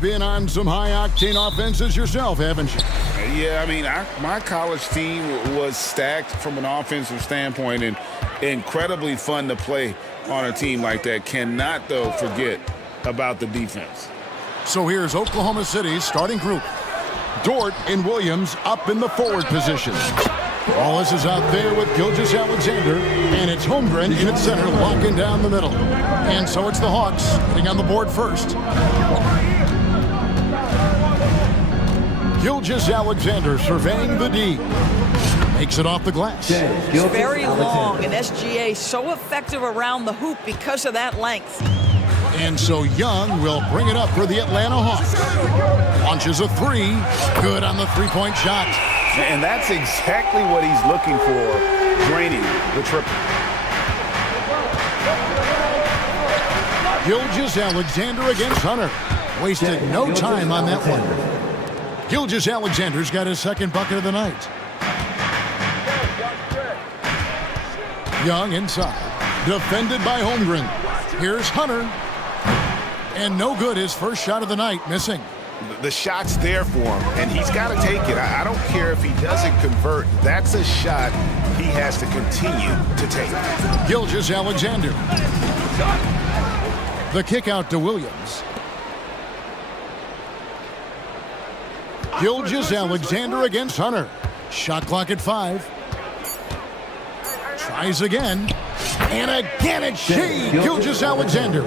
You've been on some high-octane offenses yourself, haven't you? Yeah, I mean, my college team was stacked from an offensive standpoint and incredibly fun to play on a team like that. Cannot, though, forget about the defense. So here's Oklahoma City's starting group. Dort and Williams up in the forward position. Wallace is out there with Gilgeous-Alexander, and it's Holmgren in its center, locking down the middle. And so it's the Hawks getting on the board first. Gilgeous-Alexander surveying the D. Makes it off the glass. It's very long, and SGA so effective around the hoop because of that length. And so Young will bring it up for the Atlanta Hawks. Launches a three. Good on the three-point shot. And that's exactly what he's looking for, draining the triple. Gilgeous-Alexander against Hunter. Wasted no time on that one. Gilgeous-Alexander's got his second bucket of the night. Young inside. Defended by Holmgren. Here's Hunter. And no good, his first shot of the night, missing. The shot's there for him, and he's got to take it. I don't care if he doesn't convert. That's a shot he has to continue to take. Gilgeous-Alexander. The kick out to Williams. Gilgeous-Alexander against Hunter. Shot clock at 5. Tries again. And again it's Shea Gilgeous-Alexander.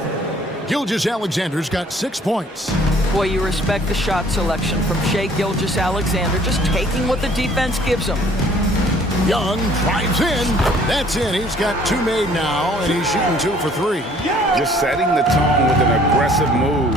Gilgeous-Alexander's got 6 points. Boy, you respect the shot selection from Shea Gilgeous-Alexander, just taking what the defense gives him. Young drives in. That's in. He's got 2 made now, and he's shooting 2 for 3. Just setting the tone with an aggressive move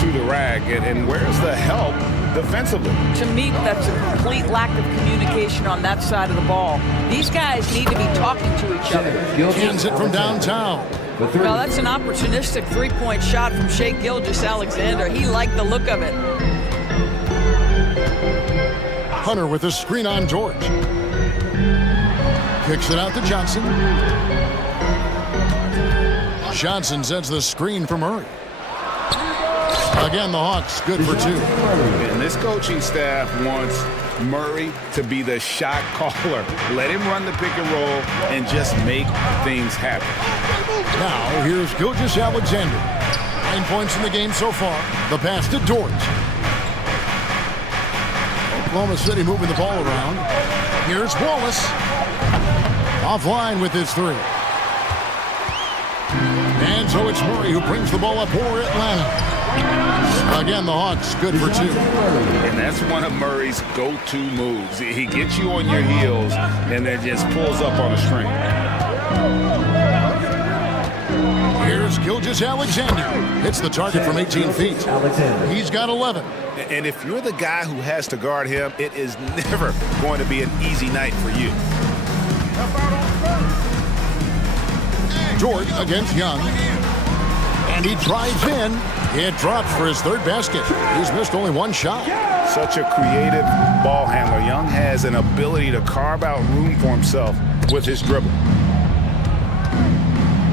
to the rack. And where's the help defensively? To me, that's a complete lack of communication on that side of the ball. These guys need to be talking to each other. Hands it from downtown. Well, that's an opportunistic three-point shot from Shea Gilgeous-Alexander. He liked the look of it. Hunter with a screen on George. Kicks it out to Johnson. Johnson sends the screen for Murray. Again, the Hawks good for 2. And this coaching staff wants Murray to be the shot caller. Let him run the pick and roll and just make things happen. Now, here's Gilgeous-Alexander. 9 points in the game so far. The pass to Dort. Oklahoma City moving the ball around. Here's Wallace. Offline with his 3. And so it's Murray who brings the ball up for Atlanta. Again, the Hawks good for 2. And that's one of Murray's go-to moves. He gets you on your heels and then just pulls up on a string. Here's Gilgeous-Alexander. Hits the target from 18 feet. He's got 11. And if you're the guy who has to guard him, it is never going to be an easy night for you. George against Young. And he drives in. It drops for his 3rd basket. He's missed only 1 shot. Such a creative ball handler. Young has an ability to carve out room for himself with his dribble.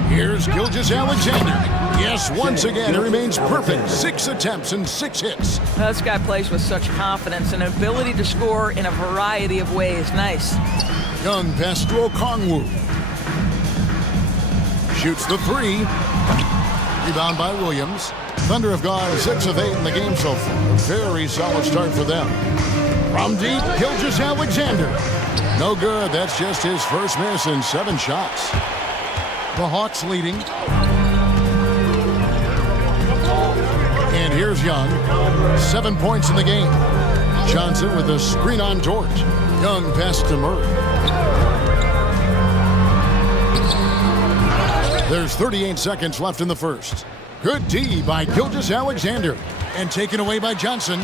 Here's Gilgeous-Alexander. Yes, once again, he remains perfect. 6 attempts and 6 hits. This guy plays with such confidence and ability to score in a variety of ways. Nice. Young pass to Okongwu. Shoots the 3. Rebound by Williams. Thunder have gone 6 of 8 in the game so far. Very solid start for them. From deep, Gilgeous-Alexander. No good. That's just his first miss in 7 shots. The Hawks leading. And here's Young. 7 points in the game. Johnson with a screen on George. Young pass to Murray. There's 38 seconds left in the first. Good D by Gilgeous-Alexander. And taken away by Johnson.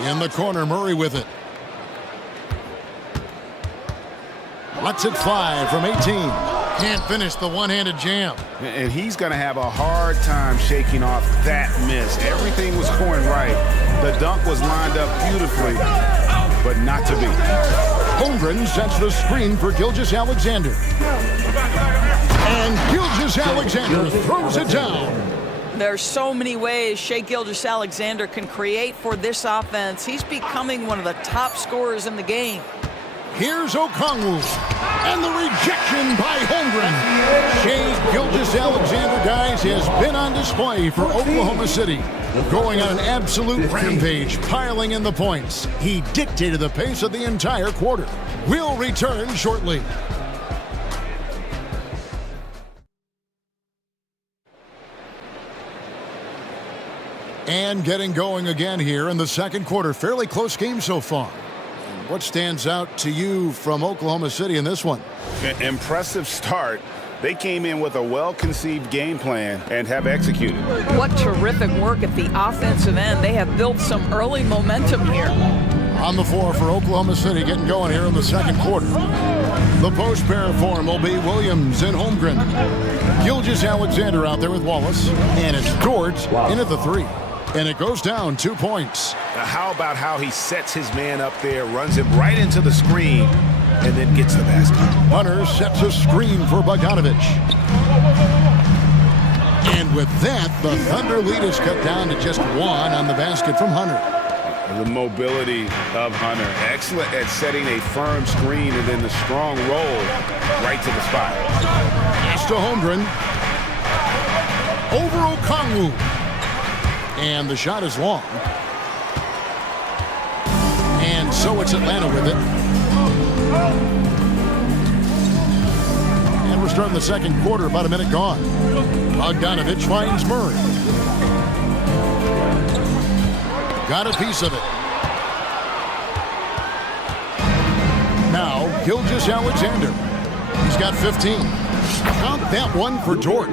In the corner, Murray with it. Lets it fly from 18. Can't finish the one-handed jam. And he's going to have a hard time shaking off that miss. Everything was going right. The dunk was lined up beautifully, but not to be. Holmgren sets the screen for Gilgeous-Alexander. And Gilgeous-Alexander throws it down. There's so many ways Shai Gilgeous-Alexander can create for this offense. He's becoming one of the top scorers in the game. Here's Okongwu, and the rejection by Holmgren. Shai Gilgeous-Alexander, guys, has been on display for Oklahoma City. Going on an absolute rampage, piling in the points. He dictated the pace of the entire quarter. We'll return shortly. And getting going again here in the second quarter. Fairly close game so far. What stands out to you from Oklahoma City in this one? Impressive start. They came in with a well-conceived game plan and have executed. What terrific work at the offensive end. They have built some early momentum here. On the floor for Oklahoma City, getting going here in the second quarter. The post pair form will be Williams and Holmgren. Gilgeous-Alexander out there with Wallace. And it's Dort in at the three. And it goes down 2 points. Now how about how he sets his man up there, runs him right into the screen, and then gets the basket. Hunter sets a screen for Bogdanovich. And with that, the Thunder lead is cut down to just one on the basket from Hunter. The mobility of Hunter. Excellent at setting a firm screen and then the strong roll right to the spot. Pass to Holmgren. Over Okongwu. And the shot is long. And so it's Atlanta with it. And we're starting the second quarter, about a minute gone. Bogdanovich finds Murray. Got a piece of it. Now, Gilgeous-Alexander. He's got 15. Count that one for Dort.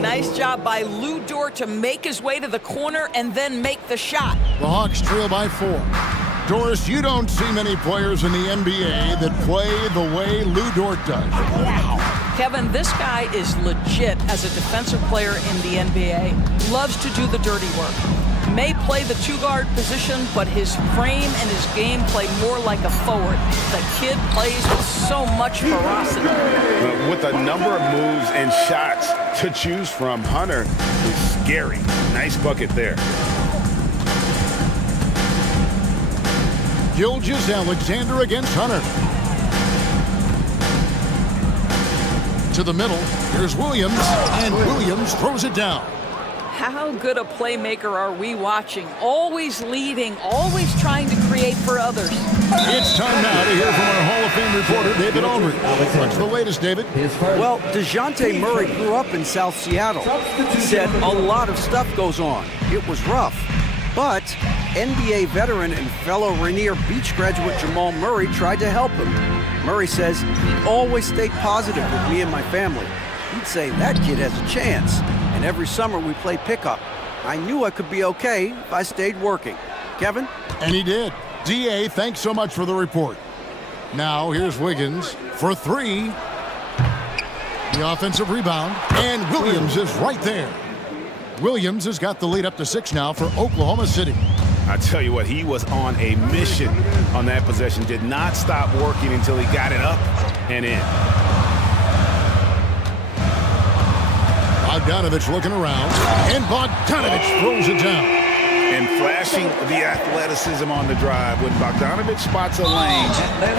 Nice job by Lou Dort to make his way to the corner and then make the shot. The Hawks trail by 4. Doris, you don't see many players in the NBA that play the way Lou Dort does. Wow. Kevin, this guy is legit as a defensive player in the NBA. Loves to do the dirty work. May play the two-guard position, but his frame and his game play more like a forward. The kid plays with so much ferocity. With a number of moves and shots to choose from, Hunter is scary. Nice bucket there. Gilgeous-Alexander against Hunter. To the middle, here's Williams, and Williams throws it down. How good a playmaker are we watching? Always leading, always trying to create for others. It's time now to hear from our Hall of Fame reporter, David Aldridge. What's the latest, David? Well, DeJounte Murray grew up in South Seattle. He said a lot of stuff goes on. It was rough. But NBA veteran and fellow Rainier Beach graduate Jamal Murray tried to help him. Murray says he always stayed positive with me and my family. He'd say that kid has a chance. And every summer we play pickup. I knew I could be okay if I stayed working. Kevin? And he did. D.A., thanks so much for the report. Now, here's Wiggins for 3. The offensive rebound. And Williams is right there. Williams has got the lead up to 6 now for Oklahoma City. I tell you what, he was on a mission on that possession. Did not stop working until he got it up and in. Bogdanovich looking around, and Bogdanovich throws it down. And flashing the athleticism on the drive. When Bogdanovich spots a lane,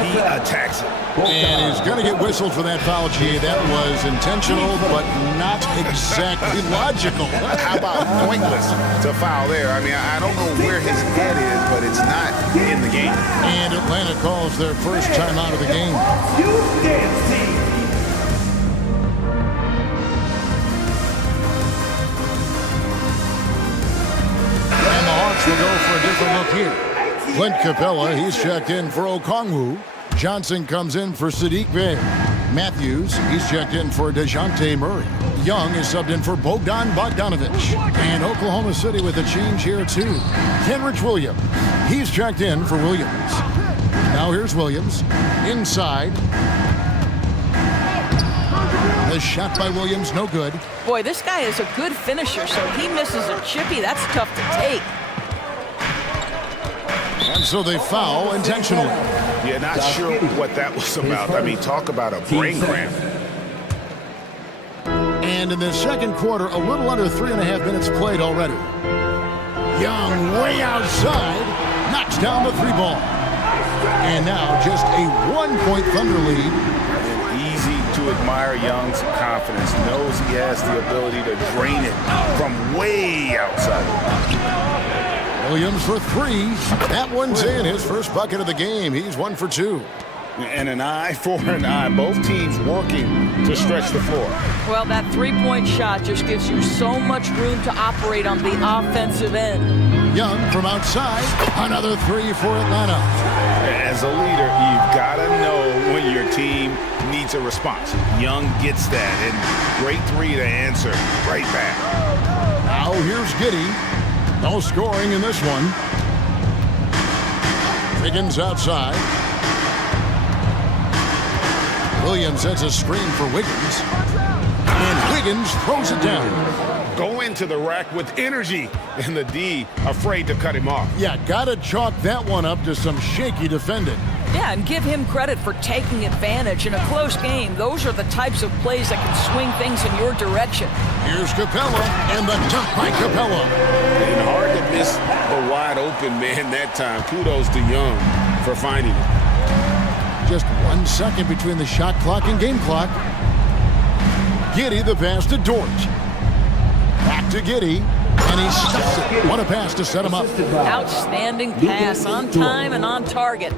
he attacks it. And he's going to get whistled for that foul, G. That was intentional, but not exactly logical. How about pointless to foul there? I mean, I don't know where his head is, but it's not in the game. And Atlanta calls their first timeout of the game. We'll go for a different look here. Clint Capella, he's checked in for Okongwu. Johnson comes in for Sadiq Bey. Matthews, he's checked in for DeJounte Murray. Young is subbed in for Bogdan Bogdanovich. And Oklahoma City with a change here too. Kenrich Williams, he's checked in for Williams. Now here's Williams, inside. The shot by Williams, no good. Boy, this guy is a good finisher, so he misses a chippy. That's tough to take. And so they foul intentionally. Yeah, not sure what that was about. I mean, talk about a brain cramp. And in the second quarter, a little under 3.5 minutes played already. Young way outside, knocks down the three ball. And now just a 1-point Thunder lead. Easy to admire Young's confidence. Knows he has the ability to drain it from way outside. Williams for three. That one's in. His first bucket of the game. He's 1 for 2. And an eye for an eye. Both teams working to stretch the floor. Well, that three-point shot just gives you so much room to operate on the offensive end. Young from outside. Another three for Atlanta. As a leader, you've got to know when your team needs a response. Young gets that, and great three to answer right back. Now here's Giddey. No scoring in this one. Wiggins outside. Williams sets a screen for Wiggins. And Wiggins throws it down. Go into the rack with energy, and the D afraid to cut him off. Yeah, gotta chalk that one up to some shaky defending. Yeah, and give him credit for taking advantage. In a close game, those are the types of plays that can swing things in your direction. Here's Capella, and the dunk by Capella. And hard to miss the wide open man that time. Kudos to Young for finding it. Just 1 second between the shot clock and game clock. Giddey the pass to Dort. Back to Giddey, and he stuffs it. What a pass to set him up. Outstanding pass, on time and on target.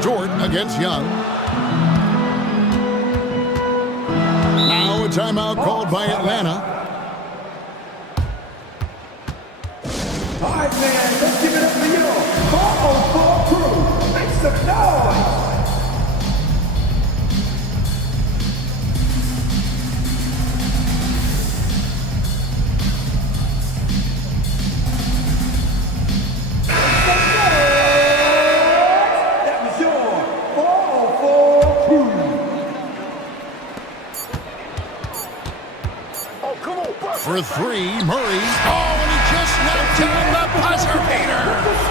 Dort against Young. Now a timeout called by Atlanta. All right, man, let's give it up for you. 404 crew. Make some noise. That was your 404 crew. Oh, come on, For three, Murray. Oh, and he just knocked down the buzzer beater.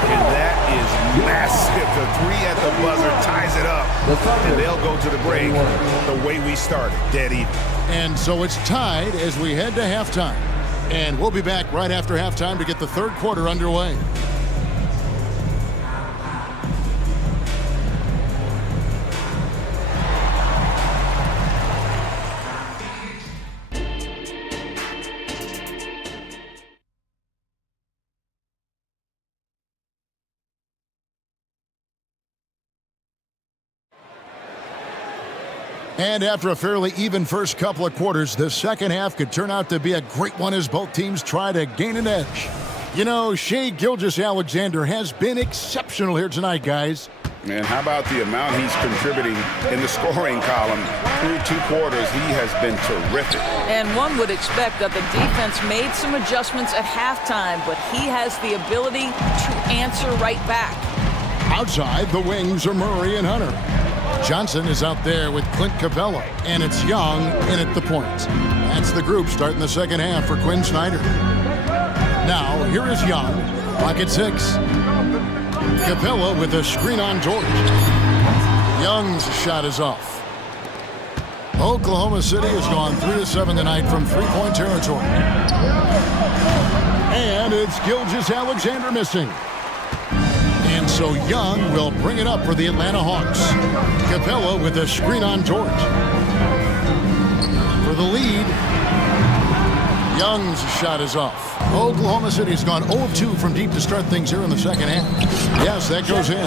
And that is massive. The three at the buzzer ties it up. And they'll go to the break the way we started, dead even. And so it's tied as we head to halftime. And we'll be back right after halftime to get the third quarter underway. And after a fairly even first couple of quarters, the second half could turn out to be a great one as both teams try to gain an edge. You know, Shai Gilgeous-Alexander has been exceptional here tonight, guys. And how about the amount he's contributing in the scoring column? Through 2 quarters, he has been terrific. And one would expect that the defense made some adjustments at halftime, but he has the ability to answer right back. Outside, the wings are Murray and Hunter. Johnson is out there with Clint Capella, and it's Young in at the point. That's the group starting the second half for Quinn Snyder. Now, here is Young, pocket 6. Capella with a screen on George. Young's shot is off. Oklahoma City has gone 3 of 7 tonight from three-point territory. And it's Gilgeous-Alexander missing. And so Young will bring it up for the Atlanta Hawks. Capella with a screen on George. For the lead, Young's shot is off. Oklahoma City's gone 0 of 2 from deep to start things here in the second half. Yes, that goes in.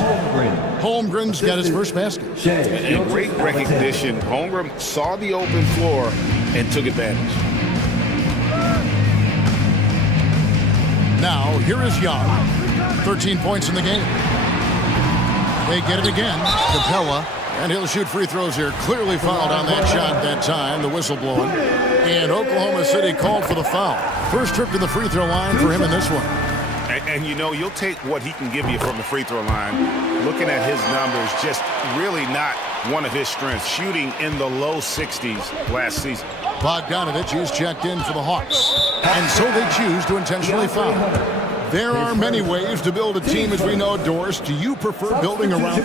Holmgren's got his first basket. And great recognition. Holmgren saw the open floor and took advantage. Now, here is Young. 13 points in the game. They get it again. Capella. And he'll shoot free throws here. Clearly fouled on that shot that time. The whistle blowing. And Oklahoma City called for the foul. First trip to the free throw line for him in this one. And you know, you'll take what he can give you from the free throw line. Looking at his numbers, just really not one of his strengths. Shooting in the low 60s last season. Bogdanovich is checked in for the Hawks. And so they choose to intentionally foul. There are many ways to build a team, as we know, Doris. Do you prefer building around?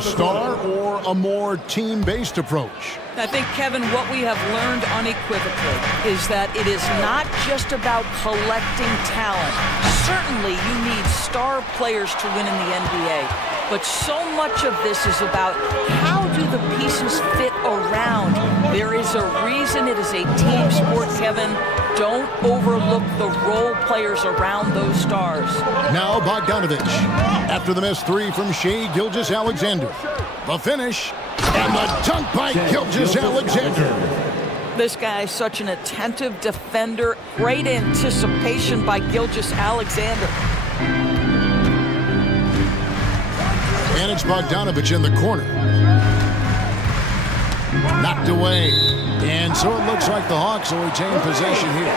the star or a more team-based approach? I think, Kevin, what we have learned unequivocally is that it is not just about collecting talent. Certainly, you need star players to win in the NBA. But so much of this is about how do the pieces fit around. There is a reason it is a team sport, Kevin. Don't overlook the role players around those stars. Now Bogdanovich. After the missed three from Shai Gilgeous-Alexander. The finish and the dunk by Gilgeous-Alexander. This guy is such an attentive defender. Great anticipation by Gilgeous-Alexander. And it's Bogdanovich in the corner. Knocked away. And so it looks like the Hawks will retain possession here.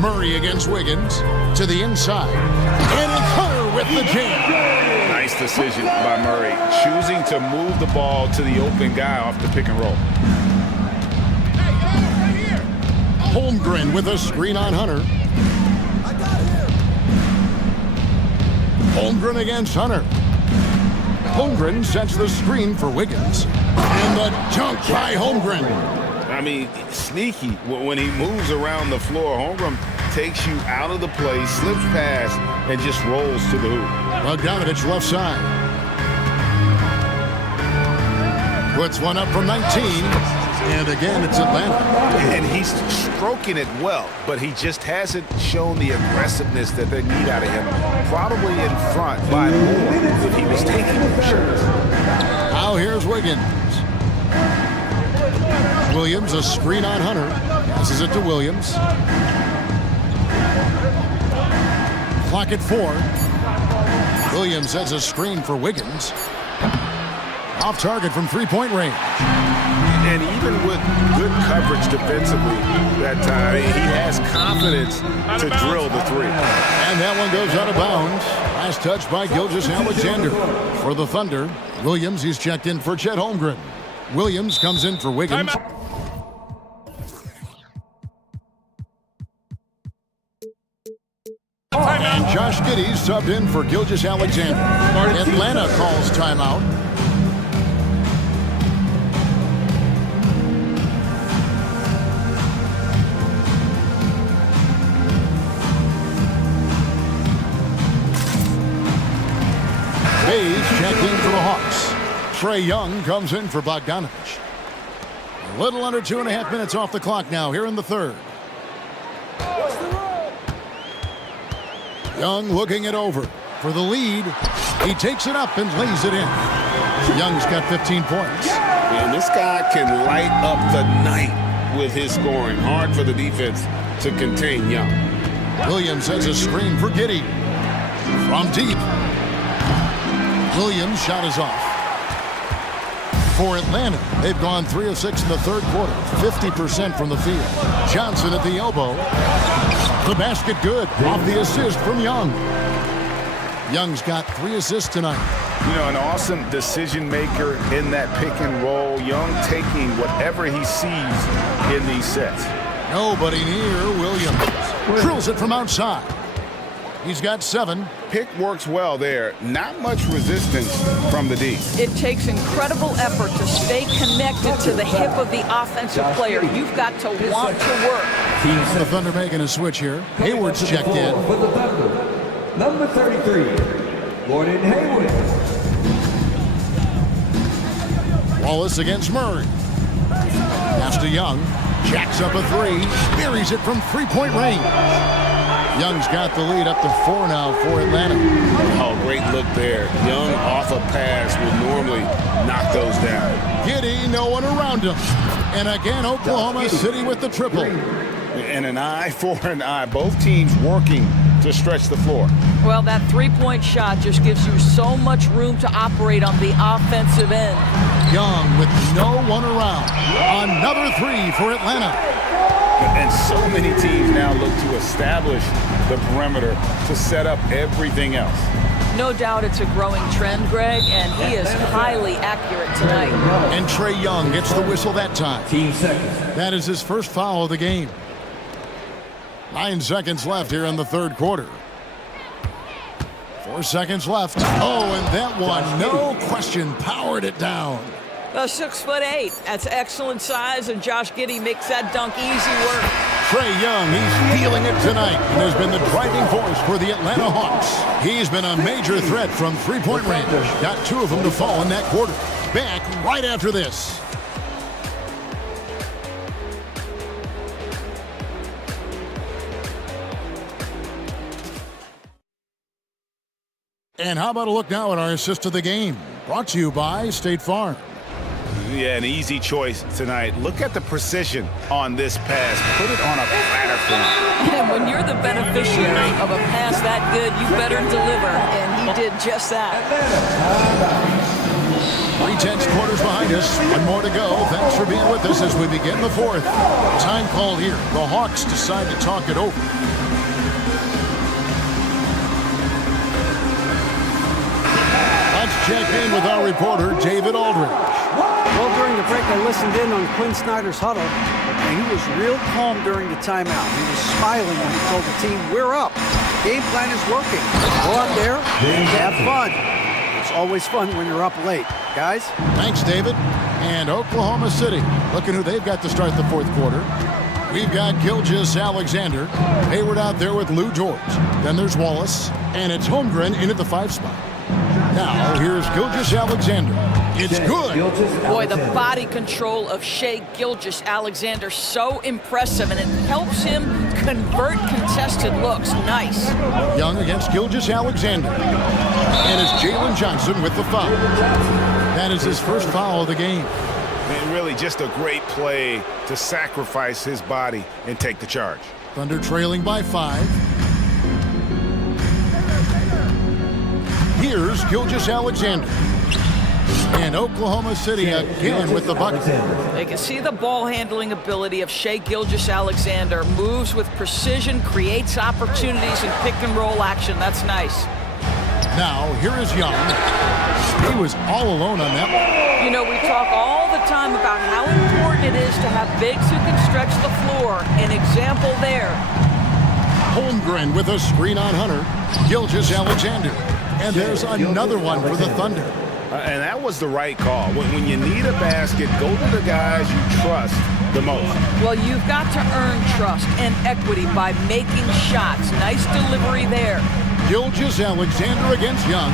Murray against Wiggins to the inside. And it's Hunter with the jam. Nice decision by Murray, choosing to move the ball to the open guy off the pick and roll. Holmgren with a screen on Hunter. Holmgren against Hunter. Holmgren sets the screen for Wiggins. And the dunk by Holmgren. I mean, sneaky. When he moves around the floor, Holmgren takes you out of the play, slips past, and just rolls to the hoop. Bogdanovich left side. Puts one up from 19. And again, it's Atlanta. And he's stroking it well, but he just hasn't shown the aggressiveness that they need out of him. Probably in front by more if he was taking more shots. Now here's Wiggins. Williams, a screen on Hunter. Passes it to Williams. Clock at 4. Williams sets a screen for Wiggins. Off target from three-point range. And even with good coverage defensively that time, he has confidence to drill the three. And that one goes out of bounds. Last touch by Gilgeous-Alexander. For the Thunder, Williams, he's checked in for Chet Holmgren. Williams comes in for Wiggins. And Josh Giddey's subbed in for Gilgeous-Alexander. Atlanta calls timeout. Hayes checked in for the Hawks. Trae Young comes in for Bogdanovich. A little under 2.5 minutes off the clock now here in the third. Young looking it over for the lead. He takes it up and lays it in. Young's got 15 points. Man, this guy can light up the night with his scoring. Hard for the defense to contain Young. Williams has a screen for Giddey. From deep. Williams' shot is off. For Atlanta, they've gone 3 of 6 in the third quarter, 50% from the field. Johnson at the elbow. The basket good, off the assist from Young. Young's got 3 assists tonight. You know, an awesome decision maker in that pick and roll. Young taking whatever he sees in these sets. Nobody near Williams. Drills it from outside. He's got 7. Pick works well there. Not much resistance from the D. It takes incredible effort to stay connected to the hip of the offensive player. You've got to want to work. The Thunder making a switch here. Hayward's checked in. For the Thunder, number 33, Gordon Hayward. Wallace against Murray. Pass to Young. Jacks up a 3. Buries it from three-point range. Young's got the lead up to 4 now for Atlanta. Oh, great look there. Young off a pass would normally knock those down. Giddey, no one around him. And again, Oklahoma City with the triple. And an eye for an eye. Both teams working to stretch the floor. Well, that three-point shot just gives you so much room to operate on the offensive end. Young with no one around. Another 3 for Atlanta. And so many teams now look to establish the perimeter to set up everything else. No doubt it's a growing trend, Greg, and he is highly accurate tonight. And Trae Young gets the whistle that time. Team second. That is his first foul of the game. 9 seconds left here in the third quarter. 4 seconds left. Oh, and that one, no question, powered it down. 6'8". That's excellent size, and Josh Giddey makes that dunk easy work. Trae Young, he's feeling it tonight and has been the driving force for the Atlanta Hawks. He's been a major threat from three-point range. Got 2 of them to fall in that quarter. Back right after this. And how about a look now at our assist of the game? Brought to you by State Farm. Yeah, an easy choice tonight. Look at the precision on this pass. Put it on a platter for him. And when you're the beneficiary of a pass that good, you better deliver, and he did just that. 3/10 quarters behind us. 1 more to go. Thanks for being with us as we begin the fourth. Time call here. The Hawks decide to talk it over. Let's check in with our reporter, David Aldridge. Well, during the break, I listened in on Quinn Snyder's huddle, and he was real calm during the timeout. He was smiling when he told the team, we're up. Game plan is working. Go out there and have fun. It's always fun when you're up late. Guys? Thanks, David. And Oklahoma City, looking who they've got to start the fourth quarter. We've got Gilgeous-Alexander, Hayward out there with Lou George. Then there's Wallace, and it's Holmgren in at the 5 spot. Now, here's Gilgeous-Alexander. It's good. Boy, the body control of Shai Gilgeous-Alexander, so impressive, and it helps him convert contested looks. Nice. Young against Gilgeous-Alexander. And it's Jalen Johnson with the foul. That is his first foul of the game. And really just a great play to sacrifice his body and take the charge. Thunder trailing by 5. Here's Gilgeous-Alexander. And Oklahoma City again with the bucket. They can see the ball handling ability of Shai Gilgeous-Alexander. Moves with precision, creates opportunities in pick and roll action. That's nice. Now, here is Young. He was all alone on that one. You know, we talk all the time about how important it is to have bigs who can stretch the floor. An example there. Holmgren with a screen on Hunter. Gilgeous-Alexander. And there's another one for the Thunder. And that was the right call. When you need a basket, go to the guys you trust the most. Well, you've got to earn trust and equity by making shots. Nice delivery there. Gilgeous-Alexander against Young.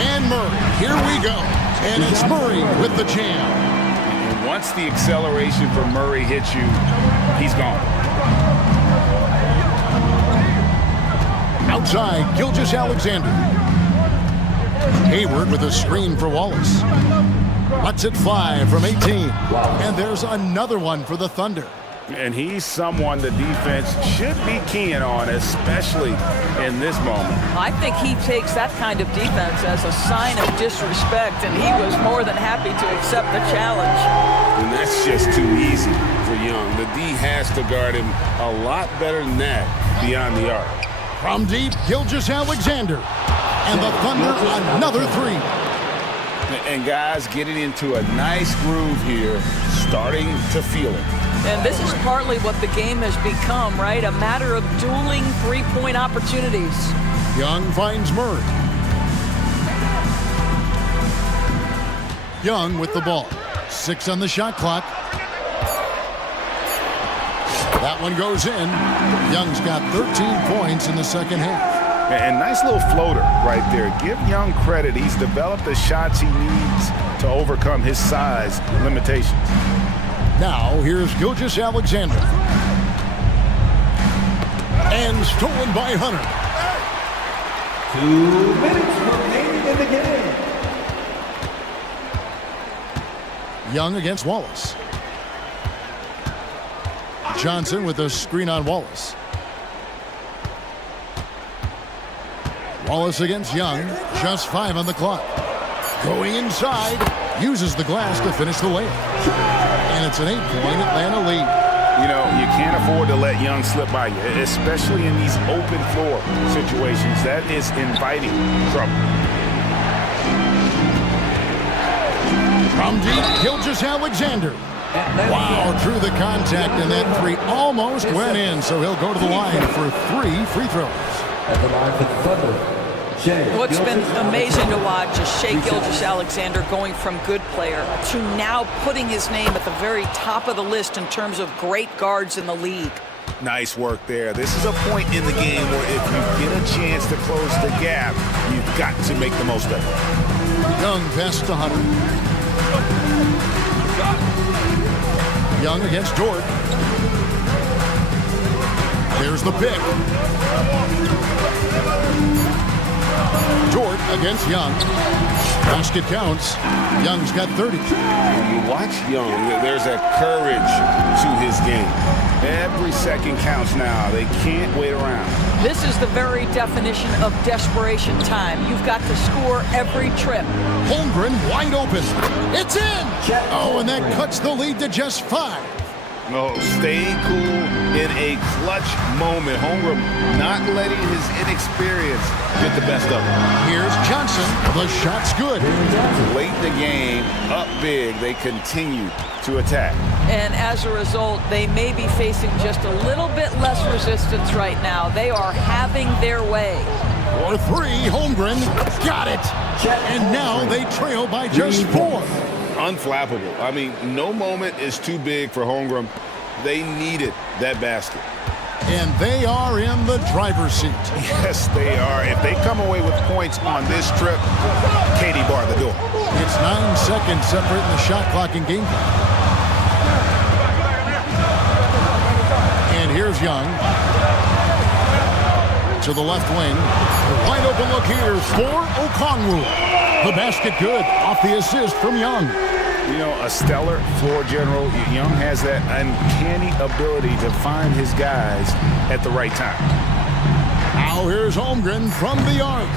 And Murray. Here we go. And it's Murray with the jam. And once the acceleration for Murray hits you, he's gone. Outside, Gilgeous-Alexander. Hayward with a screen for Wallace. Lets it fly from 18. And there's another one for the Thunder. And he's someone the defense should be keying on, especially in this moment. I think he takes that kind of defense as a sign of disrespect, and he was more than happy to accept the challenge. And that's just too easy for Young. The D has to guard him a lot better than that beyond the arc. From deep, Gilgeous-Alexander. And the Thunder, another 3. And guys getting into a nice groove here, starting to feel it. And this is partly what the game has become, right? A matter of dueling three-point opportunities. Young finds Murray. Young with the ball. 6 on the shot clock. That one goes in. Young's got 13 points in the second half. And nice little floater right there. Give Young credit. He's developed the shots he needs to overcome his size limitations. Now, here's Gilgeous-Alexander. And stolen by Hunter. 2 minutes remaining in the game. Young against Wallace. Johnson with a screen on Wallace. Wallace against Young. Just 5 on the clock. Going inside. Uses the glass to finish the layup. And it's an 8-point Atlanta lead. You know, you can't afford to let Young slip by you, especially in these open floor situations. That is inviting trouble. From deep, Gilgeous-Alexander. Wow, drew the contact, and that three almost went in, so he'll go to the line for 3 free throws. At the line for the Thunder, What's been amazing to watch is Shai Gilgeous-Alexander going from good player to now putting his name at the very top of the list in terms of great guards in the league. Nice work there. This is a point in the game where if you get a chance to close the gap, you've got to make the most of it. Young past the Hunter. Young against Jordan. There's the pick. Jordan against Young. Basket counts. Young's got 30. You watch Young, there's a courage to his game. Every second counts now. They can't wait around. This is the very definition of desperation time. You've got to score every trip. Holmgren wide open. It's in! Oh, and that cuts the lead to just 5. No, staying cool in a clutch moment. Holmgren not letting his inexperience get the best of him. Here's Johnson. The shot's good. Late in the game, up big, they continue to attack. And as a result, they may be facing just a little bit less resistance right now. They are having their way. For 3, Holmgren got it. And now they trail by just 4. Unflappable. I mean, no moment is too big for Holmgren. They needed that basket. And they are in the driver's seat. Yes, they are. If they come away with points on this trip, Katie bar the door. It's 9 seconds separating the shot clock and game clock. And here's Young. To the left wing. Wide open look here for Okongwu. The basket good off the assist from Young. You know, a stellar floor general. Young has that uncanny ability to find his guys at the right time. Now here's Holmgren from the arc.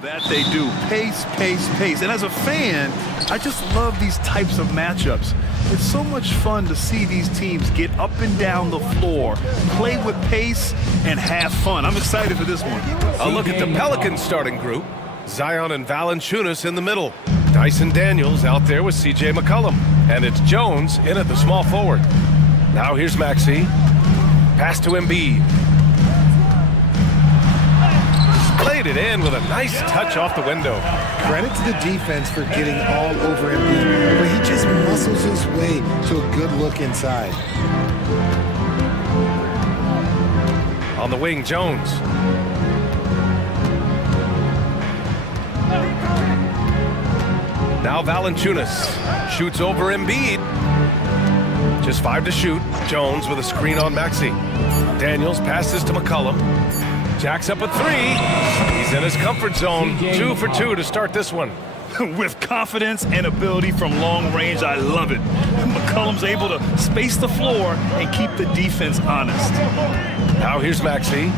That they do. Pace, pace, pace. And as a fan, I just love these types of matchups. It's so much fun to see these teams get up and down the floor, play with pace, and have fun. I'm excited for this one. A look at the Pelicans starting group. Zion and Valanciunas in the middle. Dyson Daniels out there with C.J. McCollum. And it's Jones in at the small forward. Now here's Maxey. Pass to Embiid. Played it in with a nice touch off the window. Credit to the defense for getting all over Embiid, but he just muscles his way to a good look inside. On the wing, Jones. Now Valanciunas shoots over Embiid. Just 5 to shoot. Jones with a screen on Maxey. Daniels passes to McCollum. Jacks up a 3. He's in his comfort zone. 2 for 2 to start this one. With confidence and ability from long range, I love it. McCollum's able to space the floor and keep the defense honest. Now here's Maxey.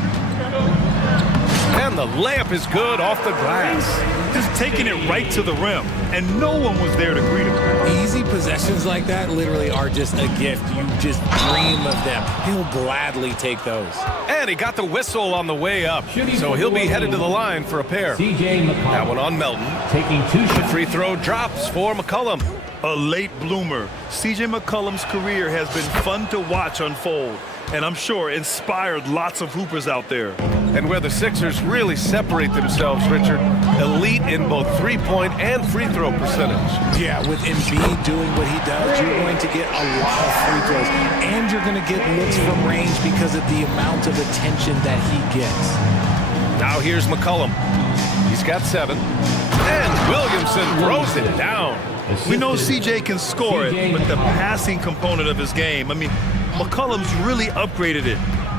And the layup is good off the glass. Just taking it right to the rim, and no one was there to greet him. Easy possessions like that literally are just a gift. You just dream of them. He'll gladly take those. And he got the whistle on the way up, so he'll be headed to the line for a pair. That one on Melton. Taking 2 shots. The free throw drops for McCollum. A late bloomer. C.J. McCollum's career has been fun to watch unfold, and I'm sure inspired lots of hoopers out there. And where the Sixers really separate themselves, Richard, elite in both three-point and free throw percentage. Yeah, with Embiid doing what he does, you're going to get a lot of free throws, and you're going to get looks from range because of the amount of attention that he gets. Now here's McCollum. He's got 7. And Williamson throws it down. We know CJ can score it, but the passing component of his game, I mean, McCollum's really upgraded it.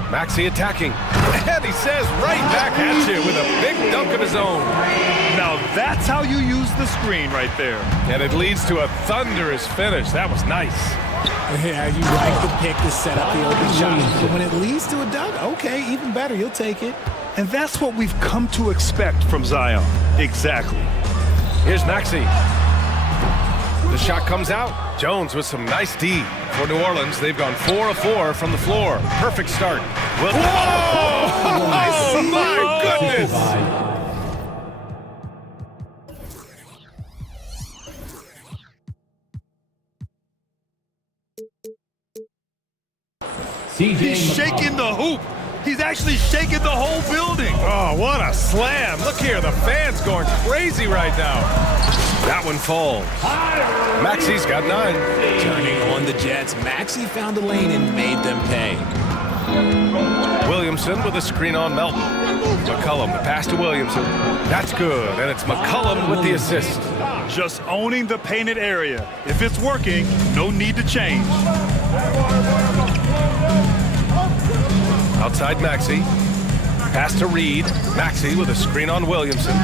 Maxey attacking. And he says right back at you with a big dunk of his own. Now that's how you use the screen right there. And it leads to a thunderous finish. That was nice. Yeah, you like the pick to set up the open shot. But when it leads to a dunk, okay, even better, you'll take it. And that's what we've come to expect from Zion. Exactly. Here's Maxey. The shot comes out. Jones with some nice D. For New Orleans, they've gone 4 of 4 from the floor. Perfect start. Whoa! Oh, my goodness! He's shaking the hoop. He's actually shaking the whole building. Oh, what a slam. Look here, the fans going crazy right now. That one falls. Maxey's got 9. Turning on the Jets, Maxey found a lane and made them pay. Williamson with a screen on Melton. McCollum, the pass to Williamson. That's good, and it's McCollum with the assist. Just owning the painted area. If it's working, no need to change. Outside Maxey. Pass to Reed. Maxey with a screen on Williamson.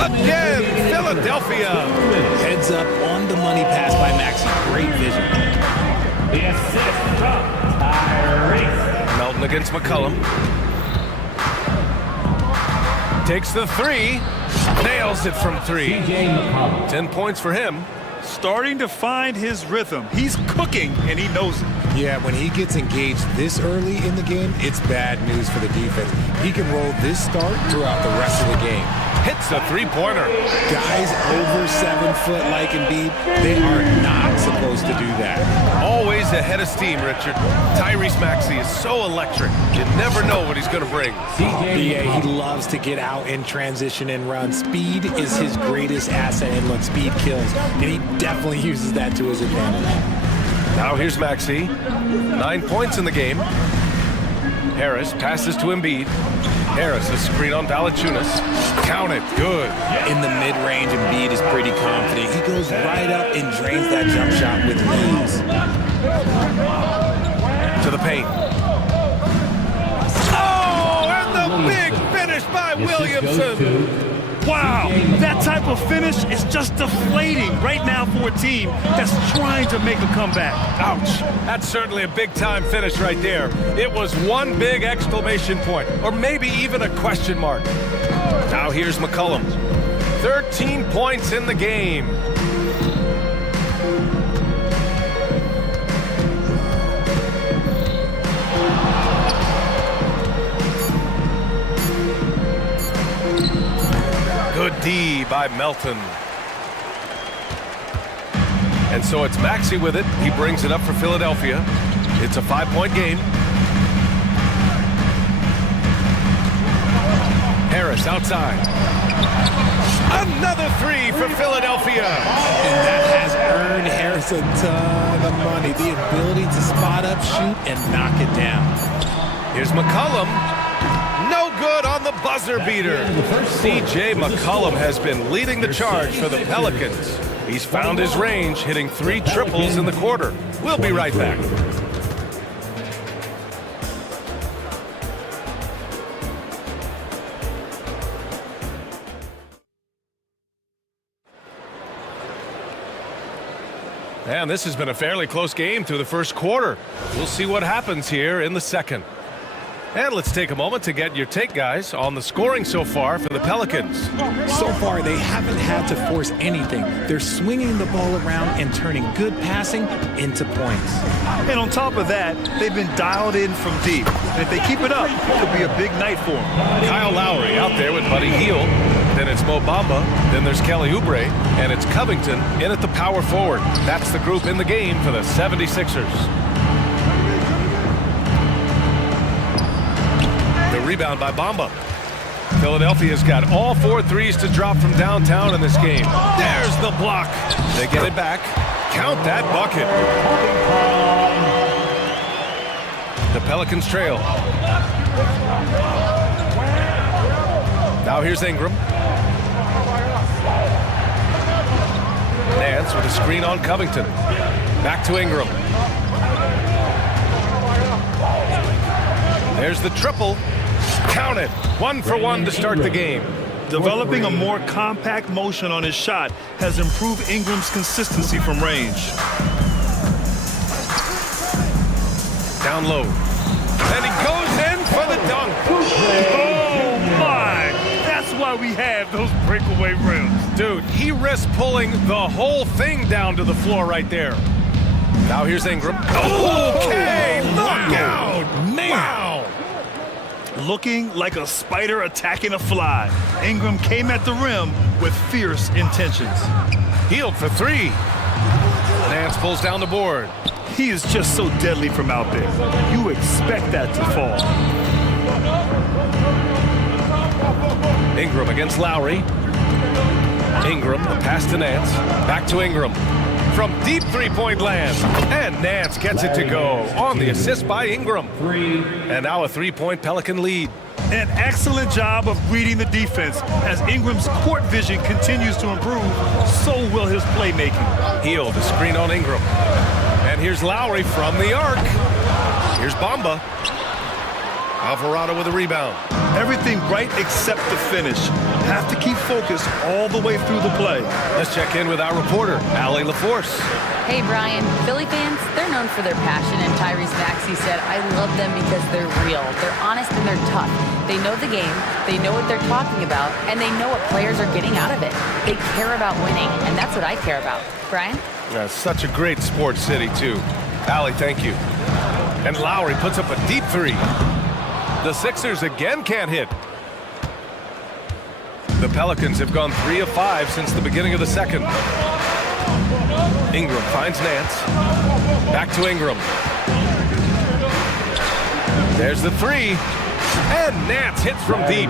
Again, Philadelphia. Heads up on the money pass by Maxey. Great vision. The assist from Tyrese. Melton against McCollum. Takes the 3. Nails it from 3. 10 points for him. Starting to find his rhythm. He's cooking, and he knows it. Yeah, when he gets engaged this early in the game, it's bad news for the defense. He can roll this start throughout the rest of the game. Hits a 3-pointer. Guys over 7 foot like Embiid, they are not supposed to do that. Always ahead of steam, Richard. Tyrese Maxey is so electric. You never know what he's going to bring. Yeah, he loves to get out in transition and run. Speed is his greatest asset, and look, speed kills. And he definitely uses that to his advantage. Now here's Maxey. 9 points in the game. Harris passes to Embiid. Harris, a screen on Valanciunas. Count it. Good. In the mid-range, Embiid is pretty confident. He goes right up and drains that jump shot with ease. To the paint. Oh, and the big finish by Williamson. Wow, that type of finish is just deflating right now for a team that's trying to make a comeback. Ouch. That's certainly a big-time finish right there. It was one big exclamation point, or maybe even a question mark. Now here's McCollum. 13 points in the game. Good D by Melton. And so it's Maxey with it. He brings it up for Philadelphia. It's a 5-point game. Harris outside. Another three for Philadelphia. And that has earned Harris a ton of money. The ability to spot up, shoot, and knock it down. Here's McCollum. No good on the buzzer beater. C.J. McCollum has been leading the charge for the Pelicans. He's found his range, hitting 3 triples in the quarter. We'll be right back. And this has been a fairly close game through the first quarter. We'll see what happens here in the second. And let's take a moment to get your take, guys, on the scoring so far for the Pelicans. So far, they haven't had to force anything. They're swinging the ball around and turning good passing into points. And on top of that, they've been dialed in from deep. And if they keep it up, it could be a big night for them. Kyle Lowry out there with Buddy Hield. Then it's Mo Bamba. Then there's Kelly Oubre. And it's Covington in at the power forward. That's the group in the game for the 76ers. Rebound by Bamba. Philadelphia's got all 4 threes to drop from downtown in this game. There's the block. They get it back. Count that bucket. The Pelicans trail. Now here's Ingram. Nance with a screen on Covington. Back to Ingram. There's the triple. Count it. 1 for 1 to start the game. Developing a more compact motion on his shot has improved Ingram's consistency from range. Down low. And he goes in for the dunk. Oh, my. That's why we have those breakaway rims. Dude, he risked pulling the whole thing down to the floor right there. Now here's Ingram. Okay, look out. Man. Wow. Looking like a spider attacking a fly. Ingram came at the rim with fierce intentions. Hield for 3. Nance pulls down the board. He is just so deadly from out there. You expect that to fall. Ingram against Lowry. Ingram, the pass to Nance. Back to Ingram. From deep 3-point land. And Nance gets it to go on the assist by Ingram. And now a 3-point Pelican lead. An excellent job of reading the defense. As Ingram's court vision continues to improve, so will his playmaking. Hield, a screen on Ingram. And here's Lowry from the arc. Here's Bamba. Alvarado with a rebound. Everything right except the finish. Have to keep focused all the way through the play. Let's check in with our reporter, Allie LaForce. Hey, Brian. Philly fans, they're known for their passion, and Tyrese Maxey said, I love them because they're real. They're honest and they're tough. They know the game, they know what they're talking about, and they know what players are getting out of it. They care about winning, and that's what I care about. Brian? That's such a great sports city, too. Allie, thank you. And Lowry puts up a deep 3. The Sixers again can't hit. The Pelicans have gone 3 of 5 since the beginning of the second. Ingram finds Nance. Back to Ingram. There's the 3. And Nance hits from deep.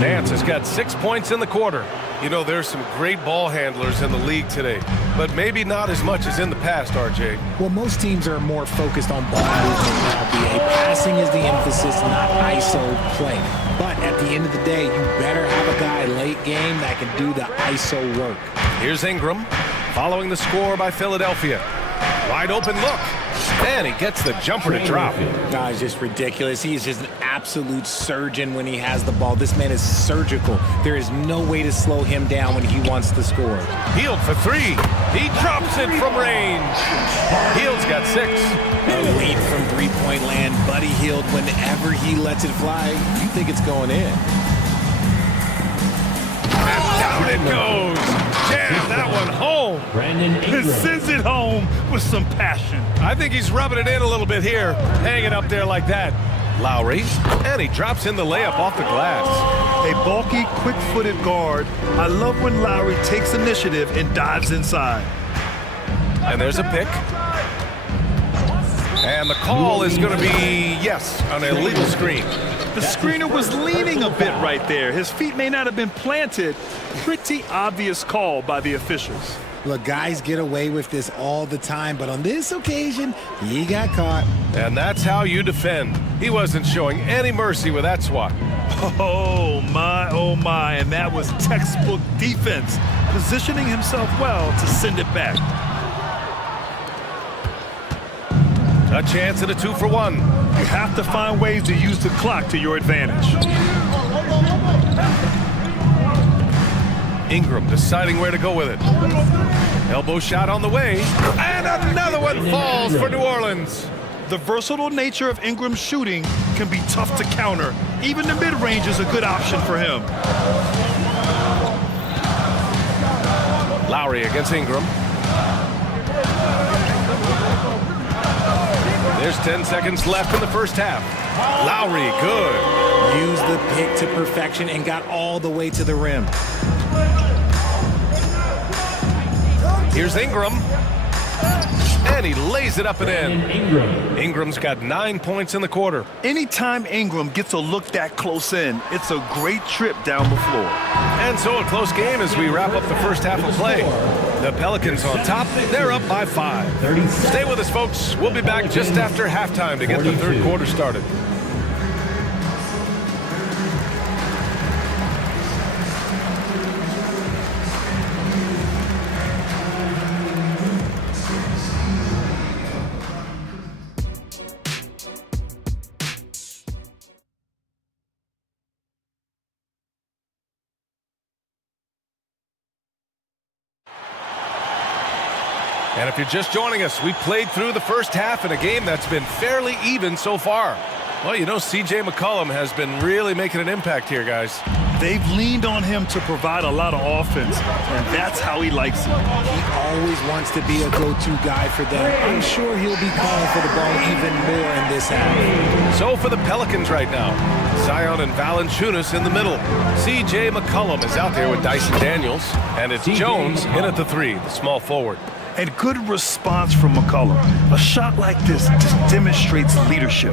Nance has got 6 points in the quarter. You know, there's some great ball handlers in the league today, but maybe not as much as in the past, RJ. Well, most teams are more focused on ball movement now, BA. Passing is the emphasis, not ISO play. But at the end of the day, you better have a guy late game that can do the ISO work. Here's Ingram, following the score by Philadelphia. Wide open look. And he gets the jumper to drop. No, it's just ridiculous. He is just an absolute surgeon when he has the ball. This man is surgical. There is no way to slow him down when he wants to score. Hield for 3. He drops it from range. Hield's got 6. A lead from 3-point land. Buddy Hield, whenever he lets it fly, you think it's going in. And it goes. Jam that one home. Brandon And Ingram. sends it home with some passion. I think he's rubbing it in a little bit here, hanging up there like that. Lowry, and he drops in the layup off the glass. A bulky, quick-footed guard. I love when Lowry takes initiative and dives inside. And there's a pick. And the call is going to be, yes, an illegal screen. The screener was leaning a bit right there. His feet may not have been planted. Pretty obvious call by the officials. Look, guys get away with this all the time, but on this occasion, he got caught. And that's how you defend. He wasn't showing any mercy with that swat. Oh my, and that was textbook defense, positioning himself well to send it back. A chance at a 2-for-1. You have to find ways to use the clock to your advantage. Ingram deciding where to go with it. Elbow shot on the way. And another one falls for New Orleans. The versatile nature of Ingram's shooting can be tough to counter. Even the mid-range is a good option for him. Lowry against Ingram. There's 10 seconds left in the first half. Lowry, good. Used the pick to perfection and got all the way to the rim. Here's Ingram. And he lays it up and in. Ingram's got 9 points in the quarter. Anytime Ingram gets a look that close in, it's a great trip down the floor. And so a close game as we wrap up the first half of play. The Pelicans on top. They're up by 5. Stay with us, folks. We'll be back just after halftime to get the third quarter started. And if you're just joining us, we played through the first half in a game that's been fairly even so far. Well, you know, C.J. McCollum has been really making an impact here, guys. They've leaned on him to provide a lot of offense, and that's how he likes it. He always wants to be a go-to guy for them. I'm sure he'll be calling for the ball even more in this half. So for the Pelicans right now, Zion and Valanciunas in the middle. C.J. McCollum is out there with Dyson Daniels, and it's Jones in at the 3, the small forward. And good response from McCollum. A shot like this just demonstrates leadership.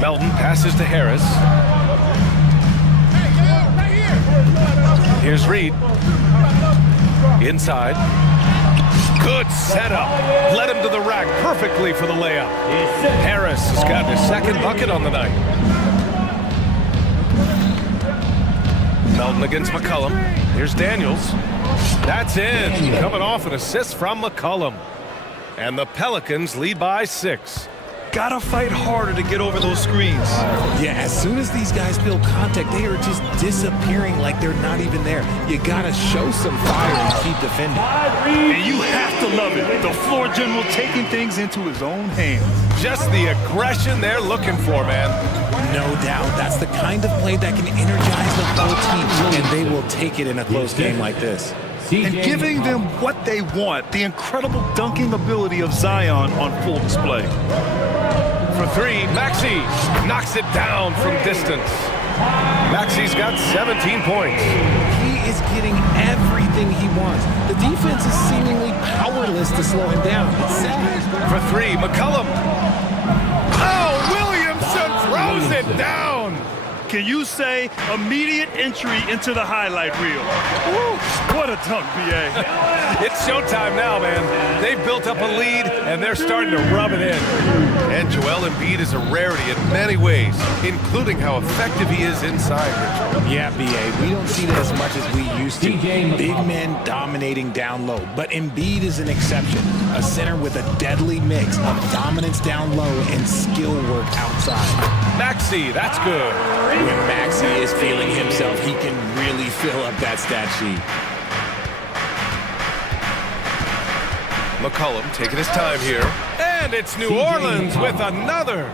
Melton passes to Harris. Here's Reed. Inside. Good setup. Led him to the rack perfectly for the layup. Harris has got his second bucket on the night. Melton against McCollum. Here's Daniels. That's in. Coming off an assist from McCollum. And the Pelicans lead by 6. Gotta fight harder to get over those screens. Yeah, as soon as these guys feel contact, they are just disappearing like they're not even there. You gotta show some fire and keep defending. And you have to love it. The floor general taking things into his own hands. Just the aggression they're looking for, man. No doubt. That's the kind of play that can energize the whole team, and they will take it in a close game like this. And giving them what they want, the incredible dunking ability of Zion on full display. For 3, Maxey knocks it down from distance. Maxey's got 17 points. He is getting everything he wants. The defense is seemingly powerless to slow him down. It's sad. For 3, McCollum. Oh, Williamson throws it down. Can you say immediate entry into the highlight reel? Woo, what a dunk, B.A. It's showtime now, man. They've built up a lead, and they're starting to rub it in. And Joel Embiid is a rarity in many ways, including how effective he is inside, Richard. Yeah, B.A., we don't see that as much as we used to. Big men dominating down low, but Embiid is an exception. A center with a deadly mix of dominance down low and skill work outside. Maxey, that's good. When Maxey is feeling himself, he can really fill up that stat sheet. McCollum taking his time here. And it's New Orleans with another.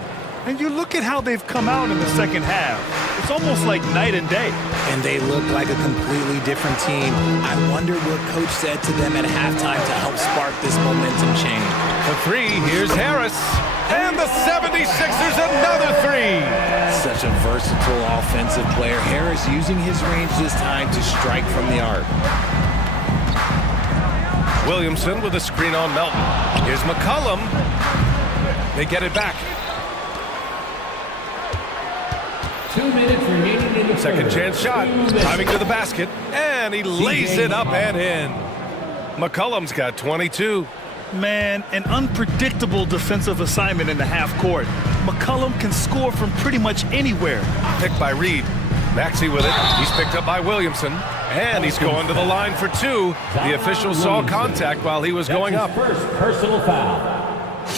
And you look at how they've come out in the second half. It's It's almost like night and day. And they look like a completely different team. I wonder what coach said to them at halftime to help spark this momentum change. For three, here's Harris. And the 76ers another three. Such a versatile offensive player. Harris using his range this time to strike from the arc. Williamson with a screen on Melton. Here's McCollum. They get it back. 2 minutes remaining in the Second chance shot. Driving to the basket. And he lays it up and in. McCollum's got 22. Man, an unpredictable defensive assignment in the half court. McCollum can score from pretty much anywhere. Picked by Reed. Maxey with it. He's picked up by Williamson. And he's going to the line for two. The official saw contact while he was going up. First personal foul.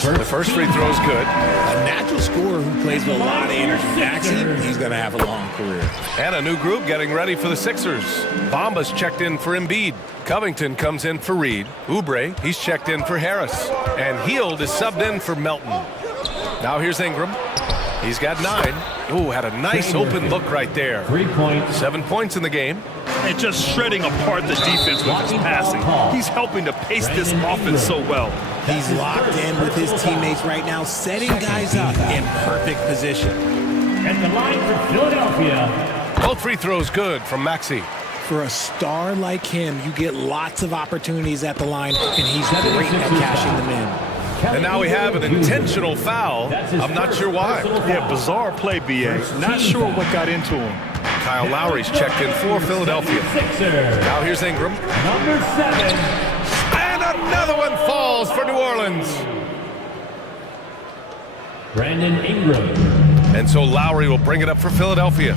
The first free throw is good. A natural scorer who plays with a lot of energy. Maxey, he's going to have a long career. And a new group getting ready for the Sixers. Bamba's checked in for Embiid. Covington comes in for Reed. Oubre, he's checked in for Harris. And Hield is subbed in for Melton. Now here's Ingram. He's got 9. Ooh, had a nice open look right there. 3 points. 7 points in the game. And just shredding apart the defense with his passing. He's helping to pace this offense so well. He's locked in with his teammates right now, setting guys up in perfect position. At the line for Philadelphia. Both free throws good from Maxey. For a star like him, you get lots of opportunities at the line, and he's great at cashing them in. And now we have an intentional foul. I'm not sure why. Yeah, bizarre play, B.A. Not sure what got into him. Kyle Lowry's checked in for Philadelphia. Now here's Ingram. Number 7. And another one falls for New Orleans. Brandon Ingram. And so Lowry will bring it up for Philadelphia.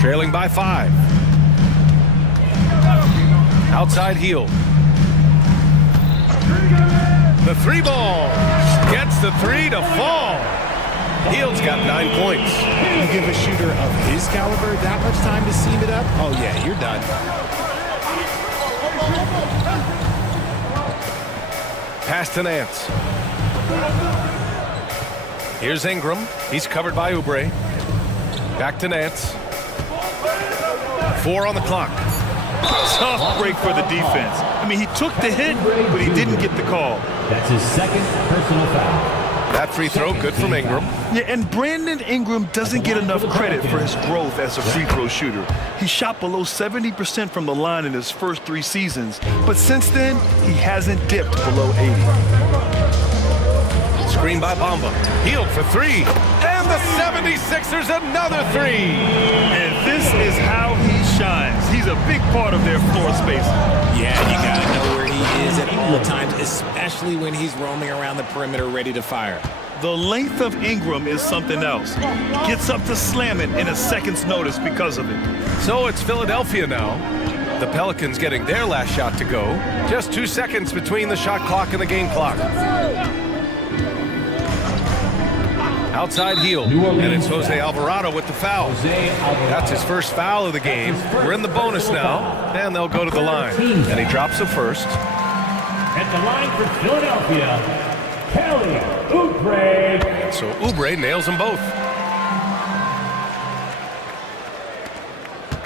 Trailing by 5. Outside Hield. The 3 ball. Gets the 3 to fall. Hield's got 9 points. You give a shooter of his caliber that much time to seam it up, oh yeah, you're done. Pass to Nance. Here's Ingram. He's covered by Oubre. Back to Nance. 4 on the clock. Tough break for the defense. I mean, he took the hit, but he didn't get the call. That's his second personal foul. That free throw good from Ingram. Yeah, and Brandon Ingram doesn't get enough credit for his growth as a free throw shooter. He shot below 70% from the line in his first 3 seasons, but since then, he hasn't dipped below 80. Screen by Bamba. Hield for 3. And the 76ers another 3. And this is how he shines. He's a big part of their floor space. Yeah, you gotta know where he is at all times, especially when he's roaming around the perimeter ready to fire. The length of Ingram is something else. Gets up to slam it in a second's notice because of it. So it's Philadelphia now. The Pelicans getting their last shot to go. Just 2 seconds between the shot clock and the game clock. Outside Hield, and it's Jose Alvarado with the foul. That's his first foul of the game. We're in the bonus now, and they'll go to the line. And he drops the first. At the line for Philadelphia, Kelly Oubre. So Oubre nails them both.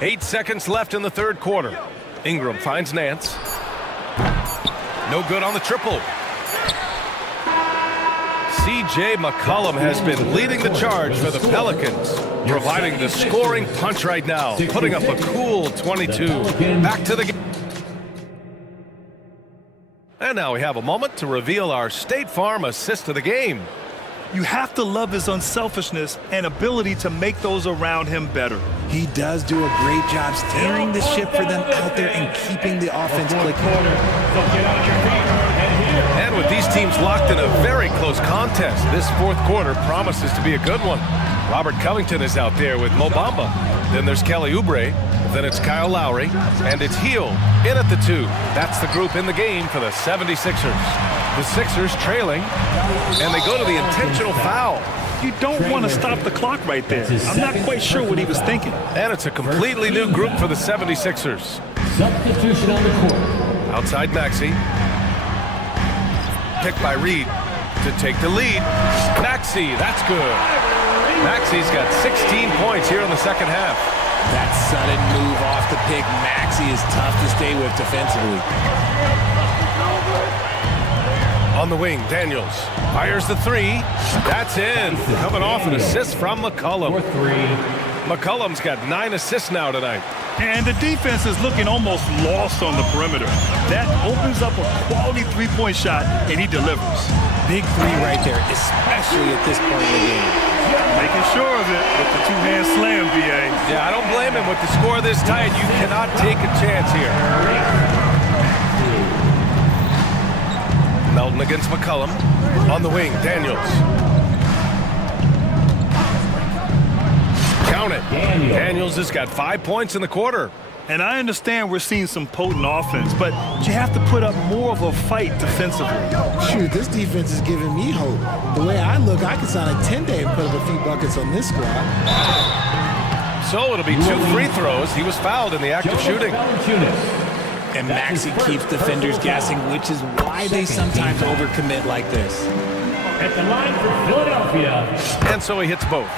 8 seconds left in the third quarter. Ingram finds Nance. No good on the triple. C.J. McCollum has been leading the charge for the Pelicans, providing the scoring punch right now, putting up a cool 22. Back to the game. And now we have a moment to reveal our State Farm assist of the game. You have to love his unselfishness and ability to make those around him better. He does do a great job steering the ship for them out there and keeping the offense clicking. And with these teams locked in a very close contest, this fourth quarter promises to be a good one. Robert Covington is out there with Mo Bamba. Then there's Kelly Oubre. Then it's Kyle Lowry. And it's Hield in at the 2. That's the group in the game for the 76ers. The Sixers trailing, and they go to the intentional foul. You don't want to stop the clock right there. I'm not quite sure what he was thinking. And it's a completely new group for the 76ers. Substitution on the court. Outside Maxey. Picked by Reed to take the lead. Maxey, that's good. Maxi's got 16 points here in the second half. That sudden move off the pick, Maxey, is tough to stay with defensively. On the wing, Daniels fires the three. That's in. Coming off an assist from McCollum. McCollum's got 9 assists now tonight. And the defense is looking almost lost on the perimeter. That opens up a quality three-point shot, and he delivers. Big three right there, especially at this point in the game. Making sure of it with the two-hand slam, BA. Yeah, I don't blame him. With the score this tight, you cannot take a chance here. Melton against McCollum. On the wing, Daniels. Count it. Daniels has got 5 points in the quarter. And I understand we're seeing some potent offense, but you have to put up more of a fight defensively. Shoot, this defense is giving me hope. The way I look, I could sign a 10-day and put up a few buckets on this squad. So it'll be 2 free throws. He was fouled in the act of shooting. And Maxey keeps defenders guessing, which is why they sometimes overcommit like this. At the line for Philadelphia. And so he hits both.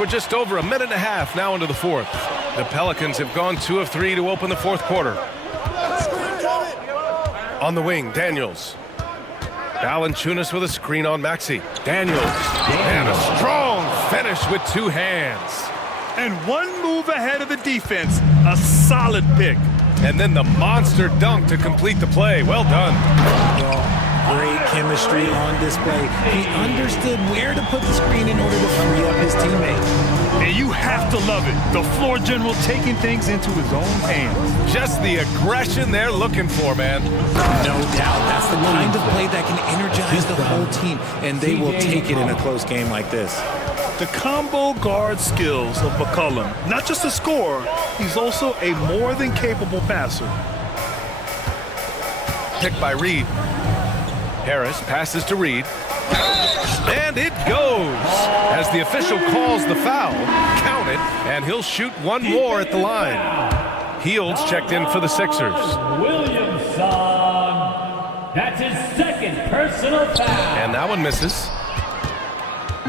We're just over a minute and a half now into the fourth. The Pelicans have gone 2 of 3 to open the fourth quarter. On the wing, Daniels. Valanciunas with a screen on Maxey. Daniels. And a strong finish with 2 hands. And one move ahead of the defense. A solid pick. And then the monster dunk to complete the play. Well done. Great chemistry on display. He understood where to put the screen in order to free up his teammate. And you have to love it. The floor general taking things into his own hands. Just the aggression they're looking for, man. No doubt. That's the kind of play that can energize the whole team, and they will take it in a close game like this. The combo guard skills of McCollum. Not just a scorer, he's also a more than capable passer. Picked by Reed. Harris passes to Reed. And it goes! As the official calls the foul, count it, and he'll shoot one more at the line. Heald's checked in for the Sixers. Williamson. That's his second personal foul. And that one misses.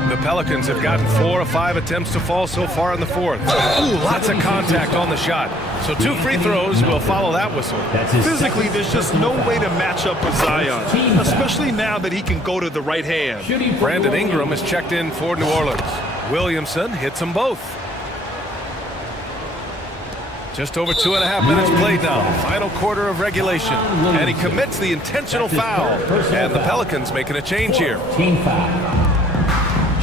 The Pelicans have gotten 4 of 5 attempts to fall so far in the fourth. Ooh, lots of contact on the shot. So 2 free throws will follow that whistle. Physically, there's just no way to match up with Zion, especially now that he can go to the right hand. Brandon Ingram is checked in for New Orleans. Williamson hits them both. Just over 2.5 minutes played now. Final quarter of regulation. And he commits the intentional foul. And the Pelicans making a change here. Team foul.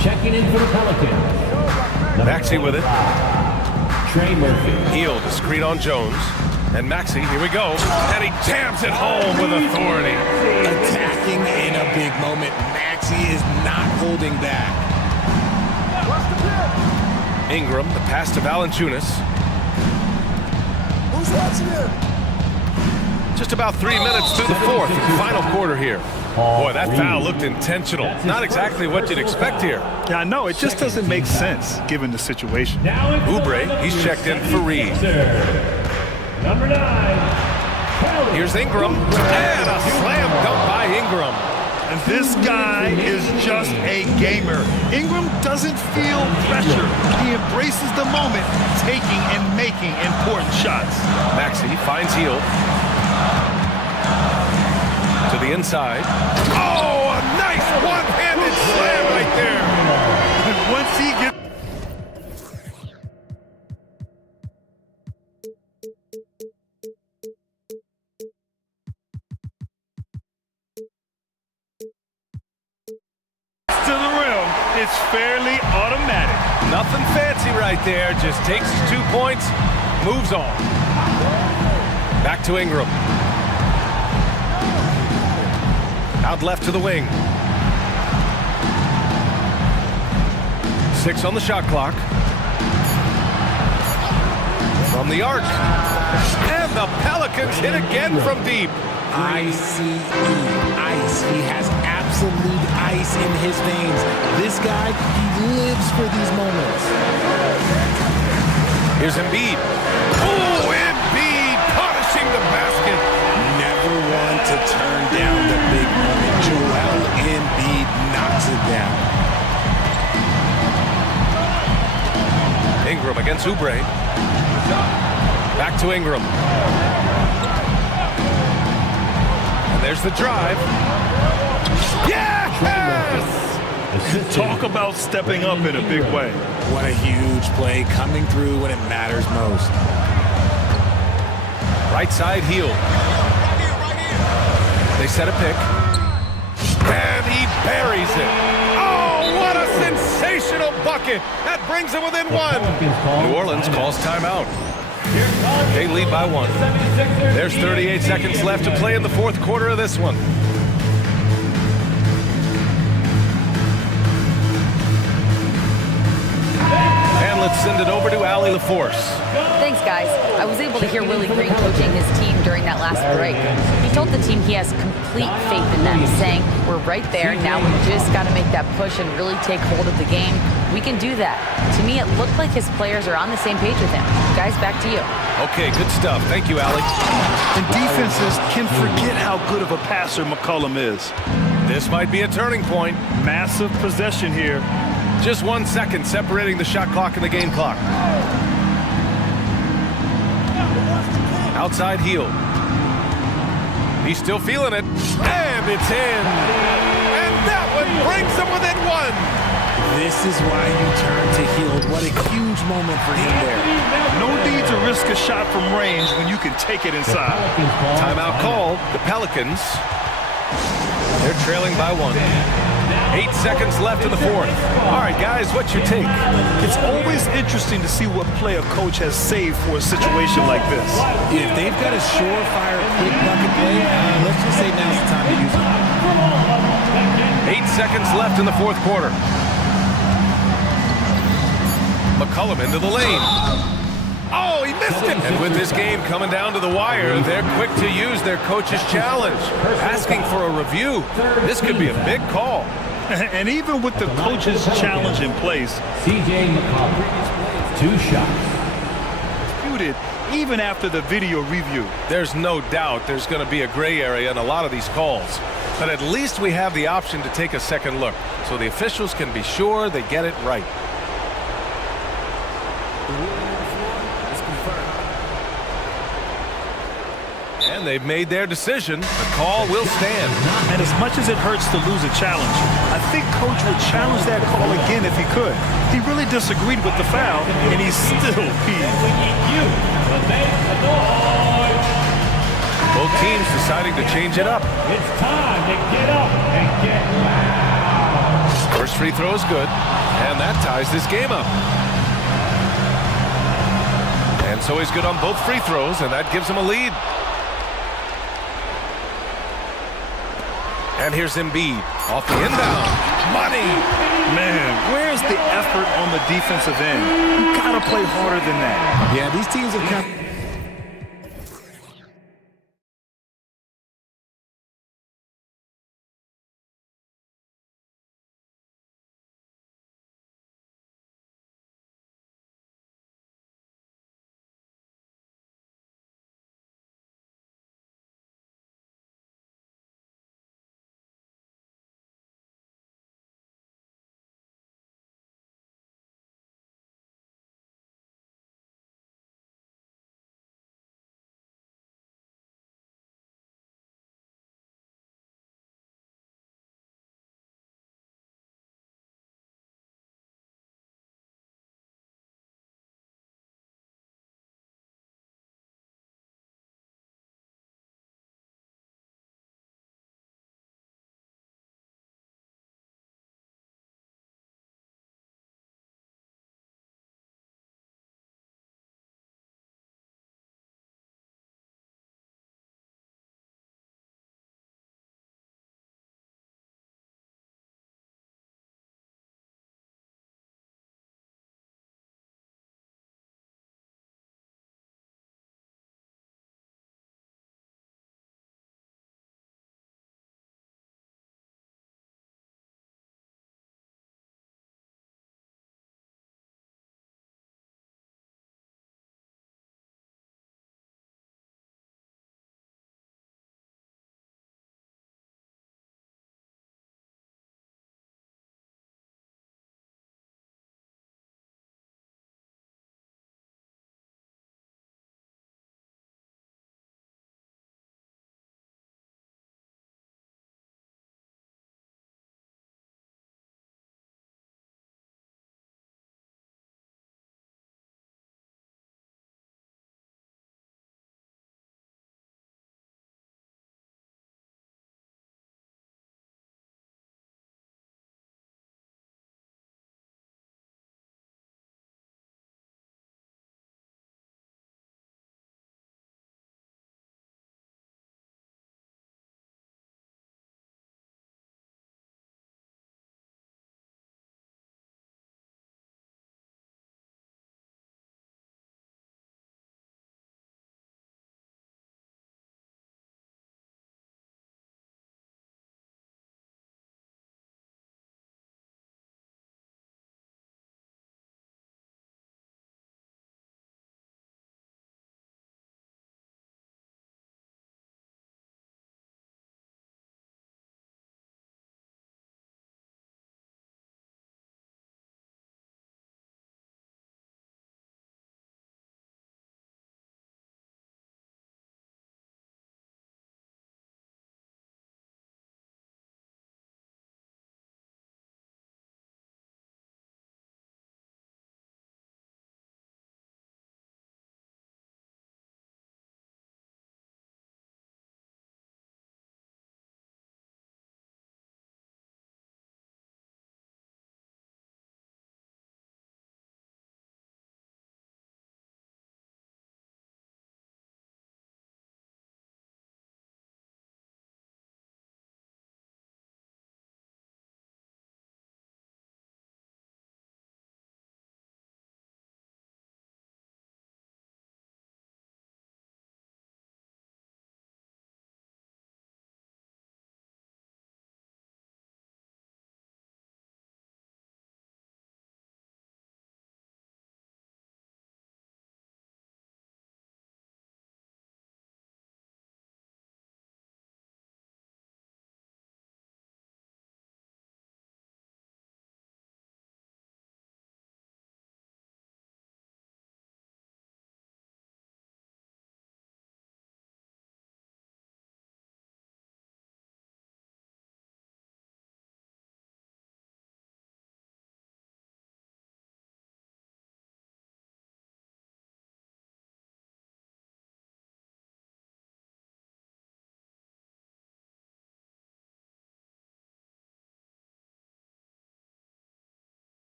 Checking in for the Pelicans. Maxey with it. Trey Murphy. Hield, a screen on Jones. And Maxey, here we go. And he jams it home with authority. Attacking in a big moment. Maxey is not holding back. Ingram, the pass to Valanciunas. Who's watching here? Just about 3 minutes through the fourth and final quarter here. Boy, that foul looked intentional. Not exactly what you'd expect here. Yeah, I know. It just doesn't make sense given the situation. Oubre, he's checked in for Reed. Number 9. Here's Ingram. And a slam dunk by Ingram. And this guy is just a gamer. Ingram doesn't feel pressure. He embraces the moment, taking and making important shots. Maxey finds Hield. To the inside. Oh, a nice one-handed slam right there. And once he gets... to the rim, it's fairly automatic. Nothing fancy right there. Just takes his 2 points, moves on. Back to Ingram. Out left to the wing. 6 on the shot clock. From the arc. And the Pelicans hit again from deep. ICE, ice. He has absolute ice in his veins. This guy, he lives for these moments. Here's Embiid. Oh, Embiid punishing the basket. Never one to turn down the big moment. Joel Embiid knocks it down. Ingram against Oubre. Back to Ingram. And there's the drive. Yes! Talk about stepping up in a big way. What a huge play, coming through when it matters most. Right side heel. They set a pick. And he buries it. Oh, what a sensational bucket. That brings them within one. New Orleans calls timeout. They lead by one. There's 38 seconds left to play in the fourth quarter of this one. And let's send it over to Allie LaForce. Thanks, guys. I was able to hear Willie Green coaching his team during that last break. He told the team he has complete faith in them, saying, we're right there, now we just got to make that push and really take hold of the game. We can do that. To me, it looked like his players are on the same page with him. Guys, back to you. Okay, good stuff. Thank you, Allie. And defenses can forget how good of a passer McCollum is. This might be a turning point. Massive possession here. Just 1 second separating the shot clock and the game clock. Outside heel. He's still feeling it. And it's in. And that one brings him within one. This is why you turn to Hield. What a huge moment for him there. No need to risk a shot from range when you can take it inside. Timeout called. The Pelicans. They're trailing by one. 8 seconds left in the fourth. All right, guys, what's your take? It's always interesting to see what play a coach has saved for a situation like this. If they've got a surefire, quick bucket play, let's just say now's the time to use it. 8 seconds left in the fourth quarter. McCollum into the lane. Oh, he missed it! And with this game coming down to the wire, they're quick to use their coach's challenge, asking for a review. This could be a big call. And even with the coach's challenge in place, C.J. McCollum, 2 shots. Disputed even after the video review. There's no doubt there's going to be a gray area in a lot of these calls. But at least we have the option to take a second look, so the officials can be sure they get it right. And they've made their decision. The call will stand. And as much as it hurts to lose a challenge, I think Coach would challenge that call again if he could. He really disagreed with the foul, and he's still peeved. Both teams deciding to change it up. It's time to get up and get loud. First free throw is good, and that ties this game up. And so he's good on both free throws, and that gives him a lead. And here's Embiid off the inbound. Money! Man, where's the effort on the defensive end? You gotta play harder than that. Yeah, these teams have come.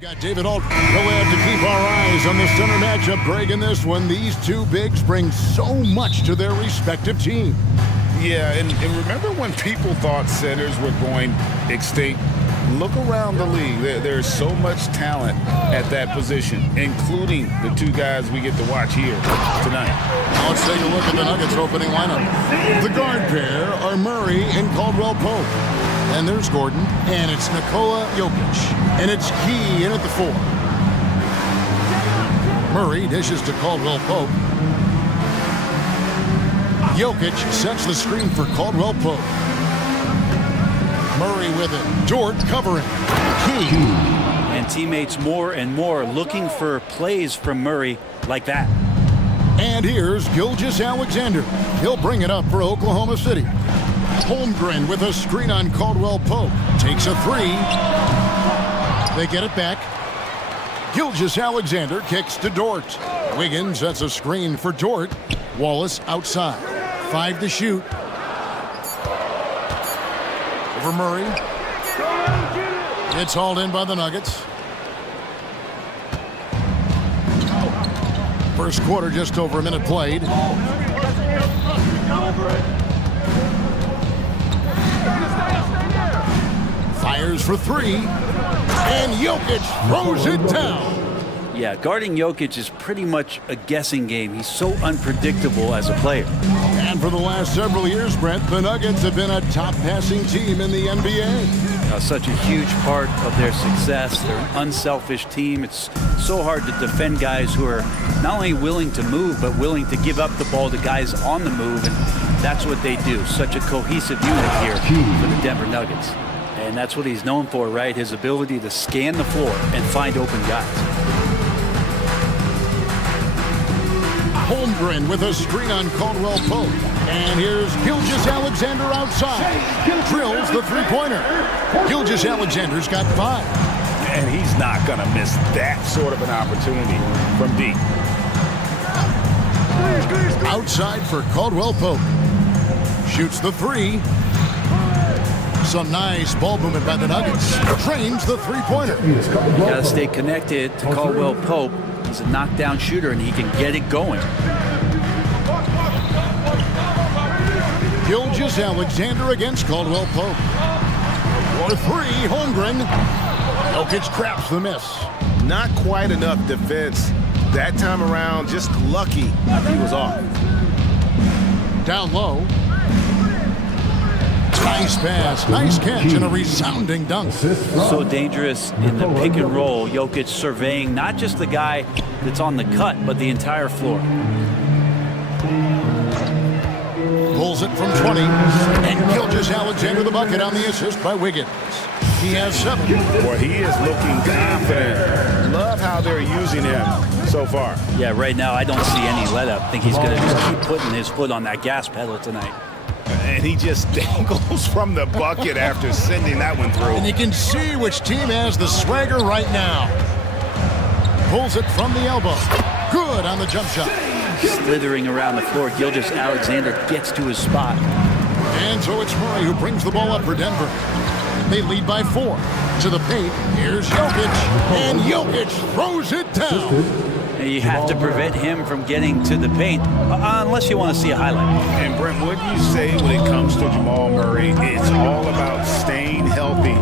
Got David Alt. We'll have to keep our eyes on the center matchup, Greg, in this one. These two bigs bring so much to their respective team. Yeah, and remember when people thought centers were going extinct? Look around the league. There's so much talent at that position, including the two guys we get to watch here tonight. Now let's take a look at the Nuggets opening lineup. The guard pair are Murray and Caldwell Pope. And there's Gordon, and it's Nikola Jokic. And it's Key in at the 4. Murray dishes to Caldwell Pope. Jokic sets the screen for Caldwell Pope. Murray with it. Dort covering. Key. And teammates more and more looking for plays from Murray like that. And here's Gilgeous-Alexander. He'll bring it up for Oklahoma City. Holmgren with a screen on Caldwell Pope. Takes a 3. They get it back. Gilgeous-Alexander kicks to Dort. Wiggins sets a screen for Dort. Wallace outside. 5 to shoot. Over Murray. It's hauled in by the Nuggets. First quarter, just over a minute played. Fires for 3. And Jokic throws it down. Yeah, guarding Jokic is pretty much a guessing game. He's so unpredictable as a player. And for the last several years, Brent, the Nuggets have been a top passing team in the NBA. Such a huge part of their success. They're an unselfish team. It's so hard to defend guys who are not only willing to move, but willing to give up the ball to guys on the move. And that's what they do. Such a cohesive unit here for the Denver Nuggets. And that's what he's known for, right? His ability to scan the floor and find open guys. Holmgren with a screen on Caldwell Pope. And here's Gilgeous-Alexander outside. Drills the three-pointer. Gilgeous-Alexander's got 5. And he's not going to miss that sort of an opportunity from deep. Outside for Caldwell Pope. Shoots the 3. Some nice ball movement by the Nuggets. Trains the three-pointer. You got to stay connected to Caldwell Pope. He's a knockdown shooter, and he can get it going. Gilgeous-Alexander against Caldwell Pope. For 3, Holmgren. Jokic craps the miss. Not quite enough defense that time around. Just lucky he was off. Down low. Nice pass, nice catch, and a resounding dunk. So dangerous in the pick and roll. Jokic surveying not just the guy that's on the cut, but the entire floor. Pulls it from 20, and Gilgeous-Alexander the bucket on the assist by Wiggins. He has 7. Boy, he is looking confident. Love how they're using him so far. Yeah, right now I don't see any let up. I think he's going to just keep putting his foot on that gas pedal tonight. And he just dangles from the bucket after sending that one through. And you can see which team has the swagger right now. Pulls it from the elbow. Good on the jump shot. Slithering around the floor, Gilgeous-Alexander gets to his spot. And so it's Murray who brings the ball up for Denver. They lead by 4. To the paint, here's Jokic. And Jokic throws it down. You have to prevent him from getting to the paint, unless you want to see a highlight. And Brent, what do you say when it comes to Jamal Murray? It's all about staying healthy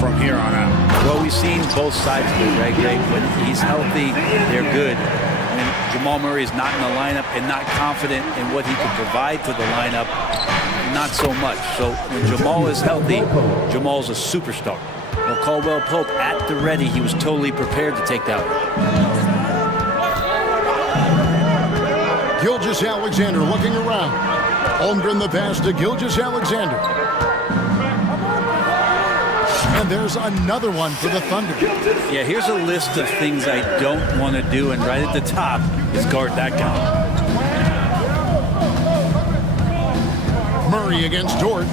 from here on out. Well, we've seen both sides of it, right, Greg? When he's healthy, they're good. When Jamal Murray is not in the lineup and not confident in what he can provide to the lineup, not so much. So when Jamal is healthy, Jamal's a superstar. Well, Caldwell Pope at the ready, he was totally prepared to take that one. Gilgeous-Alexander looking around. Holmgren the pass to Gilgeous-Alexander. And there's another one for the Thunder. Yeah, here's a list of things I don't want to do, and right at the top is guard that guy. Murray against Dort.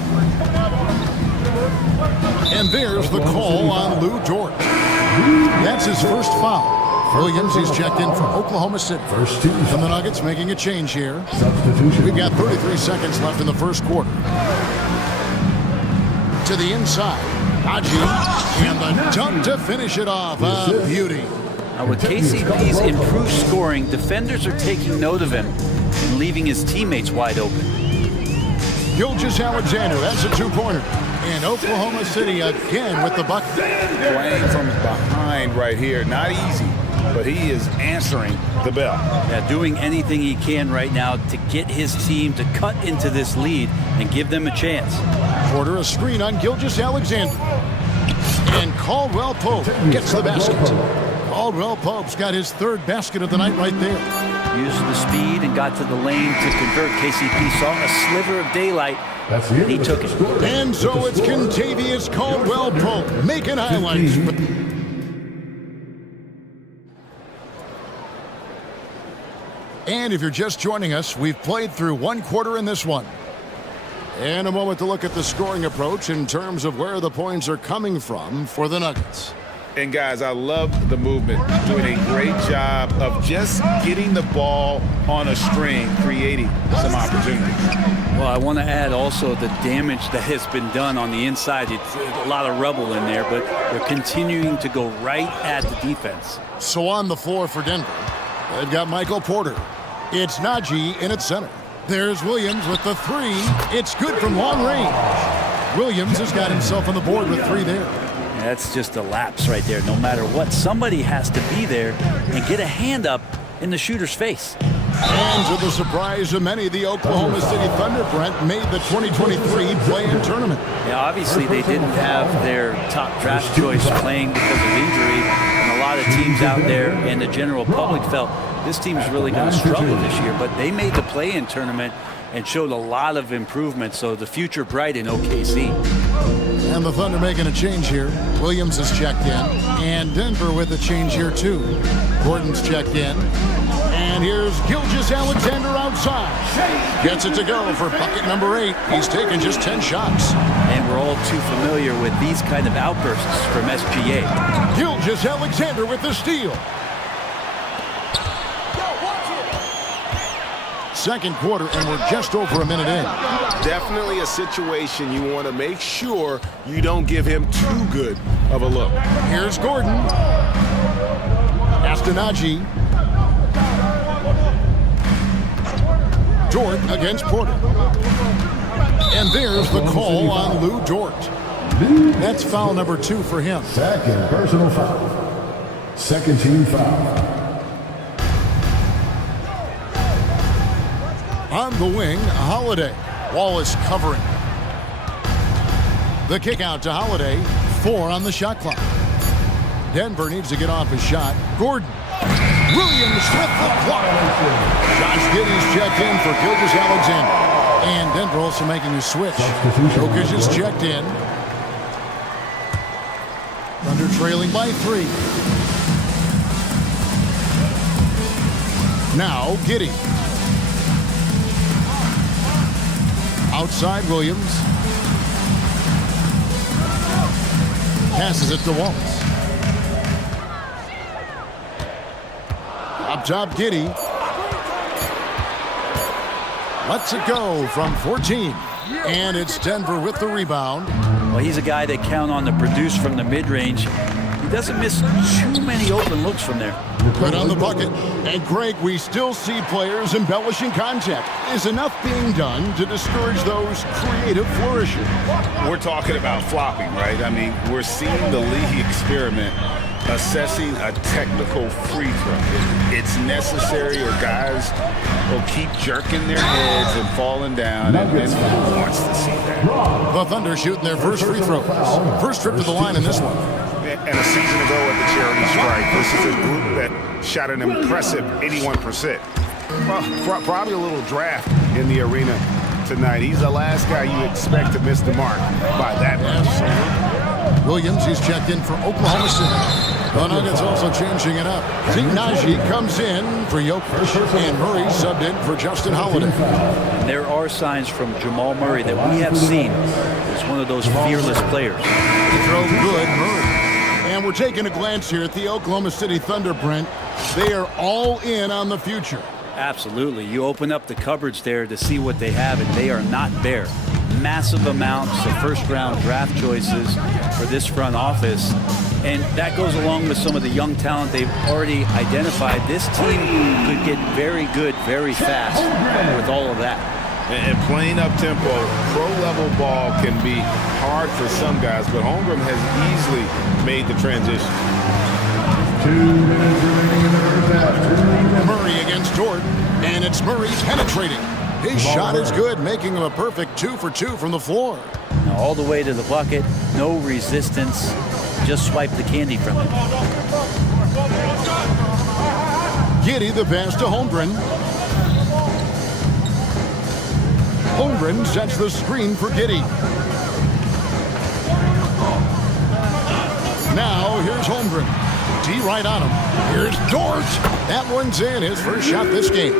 And there's the call on Lou Dort. That's his first foul. Williams, he's checked in from Oklahoma City. And the Nuggets making a change here. We've got 33 seconds left in the first quarter. To the inside. Haji, and the dunk to finish it off. A beauty. Now with KCP's improved scoring, defenders are taking note of him and leaving his teammates wide open. Gilgeous-Alexander, that's a two-pointer. And Oklahoma City again with the bucket. Playing from behind right here. Not easy, but he is answering the bell. Yeah, doing anything he can right now to get his team to cut into this lead and give them a chance. Porter, a screen on Gilgeous-Alexander. And Caldwell Pope gets the basket. Caldwell Pope's got his third basket of the night right there. Used the speed and got to the lane to convert. KCP saw a sliver of daylight. He took it. And so it's Kentavious Caldwell Pope making highlights. And if you're just joining us, we've played through one quarter in this one. And a moment to look at the scoring approach in terms of where the points are coming from for the Nuggets. And guys, I love the movement. Doing a great job of just getting the ball on a string, creating some opportunities. Well, I want to add also the damage that has been done on the inside. It's a lot of rubble in there, but they're continuing to go right at the defense. So on the floor for Denver, they've got Michael Porter. It's Najee in its center. There's Williams with the three. It's good from long range. Williams has got himself on the board with three there. That's just a lapse right there. No matter what, somebody has to be there and get a hand up in the shooter's face. And to the surprise of many, the Oklahoma City Thunder, Brent, made the 2023 play-in tournament. Yeah, obviously they didn't have their top draft choice playing because of injury, and a lot of teams out there and the general public felt this team's really going to struggle this year, but they made the play-in tournament and showed a lot of improvement, so the future bright in OKC. And the Thunder making a change here. Williams is checked in, and Denver with a change here too. Gordon's checked in, and here's Gilgeous-Alexander outside. Gets it to go for bucket number 8. He's taken just 10 shots. And we're all too familiar with these kind of outbursts from SGA. Gilgeous-Alexander with the steal. Second quarter, and we're just over a minute in. Definitely a situation you want to make sure you don't give him too good of a look. Here's Gordon. Najee. Dort against Porter. And there's the call on Lou Dort. That's foul number 2 for him. Second personal foul. Second team foul. On the wing, Holiday. Wallace covering. The kick out to Holiday. 4 on the shot clock. Denver needs to get off his shot. Gordon. Williams with the block. Josh Giddey's checked in for Gilgeous-Alexander. And Denver also making a switch. Jokic is checked in. Thunder trailing by 3. Now Giddey. Outside Williams. Passes it to Wallace. Up top Giddey. Lets it go from 14. And it's Denver with the rebound. Well, he's a guy they count on to produce from the mid-range. He doesn't miss too many open looks from there. Good on the bucket. And Greg, we still see players embellishing contact. Is enough being done to discourage those creative flourishes? We're talking about flopping, right? I mean, we're seeing the league experiment assessing a technical free throw. It's necessary, or guys will keep jerking their heads and falling down, and who wants to see that? The Thunder shooting their first free throws. First trip to the line in this one. And a season ago at the charity strike, this is a group that shot an impressive 81%. Well, probably a little draft in the arena tonight. He's the last guy you expect to miss the mark by that much. Williams, he's checked in for Oklahoma City. The Nuggets also changing it up. Najee comes in for Jokic, and Murray subbed in for Justin Holiday. And there are signs from Jamal Murray that we have seen as one of those fearless players. He drove good, Murray. And we're taking a glance here at the Oklahoma City Thunder, Brent. They are all in on the future. Absolutely. You open up the cupboards there to see what they have, and they are not bare. Massive amounts of first-round draft choices for for this front office. And that goes along with some of the young talent they've already identified. This team could get very good very fast with all of that. And playing up-tempo, pro-level ball can be hard for some guys, but Holmgren has easily made the transition. 2 minutes remaining in the first half. Murray against Dort, and it's Murray penetrating. His shot is good, making him a perfect 2 for 2 from the floor. Now all the way to the bucket, no resistance, just swipe the candy from it. Giddey the pass to Holmgren. Holmgren sets the screen for Giddey. Now here's Holmgren. D right on him. Here's Dort. That one's in. His first shot this game.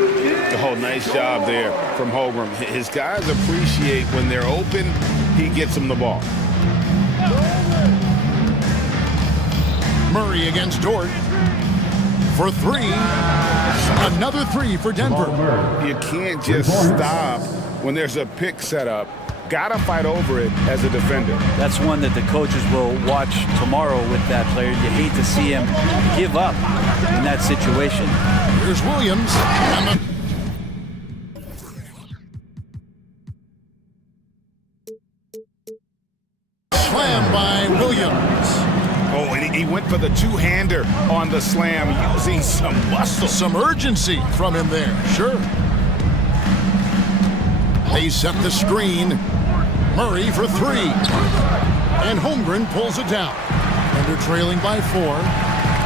Oh, nice job there from Holmgren. His guys appreciate when they're open, he gets them the ball. Murray against Dort. For 3. Another 3 for Denver. You can't just stop when there's a pick set up. Gotta fight over it as a defender. That's one that the coaches will watch tomorrow with that player. You hate to see him give up in that situation. Here's Williams. And the slam by Williams. Oh, and he went for the two-hander on the slam, using some muscle. Some urgency from him there, sure. They set the screen. Murray for 3. And Holmgren pulls it down. Thunder trailing by 4.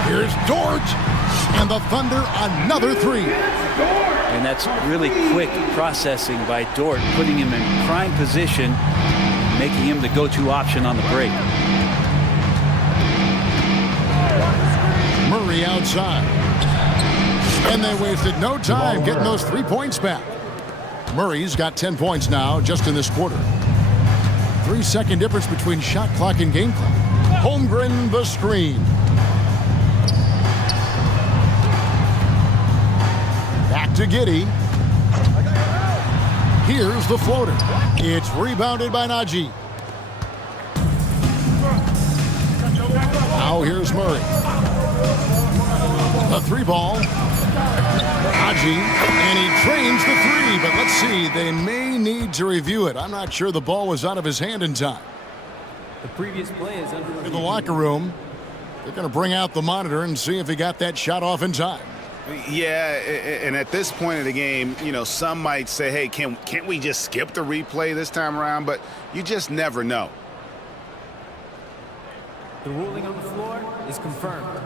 Here's Dort. And the Thunder another 3. And that's really quick processing by Dort, putting him in prime position, making him the go-to option on the break. Murray outside. And they wasted no time getting those 3 points back. Murray's got 10 points now just in this quarter. 3-second difference between shot clock and game clock. Holmgren the screen. Back to Giddey. Here's the floater. It's rebounded by Najee. Now here's Murray. The 3 ball. Najee, and he trains the 3, but let's see, they may need to review it. I'm not sure the ball was out of his hand in time. The previous play is under In the locker room, they're going to bring out the monitor and see if he got that shot off in time. Yeah, and at this point of the game, you know, some might say, hey, can't we just skip the replay this time around? But you just never know. The ruling on the floor is confirmed.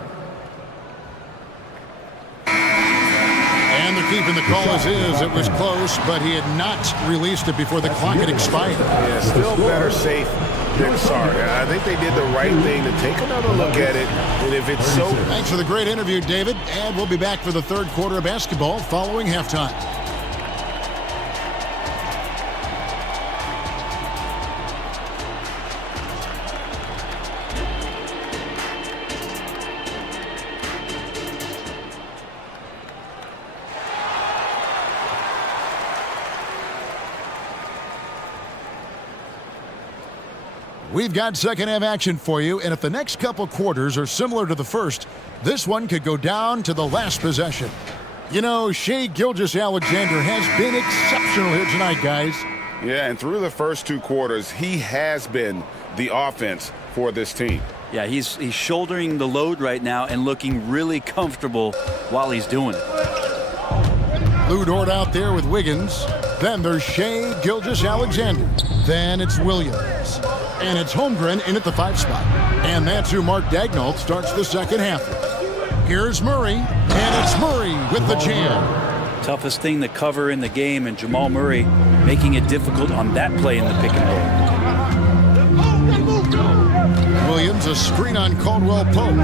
And they're keeping the call as is. It was close, but he had not released it before the clock had expired. Yeah, still better safe than sorry. I think they did the right thing to take another look at it. And if it's so... Thanks for the great interview, David. And we'll be back for the third quarter of basketball following halftime. We've got second half action for you, and if the next couple quarters are similar to the first, this one could go down to the last possession. You know, Shai Gilgeous-Alexander has been exceptional here tonight, guys. Yeah, and through the first 2 quarters, he has been the offense for this team. Yeah, he's shouldering the load right now and looking really comfortable while he's doing it. Lou Dort out there with Wiggins. Then there's Shai Gilgeous-Alexander. Then it's Williams. And it's Holmgren in at the 5 spot. And that's who Mark Daigneault starts the second half with. Here's Murray, and it's Murray with the jam. Toughest thing to cover in the game, and Jamal Murray making it difficult on that play in the pick and roll. Williams, a screen on Caldwell Pope.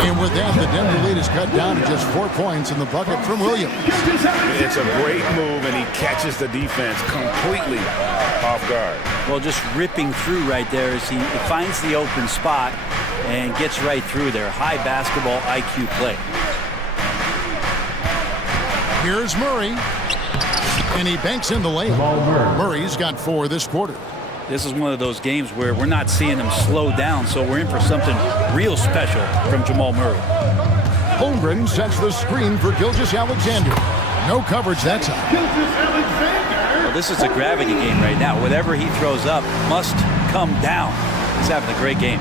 And with that, the Denver lead is cut down to just 4 points in the bucket from Williams. It's a great move, and he catches the defense completely off guard. Well, just ripping through right there as he finds the open spot and gets right through there. High basketball IQ play. Here's Murray. And he banks in the layup. Murray's got 4 this quarter. This is one of those games where we're not seeing him slow down, so we're in for something real special from Jamal Murray. Holmgren sets the screen for Gilgeous-Alexander. No coverage that time. Well, this is a gravity game right now. Whatever he throws up must come down. He's having a great game.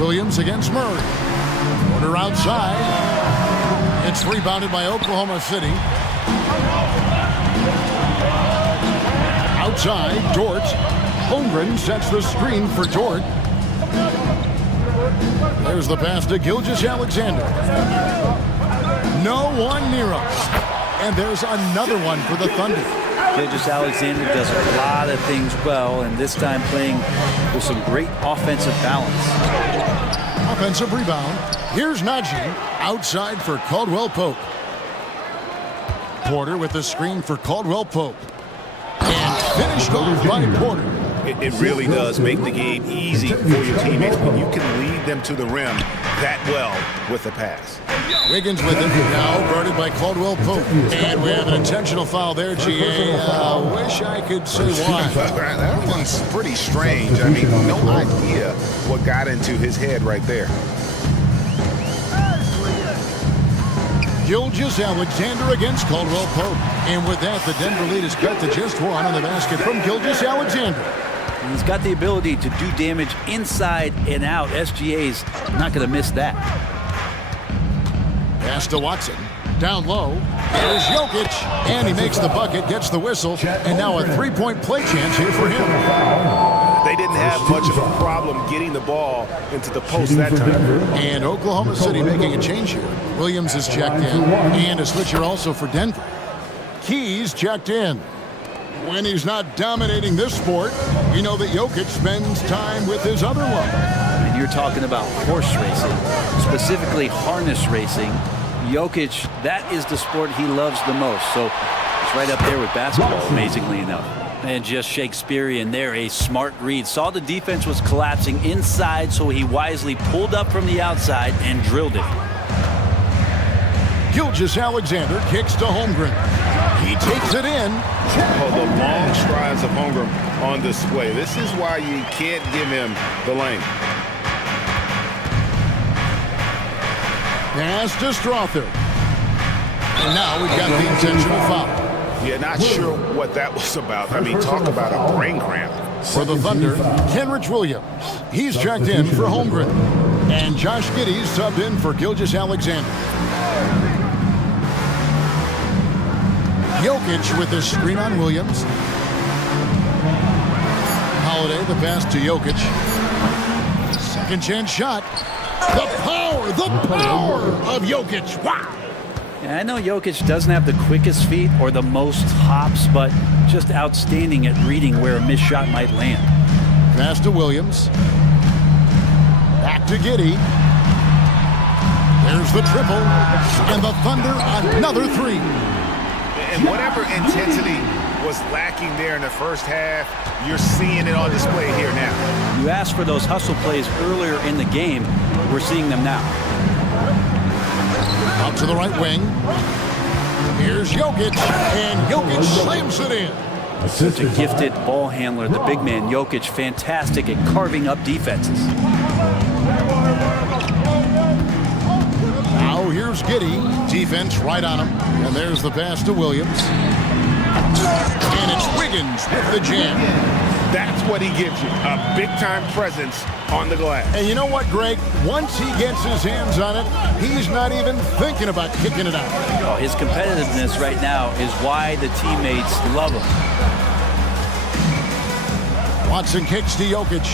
Williams against Murray. Order outside. It's rebounded by Oklahoma City. Outside, Dort. Holmgren sets the screen for Dort. There's the pass to Gilgeous-Alexander. No one near us. And there's another one for the Thunder. Gilgeous-Alexander does a lot of things well, and this time playing with some great offensive balance. Offensive rebound. Here's Najee. Outside for Caldwell Pope. Porter with the screen for Caldwell Pope. And finished off by Porter. It really does make the game easy for your teammates when you can lead them to the rim that well with a pass. Wiggins with it, now guarded by Caldwell Pope. And we have an intentional foul there, GA. Wish I could say why. That one's pretty strange. I mean, no idea what got into his head right there. Gilgeous-Alexander against Caldwell Pope. And with that, the Denver lead is cut to just one on the basket from Gilgeous-Alexander. He's got the ability to do damage inside and out. SGA's not going to miss that. Pass to Watson. Down low. There's Jokic. And he makes the bucket, gets the whistle. And now a three-point play chance here for him. They didn't have much of a problem getting the ball into the post that time. And Oklahoma City making a change here. Williams is checked in. And a switcher also for Denver. Keys checked in. When he's not dominating this sport, we know that Jokic spends time with his other love. And you're talking about horse racing, specifically harness racing. Jokic, that is the sport he loves the most. So it's right up there with basketball, amazingly enough. And just Shakespearean there, a smart read. Saw the defense was collapsing inside, so he wisely pulled up from the outside and drilled it. Gilgeous-Alexander kicks to Holmgren. He takes it in. Oh, the long strides of Holmgren on display. This is why you can't give him the lane. Pass to Strother. And now we've got the intentional foul. Yeah, not sure what that was about. I mean, talk about a brain cramp. For the Thunder, Kenrich Williams. He's checked in for Holmgren. And Josh Giddey's subbed in for Gilgeous-Alexander. Jokic with the screen on Williams. Holiday, the pass to Jokic. Second chance shot. The power of Jokic. Wow. Yeah, I know Jokic doesn't have the quickest feet or the most hops, but just outstanding at reading where a missed shot might land. Pass to Williams. Back to Giddey. There's the triple. And the Thunder another three. And whatever intensity was lacking there in the first half, you're seeing it on display here now. You asked for those hustle plays earlier in the game. We're seeing them now. Out to the right wing. Here's Jokic, and Jokic slams it in. Such a gifted ball handler, the big man Jokic, fantastic at carving up defenses. Now here's Giddey. Defense right on him. And there's the pass to Williams. And it's Wiggins with the jam. That's what he gives you, a big-time presence on the glass. And you know what, Greg? Once he gets his hands on it, he's not even thinking about kicking it out. Oh, his competitiveness right now is why the teammates love him. Watson kicks to Jokic.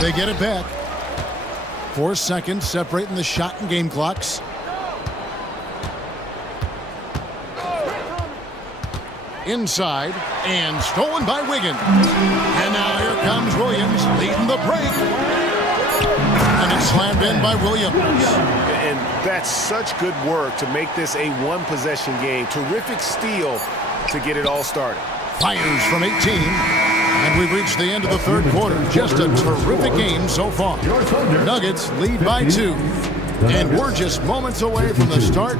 They get it back. 4 seconds separating the shot and game clocks. Inside and stolen by Wiggins. And now here comes Williams leading the break. And it's slammed in by Williams. And that's such good work to make this a one-possession game. Terrific steal to get it all started. Fires from 18. And we've reached the end of the third quarter. Just a terrific game so far. Nuggets lead by 2. And we're just moments away from the start.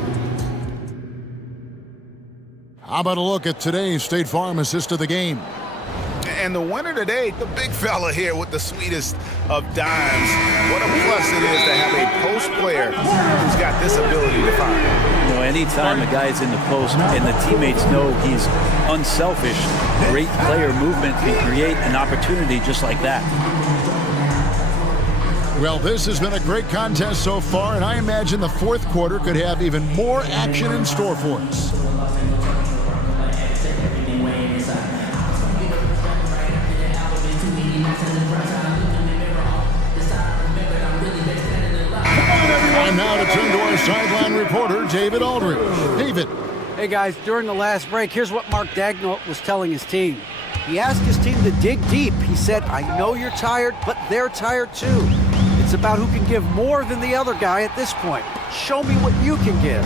How about a look at today's State Farm assist of the game? And the winner today, the big fella here with the sweetest of dimes. What a plus it is to have a post player who's got this ability to find. You know, anytime a guy's in the post and the teammates know he's unselfish, great player movement can create an opportunity just like that. Well, this has been a great contest so far, and I imagine the fourth quarter could have even more action in store for us. Time now to turn to our sideline reporter, David Aldridge. David. Hey guys, during the last break, here's what Mark Dagnall was telling his team. He asked his team to dig deep. He said, I know you're tired, but they're tired too. It's about who can give more than the other guy at this point. Show me what you can give.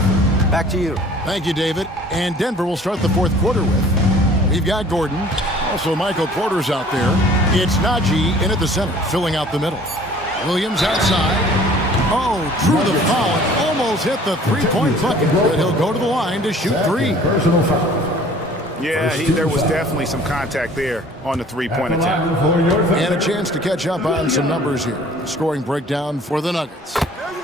Back to you. Thank you, David. And Denver will start the fourth quarter with. We've got Gordon. Also, Michael Porter's out there. It's Najee in at the center, filling out the middle. Williams outside. Oh, drew the foul and almost hit the three-point bucket, but he'll go to the line to shoot 3. Yeah, there was definitely some contact there on the three-point attempt. And a chance to catch up on some numbers here. The scoring breakdown for the Nuggets.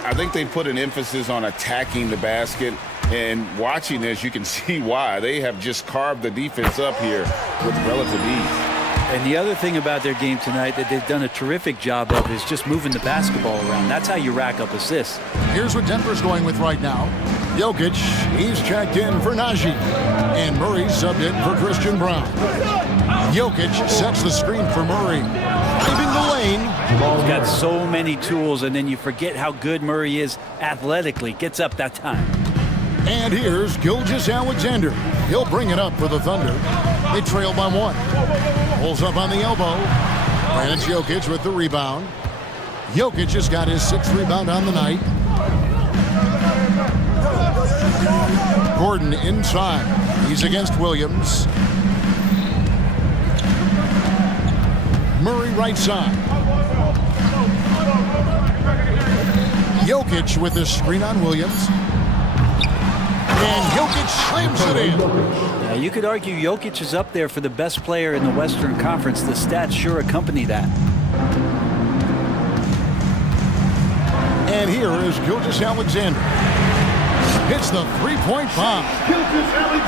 I think they put an emphasis on attacking the basket, and watching this, you can see why. They have just carved the defense up here with relative ease. And the other thing about their game tonight that they've done a terrific job of is just moving the basketball around. That's how you rack up assists. Here's what Denver's going with right now. Jokic, he's checked in for Najee. And Murray's subbed in for Christian Brown. Jokic sets the screen for Murray. Driving the lane. He's got so many tools, and then you forget how good Murray is athletically. Gets up that time. And here's Gilgeous-Alexander. He'll bring it up for the Thunder. They trail by 1. Pulls up on the elbow. And it's Jokic with the rebound. Jokic just got his 6th rebound on the night. Gordon inside. He's against Williams. Murray right side. Jokic with the screen on Williams. And Jokic slams it in. Yeah, you could argue Jokic is up there for the best player in the Western Conference. The stats sure accompany that. And here is Gilgeous-Alexander. Hits the three-point bomb.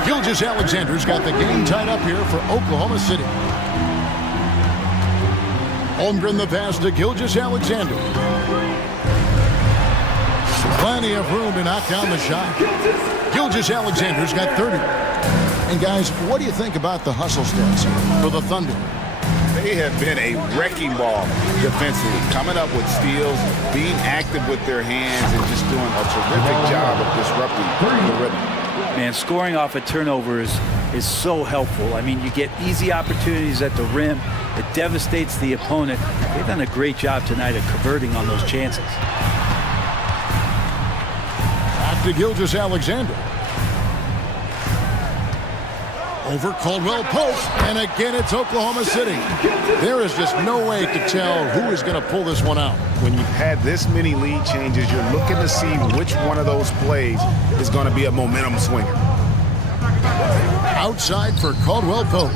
Gilgeous-Alexander's got the game tied up here for Oklahoma City. Holmgren the pass to Gilgeous-Alexander. Plenty of room to knock down the shot. Gilgeous-Alexander's got 30. And guys, what do you think about the hustle stats here for the Thunder? They have been a wrecking ball defensively, coming up with steals, being active with their hands, and just doing a terrific job of disrupting the rhythm. Man, scoring off of turnovers is so helpful. I mean, you get easy opportunities at the rim. It devastates the opponent. They've done a great job tonight of converting on those chances. To Gilgeous-Alexander. Over Caldwell Pope, and again it's Oklahoma City. There is just no way to tell who is going to pull this one out. When you've had this many lead changes, you're looking to see which one of those plays is going to be a momentum swinger. Outside for Caldwell Pope.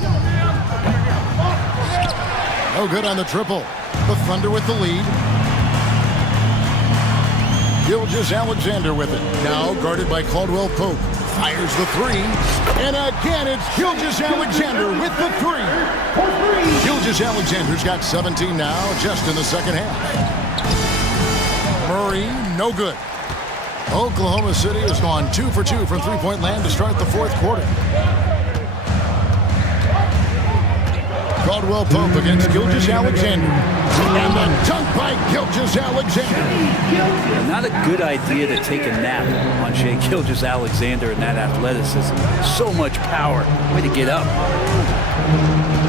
No good on the triple. The Thunder with the lead. Gilgeous-Alexander with it. Now guarded by Caldwell Pope. Fires the 3. And again, it's Gilgeous-Alexander with the 3. Gilgeous-Alexander's got 17 now, just in the second half. Murray, no good. Oklahoma City has gone 2 for 2 from three-point land to start the fourth quarter. Caldwell Pope against Gilgeous-Alexander. And the dunk by Gilgeous-Alexander. Not a good idea to take a nap on Shai Gilgeous-Alexander and that athleticism. So much power. Way to get up.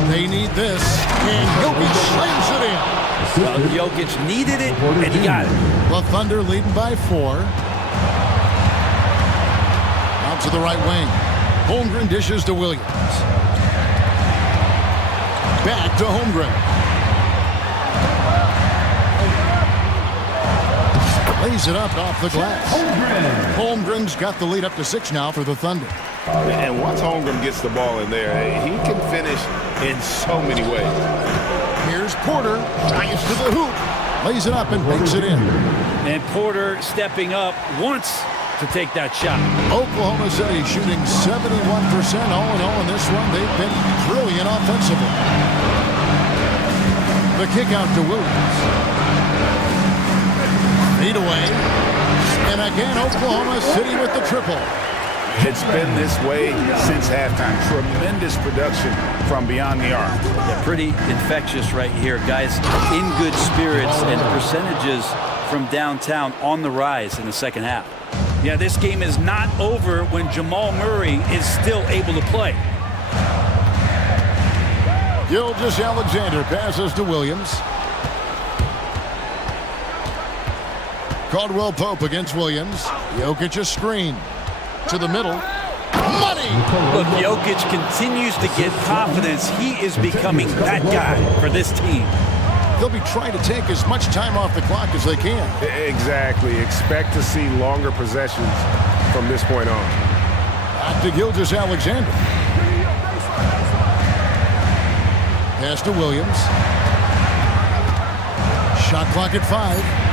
They need this. And Jokic slams it in. Well, Jokic needed it, and he got it. The Thunder leading by 4. Out to the right wing. Holmgren dishes to Williams. Back to Holmgren. Lays it up off the glass. Holmgren's got the lead up to 6 now for the Thunder. And once Holmgren gets the ball in there, he can finish in so many ways. Here's Porter. Drives to the hoop. Lays it up and banks it in. And Porter stepping up once to take that shot. Oklahoma City shooting 71% all in all in this one. They've been brilliant offensively. The kick out to Williams. Feed away. And again, Oklahoma City with the triple. It's been this way since halftime. Tremendous production from beyond the arc. Yeah, pretty infectious right here. Guys in good spirits and percentages from downtown on the rise in the second half. Yeah, this game is not over when Jamal Murray is still able to play. Gilgeous-Alexander passes to Williams. Caldwell Pope against Williams. Jokic a screen. To the middle. Money! Look, Jokic continues to get confidence. He is becoming that guy for this team. They'll be trying to take as much time off the clock as they can. Exactly. Expect to see longer possessions from this point on. Back to Gilgeous-Alexander. Pass to Williams. Shot clock at 5.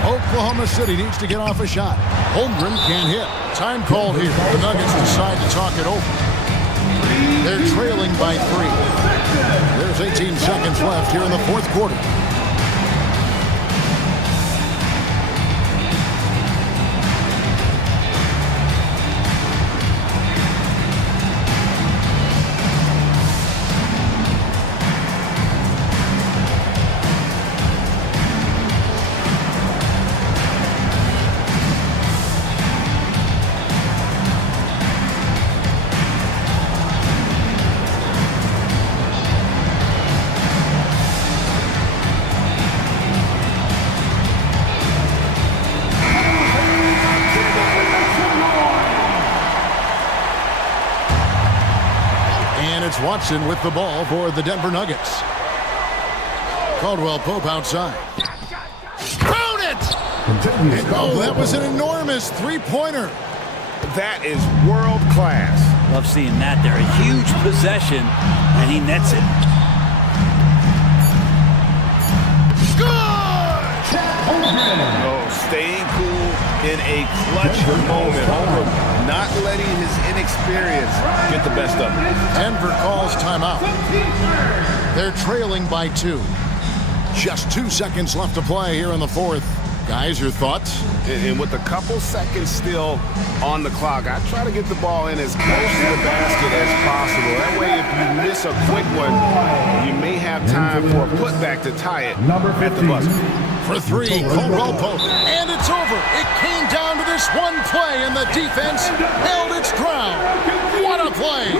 Oklahoma City needs to get off a shot. Holmgren can't hit. Time called here. The Nuggets decide to talk it over. They're trailing by 3. There's 18 seconds left here in the fourth quarter. Watson with the ball for the Denver Nuggets. Caldwell Pope outside. Found it! Oh, that was an enormous three-pointer. That is world class. Love seeing that there. A huge possession, and he nets it. Good! Oh, staying cool in a clutch moment. Not letting his inexperience get the best of him. Denver calls timeout. They're trailing by 2. Just 2 seconds left to play here in the fourth. Guys, your thoughts? And with a couple seconds still on the clock, I try to get the ball in as close to the basket as possible. That way, if you miss a quick one, you may have time for a putback to tie it at the buzzer. For 3, Caldwell Pope. And it's over. It came down to this one play, and the defense held its ground. What a play!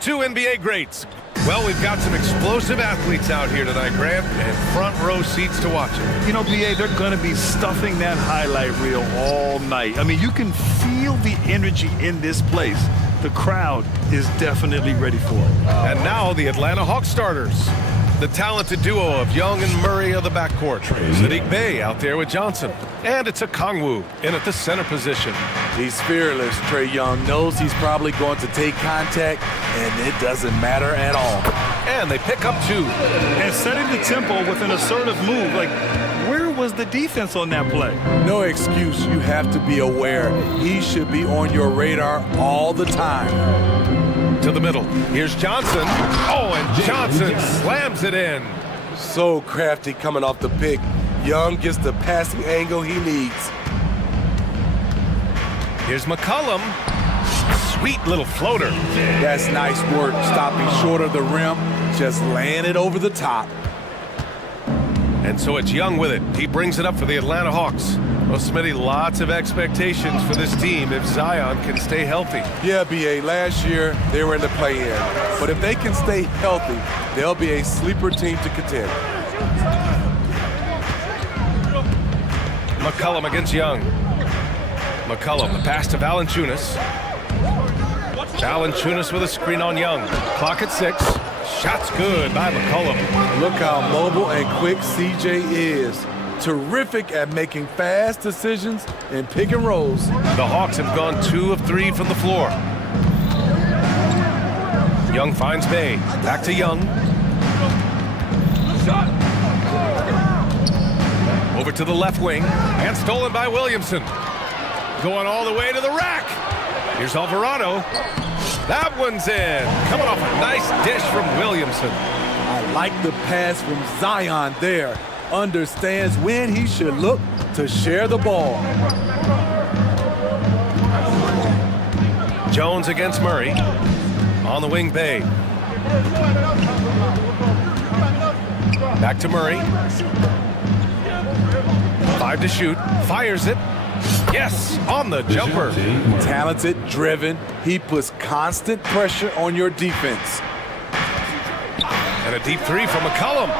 Two NBA greats. Well, we've got some explosive athletes out here tonight, Grant, and front row seats to watch it. You know, BA, they're going to be stuffing that highlight reel all night. I mean, you can feel the energy in this place. The crowd is definitely ready for it. And now the Atlanta Hawks starters. The talented duo of Young and Murray of the backcourt. Sadiq Bey out there with Johnson. And it's a Kongwu in at the center position. He's fearless. Trae Young knows he's probably going to take contact, and it doesn't matter at all. And they pick up two. And setting the tempo with an assertive move. Like, where was the defense on that play? No excuse. You have to be aware. He should be on your radar all the time. To the middle. Here's Johnson. Oh, and Johnson slams it in. So crafty coming off the pick. Young gets the passing angle he needs. Here's McCollum. Sweet little floater. That's nice work. Stopping short of the rim. Just laying it over the top. And so it's Young with it. He brings it up for the Atlanta Hawks. Well, Smitty, lots of expectations for this team if Zion can stay healthy. Yeah, B.A., last year they were in the play-in. But if they can stay healthy, they'll be a sleeper team to contend. McCollum against Young. McCollum, the pass to Valanciunas. Valanciunas with a screen on Young. Clock at 6. Shots good by McCollum. Look how mobile and quick CJ is. Terrific at making fast decisions and pick and rolls. The Hawks have gone 2 of 3 from the floor. Young finds Bey. Back to Young. Over to the left wing. And stolen by Williamson. Going all the way to the rack. Here's Alvarado. That one's in. Coming off a nice dish from Williamson. I like the pass from Zion there. Understands when he should look to share the ball. Jones against Murray. On the wing, Bey. Back to Murray. 5 to shoot. Fires it. Yes, on the jumper. Talented, driven. He puts constant pressure on your defense. And a deep 3 from McCollum.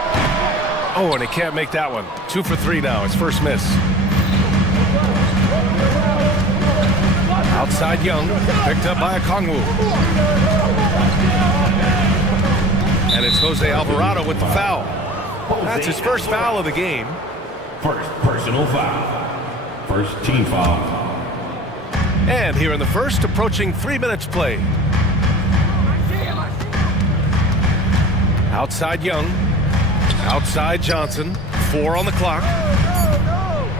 Oh, and he can't make that one. 2 for 3 now. His first miss. Outside Young. Picked up by a Kongwu. And it's Jose Alvarado with the foul. That's his first foul of the game. First personal foul. First team foul. And here in the first, approaching 3 minutes played. Outside Young. Outside Johnson. 4 on the clock.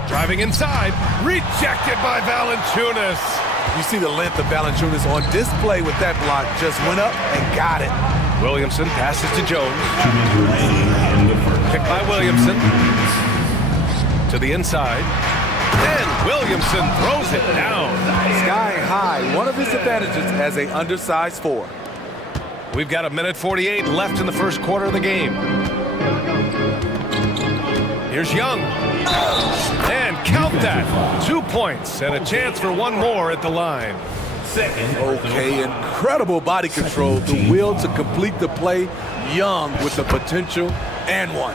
Driving inside. Rejected by Valanciunas. You see the length of Valanciunas on display with that block. Just went up and got it. Williamson passes to Jones. Picked by Williamson. To the inside. And Williamson throws it down. Sky high. One of his advantages as an undersized 4. We've got 1:48 left in the first quarter of the game. Here's Young. And count that. 2 points and a chance for one more at the line. Okay, incredible body control. The will to complete the play. Young with the potential and one.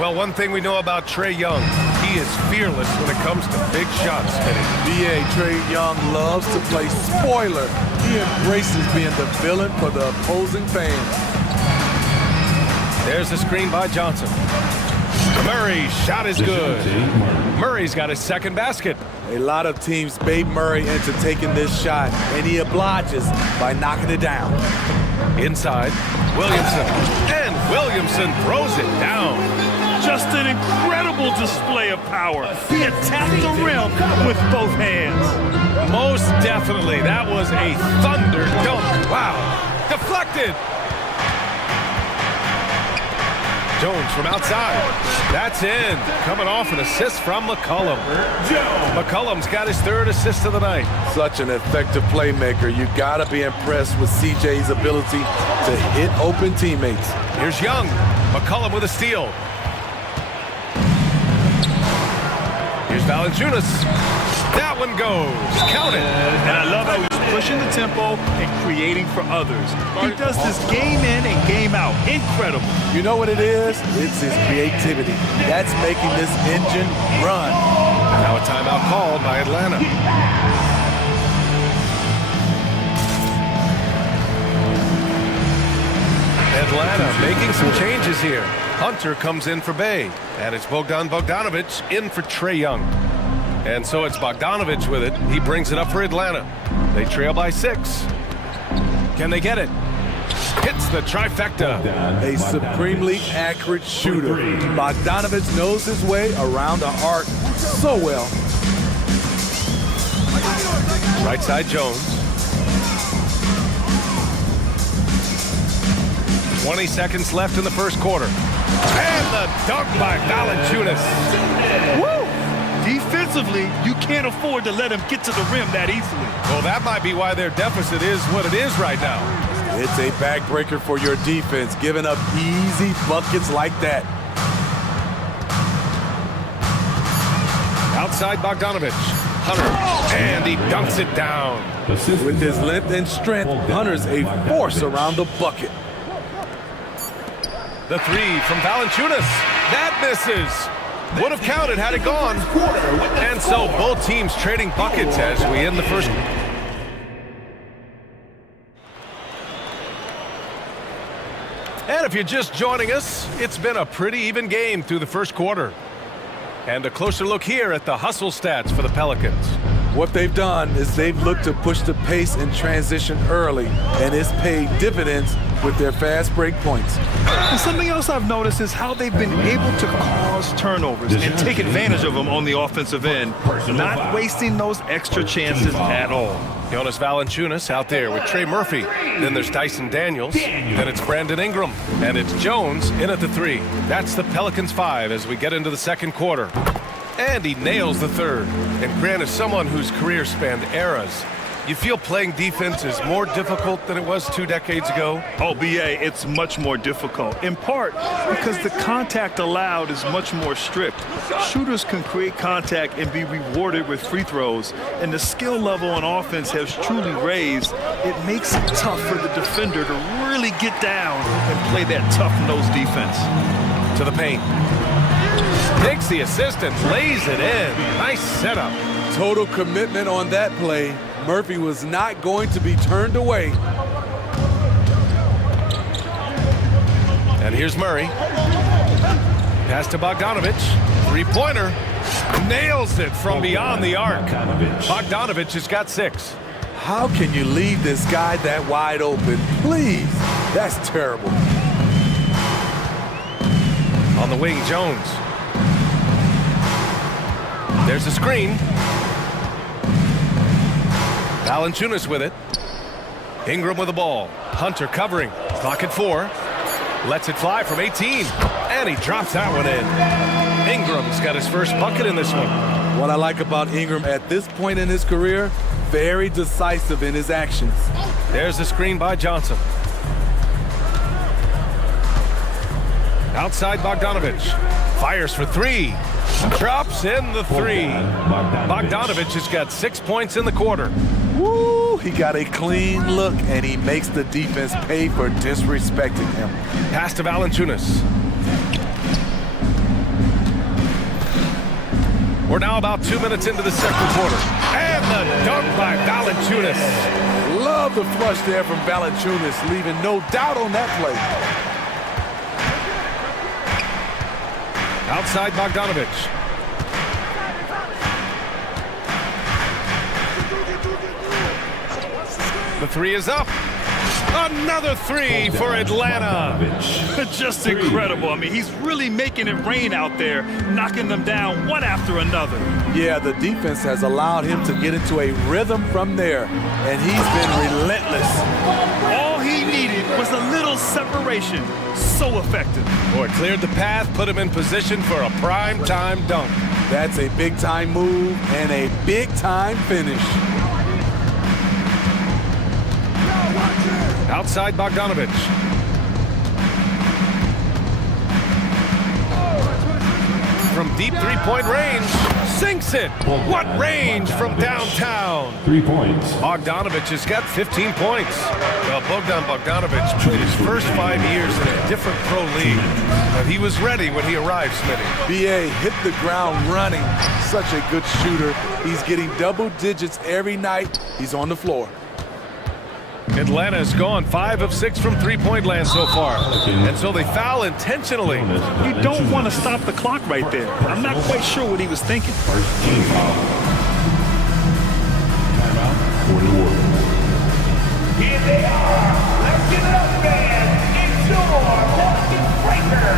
Well, one thing we know about Trae Young, he is fearless when it comes to big shots. B.A. Trae Young loves to play spoiler. He embraces being the villain for the opposing fans. There's the screen by Johnson. Murray's shot is good. Murray's got his second basket. A lot of teams bait Murray into taking this shot, and he obliges by knocking it down. Inside, Williamson. And Williamson throws it down. Just an incredible display of power. He attacked the rim with both hands. Most definitely. That was a thunder dunk. Wow. Deflected. Jones from outside. That's in. Coming off an assist from McCollum. McCollum's got his 3rd assist of the night. Such an effective playmaker. You gotta be impressed with CJ's ability to hit open teammates. Here's Young. McCollum with a steal. Here's Valanciunas. That one goes. Count it. And I love how he's pushing the tempo and creating for others. He does this game in and game out. Incredible. You know what it is? It's his creativity. That's making this engine run. Now a timeout called by Atlanta. Atlanta making some changes here. Hunter comes in for Bay, and it's Bogdan Bogdanovic in for Trae Young. And so it's Bogdanovic with it. He brings it up for Atlanta. They trail by 6. Can they get it? Hits the trifecta. A supremely accurate shooter. Bogdanovic knows his way around the arc so well. Right side Jones. 20 seconds left in the first quarter. And the dunk by Valanciunas. Woo! Defensively, you can't afford to let him get to the rim that easily. Well, that might be why their deficit is what it is right now. It's a backbreaker for your defense, giving up easy buckets like that. Outside Bogdanovic. Hunter, and he dunks it down. With his length and strength, Hunter's a force around the bucket. The 3 from Valanciunas. That misses. Would have counted had it gone. And so both teams trading buckets as we end the first. And if you're just joining us, it's been a pretty even game through the first quarter. And a closer look here at the hustle stats for the Pelicans. What they've done is they've looked to push the pace in transition early, and it's paid dividends with their fast break points. And something else I've noticed is how they've been able to cause turnovers and take advantage of them on the offensive end, not wasting those extra chances at all. Jonas Valanciunas out there with Trey Murphy. Then there's Dyson Daniels. Then it's Brandon Ingram. And it's Jones in at the 3. That's the Pelicans 5 as we get into the second quarter. And he nails the third. And Grant, as someone whose career spanned eras, you feel playing defense is more difficult than it was 2 decades ago? Oh, BA, it's much more difficult, in part because the contact allowed is much more strict. Shooters can create contact and be rewarded with free throws, and the skill level on offense has truly raised. It makes it tough for the defender to really get down and play that tough-nosed defense. To the paint. Takes the assist and lays it in. Nice setup. Total commitment on that play. Murphy was not going to be turned away. And here's Murray. Pass to Bogdanovic. 3-pointer. Nails it from beyond the arc. Bogdanovic has got 6. How can you leave this guy that wide open? Please. That's terrible. On the wing, Jones. There's a screen. Valanciunas with it. Ingram with the ball. Hunter covering. Clock at 4. Lets it fly from 18. And he drops that one in. Ingram's got his first bucket in this one. What I like about Ingram at this point in his career, very decisive in his actions. There's the screen by Johnson. Outside Bogdanovic. Fires for 3. Drops in the 3. Bogdanovic has got 6 points in the quarter. Woo! He got a clean look, and he makes the defense pay for disrespecting him. Pass to Valanciunas. We're now about 2 minutes into the second quarter. And the dunk by Valanciunas. Love the flush there from Valanciunas, leaving no doubt on that play. Outside Bogdanovic. The 3 is up. Another 3 for Atlanta. Just incredible. I mean, he's really making it rain out there, knocking them down one after another. Yeah, the defense has allowed him to get into a rhythm from there, and he's been relentless. All he needed was a little separation. So effective. Boy, cleared the path, put him in position for a prime-time dunk. That's a big-time move and a big-time finish. Outside Bogdanovic. From deep three-point range. Sinks it. What range from downtown? 3 points. Bogdanovich has got 15 points. Well, Bogdanovich played his first 5 years in a different pro league. But he was ready when he arrived, Smitty. BA hit the ground running. Such a good shooter. He's getting double digits every night. He's on the floor. Atlanta's gone 5 of 6 from three-point land so far. And so they foul intentionally. You don't want to stop the clock right there. I'm not quite sure what he was thinking. First team foul. Timeout for the Warriors. Here they are. Let's give it up, fans. It's your Pelicans breaker.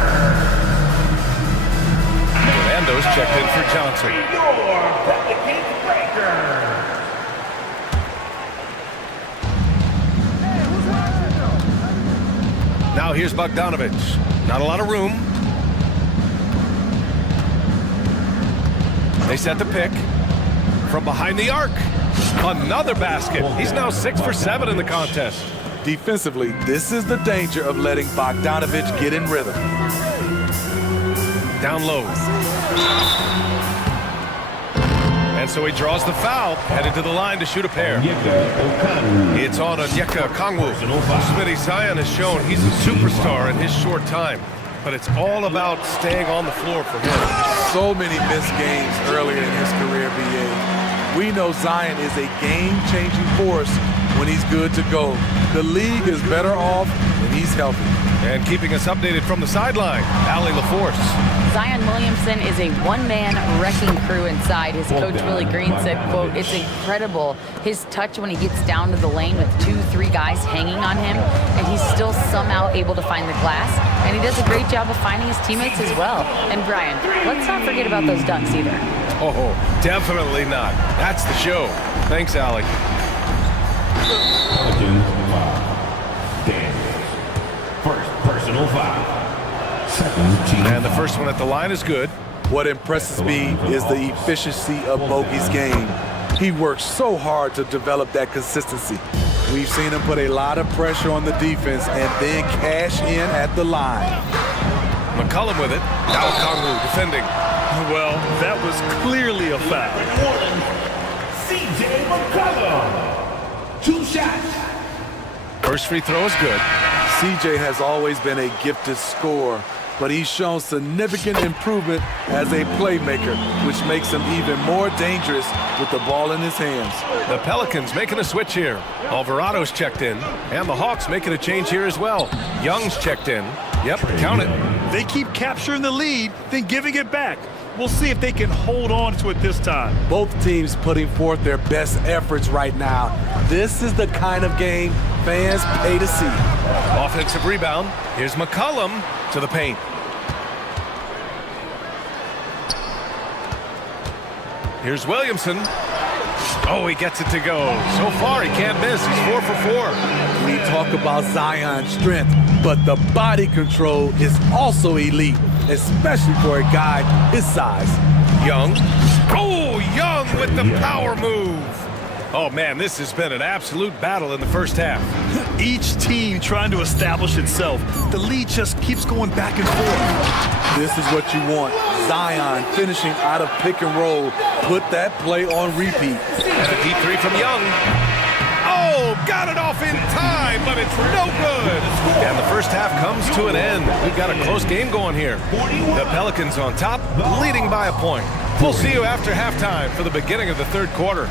Fernando's checked in for Johnson. Your Pelicans breaker. Now here's Bogdanovich. Not a lot of room. They set the pick. From behind the arc. Another basket. He's now 6 for 7 in the contest. Defensively, this is the danger of letting Bogdanovich get in rhythm. Down low. And so he draws the foul, headed to the line to shoot a pair. It's on Onyeka Okongwu. Smitty, Zion has shown he's a superstar in his short time, but it's all about staying on the floor for him. So many missed games earlier in his career, BA. We know Zion is a game-changing force when he's good to go. The league is better off when he's healthy. And keeping us updated from the sideline, Allie LaForce. Zion Williamson is a one-man wrecking crew inside. His coach, Willie Green, said, quote, "It's incredible. His touch when he gets down to the lane with 2-3 guys hanging on him, and he's still somehow able to find the glass. And he does a great job of finding his teammates as well." And Brian, let's not forget about those dunks either. Oh, definitely not. That's the show. Thanks, Allie. Pelicans foul. Daniels. First personal foul. Second team. And the first one at the line is good. What impresses me is the efficiency of Bogey's game. He works so hard to develop that consistency. We've seen him put a lot of pressure on the defense and then cash in at the line. McCollum with it. Now Okongwu defending. Well, that was clearly a foul. CJ McCollum. 2 shots. First free throw is good. CJ has always been a gifted scorer, but he's shown significant improvement as a playmaker, which makes him even more dangerous with the ball in his hands. The Pelicans making a switch here. Alvarado's checked in, and the Hawks making a change here as well. Young's checked in. Yep, count it. They keep capturing the lead, then giving it back. We'll see if they can hold on to it this time. Both teams putting forth their best efforts right now. This is the kind of game fans pay to see. Offensive rebound. Here's McCollum to the paint. Here's Williamson. Oh, he gets it to go. So far, he can't miss. He's 4 for 4. We talk about Zion's strength, but the body control is also elite, especially for a guy his size. Young. Oh, Young with the power move. Oh, man, this has been an absolute battle in the first half. Each team trying to establish itself. The lead just keeps going back and forth. This is what you want. Zion finishing out of pick and roll. Put that play on repeat. And a deep three from Young. Oh, got it off in time, but it's no good. And the first half comes to an end. We've got a close game going here. The Pelicans on top, leading by a point. We'll see you after halftime for the beginning of the third quarter.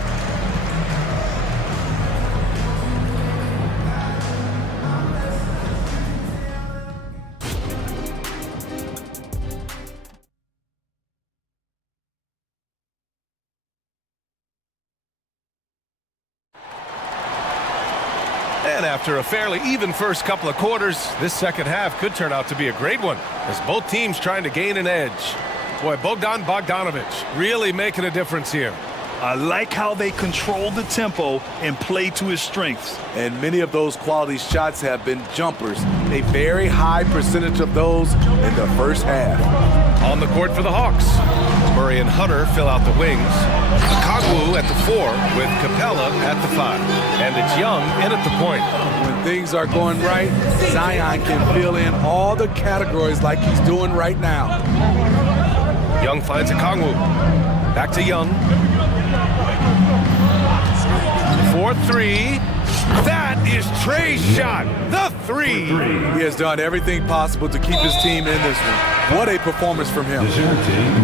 And after a fairly even first couple of quarters, this second half could turn out to be a great one, as both teams trying to gain an edge. Boy, Bogdanovich really making a difference here. I like how they control the tempo and play to his strengths. And many of those quality shots have been jumpers. A very high percentage of those in the first half. On the court for the Hawks, Murray and Hunter fill out the wings. Okongwu at the 4 with Capella at the 5. And it's Young in at the point. When things are going right, Zion can fill in all the categories like he's doing right now. Young finds a Kongwu. Back to Young. 4-3. That is Trey's shot. The three. He has done everything possible to keep his team in this one. What a performance from him.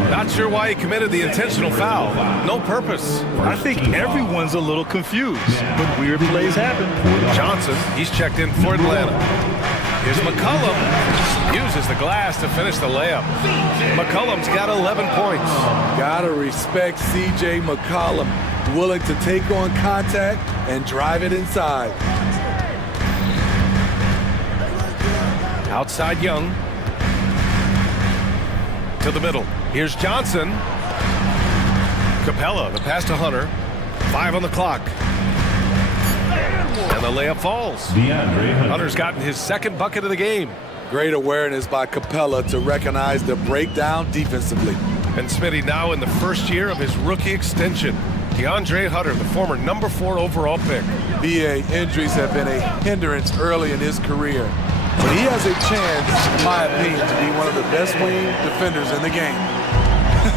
Not sure why he committed the intentional foul. No purpose. I think everyone's a little confused, but weird plays happen. Johnson, he's checked in for Atlanta. Here's McCollum. Uses the glass to finish the layup. McCollum's got 11 points. Gotta respect C.J. McCollum, willing to take on contact and drive it inside. Outside Young. To the middle. Here's Johnson. Capella, the pass to Hunter. 5 on the clock. And the layup falls. Hunter's gotten his second bucket of the game. Great awareness by Capella to recognize the breakdown defensively. And Smitty now in the first year of his rookie extension. DeAndre Hunter, the former number 4 overall pick. BA, injuries have been a hindrance early in his career. But he has a chance, in my opinion, to be one of the best wing defenders in the game.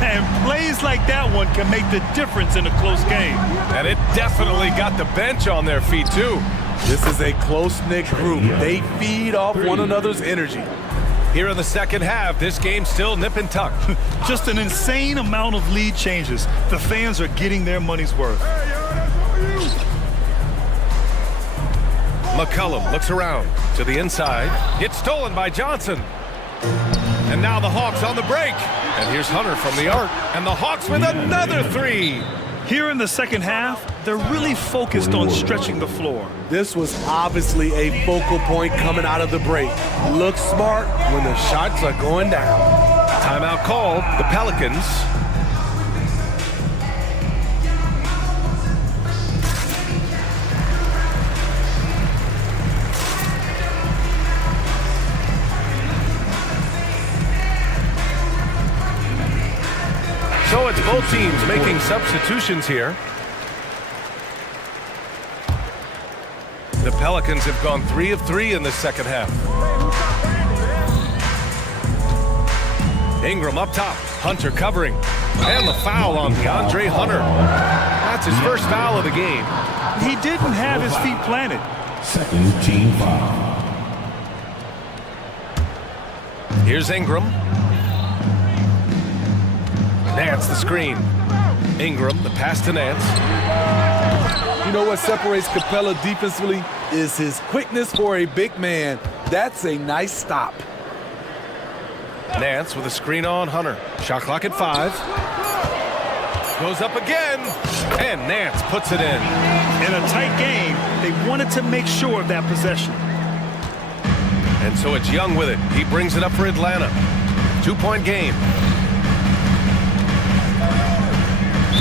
And plays like that one can make the difference in a close game. And it definitely got the bench on their feet, too. This is a close-knit group. They feed off one another's energy. Here in the second half, this game's still nip and tuck. Just an insane amount of lead changes. The fans are getting their money's worth. McCollum looks around to the inside. It's stolen by Johnson. And now the Hawks on the break. And here's Hunter from the arc. And the Hawks with another three. Here in the second half, they're really focused on stretching the floor. This was obviously a focal point coming out of the break. Look smart when the shots are going down. Timeout called. The Pelicans. So it's both teams making substitutions here. The Pelicans have gone 3 of 3 in the second half. Ingram up top. Hunter covering. And the foul on DeAndre Hunter. That's his first foul of the game. He didn't have his feet planted. Second team foul. Here's Ingram. Nance the screen. Ingram, the pass to Nance. You know what separates Capella defensively is his quickness for a big man. That's a nice stop. Nance with a screen on Hunter. Shot clock at 5. Goes up again. And Nance puts it in. In a tight game, they wanted to make sure of that possession. And so it's Young with it. He brings it up for Atlanta. 2-point game.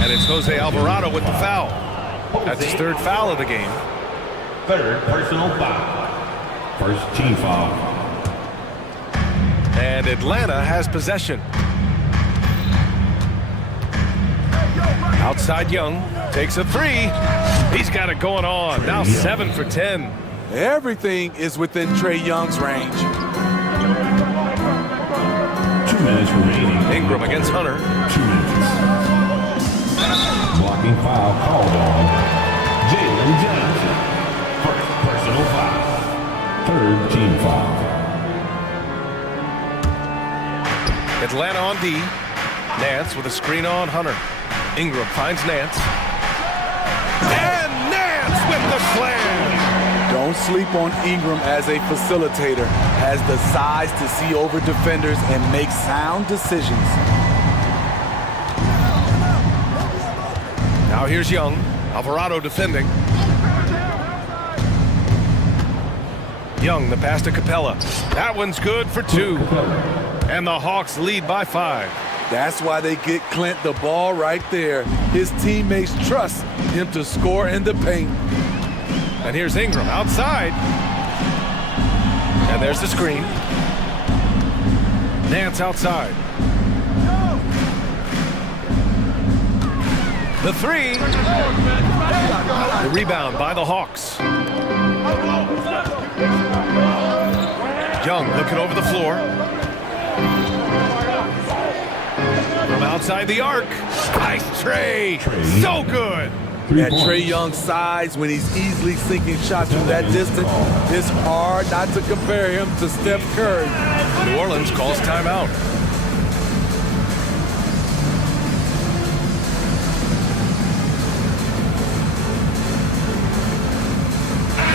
And it's Jose Alvarado with the foul. That's his third foul of the game. Third personal foul. First team foul. And Atlanta has possession. Outside Young. Takes a three. He's got it going on. Now 7 for 10. Everything is within Trey Young's range. 2 minutes remaining. Ingram against Hunter. 2 minutes. Blocking foul called on Jalen Johnson. First personal foul. Third team foul. Atlanta on D. Nance with a screen on Hunter. Ingram finds Nance. And Nance with the slam. Don't sleep on Ingram as a facilitator. Has the size to see over defenders and make sound decisions. Now here's Young. Alvarado defending. Young, the pass to Capella. That one's good for 2. And the Hawks lead by 5. That's why they get Clint the ball right there. His teammates trust him to score in the paint. And here's Ingram outside. And there's the screen. Nance outside. The three. The rebound by the Hawks. Young looking over the floor. Outside the arc. Nice Trey. So good. At Trae Young's size, when he's easily sinking shots from that distance, it's hard not to compare him to Steph Curry. New Orleans calls timeout.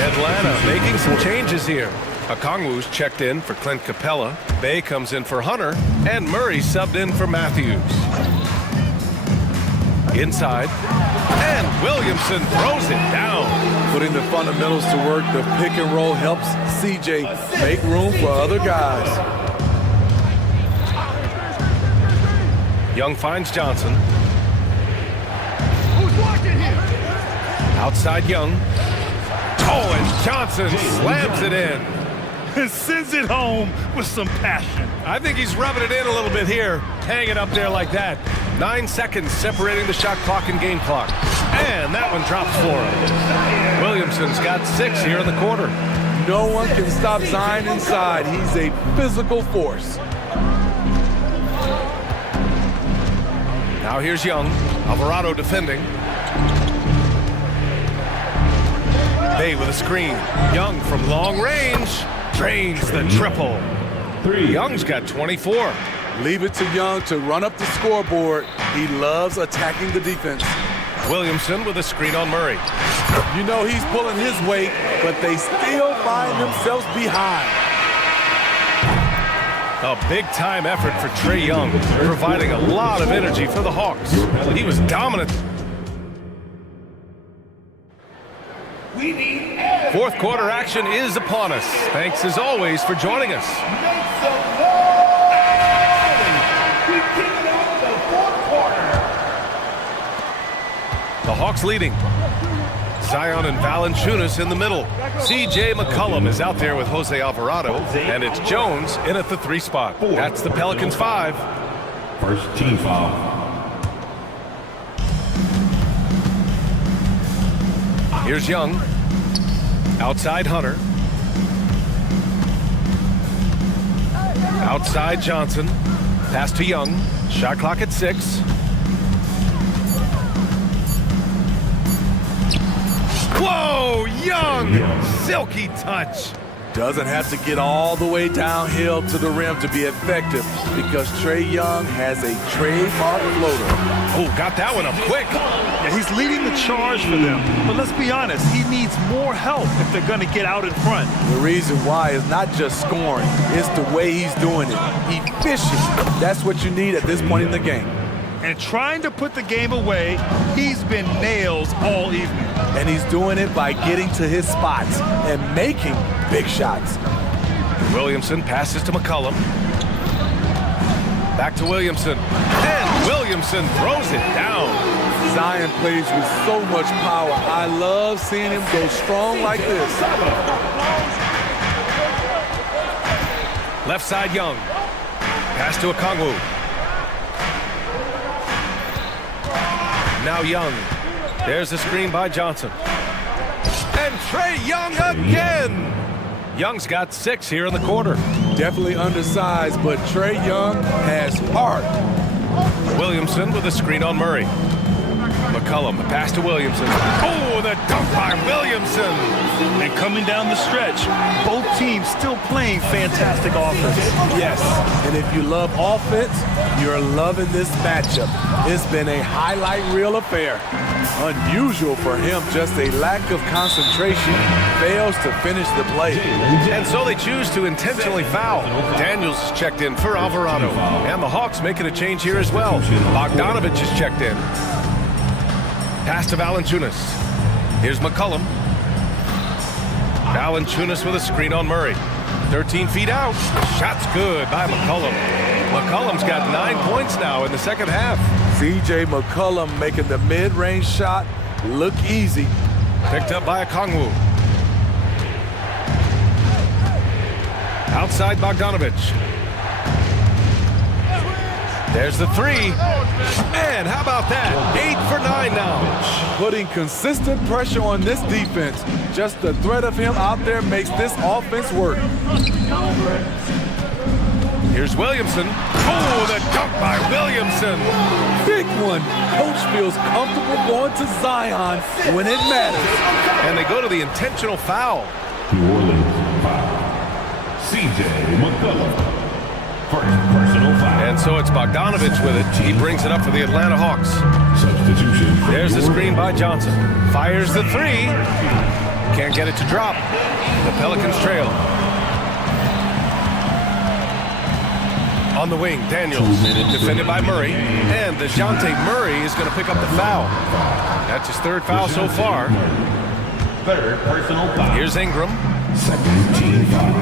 Atlanta making some changes here. Okongwu's checked in for Clint Capella. Bay comes in for Hunter. And Murray subbed in for Matthews. Inside. And Williamson throws it down. Putting the fundamentals to work, the pick and roll helps CJ make room for other guys. Young finds Johnson. Outside Young. Oh, and Johnson slams it in. And sends it home with some passion. I think he's rubbing it in a little bit here. Hang it up there like that. 9 seconds separating the shot clock and game clock. And that one drops for him. Williamson's got 6 here in the quarter. No one can stop Zion inside. He's a physical force. Now here's Young. Alvarado defending. Bay with a screen. Young from long range. Drains the triple. Young's got 24. Leave it to Young to run up the scoreboard. He loves attacking the defense. Williamson with a screen on Murray. You know he's pulling his weight, but they still find themselves behind. A big-time effort for Trae Young, providing a lot of energy for the Hawks. He was dominant. Fourth quarter action is upon us. Thanks as always for joining us. The Hawks leading. Zion and Valanciunas in the middle. C.J. McCollum is out there with Jose Alvarado, and it's Jones in at the 3 spot. That's the Pelicans 5. First team foul. Here's Young. Outside Hunter. Outside Johnson. Pass to Young. Shot clock at 6. Whoa, Young! Silky touch. Doesn't have to get all the way downhill to the rim to be effective because Trae Young has a trademark floater. Oh, got that one up quick. Yeah, he's leading the charge for them. But let's be honest, he needs more help if they're going to get out in front. The reason why is not just scoring, it's the way he's doing it. Efficient. That's what you need at this point in the game. And trying to put the game away, he's been nails all evening. And he's doing it by getting to his spots and making big shots. Williamson passes to McCollum. Back to Williamson. And Williamson throws it down. Zion plays with so much power. I love seeing him go strong like this. Left side Young. Pass to Okongwu. Now Young. There's the screen by Johnson. And Trae Young again. Young's got 6 here in the quarter. Definitely undersized, but Trae Young has heart. Williamson with a screen on Murray. McCollum, the pass to Williamson. Oh, the dunk by Williamson. And coming down the stretch, both teams still playing fantastic offense. Yes, and if you love offense, you're loving this matchup. It's been a highlight reel affair. Unusual for him, just a lack of concentration, fails to finish the play. And so they choose to intentionally foul. Daniels is checked in for Alvarado. And the Hawks making a change here as well. Bogdanovich is checked in. Pass to Valanciunas. Here's McCollum. Valanciunas with a screen on Murray. 13 feet out. Shot's good by McCollum. McCollum's got 9 points now in the second half. C.J. McCollum making the mid-range shot look easy. Picked up by Okongwu. Outside Bogdanovich. There's the 3. And how about that? 8 for 9 now. Putting consistent pressure on this defense. Just the threat of him out there makes this offense work. Here's Williamson. Oh, the dunk by Williamson. Big one. Coach feels comfortable going to Zion when it matters. And they go to the intentional foul. New Orleans foul. C.J. McCollum. First personal foul. And so it's Bogdanovich with it. He brings it up for the Atlanta Hawks. Substitution. There's the screen by Johnson. Fires the three. Can't get it to drop. The Pelicans trail. On the wing, Daniels, defended by Murray. And DeJounte Murray is going to pick up the foul. That's his third foul so far. Third personal foul. Here's Ingram. Second team foul.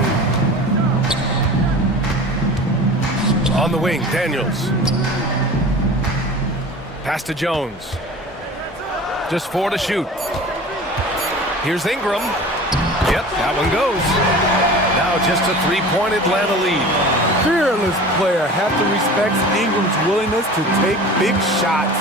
On the wing, Daniels. Pass to Jones. Just 4 to shoot. Here's Ingram. Yep, that one goes. Now just a 3-point Atlanta lead. Fearless player. Have to respect Ingram's willingness to take big shots.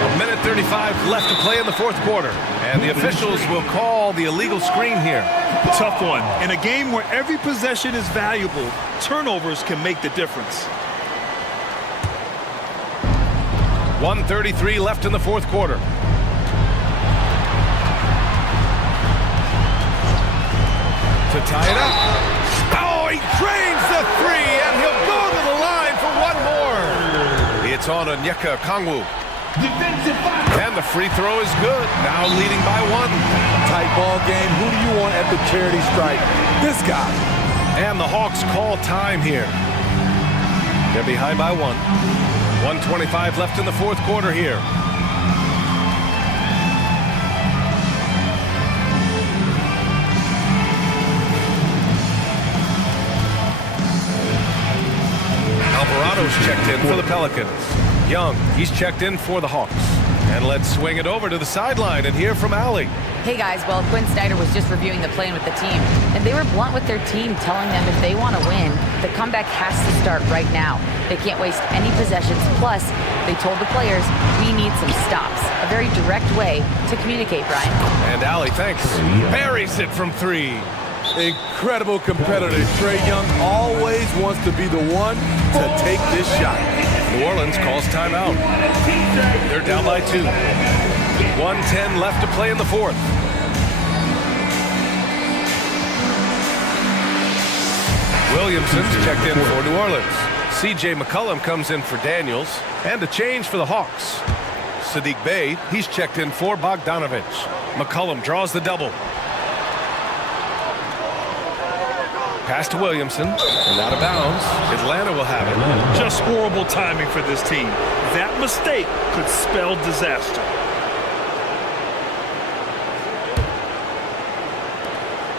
A minute 35 left to play in the fourth quarter. And the officials will call the illegal screen here. Tough one. In a game where every possession is valuable, turnovers can make the difference. 1:33 left in the fourth quarter. To tie it up. Oh, he drains the three, and he'll go to the line for one more. It's on Onyeka Okongwu. And the free throw is good. Now leading by 1. Tight ball game. Who do you want at the charity stripe? This guy. And the Hawks call time here. They're behind by 1. 1:25 left in the fourth quarter here. Alvarado's checked in for the Pelicans. Young, he's checked in for the Hawks. And let's swing it over to the sideline and hear from Allie. Hey guys, well, Quinn Snyder was just reviewing the plan with the team, and they were blunt with their team, telling them if they want to win, the comeback has to start right now. They can't waste any possessions. Plus, they told the players, we need some stops. A very direct way to communicate, Brian. And Allie, thanks. Buries it from 3. Incredible competitor. Trae Young always wants to be the one to take this shot. New Orleans calls timeout. They're down by 2. 1:10 left to play in the fourth. Williamson's checked in for New Orleans. C.J. McCollum comes in for Daniels. And a change for the Hawks. Sadiq Bey, he's checked in for Bogdanovich. McCollum draws the double. Pass to Williamson, and out of bounds. Atlanta will have it. Just horrible timing for this team. That mistake could spell disaster.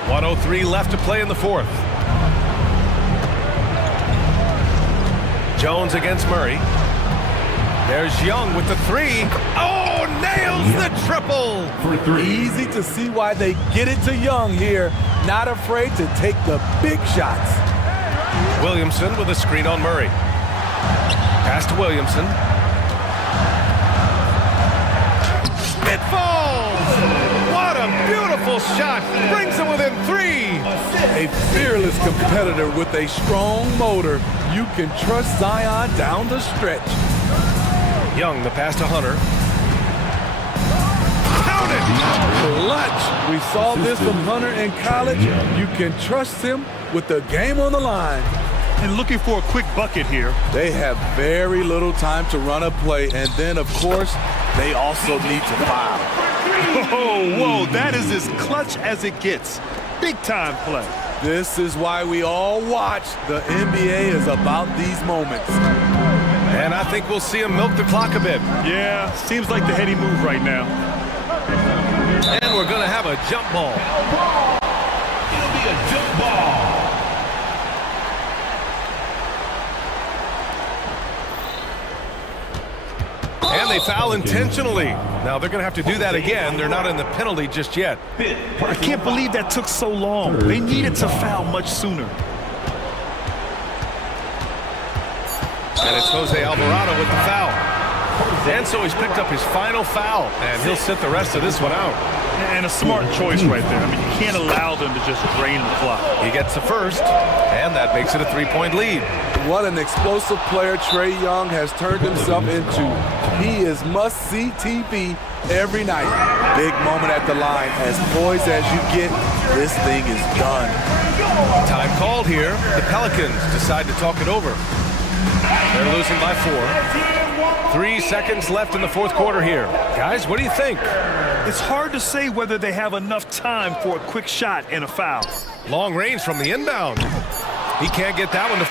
.103 left to play in the fourth. Jones against Murray. There's Young with the 3. Oh, nails the triple! Easy to see why they get it to Young here. Not afraid to take the big shots. Williamson with a screen on Murray. Pass to Williamson. It falls! What a beautiful shot! Brings them within 3! A fearless competitor with a strong motor. You can trust Zion down the stretch. Young, the pass to Hunter. Counted! Clutch! We saw this from Hunter in college. You can trust him with the game on the line. And looking for a quick bucket here. They have very little time to run a play, and then, of course, they also need to foul. Oh, whoa, that is as clutch as it gets. Big-time play. This is why we all watch. The NBA is about these moments. And I think we'll see him milk the clock a bit. Yeah, seems like the heady move right now. And we're going to have a jump ball. It'll be a jump ball. And they foul intentionally. Now they're going to have to do that again. They're not in the penalty just yet. I can't believe that took so long. They needed to foul much sooner. And it's Jose Alvarado with the foul. And so he's picked up his final foul, and he'll sit the rest of this one out. And a smart choice right there. I mean, you can't allow them to just drain the clock. He gets the first, and that makes it a 3-point lead. What an explosive player Trae Young has turned himself into. He is must-see TV every night. Big moment at the line. As poised as you get, this thing is done. Time called here. The Pelicans decide to talk it over. They're losing by 4. 3 seconds left in the fourth quarter here. Guys, what do you think? It's hard to say whether they have enough time for a quick shot and a foul. Long range from the inbound. He can't get that one to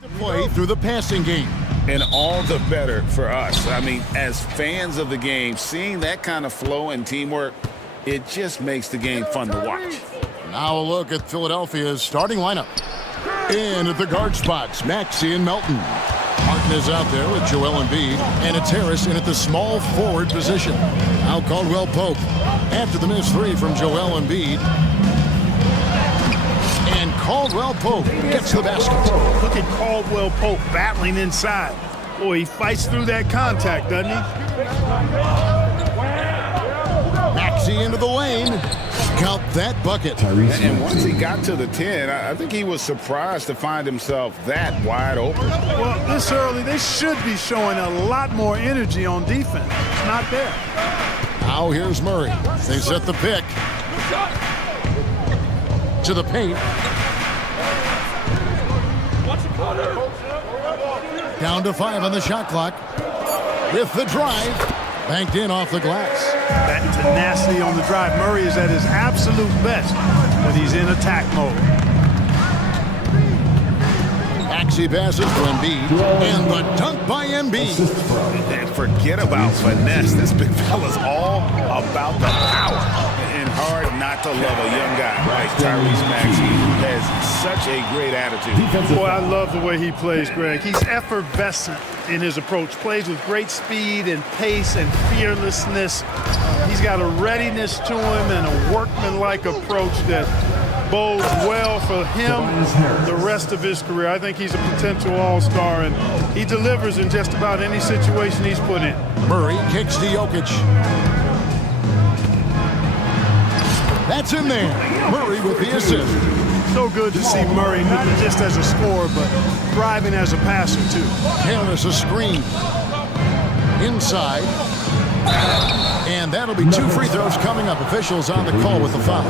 To play through the passing game. And all the better for us. I mean, as fans of the game, seeing that kind of flow and teamwork, it just makes the game fun to watch. Now a look at Philadelphia's starting lineup. In at the guard spots, Maxey and Melton. Martin is out there with Joel Embiid, and it's Harris in at the small forward position. Now Caldwell Pope after the missed three from Joel Embiid. And Caldwell Pope gets the basket. Look at Caldwell Pope battling inside. Boy, he fights through that contact, doesn't he? Maxey into the lane. Count that bucket. And once he got to the 10, I think he was surprised to find himself that wide open. Well, this early, they should be showing a lot more energy on defense. It's not there. Now here's Murray. They set the pick. To the paint. Down to 5 on the shot clock. With the drive. Banked in off the glass. That tenacity on the drive. Murray is at his absolute best when he's in attack mode. Maxey passes to Embiid. And the dunk by Embiid. And forget about finesse. This big fella's all about the power. And hard not to love a young guy like Tyrese Maxey, who has such a great attitude. Boy, I love the way he plays, Greg. He's effervescent in his approach. Plays with great speed and pace and fearlessness. He's got a readiness to him and a workmanlike approach that bodes well for him the rest of his career. I think he's a potential all-star, and he delivers in just about any situation he's put in. Murray kicks to Jokic. That's in there. Murray with the assist. So good to see Murray not just as a scorer, but thriving as a passer, too. Harris a screen. Inside. And that'll be 2 free throws coming up. Officials on the call with the foul.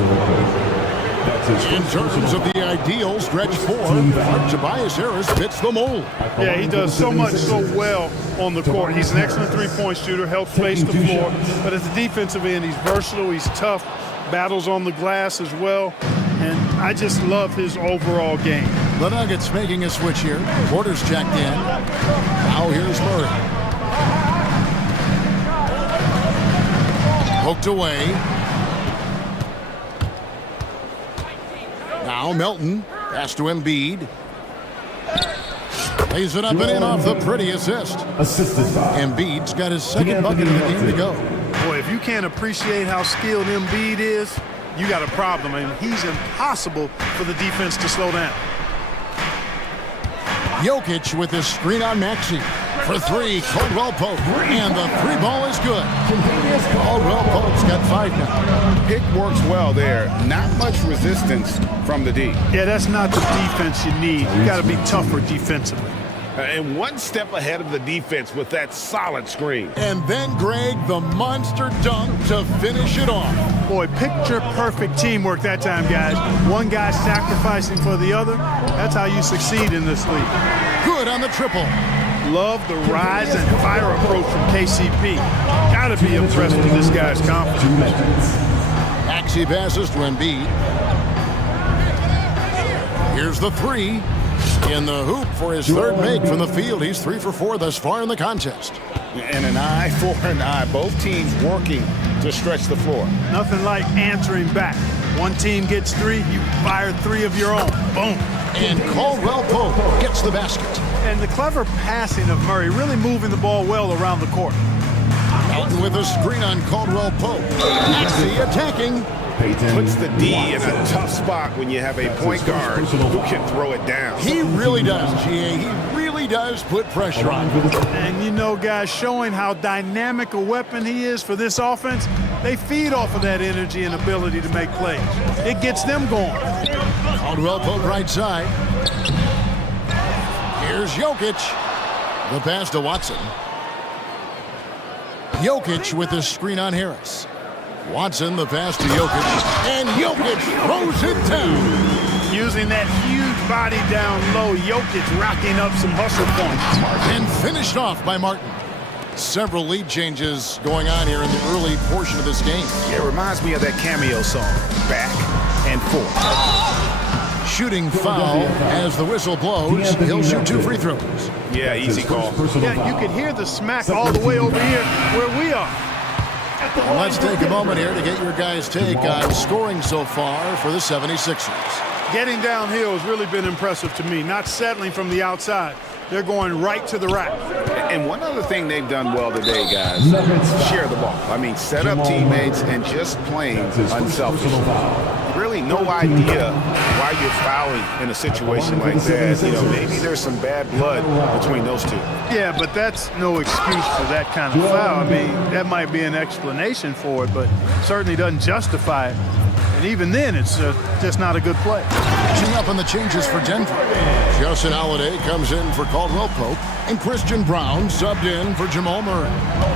In terms of the ideal stretch 4, Tobias Harris fits the mold. Yeah, he does so much so well on the court. He's an excellent three-point shooter, helps space the floor. But at the defensive end, he's versatile, he's tough, battles on the glass as well. And I just love his overall game. The Nuggets making a switch here. Porter's checked in. Now here's Murray. Poked away. Now Melton. Pass to Embiid. Lays it up and in off the pretty assist. Embiid's got his second bucket of the game to go. Boy, if you can't appreciate how skilled Embiid is, you got a problem. I mean, he's impossible for the defense to slow down. Jokic with his screen on Maxey. For 3, Caldwell Pope. And the 3 ball is good. Caldwell Pope's got 5 now. Pick works well there. Not much resistance from the D. Yeah, that's not the defense you need. You got to be tougher defensively. And one step ahead of the defense with that solid screen. And then, Greg, the monster dunk to finish it off. Boy, picture perfect teamwork that time, guys. One guy sacrificing for the other. That's how you succeed in this league. Good on the triple. Love the rise and fire approach from KCP. Got to be impressed with this guy's confidence. Maxey passes to Embiid. Here's the 3. In the hoop for his third make from the field. He's 3 for 4 thus far in the contest. And an eye for an eye. Both teams working to stretch the floor. Nothing like answering back. One team gets 3, you fire 3 of your own. Boom. And Caldwell Pope gets the basket. And the clever passing of Murray, really moving the ball well around the court. Melton with a screen on Caldwell Pope. Maxey attacking. Puts the D in a tough spot when you have a point guard who can throw it down. He really does, GA. He really does put pressure on. And you know, guys, showing how dynamic a weapon he is for this offense, they feed off of that energy and ability to make plays. It gets them going. Caldwell Pope right side. Here's Jokic. The pass to Watson. Jokic with the screen on Harris. Watson, the pass to Jokic. And Jokic throws it down. Using that huge body down low, Jokic racking up some hustle points. And finished off by Martin. Several lead changes going on here in the early portion of this game. Yeah, it reminds me of that cameo song, Back and Forth. shooting foul as the whistle blows. He'll shoot 2 free throws. Yeah, easy call. Yeah, you could hear the smack all the way over here where we are. Well, let's take a moment here to get your guys' take on scoring so far for the 76ers. Getting downhill has really been impressive to me, not settling from the outside. They're going right to the rack. And one other thing they've done well today, guys, share the ball. I mean, set up teammates and just playing unselfish. Really no idea why you're fouling in a situation like that. You know, maybe there's some bad blood between those two. Yeah, but that's no excuse for that kind of foul. I mean, that might be an explanation for it, but certainly doesn't justify it. And even then, it's just not a good play. Catching up on the changes for Denver. Justin Holiday comes in for Caldwell Pope, and Christian Brown subbed in for Jamal Murray.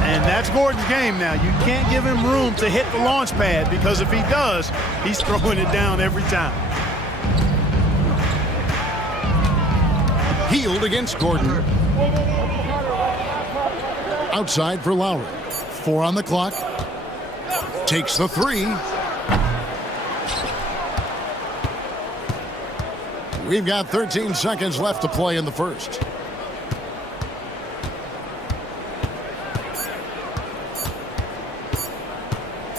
And that's Gordon's game now. You can't give him room to hit the launch pad, because if he does, he's throwing it down every time. Healed against Gordon. Outside for Lowry. 4 on the clock. Takes the 3. We've got 13 seconds left to play in the first.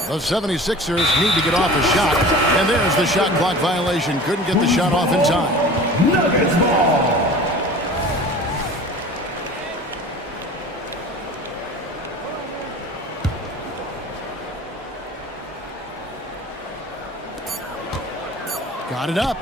The 76ers need to get off a shot. And there's the shot clock violation. Couldn't get the shot off in time. Nuggets ball. Got it up.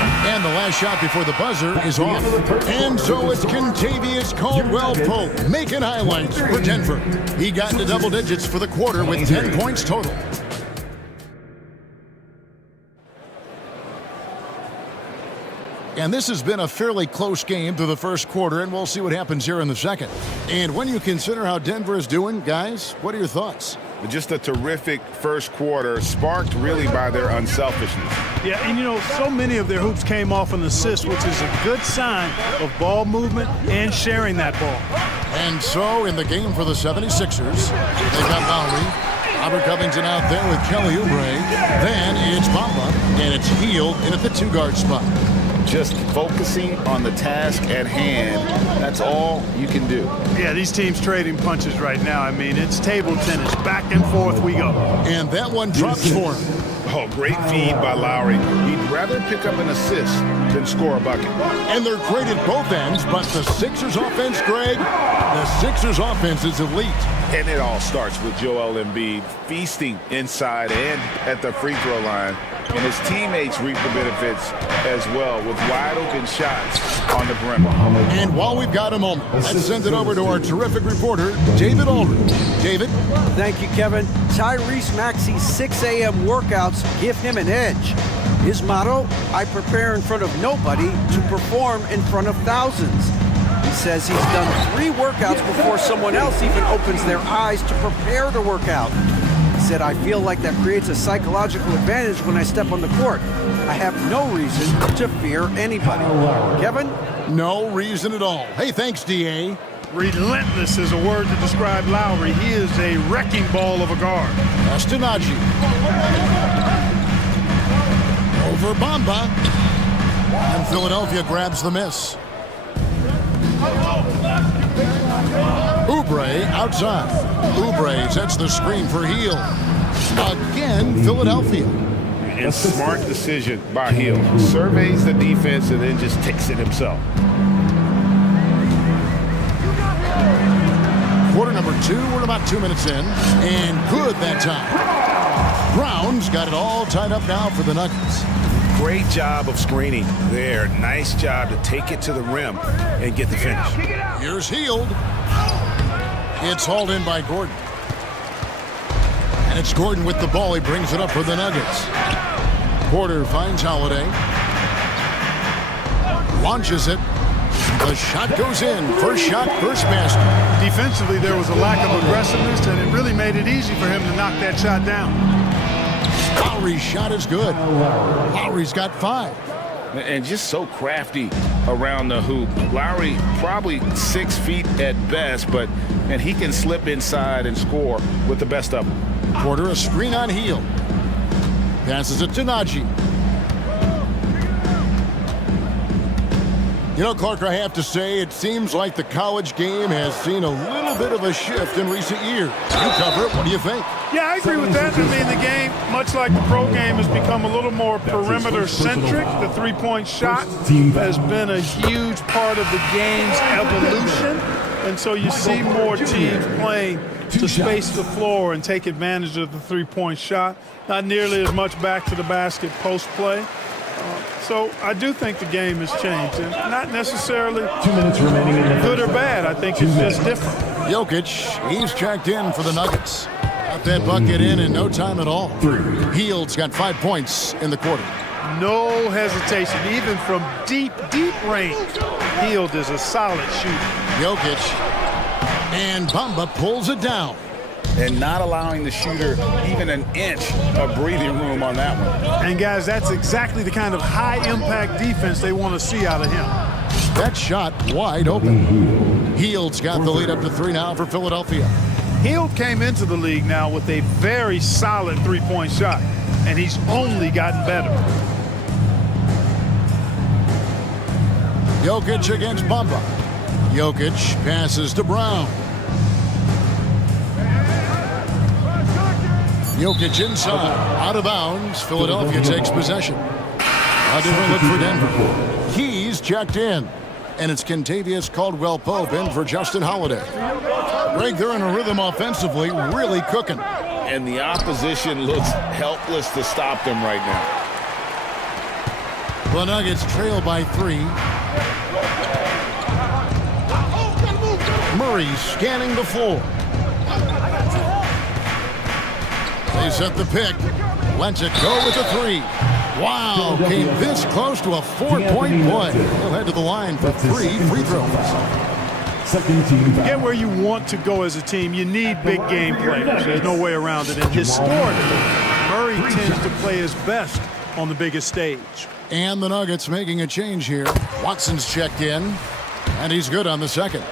And the last shot before the buzzer is off. And so it's Kentavious Caldwell-Pope making highlights for Denver. He got into double digits for the quarter with 10 points total. And this has been a fairly close game through the first quarter, and we'll see what happens here in the second. And when you consider how Denver is doing, guys, what are your thoughts? Just a terrific first quarter, sparked really by their unselfishness. Yeah, and you know, so many of their hoops came off an assist, which is a good sign of ball movement and sharing that ball. And so in the game for the 76ers, they've got Lowry, Robert Covington out there with Kelly Oubre. Then it's Bamba, and it's Healed in at the 2-guard spot. Just focusing on the task at hand, that's all you can do. Yeah, these teams trading punches right now. I mean, it's table tennis. Back and forth we go. And that one drops for him. Oh, great feed by Lowry. He'd rather pick up an assist than score a bucket. And they're great at both ends, but the Sixers offense, Greg, the Sixers offense is elite. And it all starts with Joel Embiid feasting inside and at the free throw line. And his teammates reap the benefits as well with wide open shots on the perimeter. And while we've got a moment, let's send it over to our terrific reporter, David Aldridge. David? Thank you, Kevin. Tyrese Maxey's 6 a.m. workouts give him an edge. His motto, I prepare in front of nobody to perform in front of thousands. He says he's done 3 workouts before someone else even opens their eyes to prepare to work out. He said, I feel like that creates a psychological advantage when I step on the court. I have no reason to fear anybody. Kevin? No reason at all. Hey, thanks, D.A. Relentless is a word to describe Lowry. He is a wrecking ball of a guard. Astanaji. Over Bamba. And Philadelphia grabs the miss. Oubre outside. Oubre sets the screen for Heal. Again, Philadelphia. And smart decision by Heal. Surveys the defense and then just takes it himself. Quarter number 2, we're about 2 minutes in. And good that time. Brown's got it all tied up now for the Nuggets. Great job of screening there. Nice job to take it to the rim and get the finish. Here's Healed. It's hauled in by Gordon. And it's Gordon with the ball. He brings it up for the Nuggets. Porter finds Holiday. Launches it. The shot goes in. First shot, first basket. Defensively, there was a lack of aggressiveness, and it really made it easy for him to knock that shot down. Lowry's shot is good. Lowry's got 5. And just so crafty around the hoop. Lowry probably 6 feet at best, but he can slip inside and score with the best of them. Porter a screen on Heal. Passes it to Najee. You know, Clark, I have to say, it seems like the college game has seen a little bit of a shift in recent years. You cover it. What do you think? Yeah, I agree with that. I mean, the game, much like the pro game, has become a little more perimeter-centric. The three-point shot has been a huge part of the game's evolution. And so you see more teams playing to space the floor and take advantage of the three-point shot. Not nearly as much back to the basket post play. So I do think the game has changed, and not necessarily 2 minutes remaining in the good or bad. I think it's just different. Jokic, he's checked in for the Nuggets. Got that bucket in no time at all. Hield's got 5 points in the quarter. No hesitation, even from deep range. Hield is a solid shooter. Jokic, and Bamba pulls it down. And not allowing the shooter even an inch of breathing room on that one. And guys, that's exactly the kind of high-impact defense they want to see out of him. That shot wide open. Hield's got the lead up to 3 now for Philadelphia. Hield came into the league now with a very solid three-point shot, and he's only gotten better. Jokic against Bamba. Jokic passes to Brown. Jokic inside, out of bounds. Philadelphia takes possession. A different look for Denver. He's checked in, and it's Kentavious Caldwell-Pope in for Justin Holiday. Greg, they're in a rhythm offensively, really cooking. And the opposition looks helpless to stop them right now. The Nuggets trail by 3. Murray scanning the floor. They set the pick. Lets it go with a 3. Wow, came this close to a 4-point play. He'll head to the line for 3 free throws. Get where you want to go as a team, you need big game players. There's no way around it. And historically, Murray tends to play his best on the biggest stage. And the Nuggets making a change here. Watson's checked in, and he's good on the second.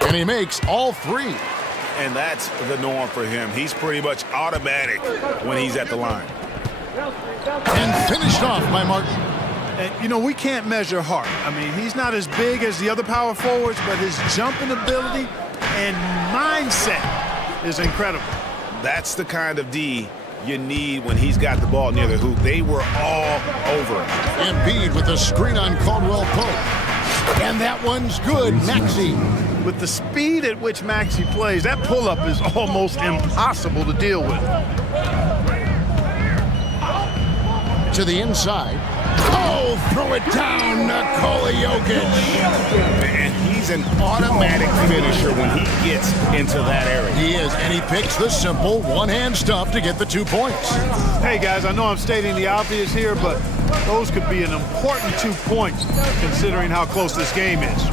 And he makes all 3. And that's the norm for him. He's pretty much automatic when he's at the line. And finished off by Martin. And, you know, we can't measure heart. I mean, he's not as big as the other power forwards, but his jumping ability and mindset is incredible. That's the kind of D you need when he's got the ball near the hoop. They were all over him. Embiid with a screen on Caldwell-Pope. And that one's good. Maxey. With the speed at which Maxey plays, that pull-up is almost impossible to deal with. To the inside. Oh, throw it down, Nikola Jokic. And he's an automatic finisher when he gets into that area. He is, and he picks the simple one-hand stuff to get the 2 points. Hey, guys, I know I'm stating the obvious here, but those could be an important 2 points considering how close this game is.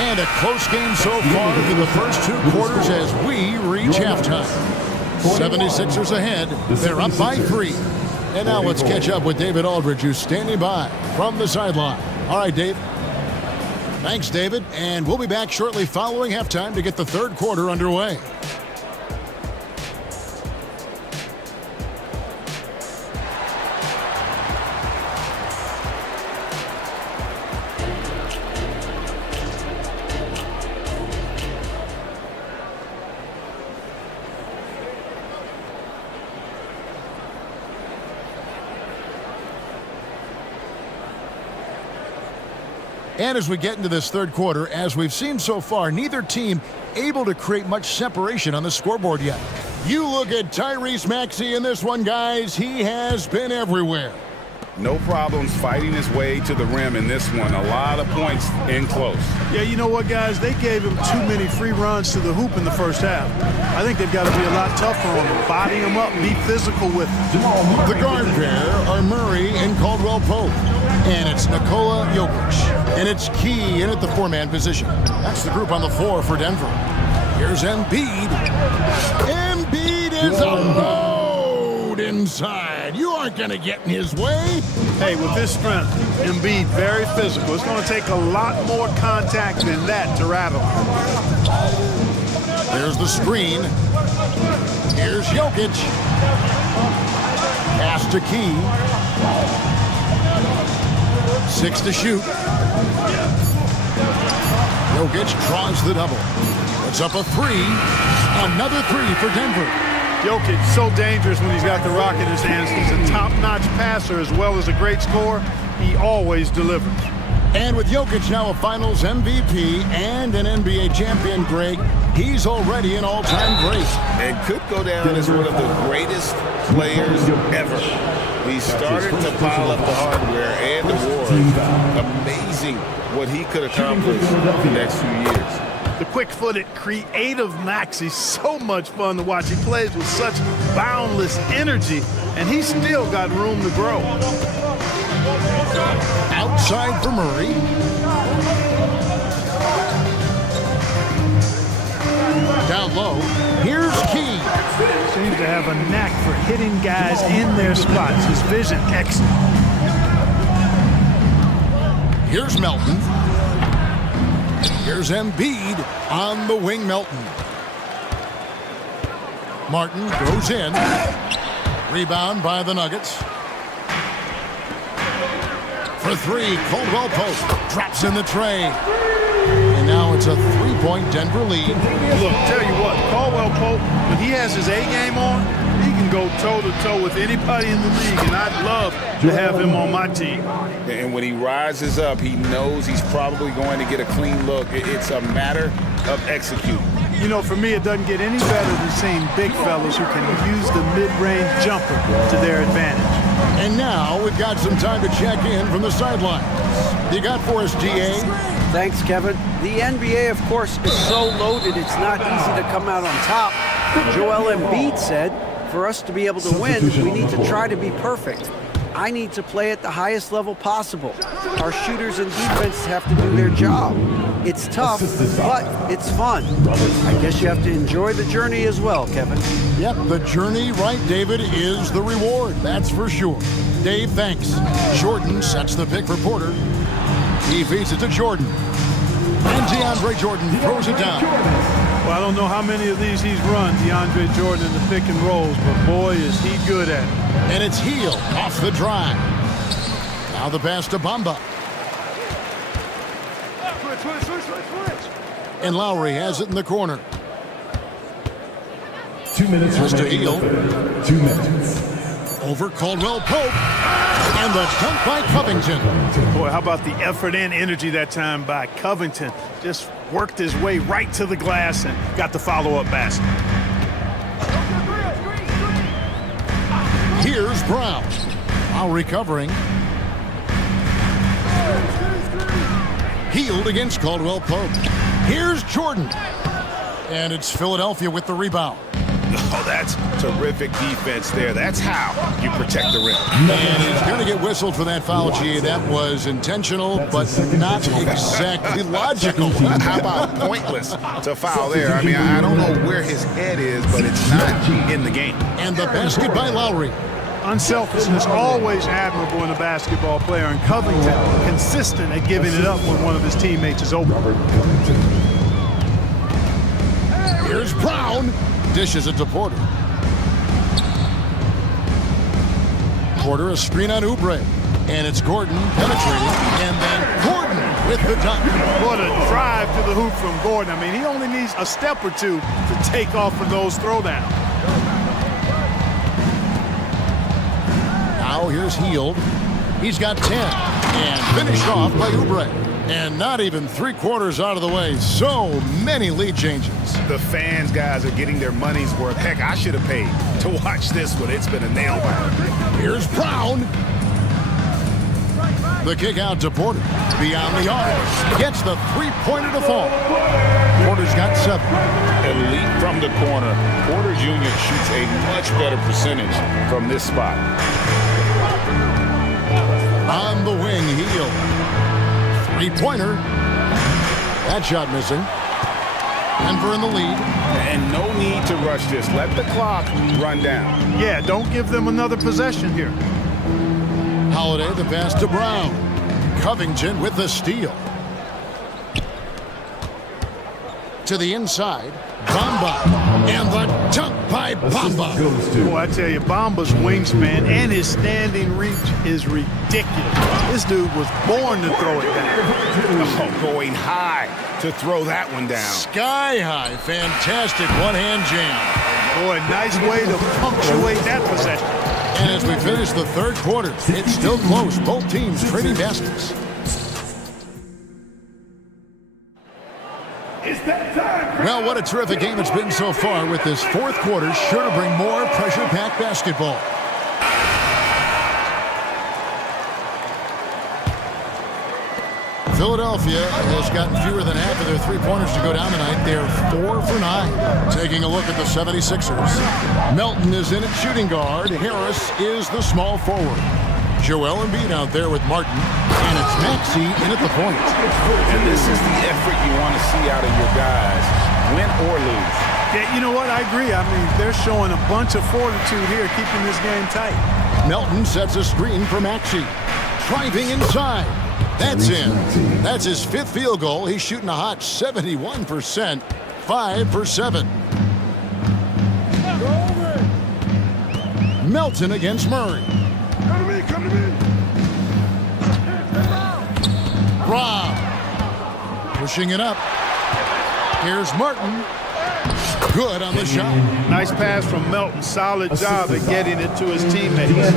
And a close game so far through the first 2 quarters as we reach halftime. 76ers ahead. They're up by 3. And now let's catch up with David Aldridge, who's standing by from the sideline. All right, Dave. Thanks, David. And we'll be back shortly following halftime to get the third quarter underway. And as we get into this third quarter, as we've seen so far, neither team able to create much separation on the scoreboard yet. You look at Tyrese Maxey in this one, guys. He has been everywhere. No problems fighting his way to the rim in this one. A lot of points in close. Yeah, you know what, guys? They gave him too many free runs to the hoop in the first half. I think they've got to be a lot tougher on him. Body him up, be physical with him. The guard pair are Murray and Caldwell-Pope. And it's Nikola Jokic. And it's Key in at the 4-man position. That's the group on the floor for Denver. Here's Embiid. Embiid is a load inside. You aren't going to get in his way. Hey, with this strength, Embiid very physical. It's going to take a lot more contact than that to rattle him. There's the screen. Here's Jokic. Pass to Key. 6 to shoot. Jokic draws the double. Puts up a 3. Another 3 for Denver. Jokic, so dangerous when he's got the rock in his hands. He's a top-notch passer as well as a great scorer. He always delivers. And with Jokic now a Finals MVP and an NBA champion, Greg, he's already an all-time great. And could go down as one of the greatest players ever. He started to pile up the hardware and awards. Amazing what he could accomplish in the next few years. The quick-footed, creative Max, he's so much fun to watch. He plays with such boundless energy, and he's still got room to grow. Outside for Murray. Down low. Here's Key. Seems to have a knack for hitting guys in their spots. His vision excellent. Here's Melton. Here's Embiid on the wing. Melton. Martin goes in. Rebound by the Nuggets. For 3, Caldwell Pope drops in the tray. And now it's a 3-point Denver lead. Look, tell you what, Caldwell Pope, when he has his A game on, he can go toe-to-toe with anybody in the league, and I'd love to have him on my team. And when he rises up, he knows he's probably going to get a clean look. It's a matter of executing. You know, for me, it doesn't get any better than seeing big fellas who can use the mid-range jumper to their advantage. And now we've got some time to check in from the sidelines. You got for us, DA? Thanks, Kevin. The NBA, of course, is so loaded it's not easy to come out on top. Joel Embiid said, for us to be able to win, we need to try to be perfect. I need to play at the highest level possible. Our shooters and defense have to do their job. It's tough, but it's fun. I guess you have to enjoy the journey as well, Kevin. Yep, the journey, right, David, is the reward. That's for sure. Dave, thanks. Jordan sets the pick for Porter. He feeds it to Jordan. And DeAndre Jordan throws it down. Well, I don't know how many of these he's run, DeAndre Jordan, in the pick and rolls, but boy, is he good at it. And it's Heel off the drive. Now the pass to Bamba. And Lowry has it in the corner. 2 minutes to Heel. 2 minutes. Over Caldwell Pope. And the dunk by Covington. Boy, how about the effort and energy that time by Covington? Just worked his way right to the glass and got the follow-up basket. Here's Brown. While recovering. Healed against Caldwell Pope. Here's Jordan. And it's Philadelphia with the rebound. Oh, that's terrific defense there. That's how you protect the rim. And he's going to get whistled for that foul, G. That was intentional, but not exactly logical. How about pointless to foul there? I mean, I don't know where his head is, but it's not in the game. And the basket by Lowry. Unselfishness always admirable in a basketball player, and Covington consistent at giving it up when one of his teammates is open. Here's Brown. Dishes it to Porter. Porter, a screen on Oubre. And it's Gordon penetrating. And then Gordon with the dunk. What a drive to the hoop from Gordon. I mean, he only needs a step or two to take off for those throwdowns. Now here's Heald. He's got 10. And finished off by Oubre. And not even 3/4 out of the way. So many lead changes. The fans, guys, are getting their money's worth. Heck, I should have paid to watch this one. It's been a nail biter. Here's Brown. The kick out to Porter. Beyond the arc. Gets the three-pointer to fall. Porter's got 7. Elite from the corner. Porter Jr. shoots a much better percentage from this spot. On the wing, Heel. Three-pointer. That shot missing. Denver in the lead. And no need to rush this. Let the clock run down. Yeah, don't give them another possession here. Holiday, the pass to Brown. Covington with the steal. To the inside. Bamba. And the dunk by Bamba. Boy, I tell you, Bamba's wingspan and his standing reach is ridiculous. This dude was born to throw it down. Oh, going high to throw that one down. Sky high. Fantastic one-hand jam. Boy, nice way to punctuate that possession. And as we finish the third quarter, it's still close. Both teams trading baskets. Well, what a terrific game it's been so far, with this fourth quarter sure to bring more pressure-packed basketball. Philadelphia has gotten fewer than half of their three-pointers to go down tonight. They're 4 for 9. Taking a look at the 76ers. Melton is in at shooting guard. Harris is the small forward. Joel Embiid out there with Martin. And it's Maxey in at the point. And this is the effort you want to see out of your guys, win or lose. Yeah, you know what? I agree. I mean, they're showing a bunch of fortitude here, keeping this game tight. Melton sets a screen for Maxey. Driving inside. That's in. That's his 5th field goal. He's shooting a hot 71%. 5 for 7. Melton against Murray. Come to me. Rob. Pushing it up. Here's Martin. Good on the shot. Nice pass from Melton. Solid job at getting it to his teammates.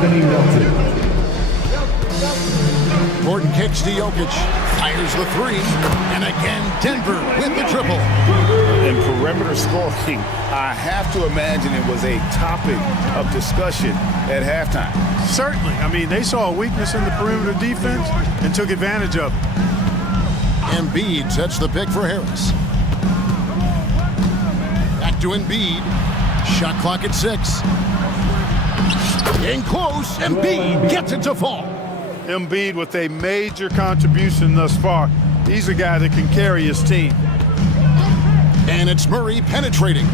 Gordon kicks to Jokic. Fires the 3. And again, Denver with the triple. In perimeter scoring, I have to imagine it was a topic of discussion at halftime. Certainly. I mean, they saw a weakness in the perimeter defense and took advantage of it. Embiid sets the pick for Harris. Back to Embiid. Shot clock at 6. In close, Embiid gets it to fall. Embiid with a major contribution thus far. He's a guy that can carry his team. And it's Murray penetrating.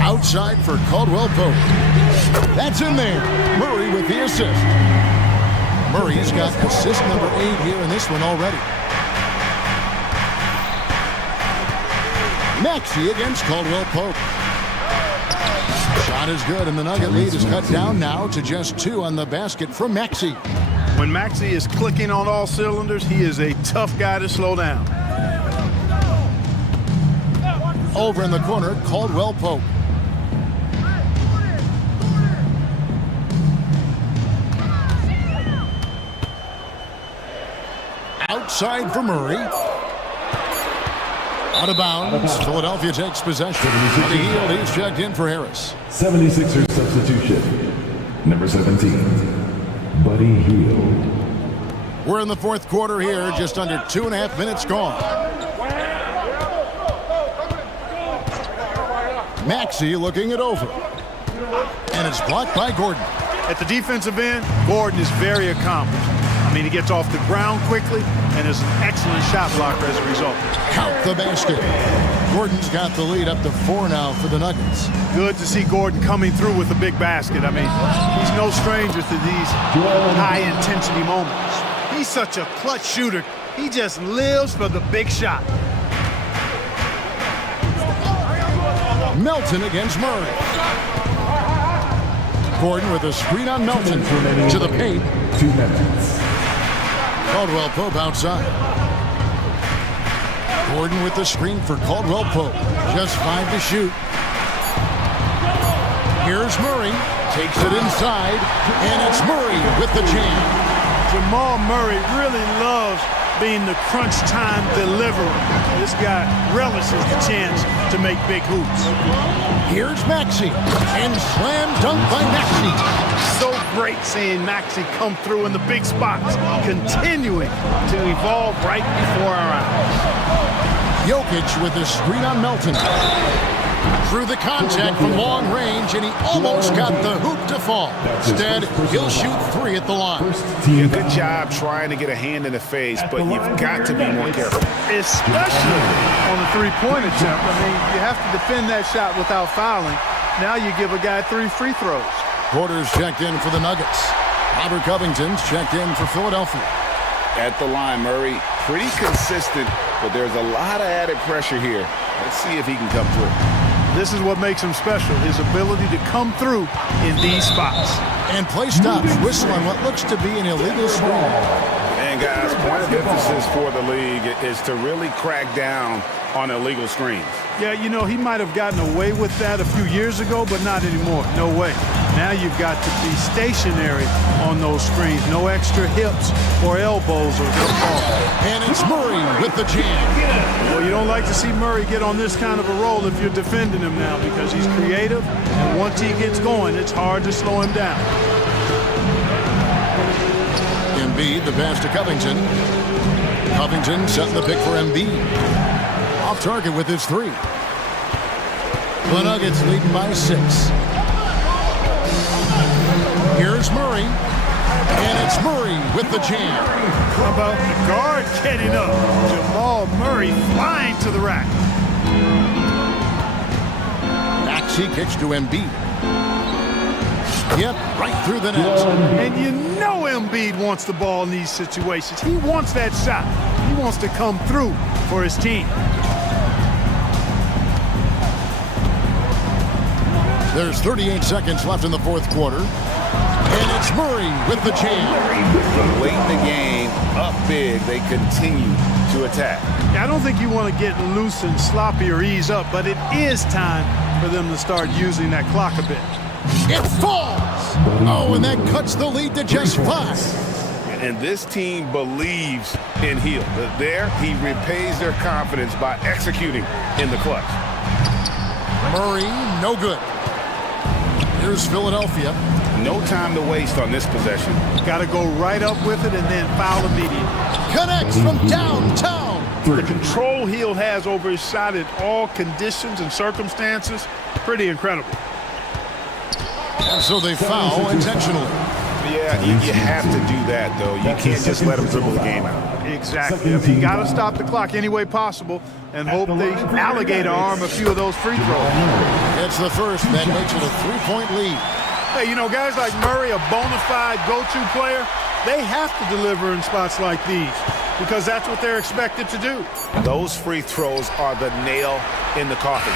Outside for Caldwell Pope. That's in there. Murray with the assist. Murray's got assist number 8 here in this one already. Maxey against Caldwell Pope. Shot is good, and the Nugget lead is cut down now to just 2 on the basket from Maxey. When Maxey is clicking on all cylinders, he is a tough guy to slow down. Over in the corner, Caldwell Pope. Outside for Murray. Out of bounds. Philadelphia takes possession. On the heel, he's checked in for Harris. 76ers substitution. Number 17, Buddy Hield. We're in the fourth quarter here, just under 2.5 minutes gone. Maxey looking it over. And it's blocked by Gordon. At the defensive end, Gordon is very accomplished. I mean, he gets off the ground quickly and is an excellent shot blocker as a result. Count the basket. Gordon's got the lead up to 4 now for the Nuggets. Good to see Gordon coming through with a big basket. I mean, he's no stranger to these high-intensity moments. He's such a clutch shooter. He just lives for the big shot. Melton against Murray. Gordon with a screen on Melton to the paint. 2 minutes. Caldwell Pope outside. Gordon with the screen for Caldwell Pope. Just 5 to shoot. Here's Murray. Takes it inside. And it's Murray with the jam. Jamal Murray really loves being the crunch time deliverer. This guy relishes the chance to make big hoops. Here's Maxey. And slam dunk by Maxey. So great seeing Maxey come through in the big spots, continuing to evolve right before our eyes. Jokic with the screen on Melton. Through the contact from long range, and he almost got the hoop to fall. Instead, he'll shoot 3 at the line. Yeah, good job trying to get a hand in the face, but you've got to be more careful. Especially on the three-point attempt. I mean, you have to defend that shot without fouling. Now you give a guy 3 free throws. Porter's checked in for the Nuggets. Robert Covington's checked in for Philadelphia. At the line, Murray, pretty consistent, but there's a lot of added pressure here. Let's see if he can come through. This is what makes him special, his ability to come through in these spots. And play stops, whistle on what looks to be an illegal screen. And guys, point of emphasis for the league is to really crack down on illegal screens. Yeah, you know, he might have gotten away with that a few years ago, but not anymore. No way. Now you've got to be stationary on those screens. No extra hips or elbows or jump ball. And it's Murray with the jam. Well, you don't like to see Murray get on this kind of a roll if you're defending him now because he's creative, and once he gets going, it's hard to slow him down. Embiid, the pass to Covington. Covington setting the pick for Embiid. Off target with his three. The Nuggets leading by 6. Here's Murray. And it's Murray with the jam. How about the guard getting up? Jamal Murray flying to the rack. Maxey kicks to Embiid. Yep, right through the net. And you know Embiid wants the ball in these situations. He wants that shot. He wants to come through for his team. There's 38 seconds left in the fourth quarter. And it's Murray with the jam. Late in the game, up big, they continue to attack. I don't think you want to get loose and sloppy or ease up, but it is time for them to start using that clock a bit. It falls! Oh, and that cuts the lead to just 5. And this team believes in Hill. There, he repays their confidence by executing in the clutch. Murray, no good. Here's Philadelphia. No time to waste on this possession. Got to go right up with it and then foul immediately. Connects from downtown. The control Hill has over his shot in all conditions and circumstances, pretty incredible. And so they foul intentionally. Yeah, you have to do that, though. You can't just let them dribble the game out. Exactly. You got to stop the clock any way possible and hope they alligator arm a few of those free throws. It's the first that makes it a 3-point lead. Hey, you know, guys like Murray, a bona fide go-to player, they have to deliver in spots like these because that's what they're expected to do. Those free throws are the nail in the coffin.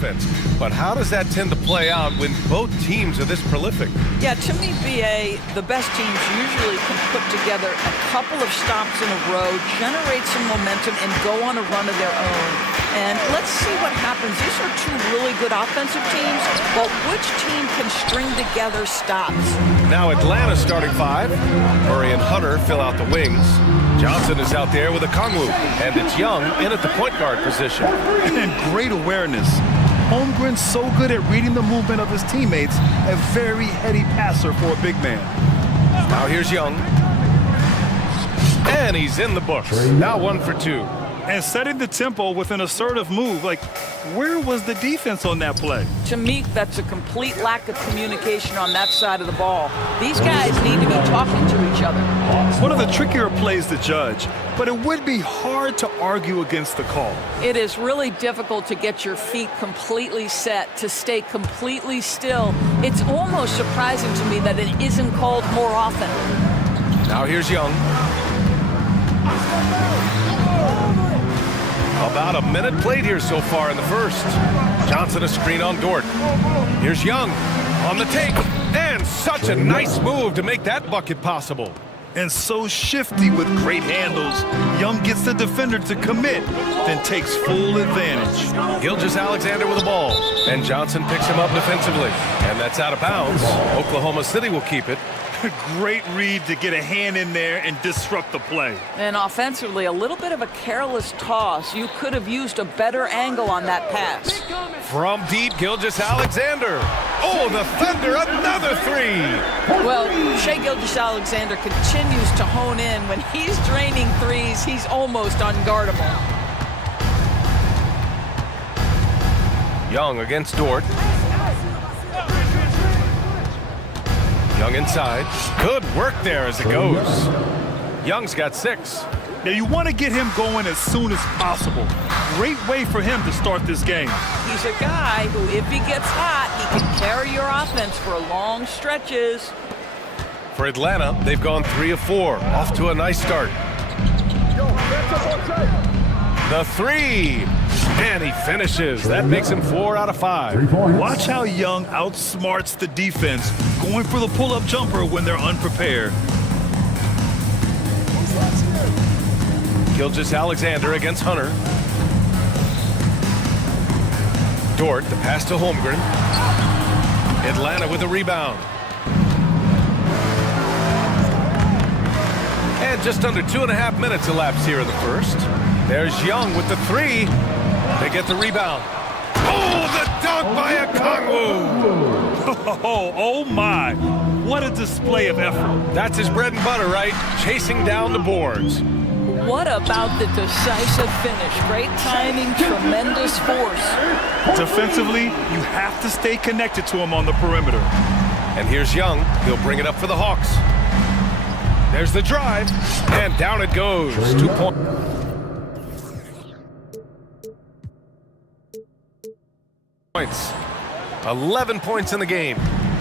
offense. But how does that tend to play out when both teams are this prolific? Yeah, to me, BA, the best teams usually can put together a couple of stops in a row, generate some momentum, and go on a run of their own. And let's see what happens. These are two really good offensive teams, but which team can string together stops? Now Atlanta starting five. Murray and Hunter fill out the wings. Johnson is out there with a Kongwu, and it's Young in at the point guard position. And great awareness. Holmgren's so good at reading the movement of his teammates, a very heady passer for a big man. Now here's Young. And he's in the books. Now 1 for 2. And setting the tempo with an assertive move. Like, where was the defense on that play? To me, that's a complete lack of communication on that side of the ball. These guys need to be talking to each other. One of the trickier plays to judge, but it would be hard to argue against the call. It is really difficult to get your feet completely set, to stay completely still. It's almost surprising to me that it isn't called more often. Now here's Young. About a minute played here so far in the first. Johnson a screen on Dort. Here's Young on the take. And such a nice move to make that bucket possible. And so shifty with great handles. Young gets the defender to commit, then takes full advantage. Gilgeous-Alexander with the ball. And Johnson picks him up defensively. And that's out of bounds. Oklahoma City will keep it. Great read to get a hand in there and disrupt the play. And offensively, a little bit of a careless toss. You could have used a better angle on that pass. From deep, Gilgeous-Alexander. Oh, the Thunder, another three. Well, Shai Gilgeous-Alexander continues to hone in. When he's draining threes, he's almost unguardable. Young against Dort. Young inside. Good work there as it goes. Young's got 6. Now you want to get him going as soon as possible. Great way for him to start this game. He's a guy who, if he gets hot, he can carry your offense for long stretches. For Atlanta, they've gone 3 of 4. Off to a nice start. The 3. And he finishes. That makes him 4 out of 5. Watch how Young outsmarts the defense, going for the pull-up jumper when they're unprepared. Gilgeous-Alexander against Hunter. Dort, the pass to Holmgren. Atlanta with a rebound. And just under 2.5 minutes elapsed here in the first. There's Young with the 3. They get the rebound. Oh, the dunk by a Kongwu! Oh my! What a display of effort. That's his bread and butter, right? Chasing down the boards. What about the decisive finish? Great timing, tremendous force. Defensively, you have to stay connected to him on the perimeter. And here's Young. He'll bring it up for the Hawks. There's the drive, and down it goes. 2 points. 11 points in the game.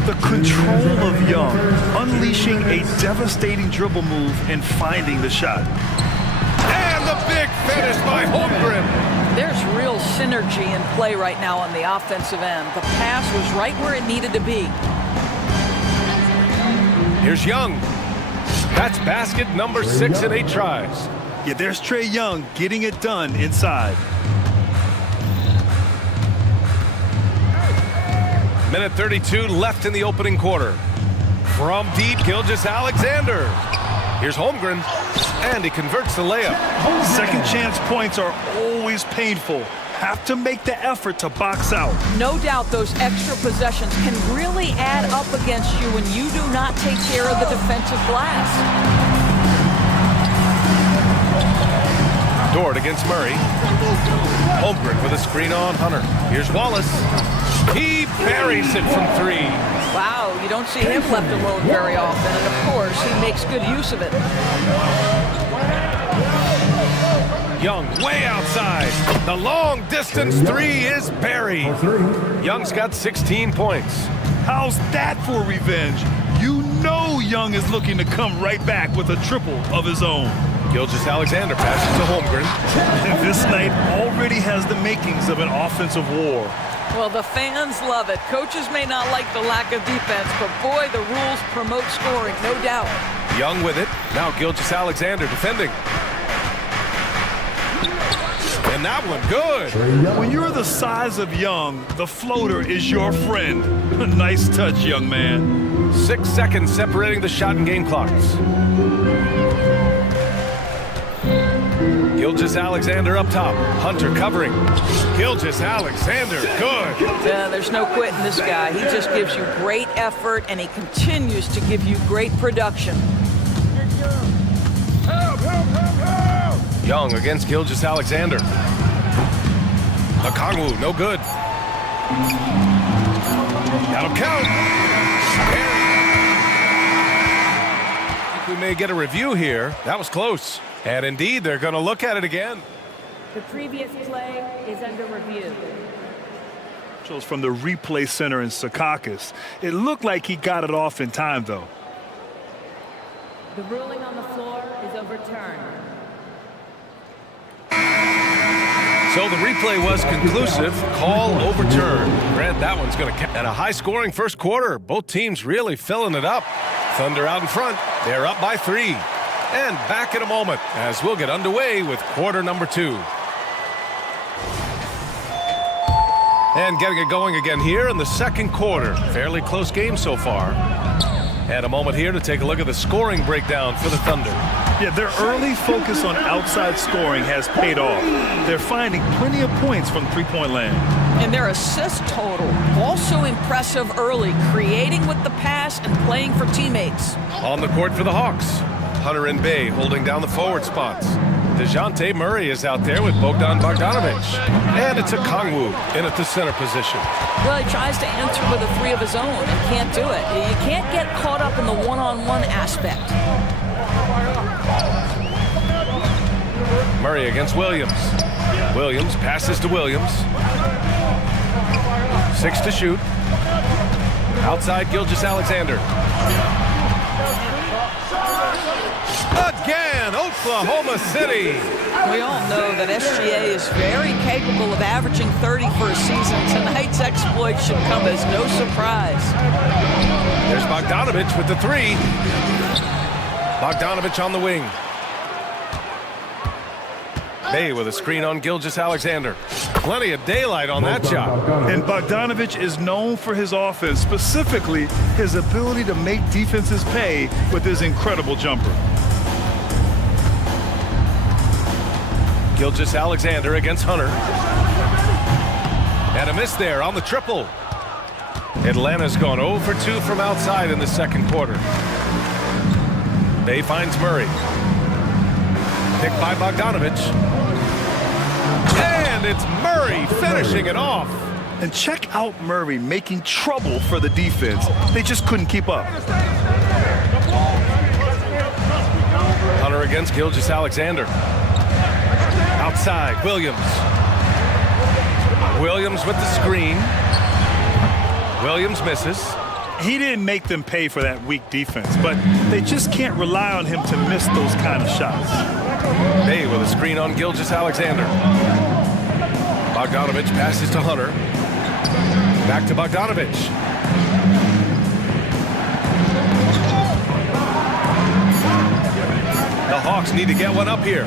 The control of Young, unleashing a devastating dribble move and finding the shot. And the big finish by Holmgren. There's real synergy in play right now on the offensive end. The pass was right where it needed to be. Here's Young. That's basket number 6 in 8 tries. Yeah, there's Trae Young getting it done inside. Minute 32 left in the opening quarter. From deep, Gilgeous-Alexander. Here's Holmgren, and he converts the layup. Second chance points are always painful. Have to make the effort to box out. No doubt those extra possessions can really add up against you when you do not take care of the defensive glass. Dort against Murray. Holmgren with a screen on Hunter. Here's Wallace. He buries it from 3. Wow, you don't see him left alone very often, and of course, he makes good use of it. Young way outside. The long distance 3 is buried. Young's got 16 points. How's that for revenge? You know Young is looking to come right back with a triple of his own. Gilgeous-Alexander passes to Holmgren. And this night already has the makings of an offensive war. Well, the fans love it. Coaches may not like the lack of defense, but boy, the rules promote scoring, no doubt. Young with it. Now Gilgeous-Alexander defending. And that one good. When you're the size of Young, the floater is your friend. Nice touch, young man. 6 seconds separating the shot and game clocks. Gilgeous-Alexander up top. Hunter covering. Gilgeous-Alexander, good. There's no quitting this guy. He just gives you great effort, and he continues to give you great production. Young against Gilgeous-Alexander. Okongwu, no good. That'll count. I think we may get a review here. That was close. And indeed, they're going to look at it again. The previous play is under review. From the replay center in Secaucus. It looked like he got it off in time, though. The ruling on the floor is overturned. So the replay was conclusive. Call overturned. Grant, that one's going to count. And a high-scoring first quarter. Both teams really filling it up. Thunder out in front. They're up by 3. And back in a moment as we'll get underway with quarter number 2. And getting it going again here in the second quarter. Fairly close game so far. And a moment here to take a look at the scoring breakdown for the Thunder. Yeah, their early focus on outside scoring has paid off. They're finding plenty of points from three-point land. And their assist total, also impressive early, creating with the pass and playing for teammates. On the court for the Hawks. Hunter and Bay holding down the forward spots. DeJounte Murray is out there with Bogdan Bogdanovic. And it's Okongwu in at the center position. Well, he tries to answer with a 3 of his own and can't do it. You can't get caught up in the one-on-one aspect. Murray against Williams. Williams passes to Williams. 6 to shoot. Outside Gilgeous-Alexander. Again, Oklahoma City. We all know that SGA is very capable of averaging 30 for a season. Tonight's exploit should come as no surprise. There's Bogdanovic with the 3. Bogdanovic on the wing. Bay with a screen on Gilgeous-Alexander. Plenty of daylight on that shot. And Bogdanovic is known for his offense, specifically his ability to make defenses pay with his incredible jumper. Gilgeous-Alexander against Hunter. And a miss there on the triple. Atlanta's gone 0 for 2 from outside in the second quarter. Bay finds Murray. Picked by Bogdanovic. And it's Murray finishing it off. And check out Murray making trouble for the defense. They just couldn't keep up. Hunter against Gilgeous-Alexander. Outside, Williams. Williams with the screen. Williams misses. He didn't make them pay for that weak defense, but they just can't rely on him to miss those kind of shots. Bay with a screen on Gilgeous-Alexander. Bogdanovic passes to Hunter. Back to Bogdanovic. The Hawks need to get one up here.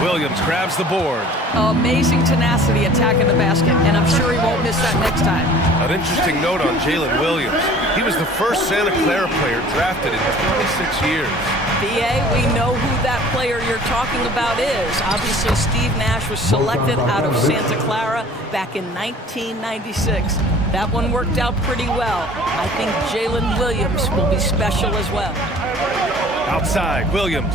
Williams grabs the board. Amazing tenacity attacking the basket, and I'm sure he won't miss that next time. An interesting note on Jalen Williams. He was the first Santa Clara player drafted in 26 years. BA, we know who that player you're talking about is. Obviously, Steve Nash was selected out of Santa Clara back in 1996. That one worked out pretty well. I think Jalen Williams will be special as well. Outside, Williams.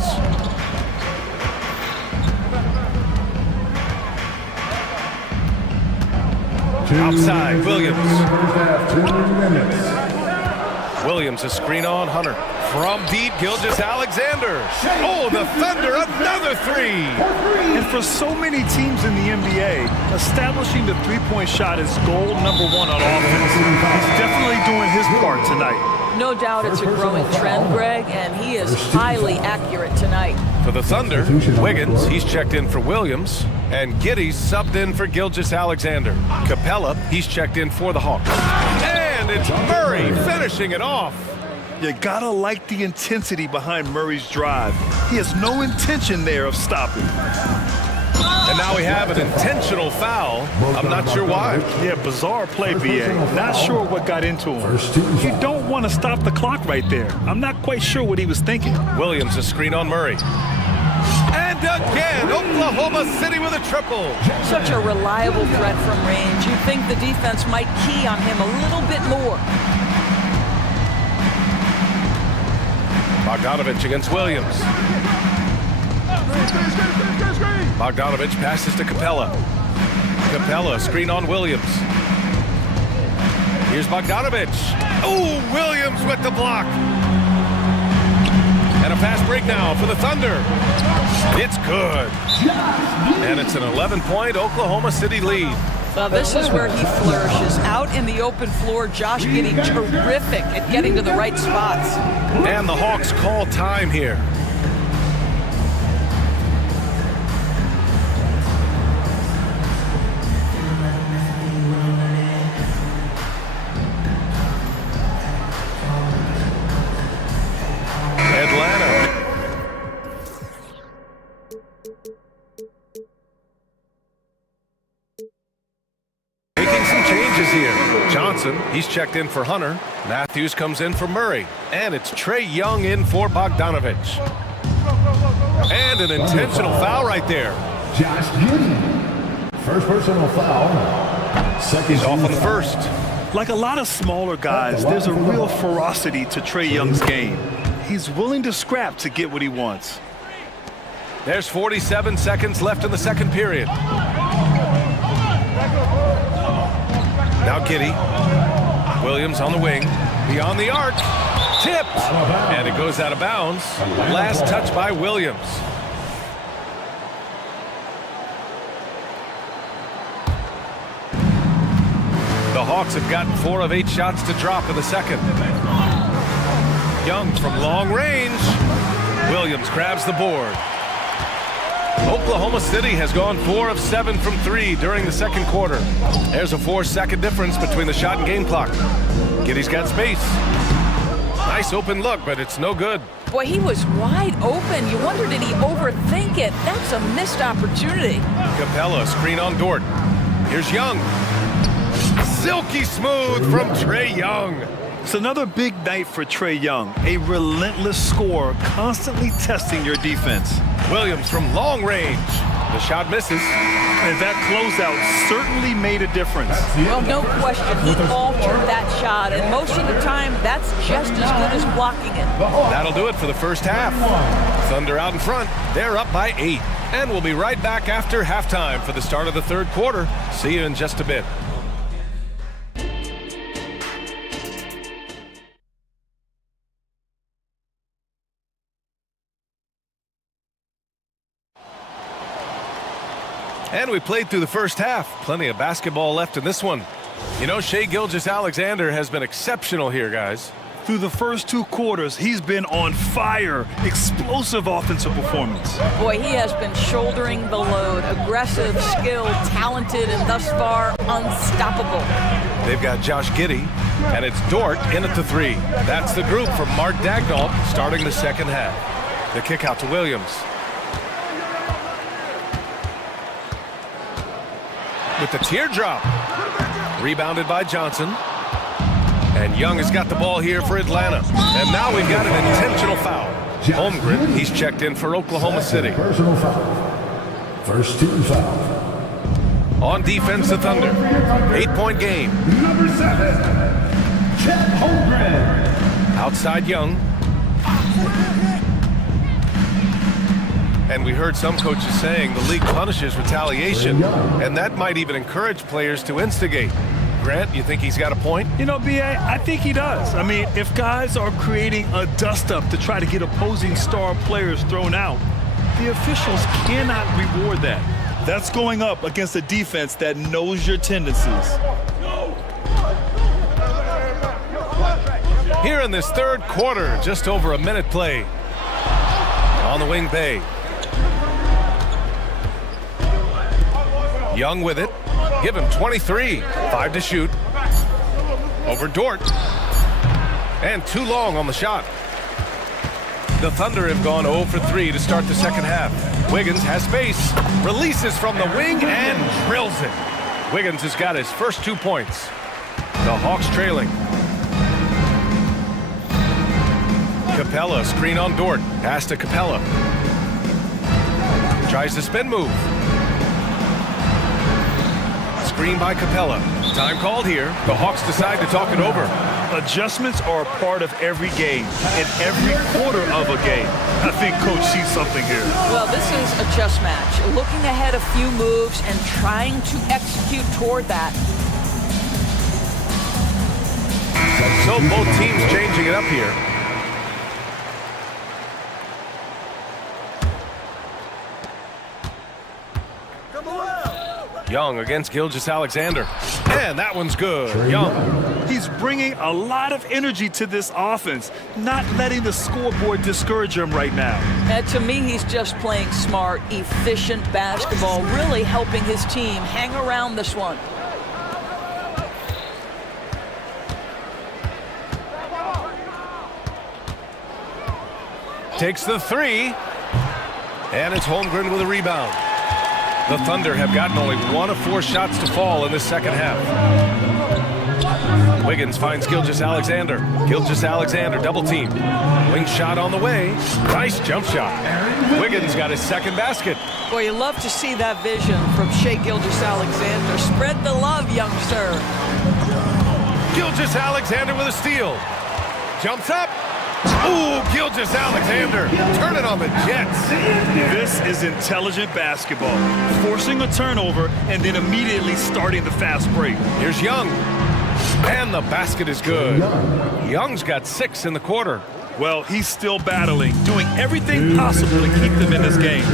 Outside, Williams. 2 minutes. Williams, a screen on Hunter. From deep, Gilgeous-Alexander. Oh, the Thunder, another 3. And for so many teams in the NBA, establishing the three-point shot is goal number 1 on offense. He's definitely doing his part tonight. No doubt it's a growing trend, Greg, and he is highly accurate tonight. For the Thunder, Wiggins, he's checked in for Williams, and Giddey's subbed in for Gilgeous-Alexander. Capella, he's checked in for the Hawks. And it's Murray finishing it off. You gotta like the intensity behind Murray's drive. He has no intention there of stopping. And now we have an intentional foul. I'm not sure why. Yeah, bizarre play, BA. Not sure what got into him. You don't want to stop the clock right there. I'm not quite sure what he was thinking. Williams, a screen on Murray. And again, Oklahoma City with a triple. Such a reliable threat from range. You'd think the defense might key on him a little bit more. Bogdanovich against Williams. Bogdanovich passes to Capella. Capella, screen on Williams. Here's Bogdanovich. Oh, Williams with the block. And a fast break now for the Thunder. It's good. And it's an 11-point Oklahoma City lead. Well, this is where he flourishes. Out in the open floor, Josh Giddey terrific at getting to the right spots. And the Hawks call time here. He's checked in for Hunter. Matthews comes in for Murray. And it's Trae Young in for Bogdanovich. And an intentional foul right there. Josh Giddey. First personal foul. Second. He's off on the first. Like a lot of smaller guys, there's a real ferocity to Trae Young's game. He's willing to scrap to get what he wants. There's 47 seconds left in the second period. Now Giddey. Williams on the wing. Beyond the arc. Tipped. And it goes out of bounds. Last touch by Williams. The Hawks have gotten 4 of 8 shots to drop in the second. Young from long range. Williams grabs the board. Oklahoma City has gone 4 of 7 from 3 during the second quarter. There's a 4-second difference between the shot and game clock. Giddey's got space. Nice open look, but it's no good. Boy, he was wide open. You wonder, did he overthink it? That's a missed opportunity. Capella, screen on Dort. Here's Young. Silky smooth from Trae Young. It's another big night for Trae Young. A relentless scorer, constantly testing your defense. Williams from long range. The shot misses. And that closeout certainly made a difference. Well, no question. He altered that shot, and most of the time, that's just as good as blocking it. That'll do it for the first half. Thunder out in front. They're up by 8. And we'll be right back after halftime for the start of the third quarter. See you in just a bit. And we played through the first half. Plenty of basketball left in this one. You know, Shai Gilgeous-Alexander has been exceptional here, guys. Through the first 2 quarters, he's been on fire. Explosive offensive performance. Boy, he has been shouldering the load. Aggressive, skilled, talented, and thus far, unstoppable. They've got Josh Giddey, and it's Dort in at the 3. That's the group from Mark Daigneault starting the second half. The kick out to Williams. With the teardrop. Rebounded by Johnson. And Young has got the ball here for Atlanta. And now we've got an intentional foul. Holmgren, he's checked in for Oklahoma City. Personal foul. First team foul. On defense, the Thunder. 8-point game. Number 7, Chet Holmgren. Outside Young. And we heard some coaches saying the league punishes retaliation, and that might even encourage players to instigate. Grant, you think he's got a point? You know, B.A., I think he does. I mean, if guys are creating a dust-up to try to get opposing star players thrown out, the officials cannot reward that. That's going up against a defense that knows your tendencies. Here in this third quarter, just over a minute play. On the wing, Bay. Young with it. Give him 23. 5 to shoot. Over Dort. And too long on the shot. The Thunder have gone 0 for 3 to start the second half. Wiggins has space. Releases from the wing and drills it. Wiggins has got his first 2 points. The Hawks trailing. Capella, screen on Dort. Pass to Capella. Tries the spin move. Screen by Capella. Time called here. The Hawks decide to talk it over. Adjustments are a part of every game, and every quarter of a game. I think Coach sees something here. Well, this is a chess match. Looking ahead a few moves and trying to execute toward that. So both teams changing it up here. Young against Gilgeous-Alexander. And that one's good. Young. He's bringing a lot of energy to this offense, not letting the scoreboard discourage him right now. And to me, he's just playing smart, efficient basketball, really helping his team hang around this one. Takes the 3. And it's Holmgren with a rebound. The Thunder have gotten only 1 of 4 shots to fall in this second half. Wiggins finds Gilgeous-Alexander. Gilgeous-Alexander double team. Wing shot on the way. Nice jump shot. Wiggins got his second basket. Boy, you love to see that vision from Shai Gilgeous-Alexander. Spread the love, youngster. Gilgeous-Alexander with a steal. Jumps up. Ooh, Gilgeous-Alexander turning on the Jets. This is intelligent basketball. Forcing a turnover and then immediately starting the fast break. Here's Young. And the basket is good. Young's got 6 in the quarter. Well, he's still battling, doing everything possible to keep them in this game.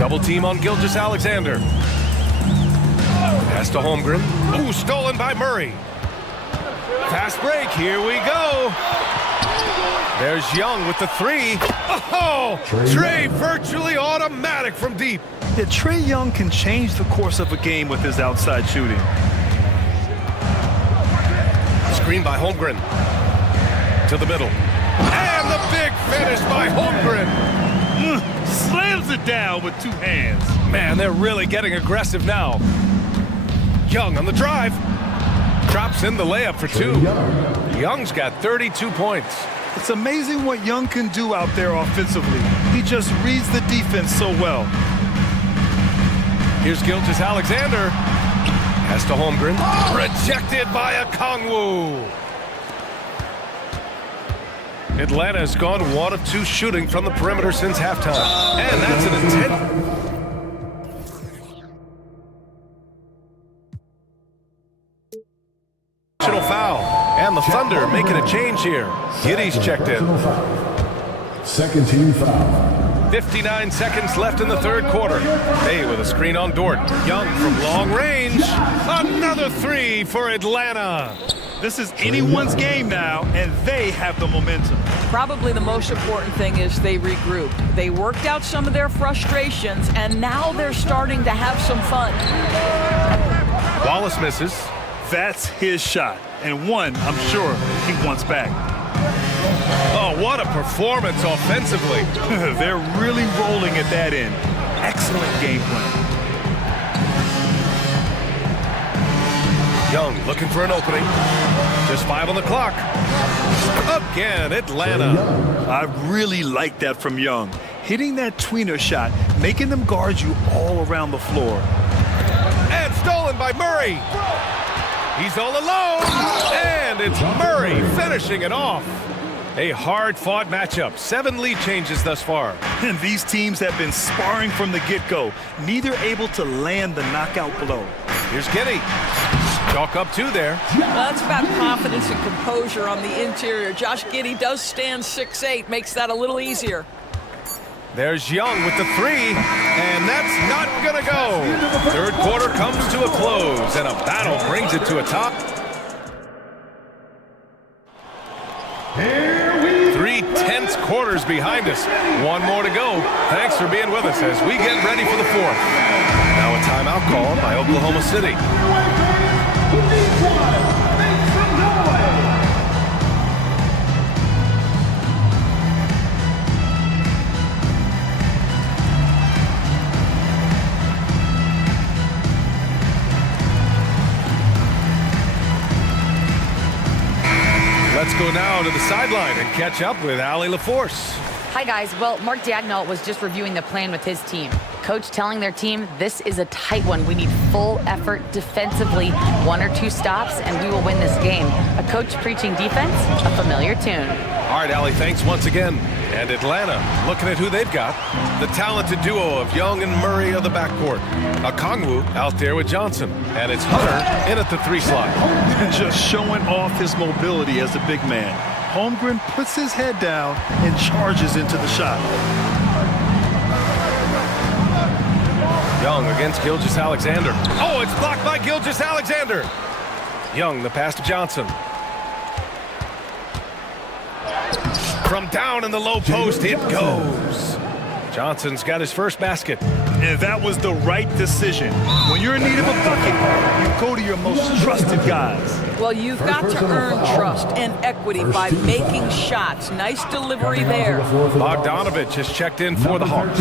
Double team on Gilgeous-Alexander. Pass to Holmgren. Ooh, stolen by Murray. Fast break, here we go. There's Young with the 3. Oh, Trey virtually automatic from deep. Yeah, Trae Young can change the course of a game with his outside shooting. Screen by Holmgren. To the middle. And the big finish by Holmgren. Slams it down with 2 hands. Man, they're really getting aggressive now. Young on the drive. Drops in the layup for 2. Young's got 32 points. It's amazing what Young can do out there offensively. He just reads the defense so well. Here's Gilgeous-Alexander. Pass to Holmgren. Rejected by Okongwu. Atlanta's gone 1 of 2 shooting from the perimeter since halftime. And that's an intentional foul. And the Thunder making a change here. Giddey's checked in. Second team foul. 59 seconds left in the third quarter. Hey, with a screen on Dort. Young from long range. Another 3 for Atlanta. This is anyone's game now, and they have the momentum. Probably the most important thing is they regrouped. They worked out some of their frustrations, and now they're starting to have some fun. Wallace misses. That's his shot, and one I'm sure he wants back. Oh, what a performance offensively. They're really rolling at that end. Excellent game plan. Young looking for an opening. Just 5 on the clock. Again, Atlanta. I really like that from Young. Hitting that tweener shot, making them guard you all around the floor. And stolen by Murray. He's all alone. And it's Murray finishing it off. A hard-fought matchup. 7 lead changes thus far. And these teams have been sparring from the get-go, neither able to land the knockout blow. Here's Giddey. Chalk up 2 there. Well, that's about confidence and composure on the interior. Josh Giddey does stand 6'8", makes that a little easier. There's Young with the 3, and that's not gonna go. Third quarter comes to a close, and a battle brings it to a top. 3 tense quarters behind us. One more to go. Thanks for being with us as we get ready for the fourth. Now a timeout called by Oklahoma City. Let's go now to the sideline and catch up with Allie LaForce. Hi, guys. Well, Mark Dagnall was just reviewing the plan with his team. Coach telling their team, this is a tight one. We need full effort defensively, 1 or 2 stops, and we will win this game. A coach preaching defense, a familiar tune. All right, Allie, thanks once again. And Atlanta, looking at who they've got. The talented duo of Young and Murray of the backcourt. Okongwu out there with Johnson. And it's Hunter in at the 3 slot. Just showing off his mobility as a big man. Holmgren puts his head down and charges into the shot. Young against Gilgeous-Alexander. Oh, it's blocked by Gilgeous-Alexander. Young, the pass to Johnson. From down in the low post, it goes. Johnson's got his first basket. And that was the right decision. When you're in need of a bucket, you go to your most trusted guys. Well, you've got to earn trust and equity by making shots. Nice delivery there. Bogdanovich has checked in for the Hawks.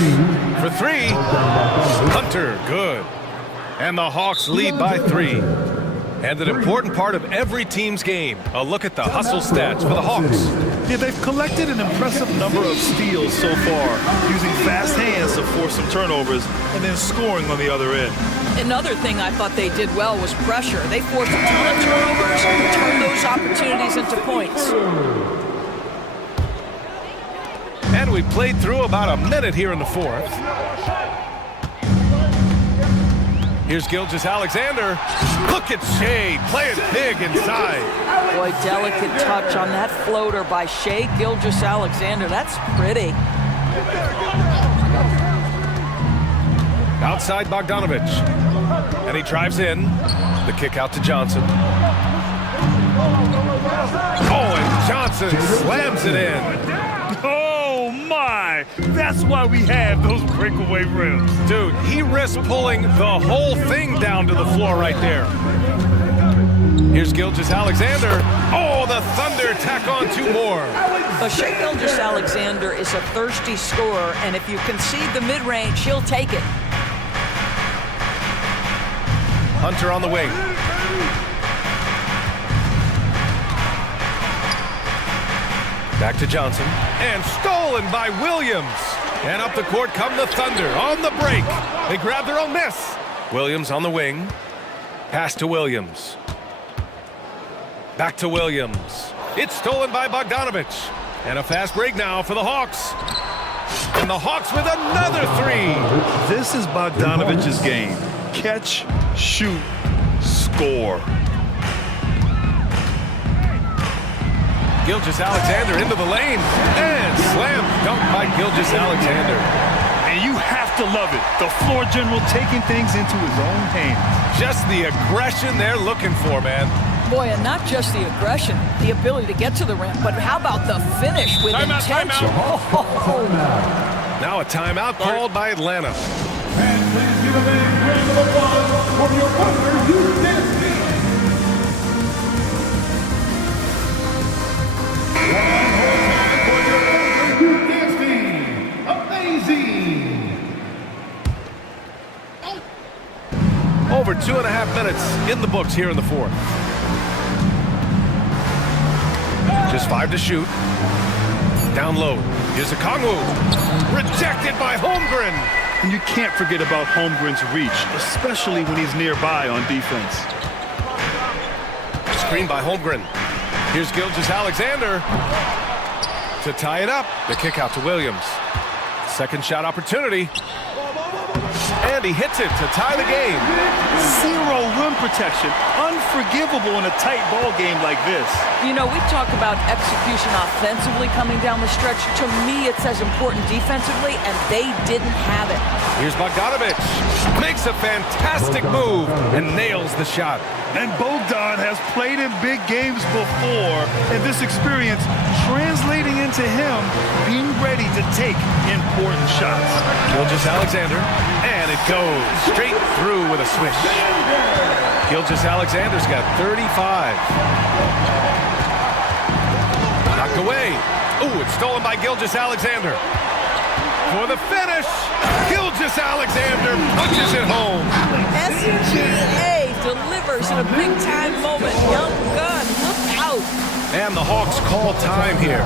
For 3, Hunter, good. And the Hawks lead by 3. And an important part of every team's game, a look at the hustle stats for the Hawks. Yeah, they've collected an impressive number of steals so far, using fast hands to force some turnovers and then scoring on the other end. Another thing I thought they did well was pressure. They forced a ton of turnovers and turned those opportunities into points. And we played through about a minute here in the fourth. Here's Gilgeous-Alexander. Look at Shea, playing big inside. Boy, delicate touch on that floater by Shea Gilgeous-Alexander. That's pretty. Outside Bogdanovich. And he drives in. The kick out to Johnson. Oh, and Johnson slams it in. Oh, my! That's why we have those breakaway rims. Dude, he risked pulling the whole thing down to the floor right there. Here's Gilgeous-Alexander. Oh, the Thunder tack on 2 more. But Shea Gilgeous-Alexander is a thirsty scorer, and if you concede the mid-range, he'll take it. Hunter on the wing. Back to Johnson. And stolen by Williams. And up the court come the Thunder on the break. They grab their own miss. Williams on the wing. Pass to Williams. Back to Williams. It's stolen by Bogdanovich. And a fast break now for the Hawks. And the Hawks with another 3. This is Bogdanovich's game. Catch, shoot, score. Gilgeous-Alexander into the lane. And slam dunk by Gilgeous-Alexander. And you have to love it. The floor general taking things into his own hands. Just the aggression they're looking for, man. Boy, and not just the aggression, the ability to get to the rim, but how about the finish with intention? Now a timeout called by Atlanta. And please give a big round of applause for your partner, youth dance team. One more time for your partner, youth dance team. Amazing. Over 2.5 minutes in the books here in the fourth. Just 5 to shoot. Down low. Here's Okongwu. Rejected by Holmgren. And you can't forget about Holmgren's reach, especially when he's nearby on defense. Screen by Holmgren. Here's Gilgeous-Alexander to tie it up. The kick out to Williams. Second shot opportunity. And he hits it to tie the game. 0 rim protection. unforgivable in a tight ball game like this. You know, we talk about execution offensively coming down the stretch. To me, it's as important defensively, and they didn't have it. Here's Bogdanovic. Makes a fantastic move and nails the shot. And Bogdan has played in big games before, and this experience translating into him being ready to take important shots. Gilgeous-Alexander, and it goes straight through with a swish. Gilgeous-Alexander's got 35. Knocked away. Ooh, it's stolen by Gilgeous-Alexander. For the finish, Gilgeous-Alexander punches it home. SGA delivers in a big-time moment. Young gun, look out. And the Hawks call time here.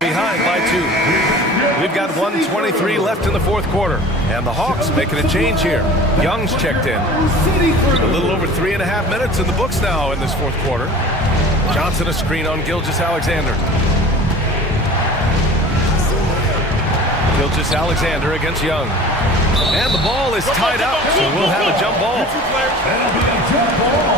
Behind by 2. We've got 1:23 left in the fourth quarter. And the Hawks making a change here. Young's checked in. A little over 3.5 minutes in the books now in this fourth quarter. Johnson a screen on Gilgeous-Alexander. Gilgeous-Alexander against Young. And the ball is tied up, so we'll have a jump ball. That'll be a jump ball.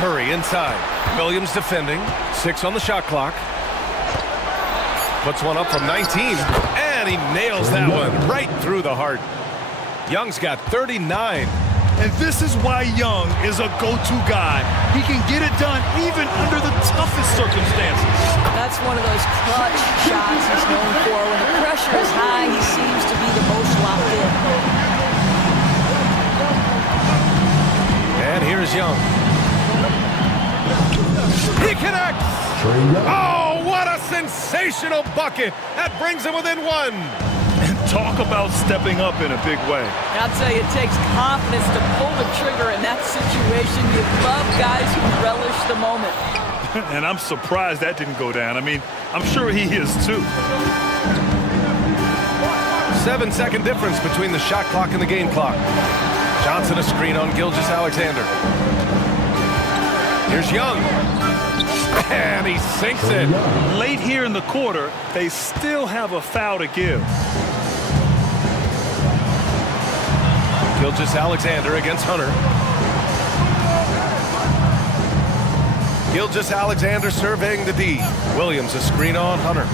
Murray inside. Williams defending. 6 on the shot clock. Puts one up from 19. And he nails that one right through the heart. Young's got 39. And this is why Young is a go-to guy. He can get it done even under the toughest circumstances. That's one of those clutch shots he's known for. When the pressure is high, he seems to be the most locked in. And here's Young. He connects! Oh, what a sensational bucket! That brings him within 1. And talk about stepping up in a big way. I'll tell you, it takes confidence to pull the trigger in that situation. You love guys who relish the moment. And I'm surprised that didn't go down. I mean, I'm sure he is too. 7-second difference between the shot clock and the game clock. Johnson a screen on Gilgeous-Alexander. Here's Young. And he sinks it. Late here in the quarter, they still have a foul to give. Gilgeous-Alexander against Hunter. Gilgeous-Alexander surveying the D. Williams a screen on Hunter.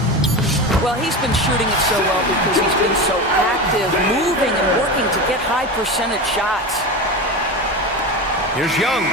Well, he's been shooting it so well because he's been so active, moving and working to get high percentage shots. Here's Young.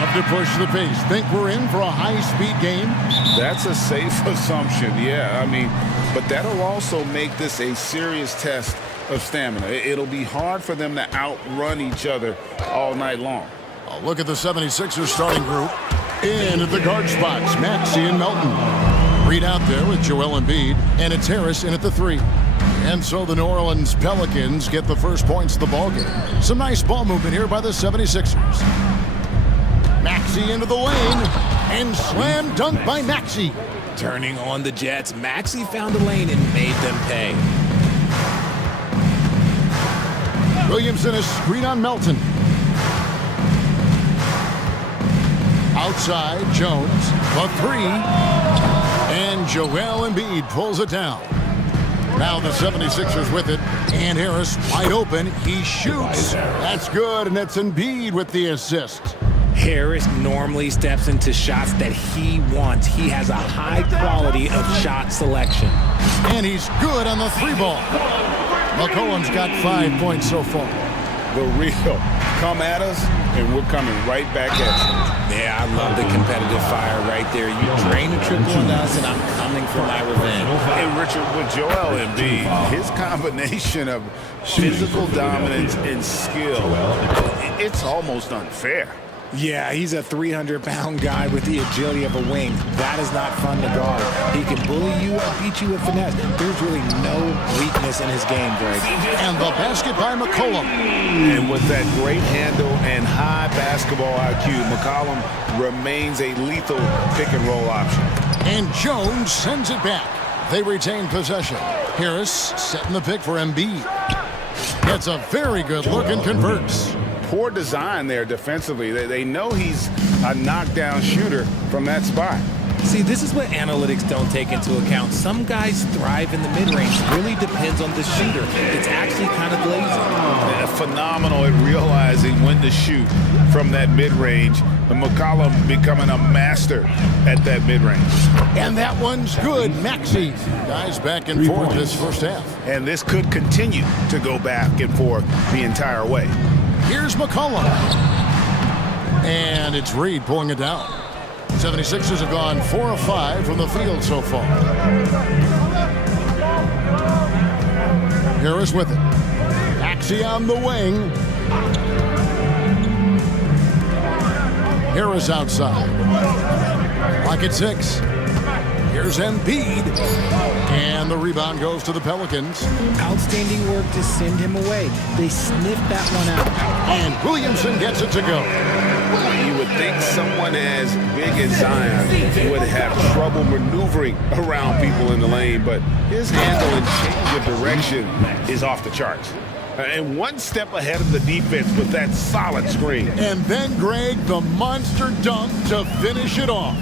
love to push the pace. Think we're in for a high-speed game? That's a safe assumption, yeah. I mean, but that'll also make this a serious test of stamina. It'll be hard for them to outrun each other all night long. A look at the 76ers starting group. In at the guard spots, Maxey and Melton. Reed out there with Joel Embiid, and it's Harris in at the 3. And so the New Orleans Pelicans get the first points of the ballgame. Some nice ball movement here by the 76ers. Maxey into the lane, and slam dunk by Maxey. Turning on the Jets, Maxey found a lane and made them pay. Williamson a screen on Melton. Outside, Jones, the 3. And Joel Embiid pulls it down. Now the 76ers with it, and Harris wide open. He shoots. That's good, and that's Embiid with the assist. Harris normally steps into shots that he wants. He has a high quality of shot selection. And he's good on the 3 ball. McCollum's got 5 points so far. The real. Come at us, and we're coming right back at you. Yeah, I love the competitive fire right there. You drain a triple on us, and I'm coming for my revenge. Hey, Richard, with Joel Embiid, his combination of physical dominance and skill, it's almost unfair. Yeah, he's a 300-pound guy with the agility of a wing. That is not fun to guard. He can bully you or beat you with finesse. There's really no weakness in his game, Greg. And the basket by McCollum. And with that great handle and high basketball IQ, McCollum remains a lethal pick-and-roll option. And Jones sends it back. They retain possession. Harris setting the pick for Embiid. Gets a very good look and converts. Poor design there defensively. They know he's a knockdown shooter from that spot. See, this is what analytics don't take into account. Some guys thrive in the mid-range. Really depends on the shooter. It's actually kind of lazy. Phenomenal at realizing when to shoot from that mid-range. And McCollum becoming a master at that mid-range. And that one's good. Maxey. Guys back and forth this first half. And this could continue to go back and forth the entire way. Here's McCollum. And it's Reed pulling it down. 76ers have gone 4 of 5 from the field so far. Harris with it. Maxey on the wing. Harris outside. Lock at 6. Here's Embiid. And the rebound goes to the Pelicans. Outstanding work to send him away. They sniffed that one out. And Williamson gets it to go. You would think someone as big as Zion would have trouble maneuvering around people in the lane, but his handle and change of direction is off the charts. And one step ahead of the defense with that solid screen. And then, Greg, the monster dunk to finish it off.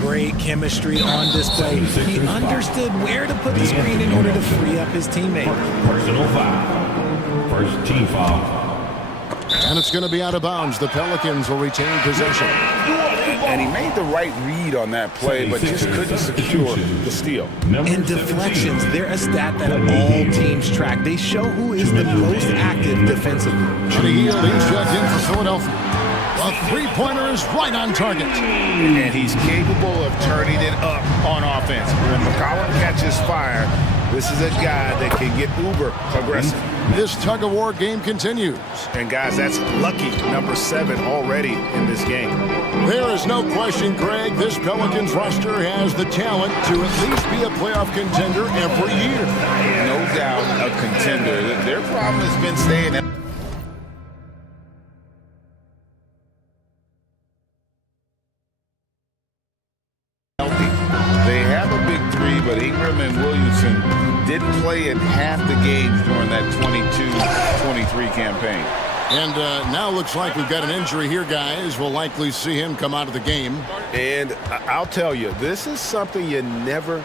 Great chemistry on display. He understood where to put the screen in order to free up his teammate. Personal foul. First team foul. And it's going to be out of bounds. The Pelicans will retain possession. And he made the right read on that play, but just couldn't secure the steal. And deflections, they're a stat that all teams track. They show who is the most active defensively. Should he yield? He's checked in for Philadelphia. A three-pointer is right on target. And he's capable of turning it up on offense. When McCollum catches fire, this is a guy that can get uber aggressive. This tug-of-war game continues. And guys, that's lucky number 7 already in this game. There is no question, Greg, this Pelicans roster has the talent to at least be a playoff contender every year. No doubt a contender. Their problem has been staying at but Ingram and Williamson didn't play in half the games during that 22-23 campaign. And now looks like we've got an injury here, guys. We'll likely see him come out of the game. And I'll tell you, this is something you never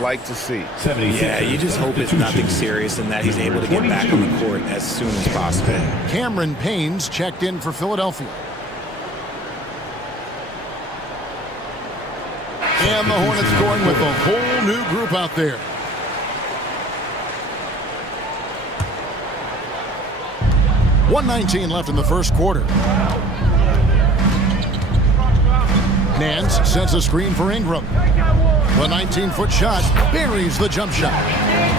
like to see. Yeah, you just hope it's nothing serious and that he's able to get back on the court as soon as possible. Cameron Payne's checked in for Philadelphia. And the Hornets going with a whole new group out there. 1:19 left in the first quarter. Nance sets a screen for Ingram. The 19-foot shot buries the jump shot.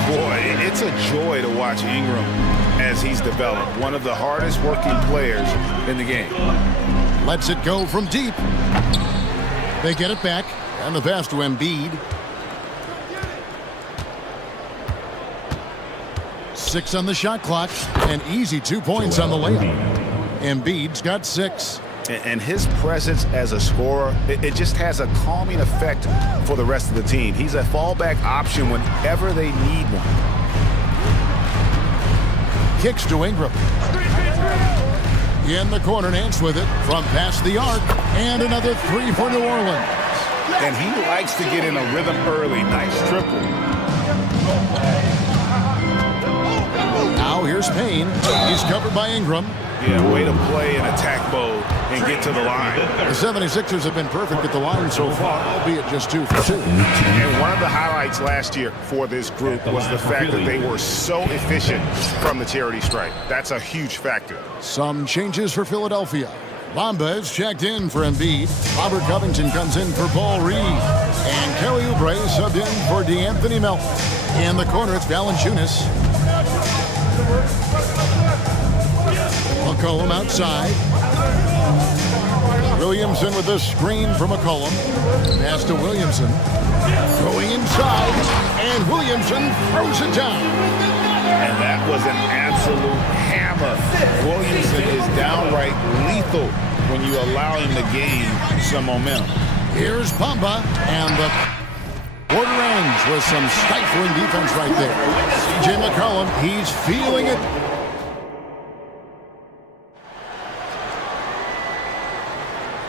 Boy, it's a joy to watch Ingram as he's developed. One of the hardest working players in the game. Lets it go from deep. They get it back, and the pass to Embiid. 6 on the shot clock, and easy 2 points on the layup. Embiid's got 6. And his presence as a scorer, it just has a calming effect for the rest of the team. He's a fallback option whenever they need one. Kicks to Ingram. In the corner, Nance with it from past the arc, and another 3 for New Orleans. And he likes to get in a rhythm early. Nice triple. Now here's Payne. He's covered by Ingram. Yeah, way to play in attack mode and get to the line. The 76ers have been perfect at the line so far, albeit just 2 for 2. And one of the highlights last year for this group was the fact that they were so efficient from the charity stripe. That's a huge factor. Some changes for Philadelphia. Bamba is checked in for Embiid. Robert Covington comes in for Paul Reed. And Kelly Oubre subbed in for DeAnthony Melton. In the corner, it's Valanciunas. McCollum outside. Williamson with the screen for McCollum. Pass to Williamson. Going inside, and Williamson throws it down. And that was an absolute hammer. Williamson is downright lethal when you allow him to gain some momentum. Here's Bamba, and the quarter ends with some stifling defense right there. C.J. McCollum, he's feeling it.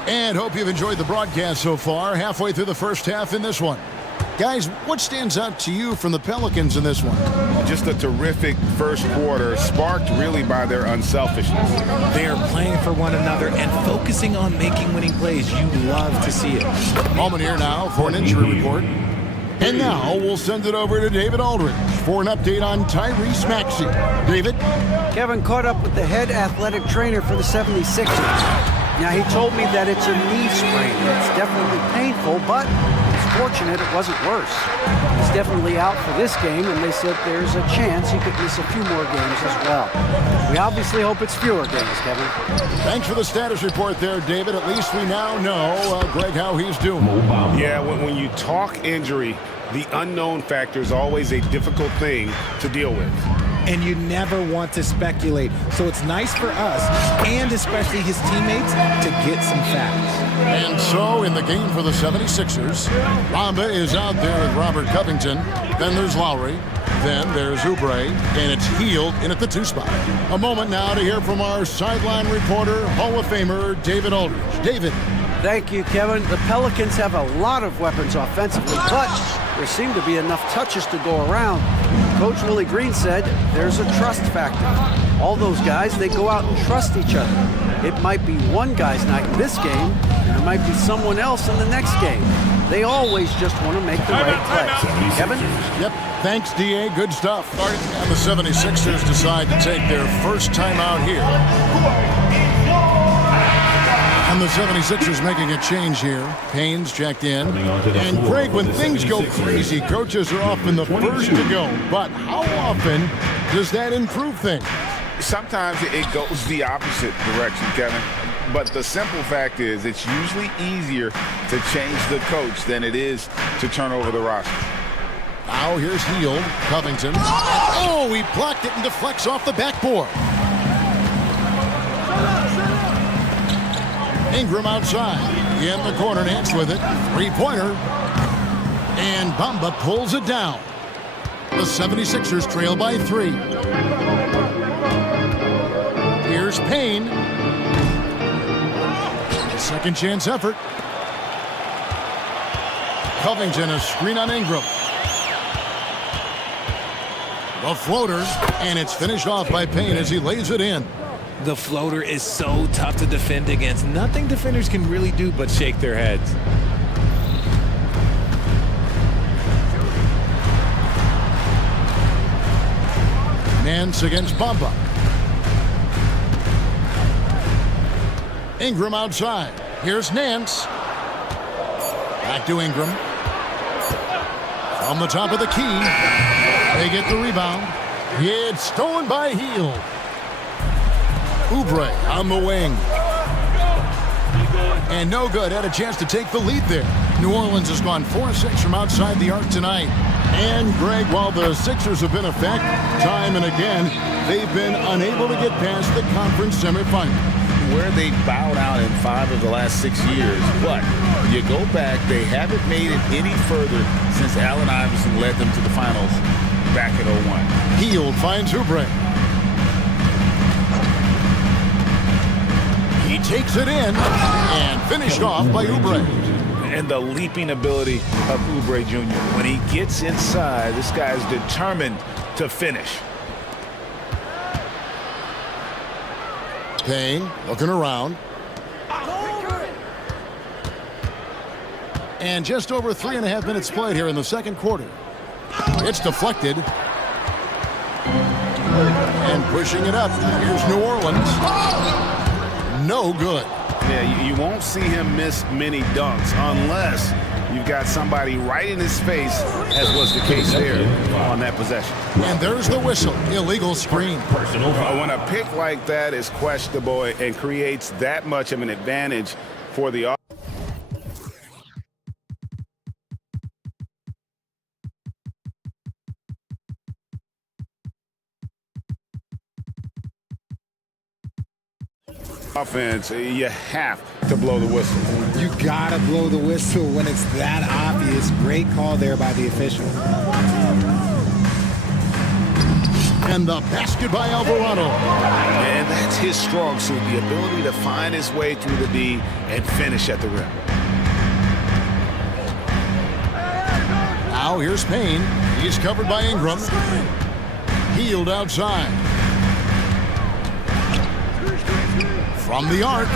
And hope you've enjoyed the broadcast so far. Halfway through the first half in this one. Guys, what stands out to you from the Pelicans in this one? Just a terrific first quarter, sparked really by their unselfishness. They are playing for one another and focusing on making winning plays. You love to see it. Moment here now for an injury report. And now we'll send it over to David Aldridge for an update on Tyrese Maxey. David? Kevin caught up with the head athletic trainer for the 76ers. Now, he told me that it's a knee sprain. It's definitely painful, but it's fortunate it wasn't worse. He's definitely out for this game, and they said there's a chance he could miss a few more games as well. We obviously hope it's fewer games, Kevin. Thanks for the status report there, David. At least we now know, Greg, how he's doing. Yeah, when you talk injury, the unknown factor is always a difficult thing to deal with. And you never want to speculate. So it's nice for us, and especially his teammates, to get some facts. And so in the game for the 76ers, Bamba is out there with Robert Covington. Then there's Lowry. Then there's Oubre. And it's Hield in at the 2 spot. A moment now to hear from our sideline reporter, Hall of Famer, David Aldridge. David. Thank you, Kevin. The Pelicans have a lot of weapons offensively, but there seem to be enough touches to go around. Coach Willie Green said there's a trust factor. All those guys, they go out and trust each other. It might be one guy's night in this game, and it might be someone else in the next game. They always just want to make the right play. Kevin? Yep. Thanks, D.A. Good stuff. And the 76ers decide to take their first time out here. And the 76ers making a change here. Payne's checked in. And Craig, when things go crazy, coaches are often the first to go. But how often does that improve things? Sometimes it goes the opposite direction, Kevin. But the simple fact is it's usually easier to change the coach than it is to turn over the roster. Now here's Hield, Covington. Oh, he blocked it and deflects off the backboard. Ingram outside. In the corner, Nance with it. Three-pointer. And Bamba pulls it down. The 76ers trail by 3. Here's Payne. Second chance effort. Covington, a screen on Ingram. The floater, and it's finished off by Payne as he lays it in. The floater is so tough to defend against. Nothing defenders can really do but shake their heads. Nance against Bamba. Ingram outside. Here's Nance. Back to Ingram. From the top of the key. They get the rebound. It's stolen by Hield. Oubre on the wing. And no good. Had a chance to take the lead there. New Orleans has gone 4-6 from outside the arc tonight. And, Greg, while the Sixers have been a fact time and again, they've been unable to get past the conference semifinal. Where they bowed out in 5 of the last 6 years. But you go back, they haven't made it any further since Allen Iverson led them to the finals back in 01. Hield finds Oubre. He takes it in and finished off by Oubre. And the leaping ability of Oubre Jr. When he gets inside, this guy is determined to finish. Payne looking around. And just over 3.5 minutes played here in the second quarter. It's deflected. And pushing it up. Here's New Orleans. No good. Yeah, you won't see him miss many dunks unless you've got somebody right in his face, as was the case there on that possession. And there's the whistle. Illegal screen. When a pick like that is questionable and creates that much of an advantage for the offense, you have to blow the whistle. You gotta blow the whistle when it's that obvious. Great call there by the official. And the basket by Alvarado. And that's his strong suit, the ability to find his way through the D and finish at the rim. Now here's Payne. He's covered by Ingram. Hield outside. From the arc.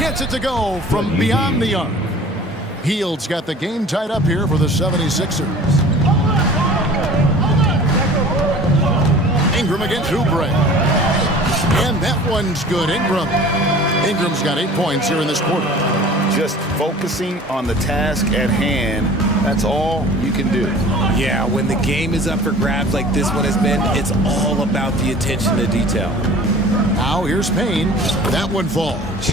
Gets it to go from beyond the arc. Hield's got the game tied up here for the 76ers. Ingram against Oubre. And that one's good. Ingram's got 8 points here in this quarter. Just focusing on the task at hand, that's all you can do. Yeah, when the game is up for grabs like this one has been, it's all about the attention to detail. Now here's Payne. That one falls.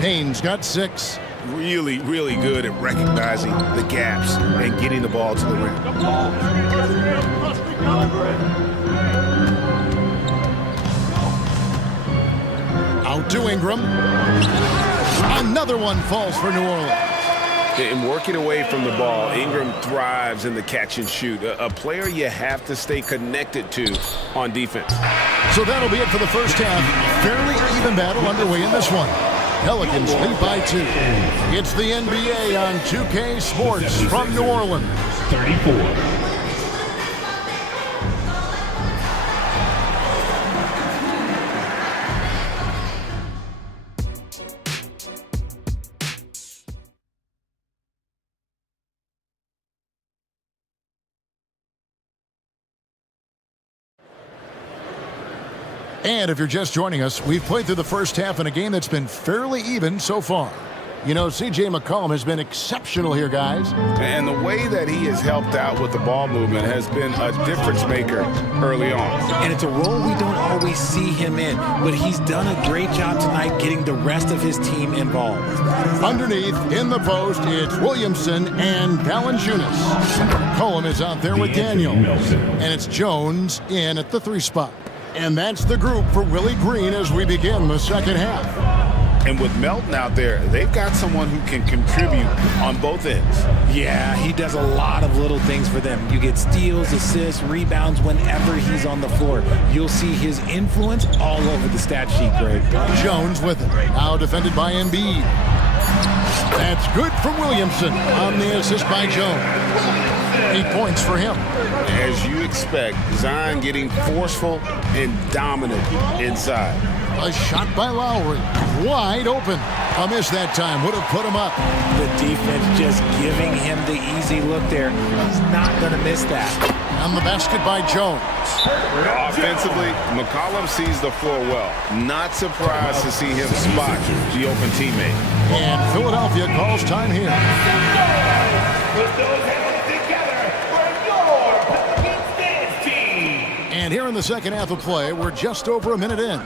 Payne's got 6. Really, really good at recognizing the gaps and getting the ball to the rim. Out to Ingram. Another one falls for New Orleans. In working away from the ball, Ingram thrives in the catch and shoot. A player you have to stay connected to on defense. So that'll be it for the first half. Fairly even battle underway in this one. Pelicans lead by 2. It's the NBA on 2K Sports from New Orleans. 34. And if you're just joining us, we've played through the first half in a game that's been fairly even so far. You know, C.J. McCollum has been exceptional here, guys. And the way that he has helped out with the ball movement has been a difference maker early on. And it's a role we don't always see him in, but he's done a great job tonight getting the rest of his team involved. Underneath, in the post, it's Williamson and Valanciunas. McCollum is out there with Daniel. And it's Jones in at the 3 spot. And that's the group for Willie Green as we begin the second half. And with Melton out there, they've got someone who can contribute on both ends. Yeah, he does a lot of little things for them. You get steals, assists, rebounds whenever he's on the floor. You'll see his influence all over the stat sheet, Greg. Jones with it. Now defended by Embiid. That's good from Williamson on the assist by Jones. 8 points for him. As you expect, Zion getting forceful and dominant inside. A shot by Lowry. Wide open. A miss that time. Would have put him up. The defense just giving him the easy look there. He's not going to miss that. On the basket by Jones. Offensively, McCollum sees the floor well. Not surprised to see him spot the open teammate. And Philadelphia calls time here. Put those hands together for your Pelicans dance team. And here in the second half of play, we're just over a minute in.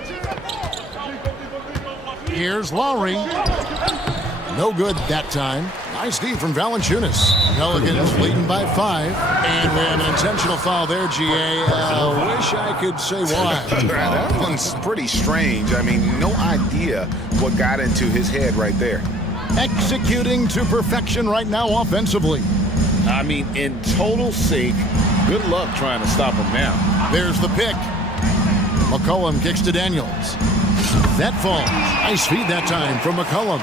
Here's Lowry. No good that time. Nice D from Valanciunas. Pelicans leading by 5. And we have an intentional foul there, GA. Wish I could say why. That one's pretty strange. I mean, no idea what got into his head right there. Executing to perfection right now offensively. I mean, in total sync. Good luck trying to stop him now. There's the pick. McCollum kicks to Daniels. That falls. Nice feed that time from McCollum.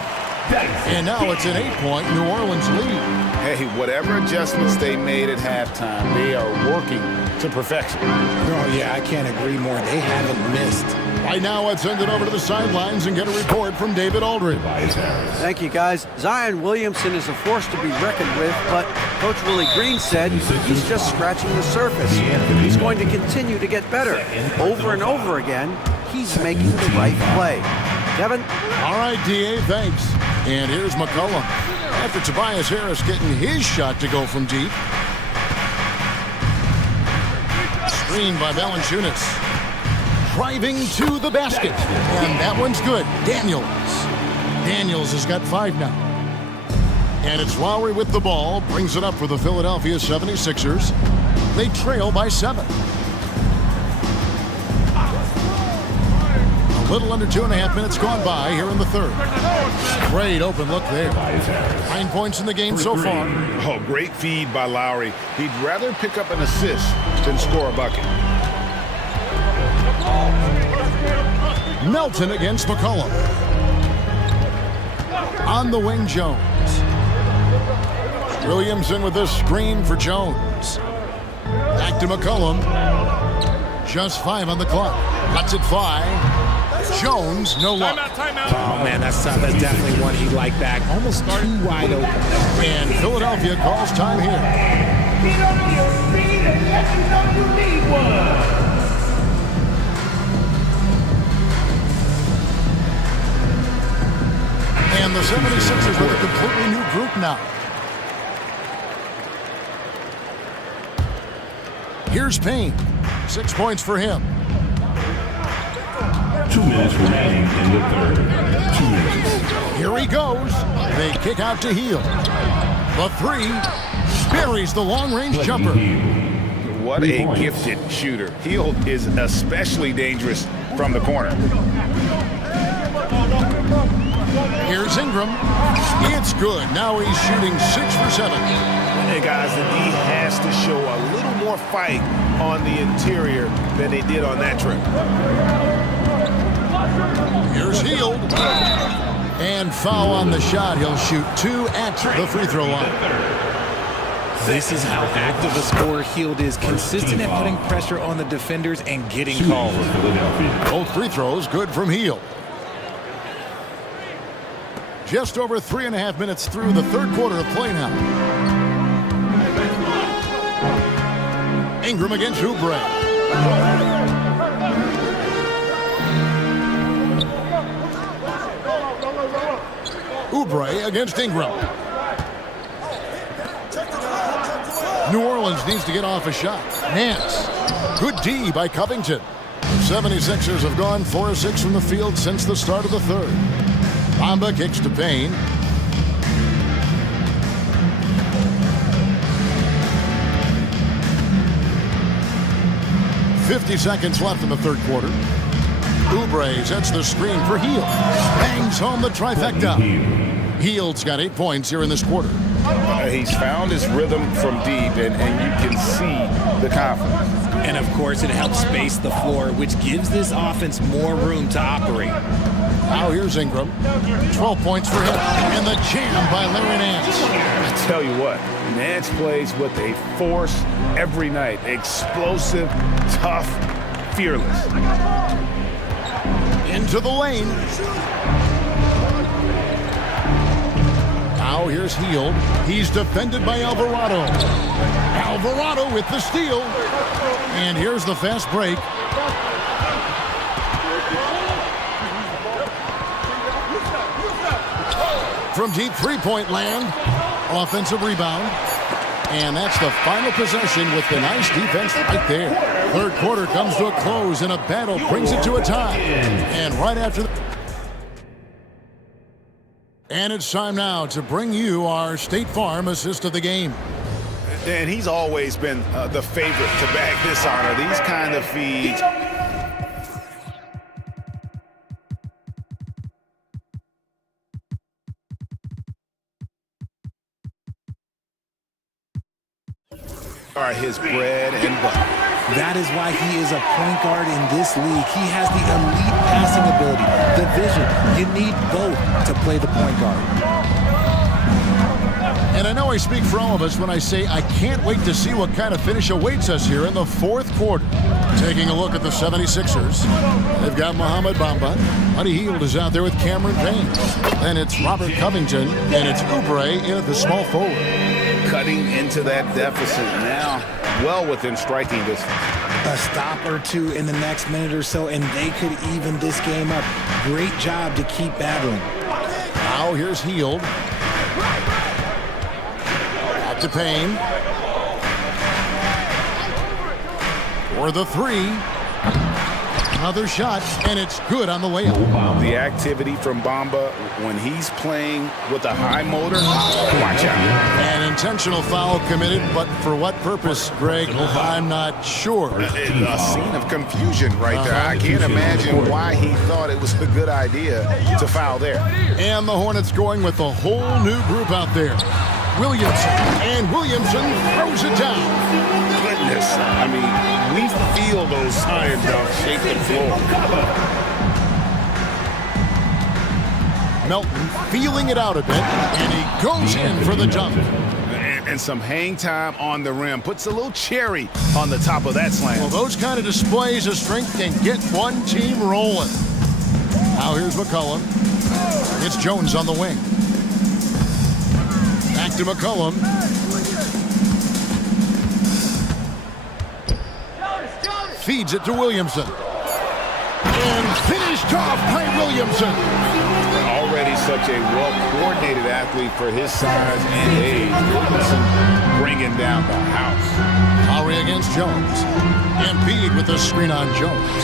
And now it's an 8-point New Orleans lead. Hey, whatever adjustments they made at halftime, they are working to perfection. Oh, yeah, I can't agree more. They haven't missed. Right now, let's send it over to the sidelines and get a report from David Aldridge. Thank you, guys. Zion Williamson is a force to be reckoned with, but Coach Willie Green said he's just scratching the surface. He's going to continue to get better. Over and over again, he's making the right play. Kevin? All right, D.A., thanks. And here's McCollum. After Tobias Harris getting his shot to go from deep. Screen by Valanciunas. Driving to the basket. And that one's good. Daniels. Daniels has got 5 now. And it's Lowry with the ball. Brings it up for the Philadelphia 76ers. They trail by 7. A little under 2.5 minutes gone by here in the third. Great open look there. 9 points in the game so far. Oh, great feed by Lowry. He'd rather pick up an assist than score a bucket. Melton against McCollum. On the wing, Jones. Williamson with this screen for Jones. Back to McCollum. Just 5 on the clock. Lets it fly. Jones, no luck. Oh, man, that's definitely one he liked back. Almost too wide open. And Philadelphia calls time here. Get on your feet and let you know you need one. And the 76ers with a completely new group now. Here's Payne. 6 points for him. 2 minutes remaining in the third. 2 minutes. Here he goes. They kick out to Hield. The 3 buries the long-range jumper. What a gifted shooter. Hield is especially dangerous from the corner. Here's Ingram. It's good. Now he's shooting 6 for 7. Hey, guys, the D has to show a little more fight on the interior than they did on that trip. Here's Hield. And foul on the shot. He'll shoot 2 at the free throw line. This is how active a scorer Hield is, consistent at putting pressure on the defenders and getting calls. Both free throws good from Hield. Just over 3.5 minutes through the third quarter of play now. Ingram against Oubre. Oubre against Ingram. New Orleans needs to get off a shot. Nance. Good D by Covington. 76ers have gone 4 of 6 from the field since the start of the third. Bamba kicks to Payne. .50 seconds left in the third quarter. Oubre sets the screen for Hield. Bangs home the trifecta. Hield's got 8 points here in this quarter. He's found his rhythm from deep, and you can see the confidence. And, of course, it helps space the floor, which gives this offense more room to operate. Now here's Ingram. 12 points for him. And the jam by Larry Nance. I tell you what, Nance plays with a force every night. Explosive, tough, fearless. In into the lane. Now here's Hield. He's defended by Alvarado. Alvarado with the steal. And here's the fast break. From deep three-point land. Offensive rebound. And that's the final possession with the nice defense right there. Third quarter comes to a close, and a battle brings it to a tie. And right after and it's time now to bring you our State Farm assist of the game. And he's always been the favorite to bag this honor. These kind of feeds. Are his bread and butter. That is why he is a point guard in this league. He has the elite passing ability, the vision. You need both to play the point guard. And I know I speak for all of us when I say I can't wait to see what kind of finish awaits us here in the fourth quarter. Taking a look at the 76ers. They've got Mohamed Bamba. Buddy Hield is out there with Cameron Payne. Then it's Robert Covington, and it's Oubre in at the small forward. Cutting into that deficit now, well within striking distance. A stop or two in the next minute or so, and they could even this game up. Great job to keep battling. Now here's Hield. Back to Payne. For the three. Another shot, and it's good on the way up. The activity from Bamba when he's playing with a high motor, watch out. An intentional foul committed, but for what purpose, Greg? I'm not sure. A scene of confusion right there. I can't imagine why he thought it was a good idea to foul there. And the Hornets going with a whole new group out there. Williamson, and Williamson throws it down. Goodness, I mean, we feel those iron dunks shake the floor. Melton feeling it out a bit, and he goes in for the dunk. And some hang time on the rim. Puts a little cherry on the top of that slam. Well, those kind of displays of strength can get one team rolling. Now here's McCollum. It's Jones on the wing. Back to McCollum. Feeds it to Williamson. And finished off by Williamson. Already such a well-coordinated athlete for his size and age. Williamson bringing down the house. Lowry against Jones. Embiid with the screen on Jones.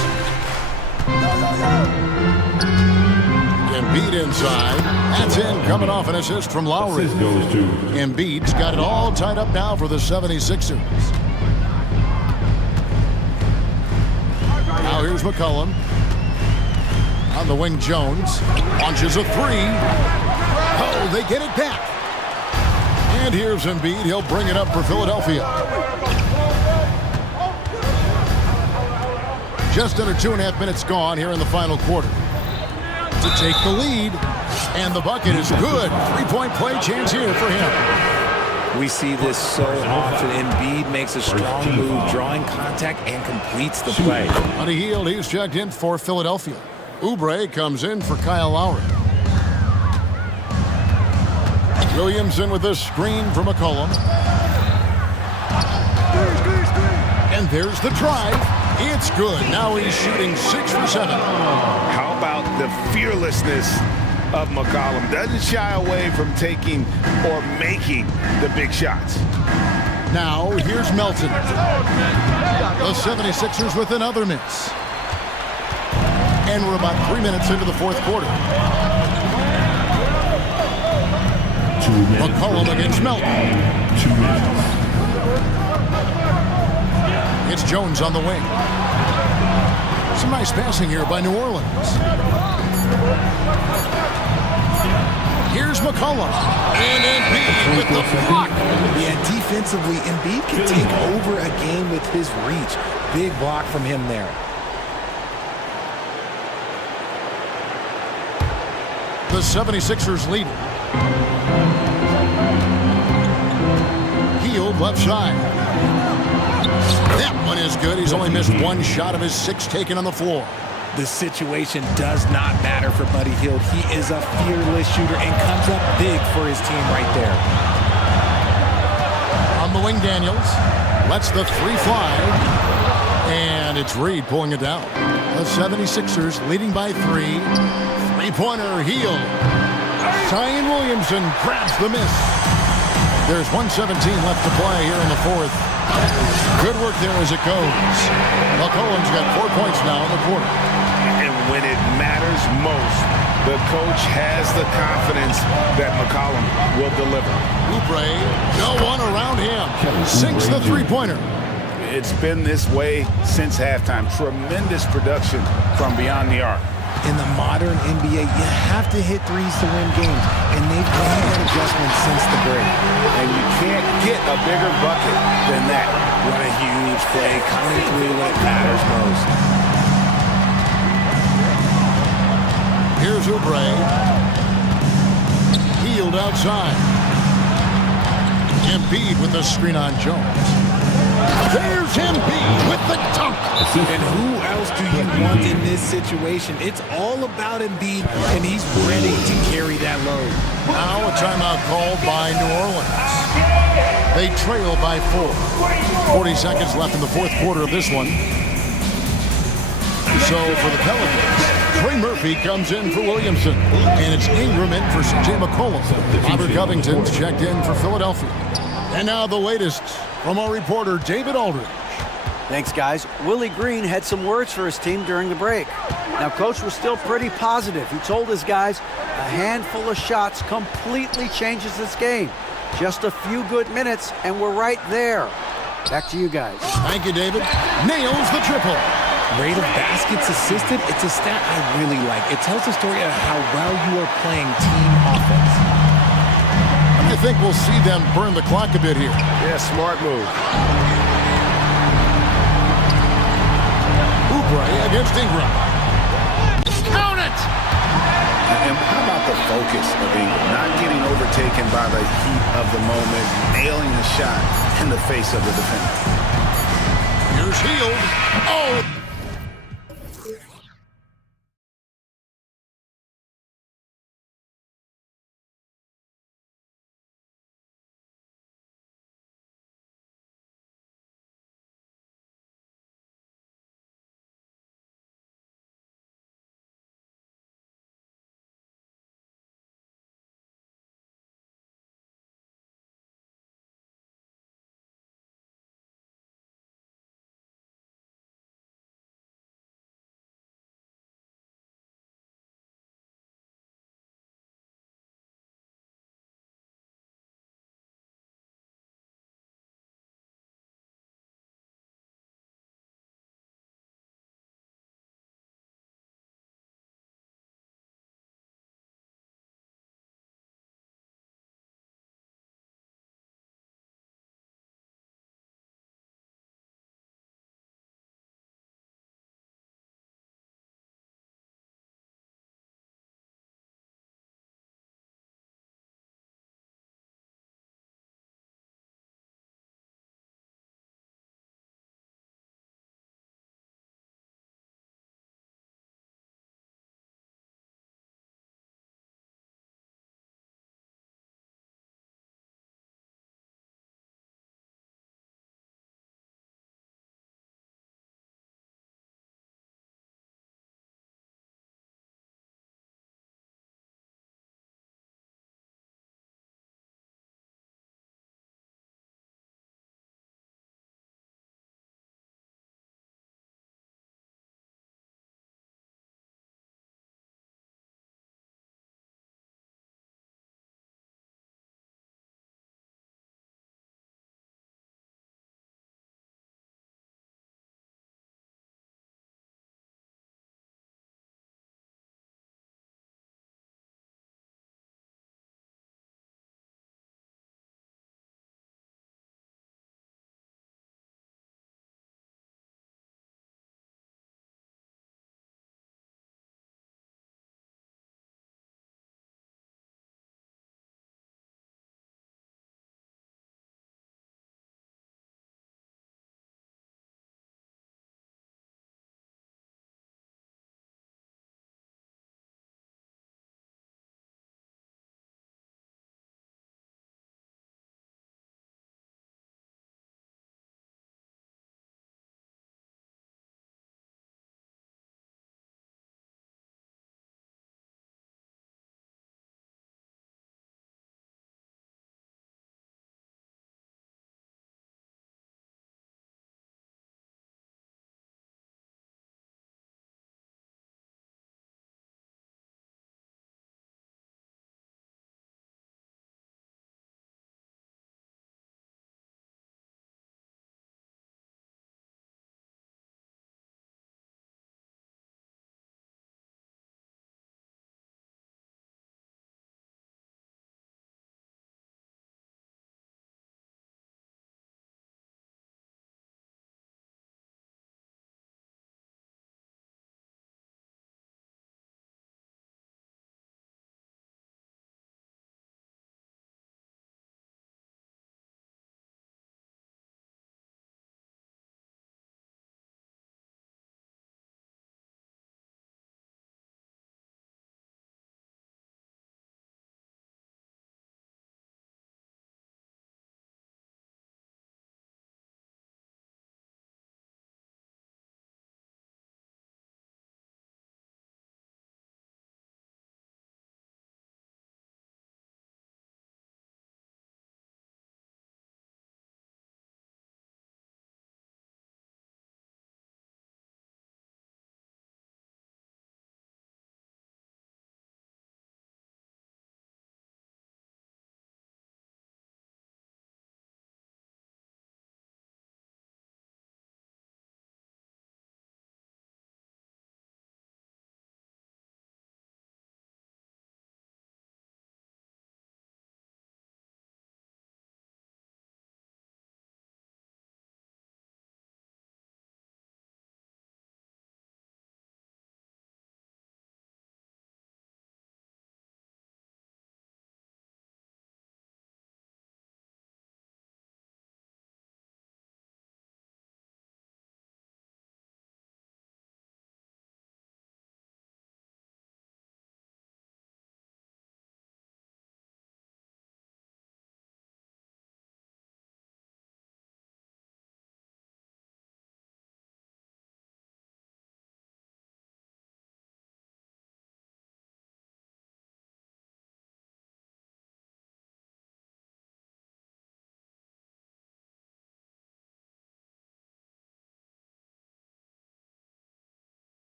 Embiid inside. That's in, coming off an assist from Lowry. Embiid's got it all tied up now for the 76ers. Now here's McCollum. On the wing, Jones. Launches a three. Oh, they get it back. And here's Embiid. He'll bring it up for Philadelphia. Just under 2.5 minutes gone here in the final quarter. To take the lead. And the bucket is good. Three-point play chance here for him. We see this so often. Embiid makes a strong move, drawing contact, and completes the play. Buddy Hield, he's checked in for Philadelphia. Oubre comes in for Kyle Lowry. Williamson with the screen for McCollum. And there's the drive. It's good. Now he's shooting 6 for 7. How about the fearlessness of McCollum? Doesn't shy away from taking or making the big shots. Now here's Melton. The 76ers with another miss. And we're about 3 minutes into the fourth quarter. McCollum against Melton. 2 minutes. It's Jones on the wing. Some nice passing here by New Orleans. Here's McCollum. And Embiid with the block. Yeah, defensively, Embiid can take over a game with his reach. Big block from him there. The 76ers lead. Hield left side. That one is good. He's only missed one shot of his 6 taken on the floor. the situation does not matter for Buddy Hield. He is a fearless shooter and comes up big for his team right there. On the wing, Daniels lets the three fly, and it's Reed pulling it down. The 76ers leading by 3. Three-pointer, Hield. Zion Williamson grabs the miss. There's 1:17 left to play here in the fourth. Good work there as it goes. McCollum's got 4 points now in the quarter. And when it matters most, the coach has the confidence that McCollum will deliver. Oubre, no one around him. Sinks the three-pointer. It's been this way since halftime. Tremendous production from beyond the arc. In the modern NBA, you have to hit threes to win games, and they've made that adjustment since the break. And you can't get a bigger bucket than that. What a huge play, coming through when it matters most. Here's Oubre. Hield outside. Embiid with the screen on Jones. There's Embiid with the dunk. And who else do you want in this situation? It's all about Embiid, and he's ready to carry that load. Now a timeout called by New Orleans. They trail by 4. 40 seconds left in the fourth quarter of this one. So for the Pelicans, Trey Murphy comes in for Williamson. And it's Ingram in for C.J. McCollum. Robert Covington's checked in for Philadelphia. And now the latest from our reporter, David Aldridge. Thanks, guys. Willie Green had some words for his team during the break. Now, Coach was still pretty positive. He told his guys a handful of shots completely changes this game. Just a few good minutes, and we're right there. Back to you guys. Thank you, David. Nails the triple. Rate of baskets assisted, it's a stat I really like. It tells the story of how well you are playing team offense. I think we'll see them burn the clock a bit here. Yeah, smart move. Oubre against Ingram. Count it! And how about the focus of Ingram? Not getting overtaken by the heat of the moment, nailing the shot in the face of the defender. Here's Hield. Oh!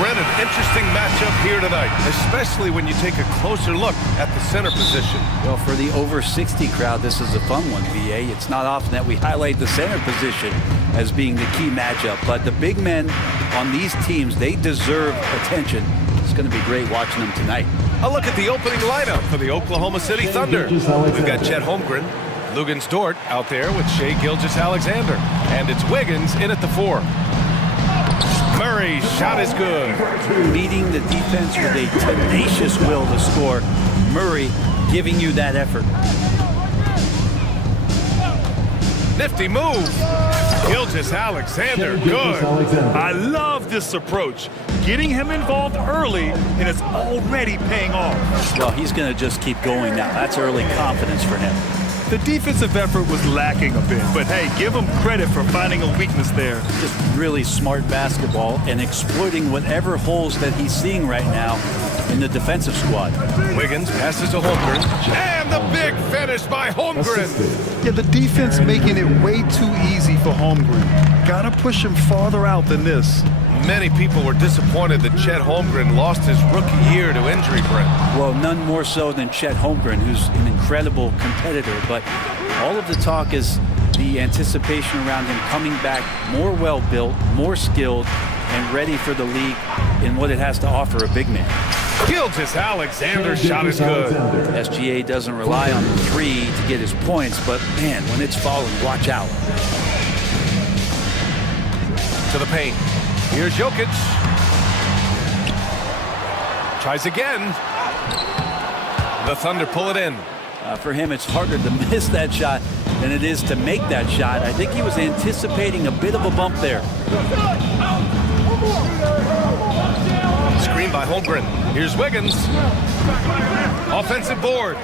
Brent, an interesting matchup here tonight, especially when you take a closer look at the center position. Well, for the over 60 crowd, this is a fun one, VA. It's not often that we highlight the center position as being the key matchup, but the big men on these teams, they deserve attention. It's going to be great watching them tonight. A look at the opening lineup for the Oklahoma City Thunder. We've got Chet Holmgren, Lugans Dort out there with Shai Gilgeous-Alexander, and it's Wiggins in at the 4. Murray's shot is good. Meeting the defense with a tenacious will to score. Murray giving you that effort. Nifty move. Gilgeous-Alexander, good. I love this approach. Getting him involved early, and it's already paying off. Well, he's going to just keep going now. That's early confidence for him. The defensive effort was lacking a bit, but hey, give him credit for finding a weakness there. Just really smart basketball and exploiting whatever holes that he's seeing right now in the defensive squad. Wiggins passes to Holmgren, and the big finish by Holmgren. Yeah, the defense making it way too easy for Holmgren. Gotta push him farther out than this. Many people were disappointed that Chet Holmgren lost his rookie year to injury, Brent. Well, none more so than Chet Holmgren, who's an incredible competitor, but all of the talk is the anticipation around him coming back more well-built, more skilled, and ready for the league in what it has to offer a big man. Gilgeous-Alexander's shot is good. SGA doesn't rely on the 3 to get his points, but man, when it's falling, watch out. To the paint. Here's Jokic. Tries again. The Thunder pull it in. For him, it's harder to miss that shot than it is to make that shot. I think he was anticipating a bit of a bump there. Screen by Holmgren. Here's Wiggins. Offensive board.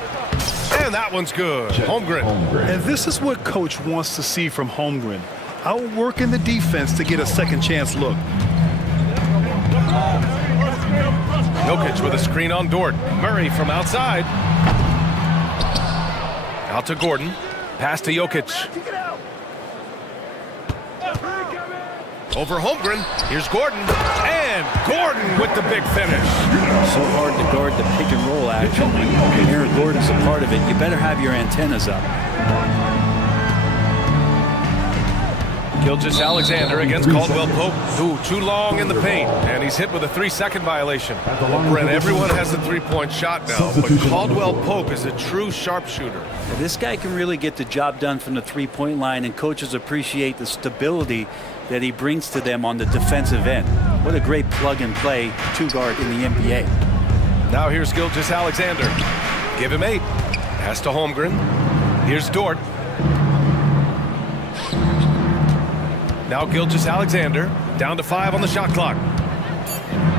And that one's good. Holmgren. And this is what Coach wants to see from Holmgren. Outworking the defense to get a second chance look. Jokic with a screen on Dort. Murray from outside. Out to Gordon. Pass to Jokic. Over Holmgren. Here's Gordon. And Gordon with the big finish. So hard to guard the pick and roll action. When Aaron Gordon's a part of it, you better have your antennas up. Gilgeous-Alexander against Caldwell Pope. Ooh, too long in the paint. And he's hit with a 3-second violation. Well, Brent, everyone has a three-point shot now, but Caldwell Pope is a true sharpshooter. This guy can really get the job done from the three-point line, and coaches appreciate the stability that he brings to them on the defensive end. What a great plug-and-play two-guard in the NBA. Now here's Gilgeous-Alexander. Give him 8. Pass to Holmgren. Here's Dort. Now Gilgeous-Alexander, down to 5 on the shot clock.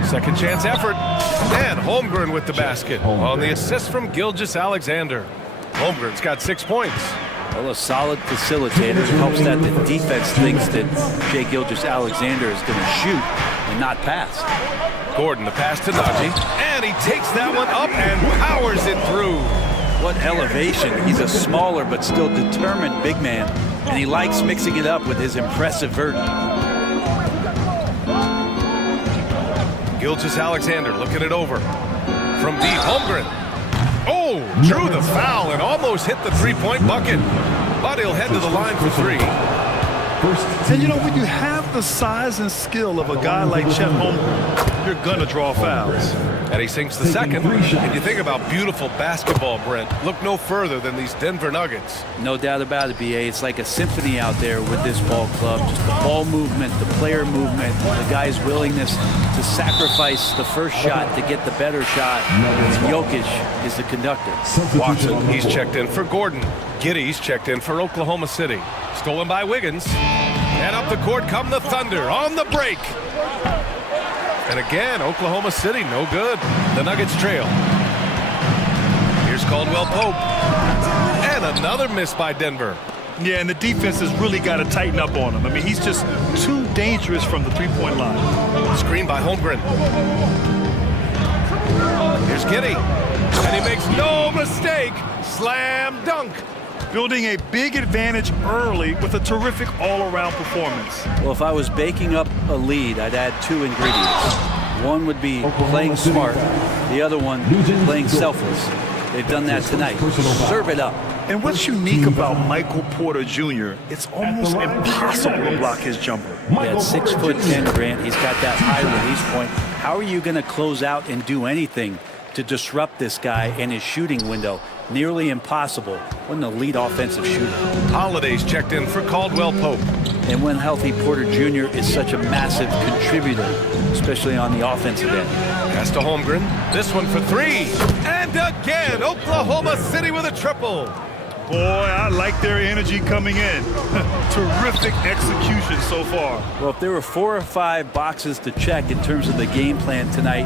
Second chance effort, and Holmgren with the basket on the assist from Gilgeous-Alexander. Holmgren's got 6 points. Well, a solid facilitator helps that the defense thinks that Shai Gilgeous-Alexander is going to shoot and not pass. Gordon, the pass to Najee, and he takes that one up and powers it through. What elevation. He's a smaller but still determined big man, and he likes mixing it up with his impressive vert. Gilgeous-Alexander looking it over. From deep, Holmgren. Oh, drew the foul and almost hit the three-point bucket. But he'll head to the line for 3. And you know, when you have the size and skill of a guy like Chet Holmgren, you're going to draw fouls. And he sinks the second. And you think about beautiful basketball, Brent. Look no further than these Denver Nuggets. No doubt about it, BA. It's like a symphony out there with this ball club. Just the ball movement, the player movement, the guy's willingness to sacrifice the first shot to get the better shot. Jokic is the conductor. Watson, he's checked in for Gordon. Giddey's checked in for Oklahoma City. Stolen by Wiggins. And up the court come the Thunder on the break. And again, Oklahoma City, no good. The Nuggets trail. Here's Caldwell Pope. And another miss by Denver. Yeah, and the defense has really got to tighten up on him. I mean, he's just too dangerous from the three-point line. Screen by Holmgren. Here's Giddey. And he makes no mistake. Slam dunk. Building a big advantage early with a terrific all-around performance. Well, if I was baking up a lead, I'd add 2 ingredients. One would be playing smart, the other one playing selfless. They've done that tonight. Serve it up. And what's unique about Michael Porter Jr., it's almost impossible to block his jumper. At 6'10", Grant, he's got that high release point. How are you going to close out and do anything to disrupt this guy and his shooting window? Nearly impossible. What an elite offensive shooter. Holiday's checked in for Caldwell Pope. And when healthy, Porter Jr. is such a massive contributor, especially on the offensive end. Pass to Holmgren. This one for three. And again, Oklahoma City with a triple. Boy, I like their energy coming in. Terrific execution so far. Well, if there were 4 or 5 boxes to check in terms of the game plan tonight,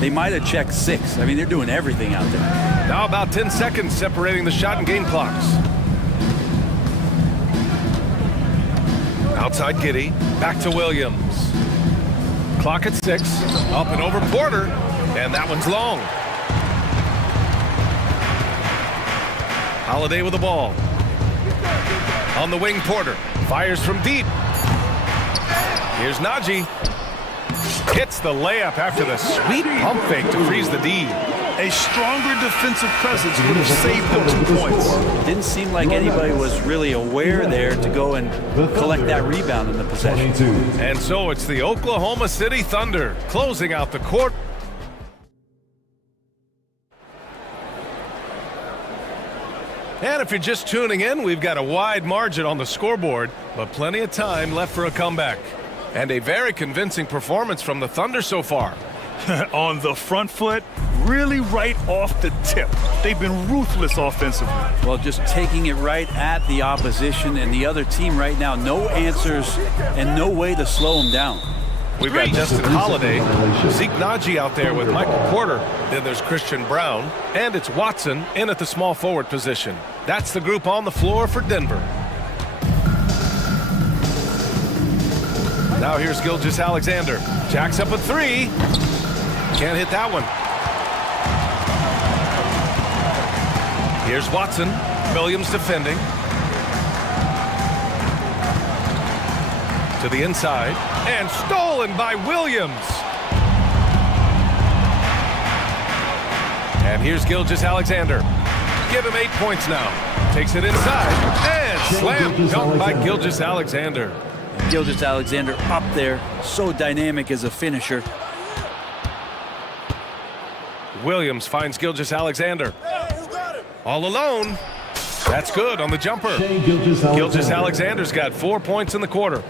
they might have checked 6. I mean, they're doing everything out there. Now about 10 seconds separating the shot and game clocks. Outside Giddey, back to Williams. Clock at 6, up and over Porter, and that one's long. Holiday with the ball. On the wing, Porter fires from deep. Here's Najee. Hits the layup after the sweet pump fake to freeze the D. A stronger defensive presence would have saved them 2 points. Didn't seem like anybody was really aware there to go and collect that rebound in the possession. And so it's the Oklahoma City Thunder closing out the court. And if you're just tuning in, we've got a wide margin on the scoreboard, but plenty of time left for a comeback. And a very convincing performance from the Thunder so far. On the front foot, really right off the tip. They've been ruthless offensively. Well, just taking it right at the opposition and the other team right now. No answers and no way to slow them down. We've got Justin Holiday, Zeke Najee out there with Michael Porter. Then there's Christian Brown, and it's Watson in at the small forward position. That's the group on the floor for Denver. Now here's Gilgeous-Alexander. Jacks up a 3. Can't hit that one. Here's Watson. Williams defending. To the inside. And stolen by Williams. And here's Gilgeous-Alexander. Give him 8 points now. Takes it inside. And slam dunk by Gilgeous-Alexander. Gilgeous-Alexander up there, so dynamic as a finisher. Williams finds Gilgeous-Alexander. All alone. That's good on the jumper. Gilgeous-Alexander's got 4 points in the quarter.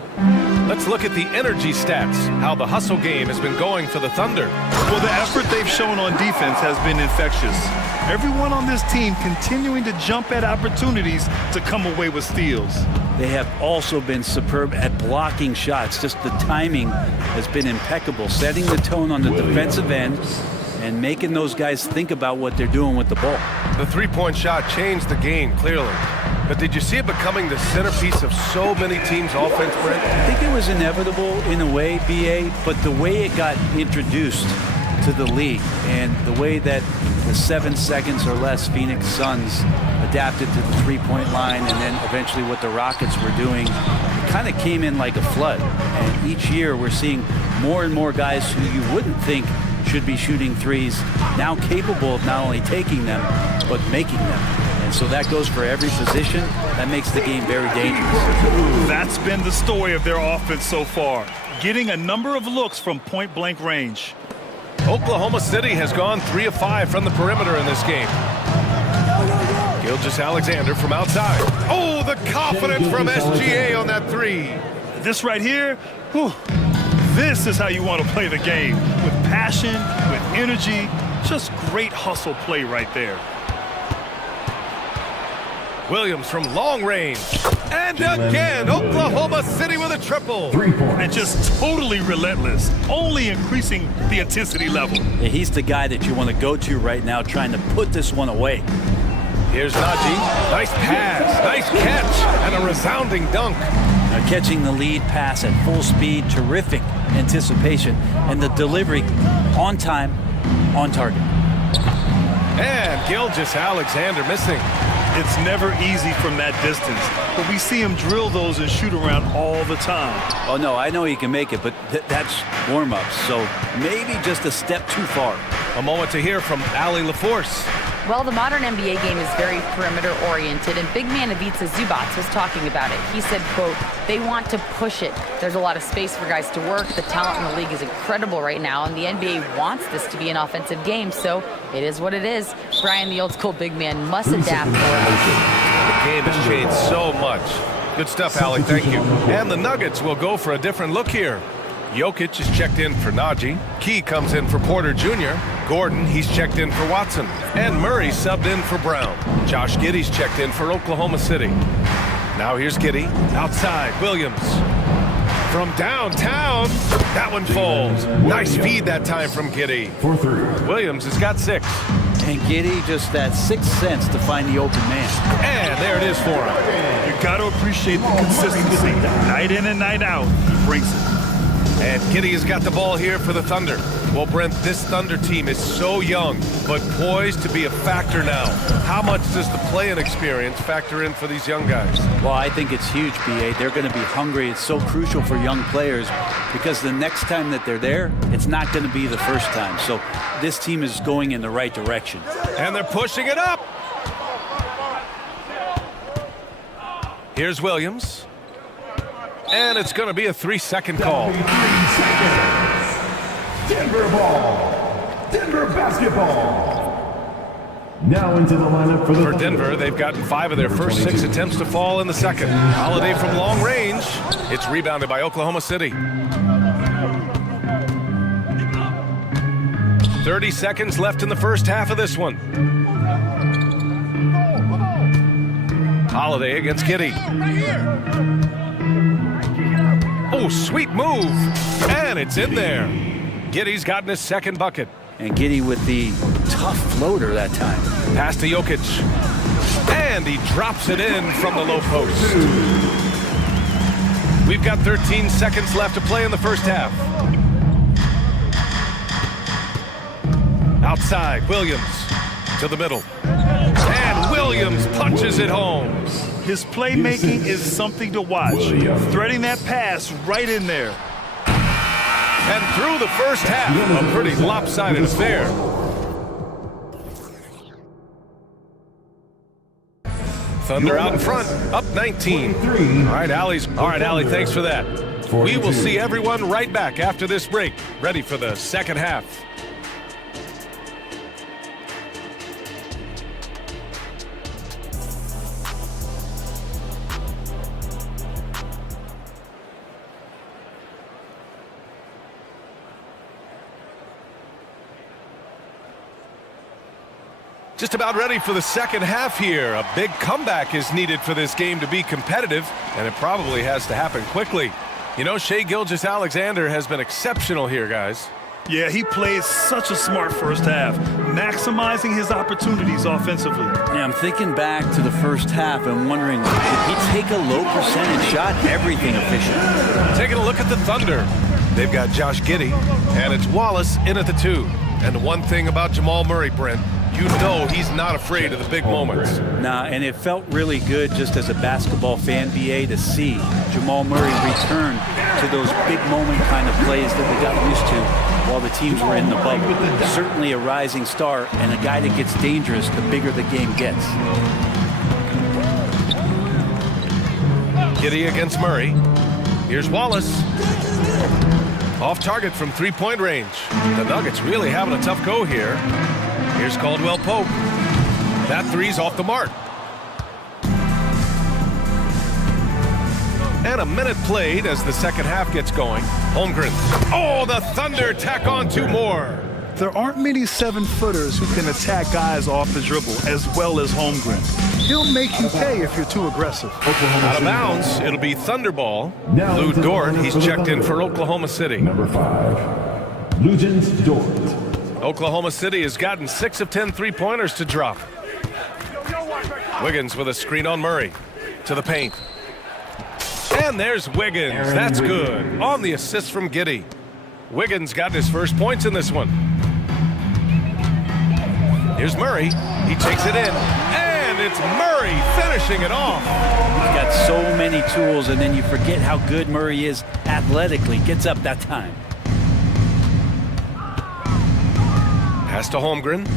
Let's look at the energy stats, how the hustle game has been going for the Thunder. Well, the effort they've shown on defense has been infectious. Everyone on this team continuing to jump at opportunities to come away with steals. They have also been superb at blocking shots. Just the timing has been impeccable, setting the tone on the defensive end and making those guys think about what they're doing with the ball. The three-point shot changed the game, clearly. But did you see it becoming the centerpiece of so many teams' offense, Brent? I think it was inevitable in a way, BA, but the way it got introduced to the league and the way that the 7 seconds or less Phoenix Suns adapted to the three-point line and then eventually what the Rockets were doing, it kind of came in like a flood. And each year we're seeing more and more guys who you wouldn't think should be shooting threes now capable of not only taking them but making them. And so that goes for every position. That makes the game very dangerous. That's been the story of their offense so far, getting a number of looks from point-blank range. Oklahoma City has gone 3 of 5 from the perimeter in this game. Gilgeous-Alexander from outside. Oh, the confidence from SGA on that 3. This right here, whew, this is how you want to play the game. With passion, with energy, just great hustle play right there. Williams from long range. And again, Oklahoma City with a triple. And just totally relentless, only increasing the intensity level. Yeah, he's the guy that you want to go to right now, trying to put this one away. Here's Najee. Nice pass, nice catch, and a resounding dunk. Now catching the lead pass at full speed, terrific anticipation, and the delivery on time, on target. And Gilgeous-Alexander missing. It's never easy from that distance, but we see him drill those and shoot around all the time. Oh, no, I know he can make it, but that's warm-ups, so maybe just a step too far. A moment to hear from Ali LaForce. Well, the modern NBA game is very perimeter-oriented, and big man Ivica Zubac was talking about it. He said, quote, they want to push it. There's a lot of space for guys to work. The talent in the league is incredible right now, and the NBA wants this to be an offensive game, so it is what it is. Brian, the old-school big man, must adapt. The game has changed so much. Good stuff, Ali. Thank you. And the Nuggets will go for a different look here. Jokic is checked in for Najee. Key comes in for Porter Jr. Gordon, he's checked in for Watson. And Murray subbed in for Brown. Josh Giddey's checked in for Oklahoma City. Now here's Giddey. Outside, Williams. From downtown, that one falls. Nice feed that time from Giddey. Williams has got 6. And Giddey just that sixth sense to find the open man. And there it is for him. You got to appreciate the consistency. Night in and night out, he brings it. And Giddey has got the ball here for the Thunder. Well, Brent, this Thunder team is so young, but poised to be a factor now. How much does the play-in experience factor in for these young guys? Well, I think it's huge, B.A. They're going to be hungry. It's so crucial for young players because the next time that they're there, it's not going to be the first time. So this team is going in the right direction. And they're pushing it up. Here's Williams. And it's going to be a 3-second call. 3 seconds. Denver ball. Denver basketball. Now into the lineup for Denver. They've gotten 5 of their first 6 attempts to fall in the second. Holiday from long range. It's rebounded by Oklahoma City. 30 seconds left in the first half of this one. Holiday against Giddey. Oh, sweet move. And it's in there. Giddey's gotten his second bucket. And Giddey with the tough floater that time. Pass to Jokic. And he drops it in from the low post. We've got 13 seconds left to play in the first half. Outside, Williams to the middle. And Williams punches it home. His playmaking is something to watch. Threading that pass right in there. And through the first half, a pretty lopsided affair. Thunder out in front, up 19. All right, Ali, thanks for that. We will see everyone right back after this break, ready for the second half. Just about ready for the second half here. A big comeback is needed for this game to be competitive, and it probably has to happen quickly. You know, Shai Gilgeous-Alexander has been exceptional here, guys. Yeah, he plays such a smart first half, maximizing his opportunities offensively. Yeah, I'm thinking back to the first half and wondering, did he take a low percentage shot? Everything efficient. Taking a look at the Thunder. They've got Josh Giddey, and it's Wallace in at the 2. And the one thing about Jamal Murray, Brent, you know he's not afraid of the big moments. Nah, and it felt really good just as a basketball fan, BA, to see Jamal Murray return to those big moment kind of plays that we got used to while the teams were in the bubble. Certainly a rising star and a guy that gets dangerous the bigger the game gets. Giddey against Murray. Here's Wallace. Off target from three-point range. The Nuggets really having a tough go here. Here's Caldwell Pope. That three's off the mark. And a minute played as the second half gets going. Holmgren. Oh, the Thunder tack on 2 more. There aren't many 7-footers who can attack guys off the dribble as well as Holmgren. He'll make you pay if you're too aggressive. Out of bounds, it'll be Thunder ball. Lou Dort, he's checked in for Oklahoma City. Number 5, Lugens Dort. Oklahoma City has gotten 6 of 10 three-pointers to drop. Wiggins with a screen on Murray. To the paint. And there's Wiggins. That's good. On the assist from Giddey. Wiggins got his first points in this one. Here's Murray. He takes it in. And it's Murray finishing it off. He's got so many tools, and then you forget how good Murray is athletically. Gets up that time. Pass to Holmgren.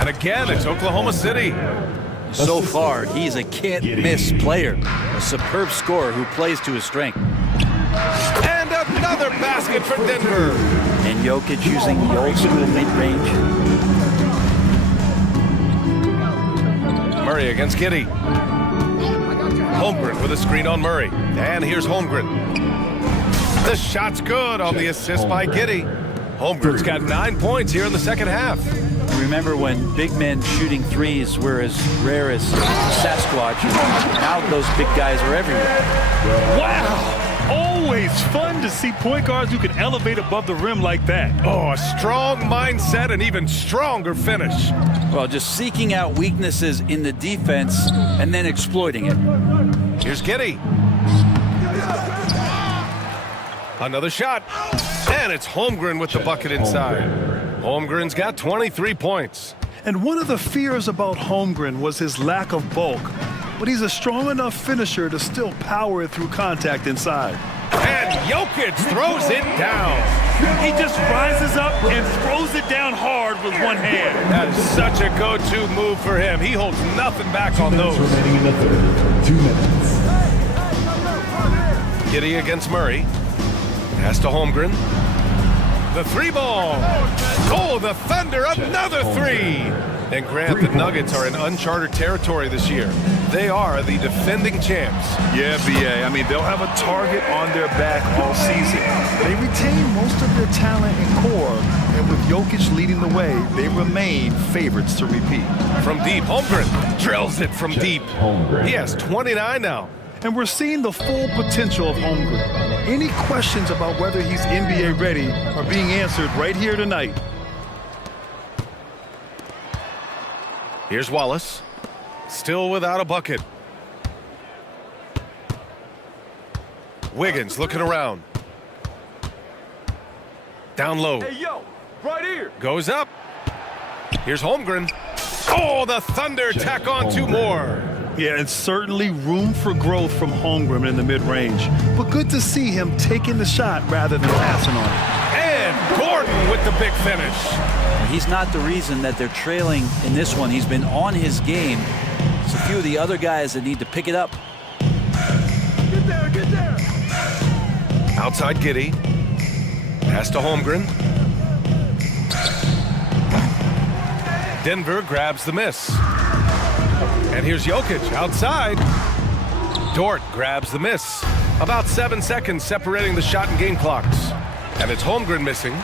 And again, it's Oklahoma City. So far, he's a can't-miss player. A superb scorer who plays to his strength. And another basket for Denver. And Jokic using the old-school mid-range. Murray against Giddey. Holmgren with a screen on Murray. And here's Holmgren. The shot's good on the assist by Giddey. Holmgren's got 9 points here in the second half. Remember when big men shooting threes were as rare as Sasquatch? Now those big guys are everywhere. Wow! Always fun to see point guards who can elevate above the rim like that. Oh, a strong mindset and even stronger finish. Well, just seeking out weaknesses in the defense and then exploiting it. Here's Giddey. Another shot. And it's Holmgren with the bucket inside. Holmgren's got 23 points. And one of the fears about Holmgren was his lack of bulk. But he's a strong enough finisher to still power it through contact inside. And Jokic throws it down. He just rises up and throws it down hard with one hand. That is such a go-to move for him. He holds nothing back on those. Remaining in the third. 2 minutes. Giddey against Murray. Pass to Holmgren. The three ball. Oh, the Thunder, another three. And Grant, the Nuggets are in uncharted territory this year. They are the defending champs. Yeah, BA. I mean, they'll have a target on their back all season. They retain most of their talent and core, and with Jokic leading the way, they remain favorites to repeat. From deep, Holmgren drills it from deep. He has 29 now. And we're seeing the full potential of Holmgren. Any questions about whether he's NBA ready are being answered right here tonight. Here's Wallace. Still without a bucket. Wiggins looking around. Down low. Hey, yo, right here. Goes up. Here's Holmgren. Oh, the Thunder tack on 2 more. Yeah, and certainly room for growth from Holmgren in the mid-range. But good to see him taking the shot rather than passing on it. And Gordon with the big finish. He's not the reason that they're trailing in this one. He's been on his game. It's a few of the other guys that need to pick it up. Get there, get there. Outside Giddey. Pass to Holmgren. Denver grabs the miss. And here's Jokic outside. Dort grabs the miss. About 7 seconds separating the shot and game clocks. And it's Holmgren missing.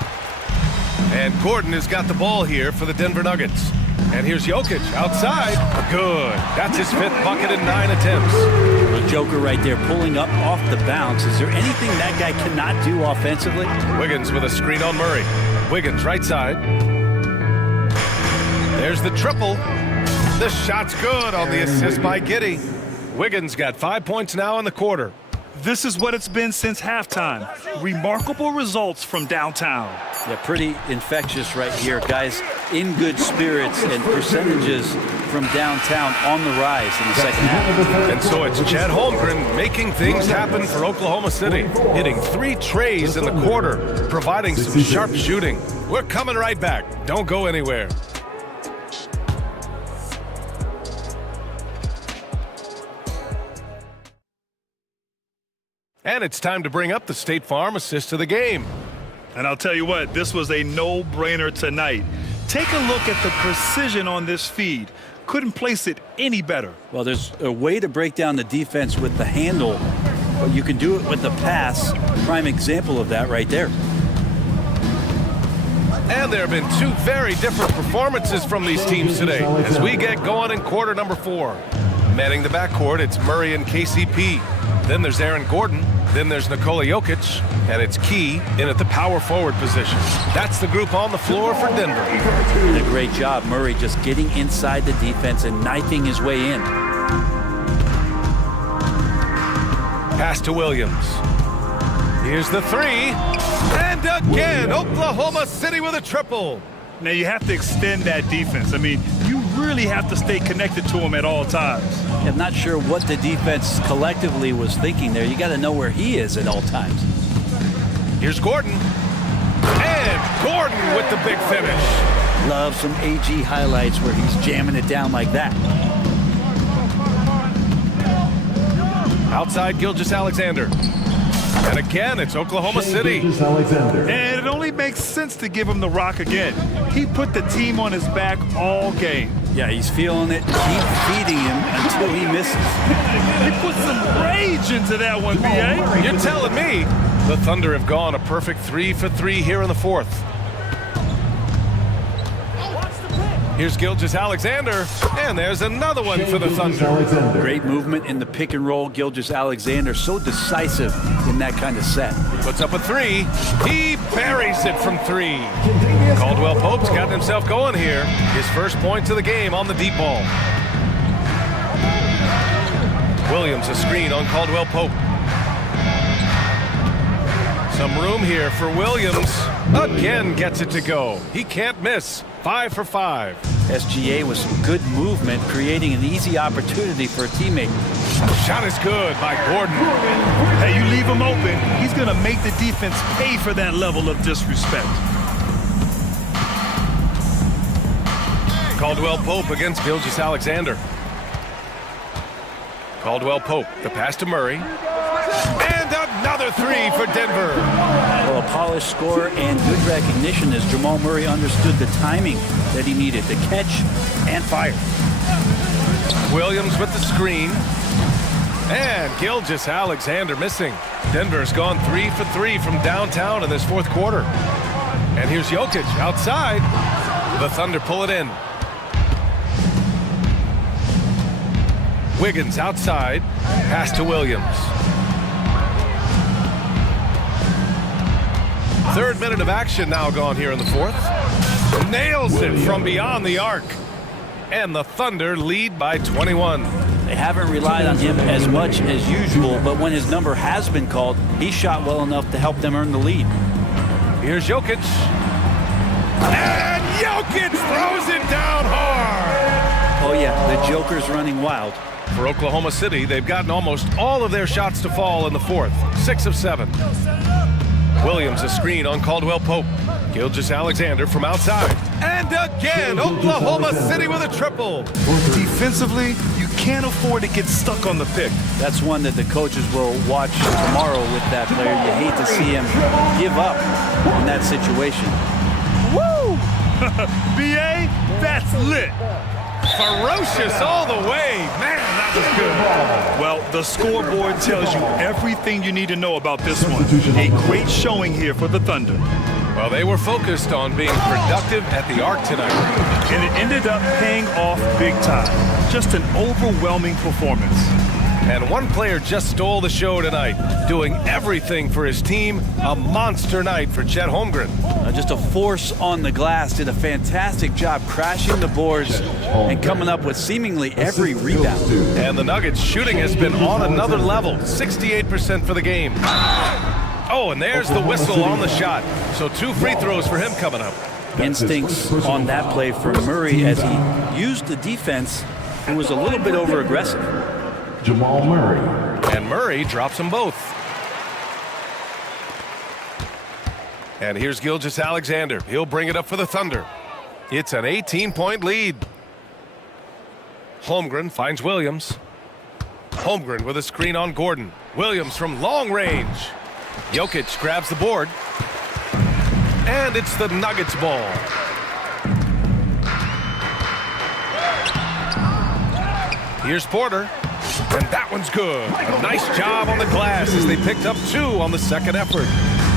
And Gordon has got the ball here for the Denver Nuggets. And here's Jokic outside. Good. That's his 5th bucket in 9 attempts. A joker right there pulling up off the bounce. Is there anything that guy cannot do offensively? Wiggins with a screen on Murray. Wiggins right side. There's the triple. The shot's good on the assist by Giddey. Wiggins got 5 points now in the quarter. This is what it's been since halftime. Remarkable results from downtown. Yeah, pretty infectious right here. Guys in good spirits and percentages from downtown on the rise in the second half. And so it's Chad Holmgren making things happen for Oklahoma City, hitting 3 trays in the quarter, providing some sharp shooting. We're coming right back. Don't go anywhere. And it's time to bring up the State Farm assist of the game. And I'll tell you what, this was a no-brainer tonight. Take a look at the precision on this feed. Couldn't place it any better. Well, there's a way to break down the defense with the handle, but you can do it with the pass. Prime example of that right there. And there have been 2 very different performances from these teams today as we get going in quarter number 4. Manning the backcourt, it's Murray and KCP. Then there's Aaron Gordon. Then there's Nikola Jokic. And it's Key in at the power forward position. That's the group on the floor for Denver. Did a great job. Murray just getting inside the defense and knifing his way in. Pass to Williams. Here's the 3. And again, Oklahoma City with a triple. Now you have to extend that defense. I mean, you really have to stay connected to him at all times. I'm not sure what the defense collectively was thinking there. You got to know where he is at all times. Here's Gordon. And Gordon with the big finish. Love some AG highlights where he's jamming it down like that. Outside Gilgeous-Alexander. And again, it's Oklahoma City. And it only makes sense to give him the rock again. He put the team on his back all game. Yeah, he's feeling it. Keep feeding him until he misses. He put some rage into that one, B.A. You're telling me the Thunder have gone a perfect 3 for 3 here in the fourth. Here's Gilgeous-Alexander, and there's another one for the Thunder. Great movement in the pick and roll. Gilgeous-Alexander so decisive in that kind of set. Puts up a three. He buries it from three. Caldwell Pope's gotten himself going here. His first points of the game on the deep ball. Williams a screen on Caldwell Pope. Some room here for Williams. Again gets it to go. He can't miss. 5 for 5. SGA with some good movement, creating an easy opportunity for a teammate. Shot is good by Gordon. Hey, you leave him open, he's going to make the defense pay for that level of disrespect. Caldwell Pope against Gilgeous-Alexander. Caldwell Pope, the pass to Murray. And another three for Denver. Well, a polished score and good recognition as Jamal Murray understood the timing that he needed to catch and fire. Williams with the screen. And Gilgeous-Alexander missing. Denver's gone 3 for 3 from downtown in this fourth quarter. And here's Jokic outside. The Thunder pull it in. Wiggins outside. Pass to Williams. Third minute of action now gone here in the fourth. Nails it from beyond the arc. And the Thunder lead by 21. They haven't relied on him as much as usual, but when his number has been called, he shot well enough to help them earn the lead. Here's Jokic. And Jokic throws it down hard. Oh yeah, the Joker's running wild. For Oklahoma City, they've gotten almost all of their shots to fall in the fourth. 6 of 7. Williams a screen on Caldwell Pope. Gilgeous-Alexander from outside. And again, Oklahoma City with a triple. Defensively, you can't afford to get stuck on the pick. That's one that the coaches will watch tomorrow with that player. You hate to see him give up in that situation. Woo! B.A., that's lit. Ferocious all the way. Man, that was good. Well, the scoreboard tells you everything you need to know about this one. A great showing here for the Thunder. Well, they were focused on being productive at the arc tonight. And it ended up paying off big time. Just an overwhelming performance. And one player just stole the show tonight, doing everything for his team. A monster night for Chet Holmgren. Just a force on the glass, did a fantastic job crashing the boards and coming up with seemingly every rebound. And the Nuggets shooting has been on another level, 68% for the game. Oh, and there's the whistle on the shot. So 2 free throws for him coming up. Instincts on that play for Murray as he used the defense, who was a little bit over-aggressive. Jamal Murray. And Murray drops them both. And here's Gilgeous-Alexander. He'll bring it up for the Thunder. It's an 18-point lead. Holmgren finds Williams. Holmgren with a screen on Gordon. Williams from long range. Jokic grabs the board. And it's the Nuggets ball. Here's Porter. And that one's good. A nice job on the glass as they picked up 2 on the second effort.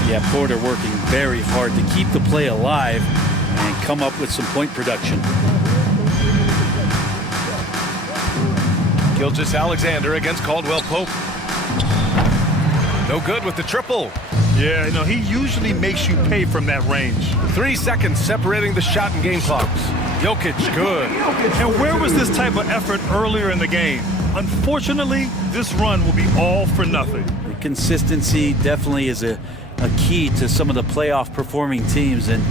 Yeah, Porter working very hard to keep the play alive and come up with some point production. Gilgeous-Alexander against Caldwell Pope. No good with the triple. Yeah, no, he usually makes you pay from that range. 3 seconds separating the shot and game clocks. Jokic, good. And where was this type of effort earlier in the game? Unfortunately, this run will be all for nothing. The consistency definitely is a key to some of the playoff performing teams, and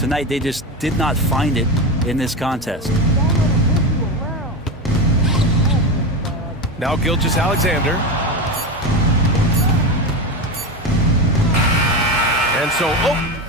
tonight they just did not find it in this contest. Now Gilgeous-Alexander. And so, oh,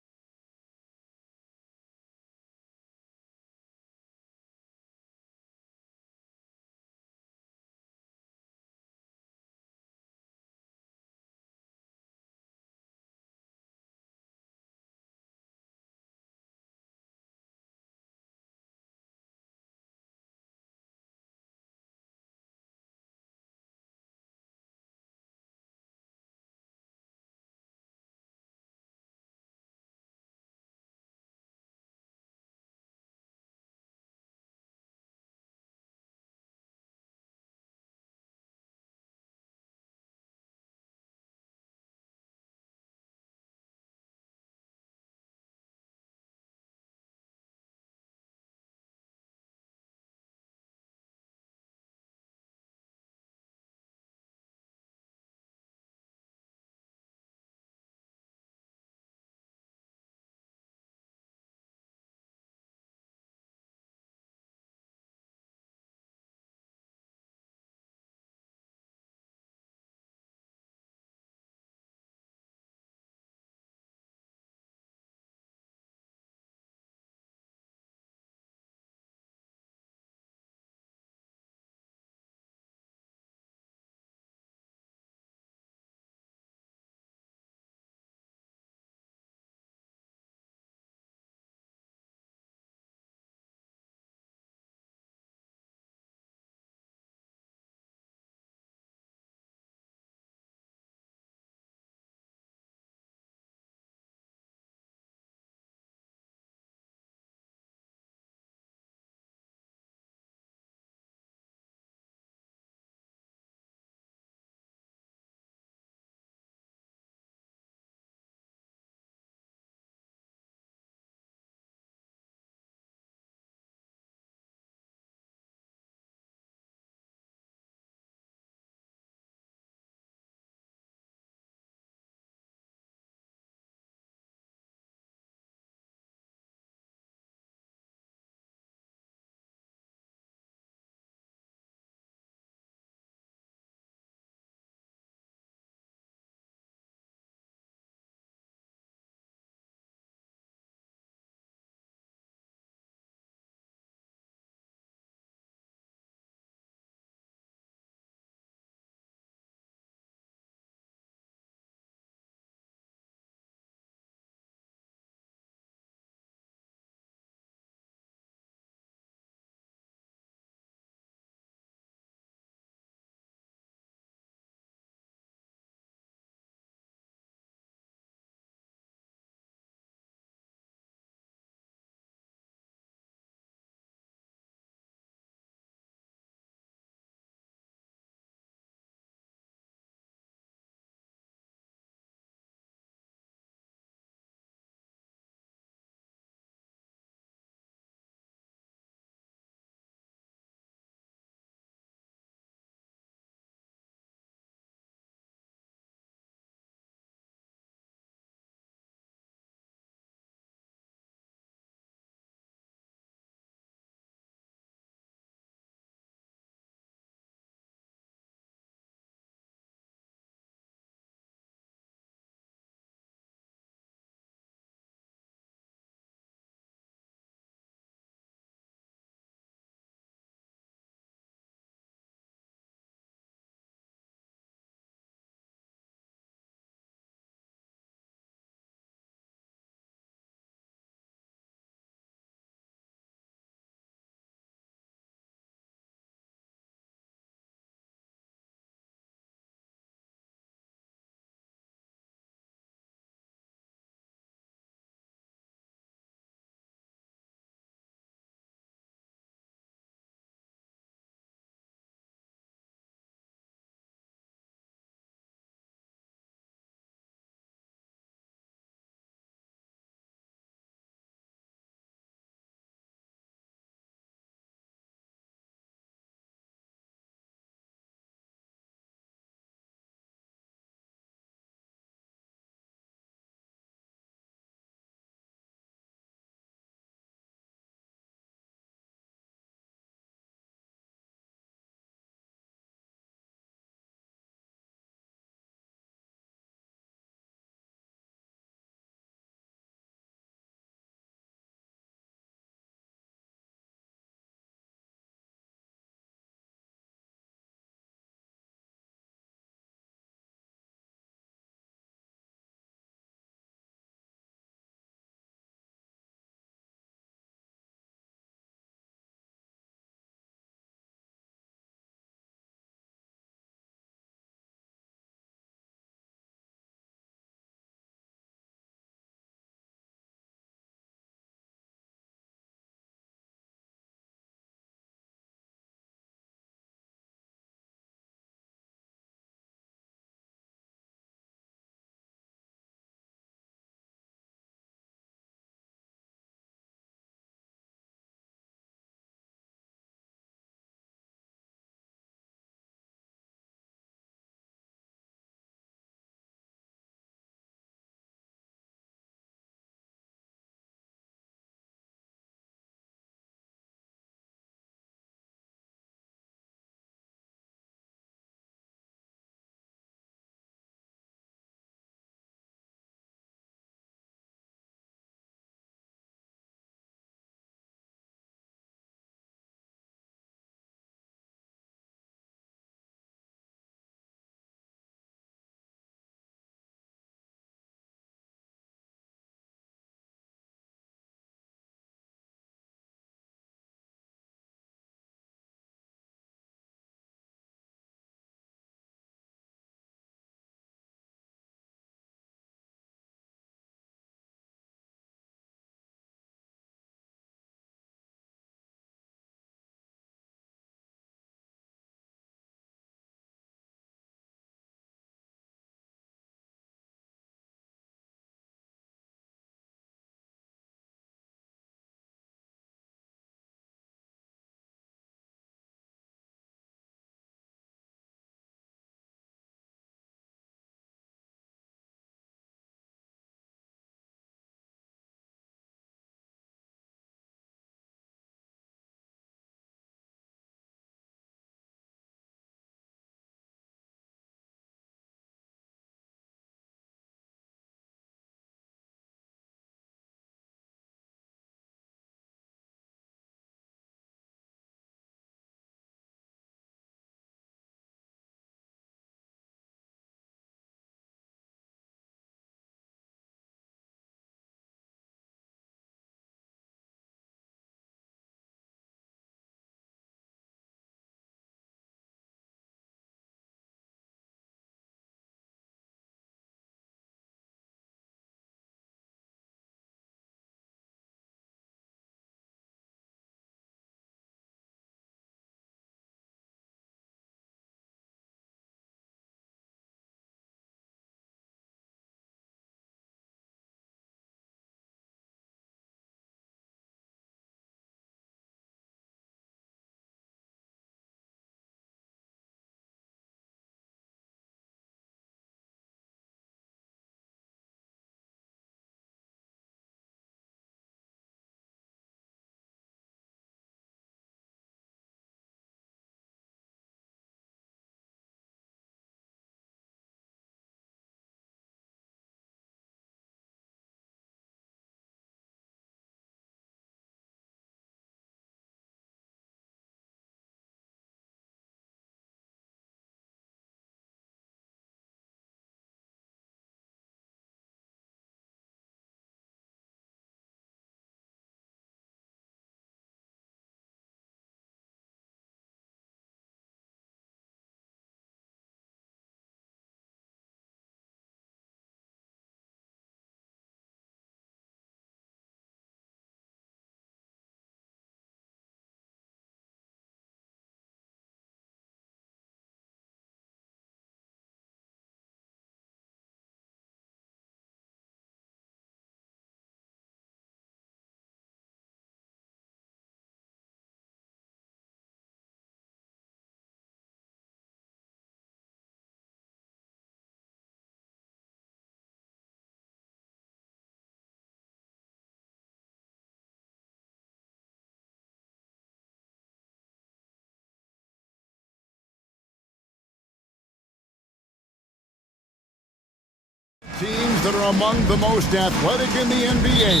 that are among the most athletic in the NBA.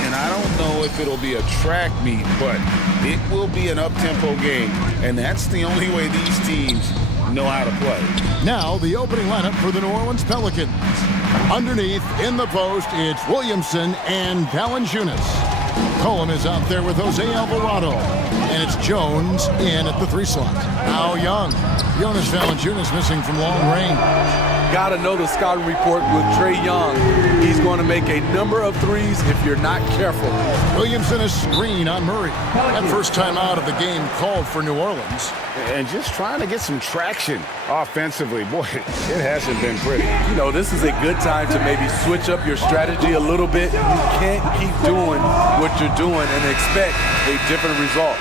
And I don't know if it'll be a track meet, but it will be an up-tempo game. And that's the only way these teams know how to play. Now, the opening lineup for the New Orleans Pelicans. Underneath, in the post, it's Williamson and Valanciunas. Cohen is out there with Jose Alvarado. And it's Jones in at the 3 slot. Now Young. Jonas Valanciunas missing from long range. Got to know the scouting report with Trae Young. He's going to make a number of threes if you're not careful. Williamson a screen on Murray. That first time out of the game called for New Orleans. And just trying to get some traction offensively. Boy, it hasn't been pretty. You know, this is a good time to maybe switch up your strategy a little bit. You can't keep doing what you're doing and expect a different result.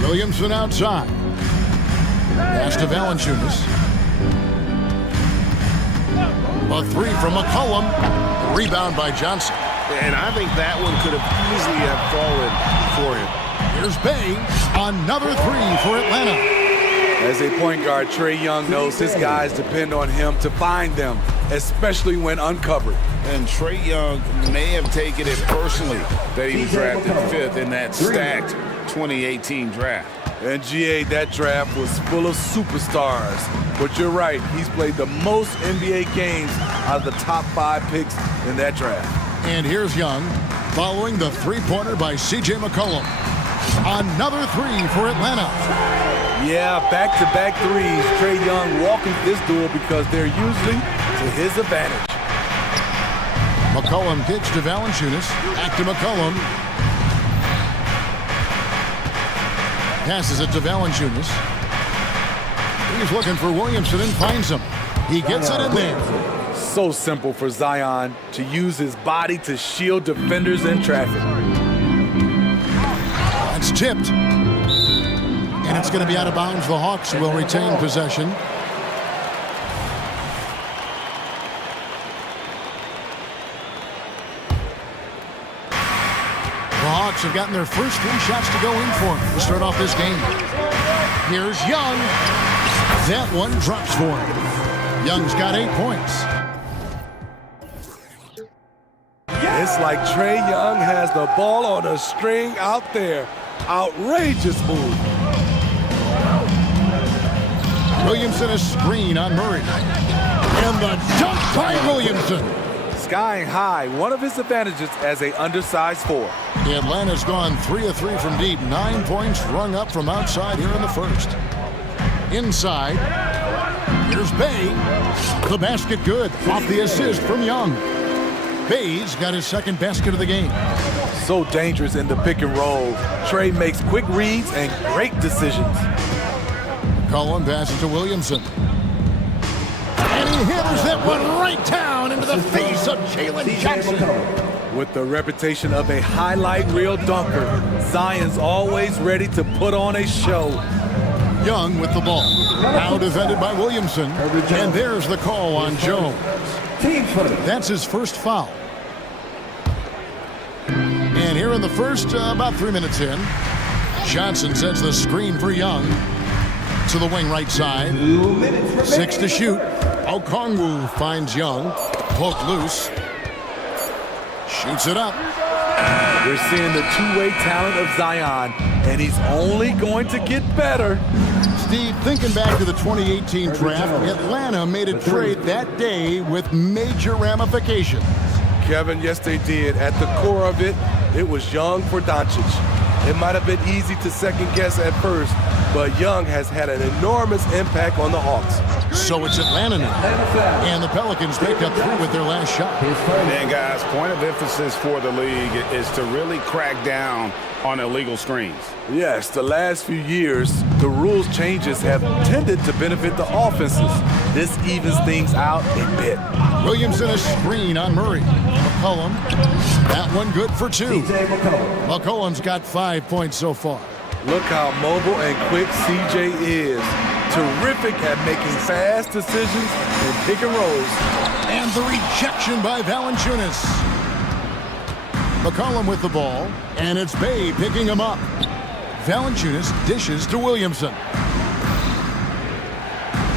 Williamson outside. Pass to Valanciunas. A 3 from McCollum. Rebound by Johnson. And I think that one could have easily have fallen for him. Here's Bay. Another 3 for Atlanta. As a point guard, Trae Young knows his guys depend on him to find them, especially when uncovered. And Trae Young may have taken it personally that he was drafted 5th in that stacked 2018 draft. And GA, that draft was full of superstars. But you're right, he's played the most NBA games out of the top 5 picks in that draft. And here's Young, following the 3-pointer by C.J. McCollum. Another 3 for Atlanta. Yeah, back-to-back threes. Trae Young walking this duel because they're usually to his advantage. McCollum kicks to Valanciunas. Back to McCollum. Passes it to Valanciunas. He's looking for Williamson and finds him. He gets it in there. So simple for Zion to use his body to shield defenders in traffic. It's tipped. And it's going to be out of bounds. The Hawks will retain possession. The Hawks have gotten their first 3 shots to go in for him to start off this game. Here's Young. That one drops for him. Young's got 8 points. It's like Trae Young has the ball on a string out there. Outrageous move. Williamson a screen on Murray. And the dunk by Williamson. Skying high, one of his advantages as a undersized 4. Atlanta's gone 3 of 3 from deep. 9 points rung up from outside here in the first. Inside. Here's Bay. The basket good. Off the assist from Young. Bay's got his second basket of the game. So dangerous in the pick and roll. Trae makes quick reads and great decisions. Cullen passes to Williamson. And he hammers that one right down into the face of Jalen Jackson. With the reputation of a highlight reel dunker, Zion's always ready to put on a show. Young with the ball. Now defended by Williamson. And there's the call on Jones. That's his first foul. And here in the first, about 3 minutes in, Johnson sets the screen for Young. To the wing right side. 6 to shoot. Okongwu finds Young. Poked loose. Shoots it up. We're seeing the two-way talent of Zion, and he's only going to get better. Steve, thinking back to the 2018 draft, Atlanta made a trade that day with major ramifications. Kevin, yes they did. At the core of it, it was Young for Doncic. It might have been easy to second guess at first, but Young has had an enormous impact on the Hawks. So it's Atlanta now. And the Pelicans make up 3 with their last shot. And guys, point of emphasis for the league is to really crack down on illegal screens. Yes, the last few years, the rules changes have tended to benefit the offenses. This evens things out a bit. Williamson a screen on Murray. McCollum, that one good for 2. McCollum's got 5 points so far. Look how mobile and quick CJ is. Terrific at making fast decisions and pick and rolls. And the rejection by Valanciunas. McCollum with the ball, and it's Bay picking him up. Valanciunas dishes to Williamson.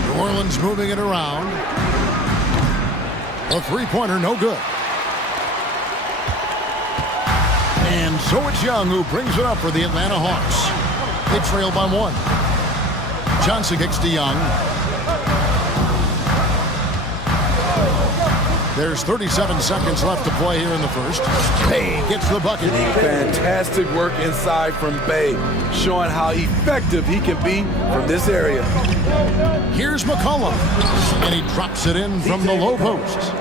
New Orleans moving it around. A three-pointer, no good. And so it's Young who brings it up for the Atlanta Hawks. They trail by 1. Johnson kicks to Young. There's 37 seconds left to play here in the first. Bay gets the bucket. Fantastic work inside from Bay, showing how effective he can be from this area. Here's McCollum, and he drops it in from the low post.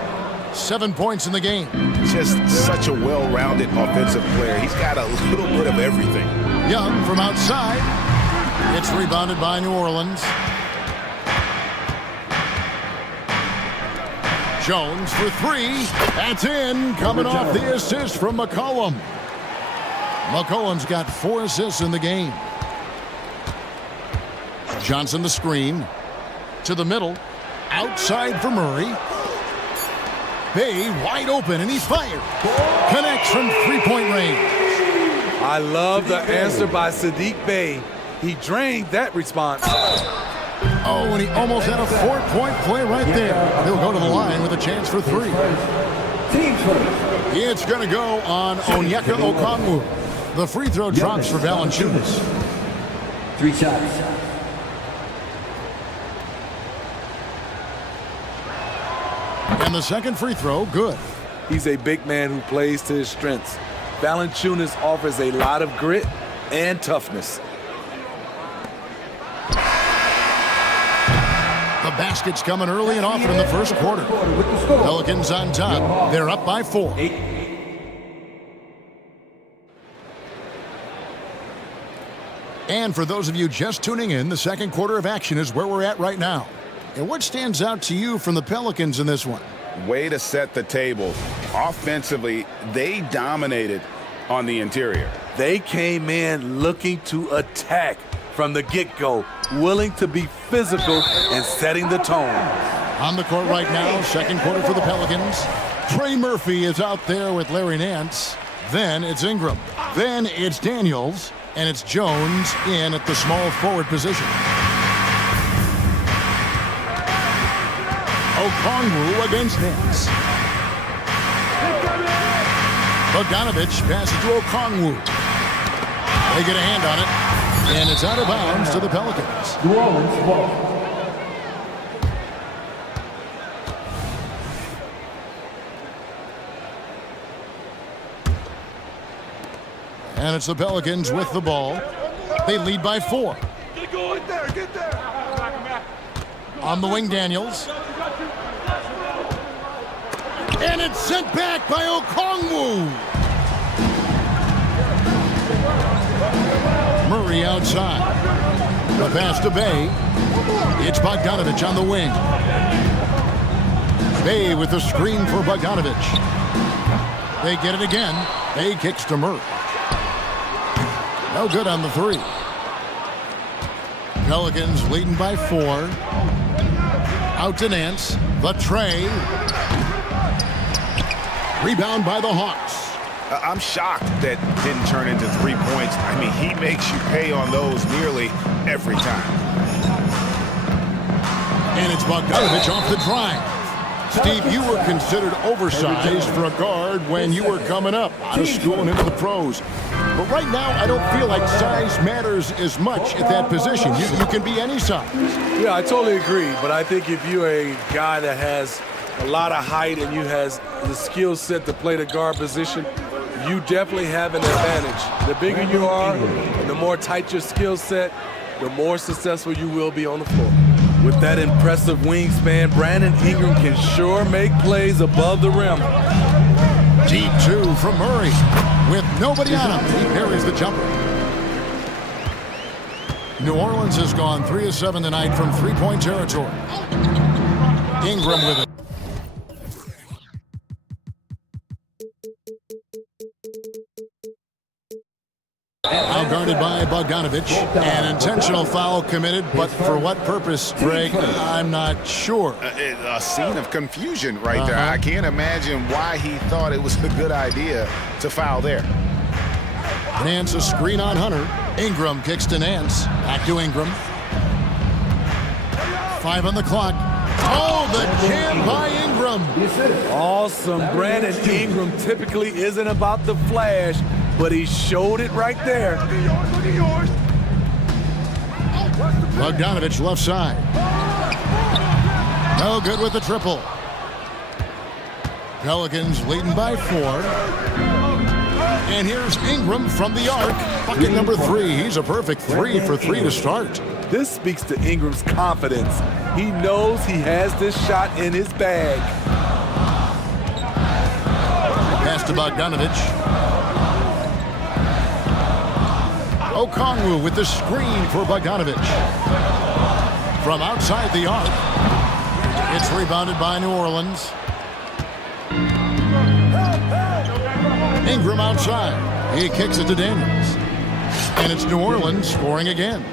7 points in the game. Just such a well-rounded offensive player. He's got a little bit of everything. Young from outside. It's rebounded by New Orleans. Jones for 3. That's in. Coming off the assist from McCollum. McCollum's got 4 assists in the game. Johnson the screen. To the middle. Outside for Murray. Bay wide open, and he fired. Connects from three-point range. I love the answer by Saddiq Bey. He drained that response. Oh, and he almost had a 4-point play right there. He'll go to the line with a chance for 3. It's going to go on Onyeka Okongwu. The free throw drops for Valanciunas. 3 shots. And the second free throw, good. He's a big man who plays to his strengths. Valanciunas offers a lot of grit and toughness. The basket's coming early and often in the first quarter. Pelicans on top. They're up by 4. And for those of you just tuning in, the second quarter of action is where we're at right now. And what stands out to you from the Pelicans in this one? Way to set the table. Offensively, they dominated on the interior. They came in looking to attack from the get-go, willing to be physical and setting the tone. On the court right now, second quarter for the Pelicans. Trey Murphy is out there with Larry Nance. Then it's Ingram. Then it's Daniels. And it's Jones in at the small forward position. Okongwu against Nance. Bogdanovich passes to Okongwu. They get a hand on it, and it's out of bounds to the Pelicans. New Orleans ball. And it's the Pelicans with the ball. They lead by 4. Get there. On the wing, Daniels. And it's sent back by Okongwu. Murray outside. The pass to Bay. It's Bogdanovich on the wing. Bay with the screen for Bogdanovich. They get it again. Bay kicks to Murray. No good on the 3. Pelicans leading by 4. Out to Nance. The tray. Rebound by the Hawks. I'm shocked that didn't turn into 3 points. I mean, he makes you pay on those nearly every time. And it's Bogdanovich off the drive. Steve, you were considered oversized for a guard when you were coming up out of school and into the pros. But right now, I don't feel like size matters as much at that position. You can be any size. Yeah, I totally agree. But I think if you're a guy that has a lot of height and you has the skill set to play the guard position, you definitely have an advantage. The bigger you are, and the more tight your skill set, the more successful you will be on the floor. With that impressive wingspan, Brandon Ingram can sure make plays above the rim. Deep 2 from Murray. With nobody on him, he parries the jumper. New Orleans has gone 3 of 7 tonight from three-point territory. Ingram with it. Now guarded by Bogdanovich. An intentional foul committed, but for what purpose, Greg? I'm not sure. A scene of confusion right there. I can't imagine why he thought it was a good idea to foul there. Nance a screen on Hunter, Ingram kicks to Nance. Back to Ingram. 5 on the clock. Oh, the jam by Ingram. Awesome. Brandon Ingram typically isn't about the flash, but he showed it right there. Bogdanovich left side. No good with the triple. Pelicans leading by 4. And here's Ingram from the arc. Bucket number 3. He's a perfect 3 for 3 to start. This speaks to Ingram's confidence. He knows he has this shot in his bag. Pass to Bogdanovich. Okongwu with the screen for Bogdanovich. From outside the arc. It's rebounded by New Orleans. Ingram outside. He kicks it to Daniels. And it's New Orleans scoring again.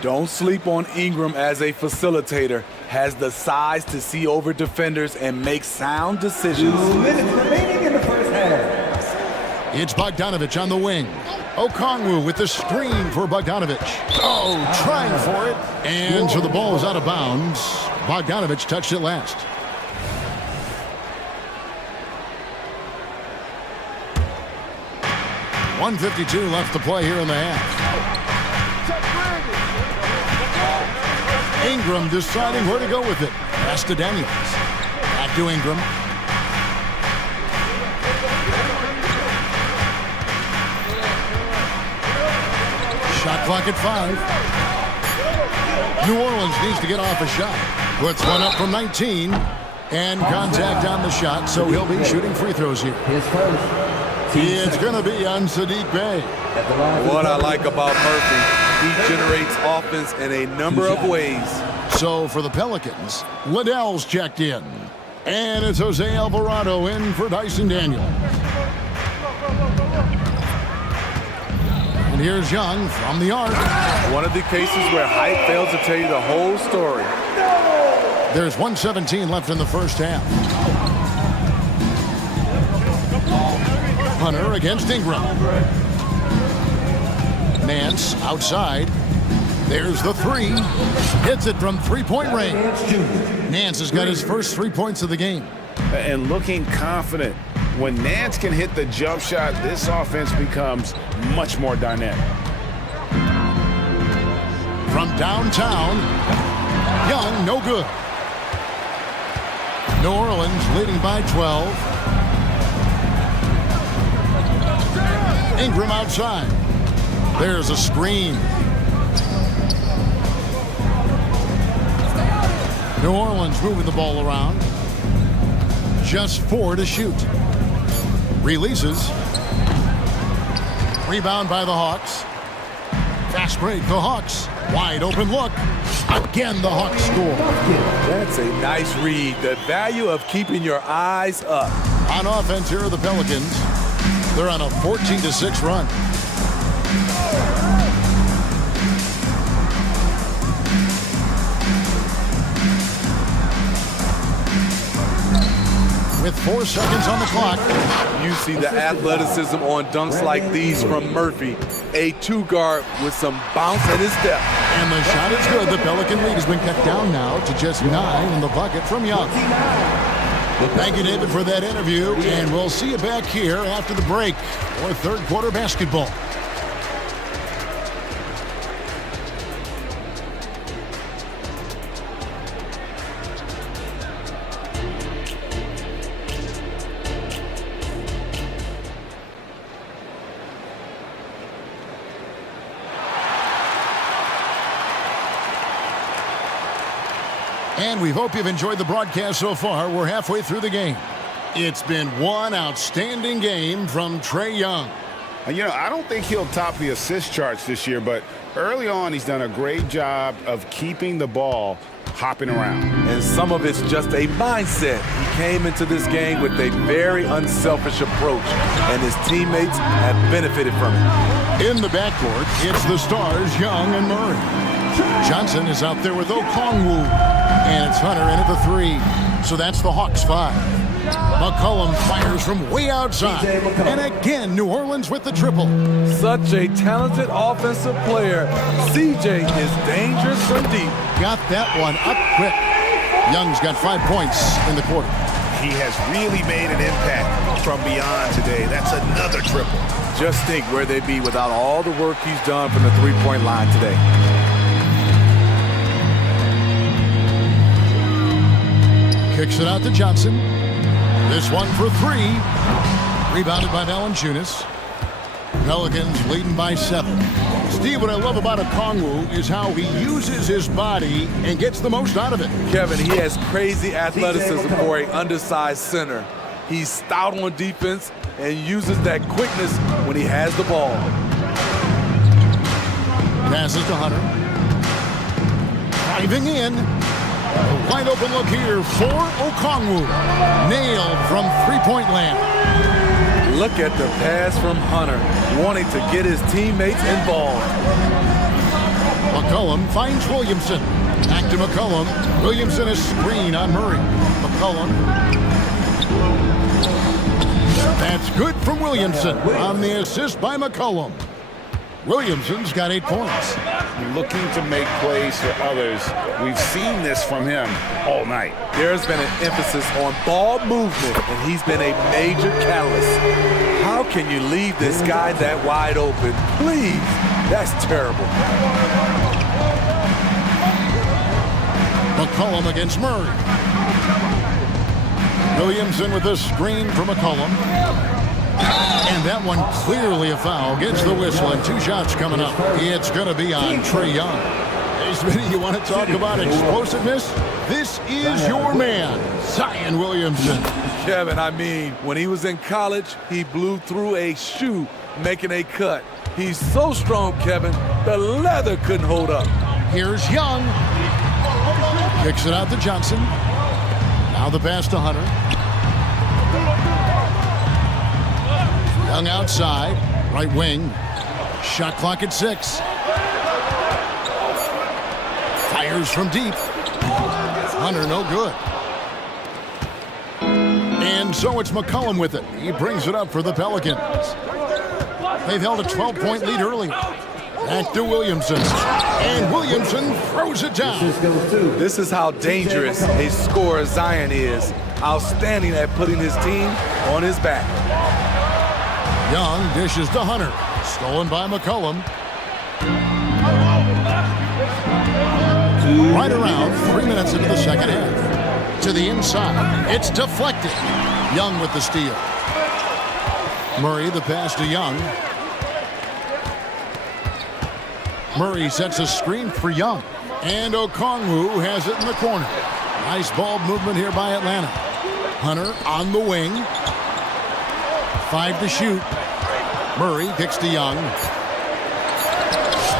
Don't sleep on Ingram as a facilitator. Has the size to see over defenders and make sound decisions. 2 minutes remaining in the first half. It's Bogdanovich on the wing. Okongwu with the screen for Bogdanovich. Oh, trying for it. And so the ball is out of bounds. Bogdanovich touched it last. .152 left to play here in the half. Ingram deciding where to go with it. Pass to Daniels. Back to Ingram. Shot clock at 5. New Orleans needs to get off a shot. Puts one up from 19. And contact on the shot, so he'll be shooting free throws here. His first. It's going to be on Sadiq Bey. What I like about Murphy, he generates offense in a number of ways. So for the Pelicans, Liddell's checked in. And it's Jose Alvarado in for Dyson Daniels. And here's Young from the arc. One of the cases where height fails to tell you the whole story. There's 1:17 left in the first half. Hunter against Ingram. Nance outside. There's the 3. Hits it from three-point range. Nance has got his first 3 points of the game. And looking confident. When Nance can hit the jump shot, this offense becomes much more dynamic. From downtown, Young, no good. New Orleans leading by 12. Ingram outside. There's a screen. New Orleans moving the ball around. Just 4 to shoot. Releases. Rebound by the Hawks. Fast break, the Hawks. Wide open look. Again, the Hawks score. That's a nice read. The value of keeping your eyes up. On offense, here are the Pelicans. They're on a 14-6 run. With 4 seconds on the clock. You see the athleticism on dunks like these from Murphy. A 2-guard with some bounce in his step. And the shot is good. The Pelican lead has been cut down now to just 9 in the bucket from Young. Thank you, David, for that interview. And we'll see you back here after the break for third quarter basketball. And we hope you've enjoyed the broadcast so far. We're halfway through the game. It's been one outstanding game from Trae Young. You know, I don't think he'll top the assist charts this year, but early on he's done a great job of keeping the ball hopping around. And some of it's just a mindset. He came into this game with a very unselfish approach, and his teammates have benefited from it. In the backcourt, it's the stars, Young and Murray. Johnson is out there with Okongwu. And it's Hunter in at the 3. So that's the Hawks 5. McCollum fires from way outside. And again, New Orleans with the triple. Such a talented offensive player. CJ is dangerous from deep. Got that one up quick. Young's got 5 points in the quarter. He has really made an impact from beyond today. That's another triple. Just think where they'd be without all the work he's done from the three-point line today. Kicks it out to Johnson. This one for three. Rebounded by Valanciunas. Pelicans leading by 7. Steve, what I love about Okongwu is how he uses his body and gets the most out of it. Kevin, he has crazy athleticism for an undersized center. He's stout on defense and uses that quickness when he has the ball. Passes to Hunter. Diving in. A wide open look here for Okongwu. Nailed from three-point land. Look at the pass from Hunter, wanting to get his teammates involved. McCollum finds Williamson. Back to McCollum. Williamson a screen on Murray. McCollum. That's good from Williamson on the assist by McCollum. Williamson's got 8 points. Looking to make plays for others. We've seen this from him all night. There's been an emphasis on ball movement, and he's been a major catalyst. How can you leave this guy that wide open? Please, that's terrible. McCollum against Murray. Williamson with a screen for McCollum. And that one clearly a foul. Gets the whistle and 2 shots coming up. It's going to be on Trae Young. Hey, Smitty, you want to talk about explosiveness? This is your man, Zion Williamson. Kevin, I mean, when he was in college, he blew through a shoe making a cut. He's so strong, Kevin, the leather couldn't hold up. Here's Young. Kicks it out to Johnson. Now the pass to Hunter. Young outside, right wing. Shot clock at 6. Fires from deep. Hunter, no good. And so it's McCollum with it. He brings it up for the Pelicans. They've held a 12-point lead earlier. Back to Williamson. And Williamson throws it down. This is how dangerous a scorer Zion is. Outstanding at putting his team on his back. Young dishes to Hunter. Stolen by McCollum. Right around 3 minutes into the second half. To the inside. It's deflected. Young with the steal. Murray the pass to Young. Murray sets a screen for Young. And Okongwu has it in the corner. Nice ball movement here by Atlanta. Hunter on the wing. 5 to shoot. Murray kicks to Young.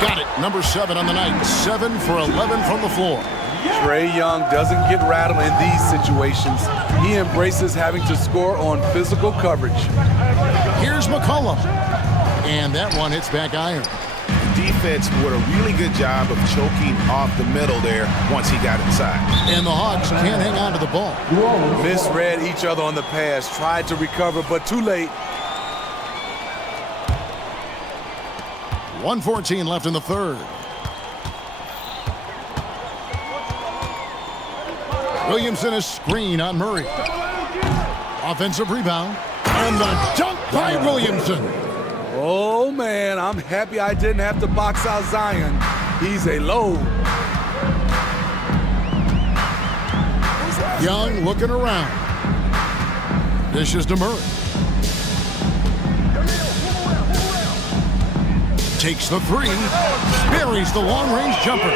Got it. Number 7 on the night. 7 for 11 from the floor. Trae Young doesn't get rattled in these situations. He embraces having to score on physical coverage. Here's McCollum. And that one hits back iron. Defense did a really good job of choking off the middle there once he got inside. And the Hawks can't hang on to the ball. Misread each other on the pass, tried to recover, but too late. 1:14 left in the third. Williamson a screen on Murray. Offensive rebound. And the dunk by Williamson. Oh, man, I'm happy I didn't have to box out Zion. He's a load. Young looking around. Dishes to Murray. Takes the 3. Buries the long-range jumper.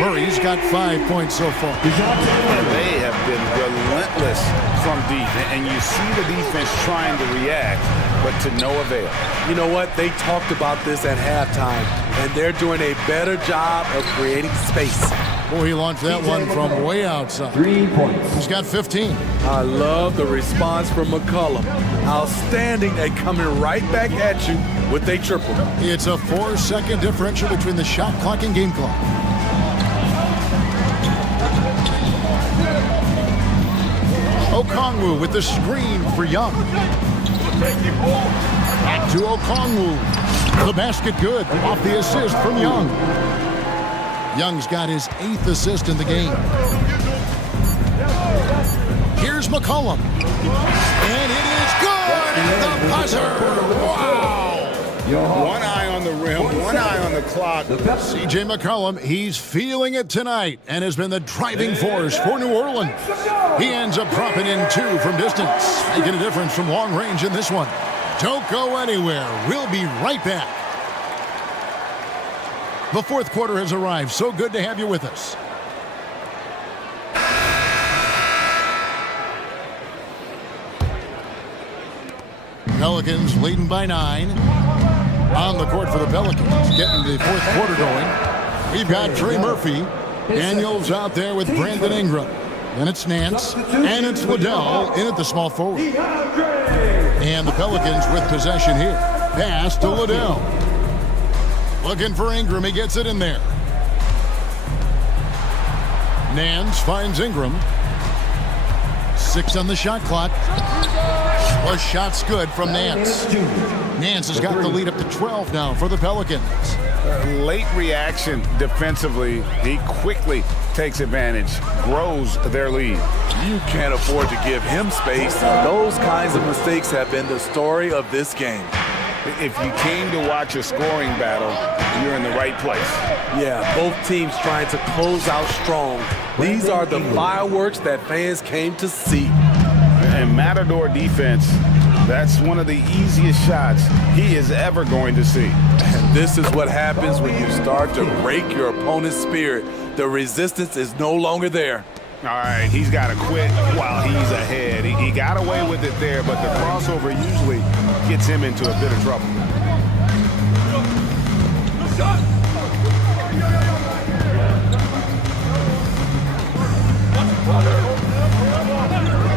Murray's got 5 points so far. They have been relentless from deep, and you see the defense trying to react, but to no avail. You know what? They talked about this at halftime, and they're doing a better job of creating space. Boy, he launched that one from way outside. 3 points. He's got 15. I love the response from McCollum. Outstanding at coming right back at you with a triple. It's a 4-second differential between the shot clock and game clock. Okongwu with the screen for Young. Back to Okongwu. The basket good off the assist from Young. Young's got his 8th assist in the game. Here's McCollum. And it is good! The buzzer! Wow! One eye on the rim, one eye on the clock. C.J. McCollum, he's feeling it tonight and has been the driving force for New Orleans. He ends up dropping in 2 from distance, making a difference from long range in this one. Don't go anywhere. We'll be right back. The fourth quarter has arrived. So good to have you with us. Pelicans leading by 9. On the court for the Pelicans, getting the fourth quarter going. We've got Trey Murphy. Daniels out there with Brandon Ingram. Then it's Nance. And it's Liddell in at the small forward. And the Pelicans with possession here. Pass to Liddell. Looking for Ingram. He gets it in there. Nance finds Ingram. 6 on the shot clock. The shot's good from Nance. Nance has got the lead up to 12 now for the Pelicans. Late reaction defensively. He quickly takes advantage, grows their lead. You can't afford to give him space. Those kinds of mistakes have been the story of this game. If you came to watch a scoring battle, you're in the right place. Yeah, both teams trying to close out strong. These are the fireworks that fans came to see. And Matador defense, that's one of the easiest shots he is ever going to see. And this is what happens when you start to break your opponent's spirit. The resistance is no longer there. All right, he's got to quit while he's ahead. He got away with it there, but the crossover usually gets him into a bit of trouble.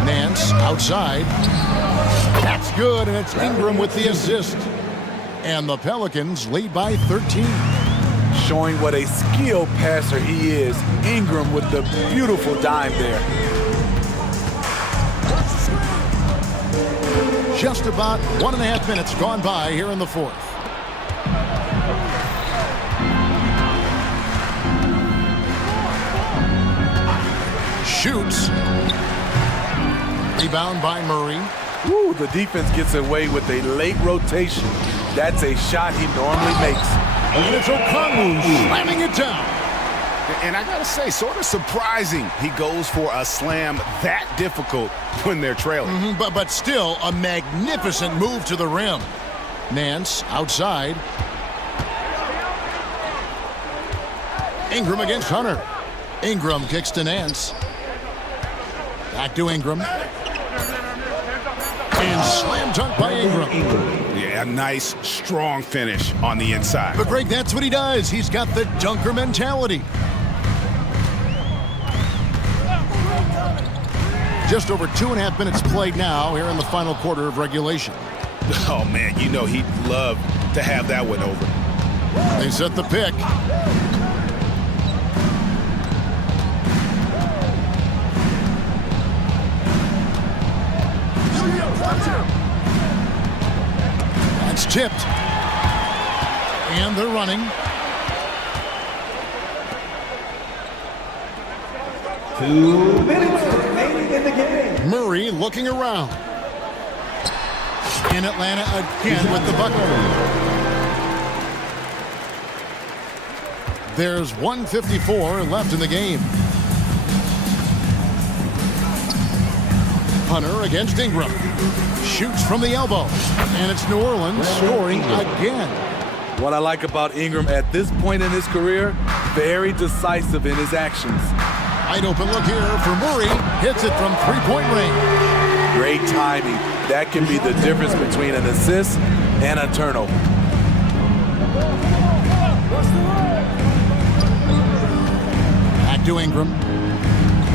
Nance outside. That's good, and it's Ingram with the assist. And the Pelicans lead by 13. Showing what a skilled passer he is. Ingram with the beautiful dime there. Just about 1.5 minutes gone by here in the fourth. Shoots. Rebound by Murray. Ooh, the defense gets away with a late rotation. That's a shot he normally makes. And it's Okongwu slamming it down. And I gotta say, sort of surprising he goes for a slam that difficult when they're trailing. But still a magnificent move to the rim. Nance outside. Ingram against Hunter. Ingram kicks to Nance. Back to Ingram. And slam dunk by Ingram. Yeah, nice, strong finish on the inside. But Greg, that's what he does. He's got the dunker mentality. Just over 2.5 minutes played now here in the final quarter of regulation. Oh, man, you know he'd love to have that one over. They set the pick. That's tipped. And they're running. 2 minutes remaining in the game. Murray looking around. In Atlanta again with the bucket. There's 1:54 left in the game. Hunter against Ingram. Shoots from the elbow. And it's New Orleans scoring again. What I like about Ingram at this point in his career, very decisive in his actions. Wide open look here for Murray. Hits it from three-point range. Great timing. That can be the difference between an assist and a turnover. Back to Ingram.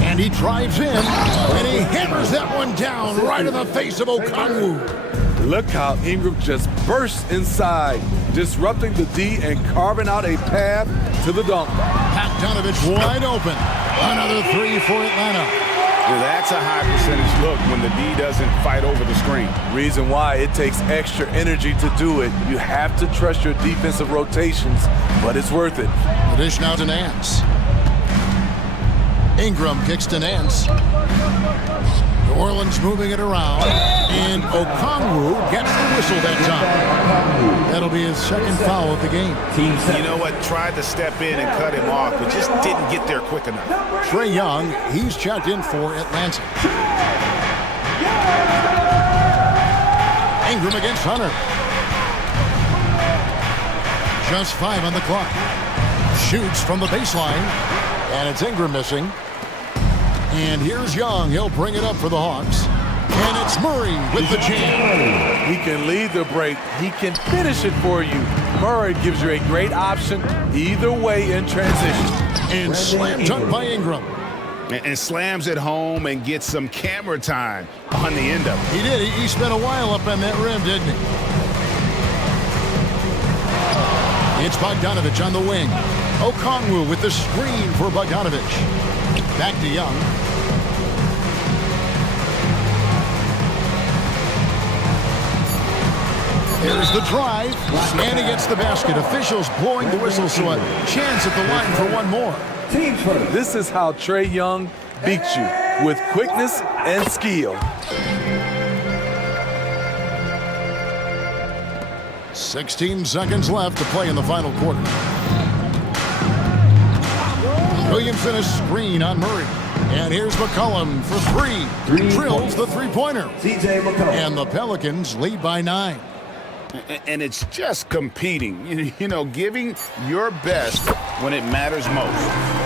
And he drives in. And he hammers that one down right in the face of Okongwu. Look how Ingram just bursts inside, disrupting the D and carving out a path to the dunk. Bogdanovich wide open. Another three for Atlanta. Now, that's a high percentage look when the D doesn't fight over the screen. Reason why it takes extra energy to do it. You have to trust your defensive rotations, but it's worth it. The dish now to Nance. Ingram kicks to Nance. New Orleans moving it around, and Okongwu gets the whistle that time. That'll be his second foul of the game. You know what? Tried to step in and cut him off, but just didn't get there quick enough. Trae Young, he's checked in for Atlanta. Ingram against Hunter. Just 5 on the clock. Shoots from the baseline, and it's Ingram missing. And here's Young. He'll bring it up for the Hawks. And it's Murray with the jam. He can lead the break. He can finish it for you. Murray gives you a great option either way in transition. And slam dunk by Ingram. And slams it home and gets some camera time on the end of it. He did. He spent a while up on that rim, didn't he? It's Bogdanovich on the wing. Okongwu with the screen for Bogdanovich. Back to Young. Here's the drive, and he gets the basket. Officials blowing the whistle, so a chance at the line for one more. This is how Trae Young beats you, with quickness and skill. 16 seconds left to play in the final quarter. Williamson a screen on Murray. And here's McCollum for three. Drills the three-pointer. And the Pelicans lead by 9. And it's just competing, you know, giving your best when it matters most.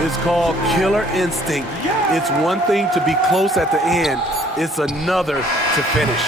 It's called killer instinct. It's one thing to be close at the end. It's another to finish.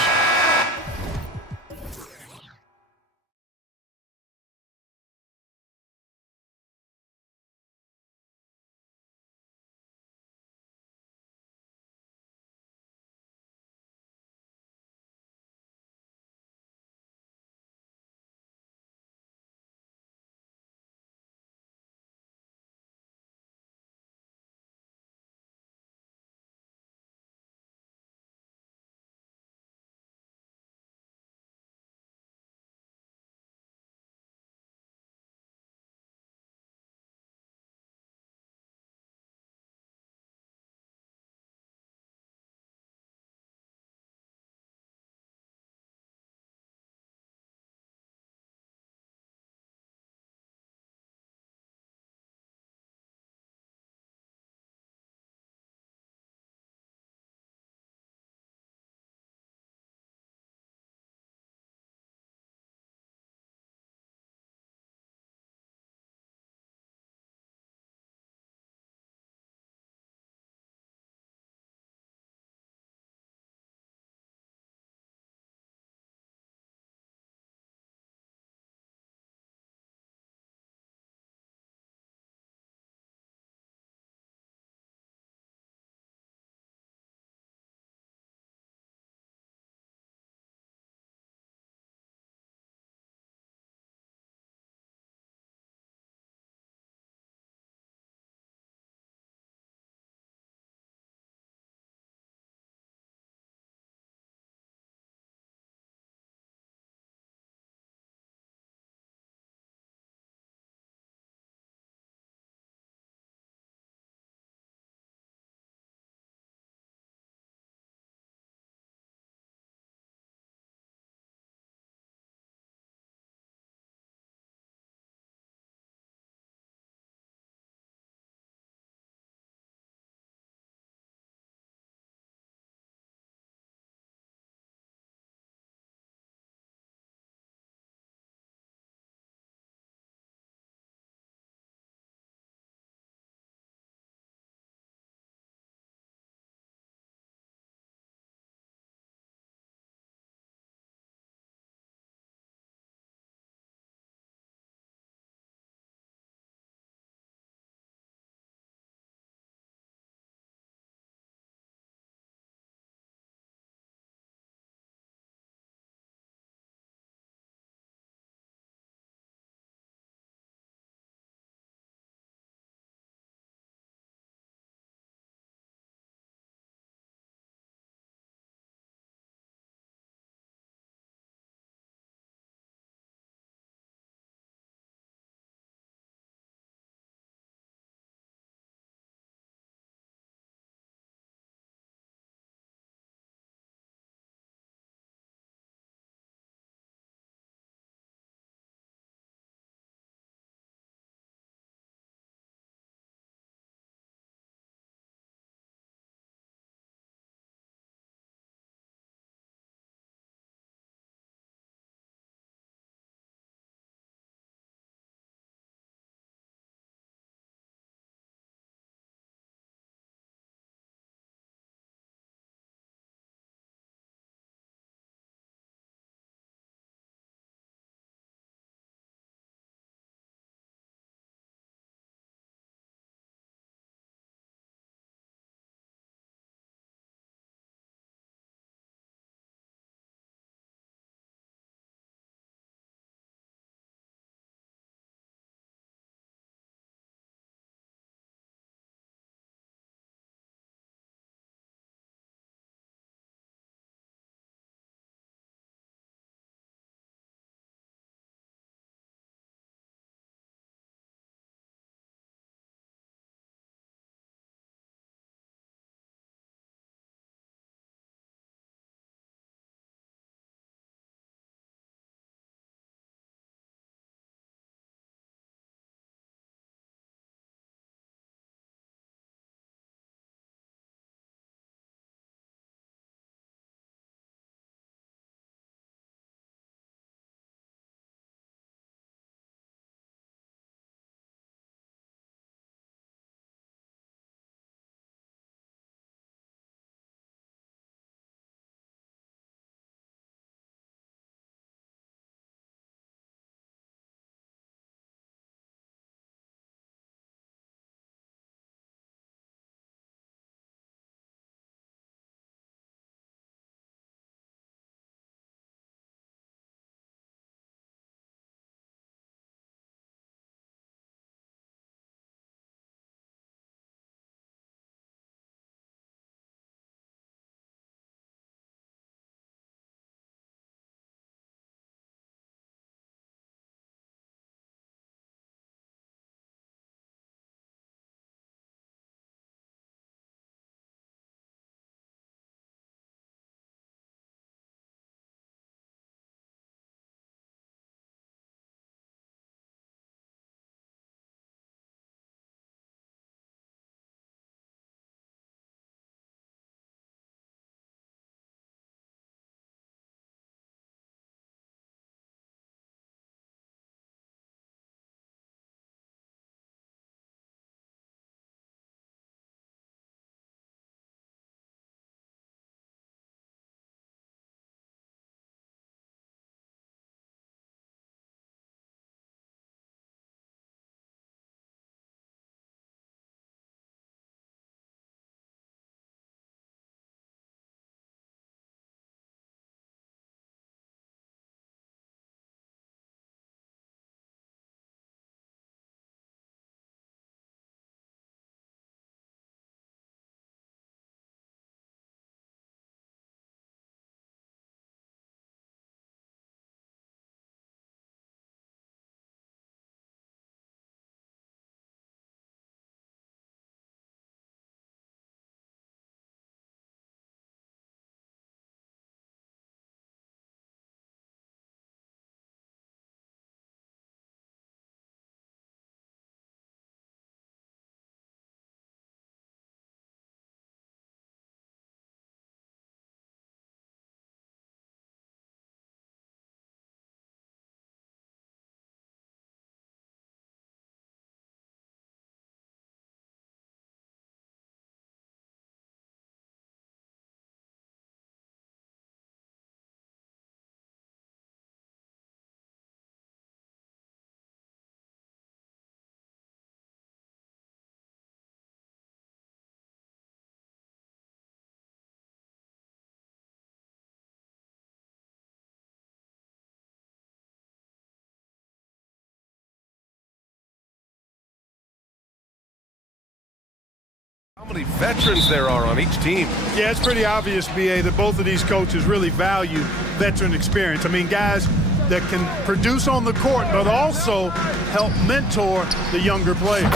How many veterans there are on each team. Yeah, it's pretty obvious, B.A., that both of these coaches really value veteran experience. I mean, guys that can produce on the court, but also help mentor the younger players.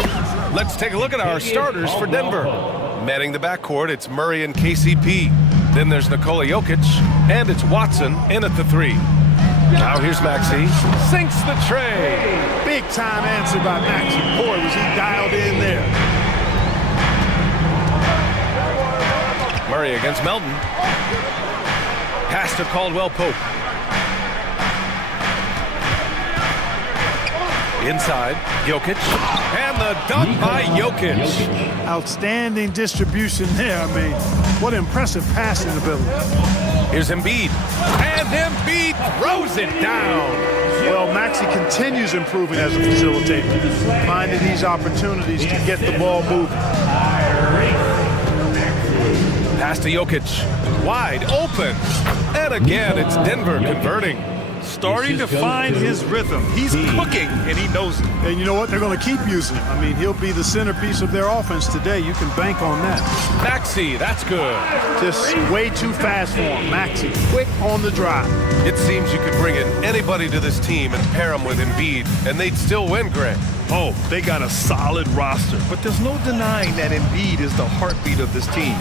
Let's take a look at our starters for Denver. Manning the backcourt, it's Murray and KCP. Then there's Nikola Jokic, and it's Watson in at the 3. Now here's Maxey, sinks the tray. Big time answer by Maxey. Boy, was he dialed in there. Murray against Melton. Pass to Caldwell-Pope. Inside, Jokic, and the dunk by Jokic. Outstanding distribution there. I mean, what impressive passing ability. Here's Embiid, and Embiid throws it down. Well, Maxey continues improving as a facilitator, finding these opportunities to get the ball moving. Pass to Jokic, wide open, and again it's Denver converting. Starting to find his rhythm. He's cooking, and he knows it. And you know what? They're going to keep using him. I mean, he'll be the centerpiece of their offense today. You can bank on that. Maxey, that's good. Just way too fast for him. Maxey, quick on the drive. It seems you could bring in anybody to this team and pair them with Embiid, and they'd still win, Grant. Oh, they got a solid roster, but there's no denying that Embiid is the heartbeat of this team.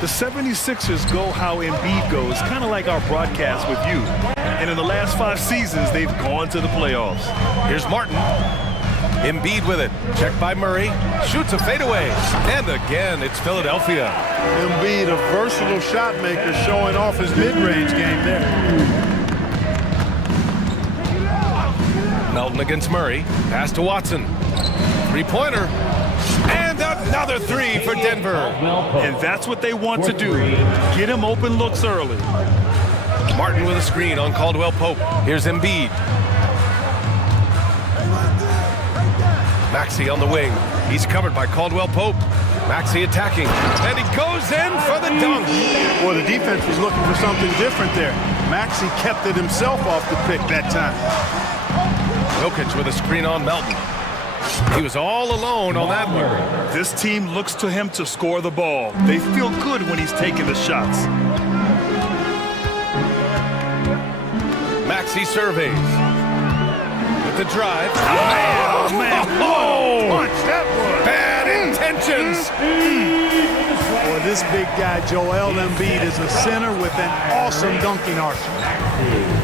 The 76ers go how Embiid goes, kind of like our broadcast with you. And in the last 5 seasons, they've gone to the playoffs. Here's Martin. Embiid with it. Checked by Murray. Shoots a fadeaway. And again, it's Philadelphia. Embiid, a versatile shot maker, showing off his mid-range game there. Melton against Murray. Pass to Watson. Three-pointer. And another 3 for Denver. And that's what they want to do. Get him open looks early. Martin with a screen on Caldwell-Pope. Here's Embiid. Maxey on the wing. He's covered by Caldwell-Pope. Maxey attacking. And he goes in for the dunk. Well, the defense was looking for something different there. Maxey kept it himself off the pick that time. Jokic with a screen on Melton. He was all alone on that one. This team looks to him to score the ball. They feel good when he's taking the shots. Maxey surveys. With the drive. Oh, man. Oh, punch that was. Bad intentions. Boy, this big guy, Joel Embiid, is a center with an awesome dunking arsenal.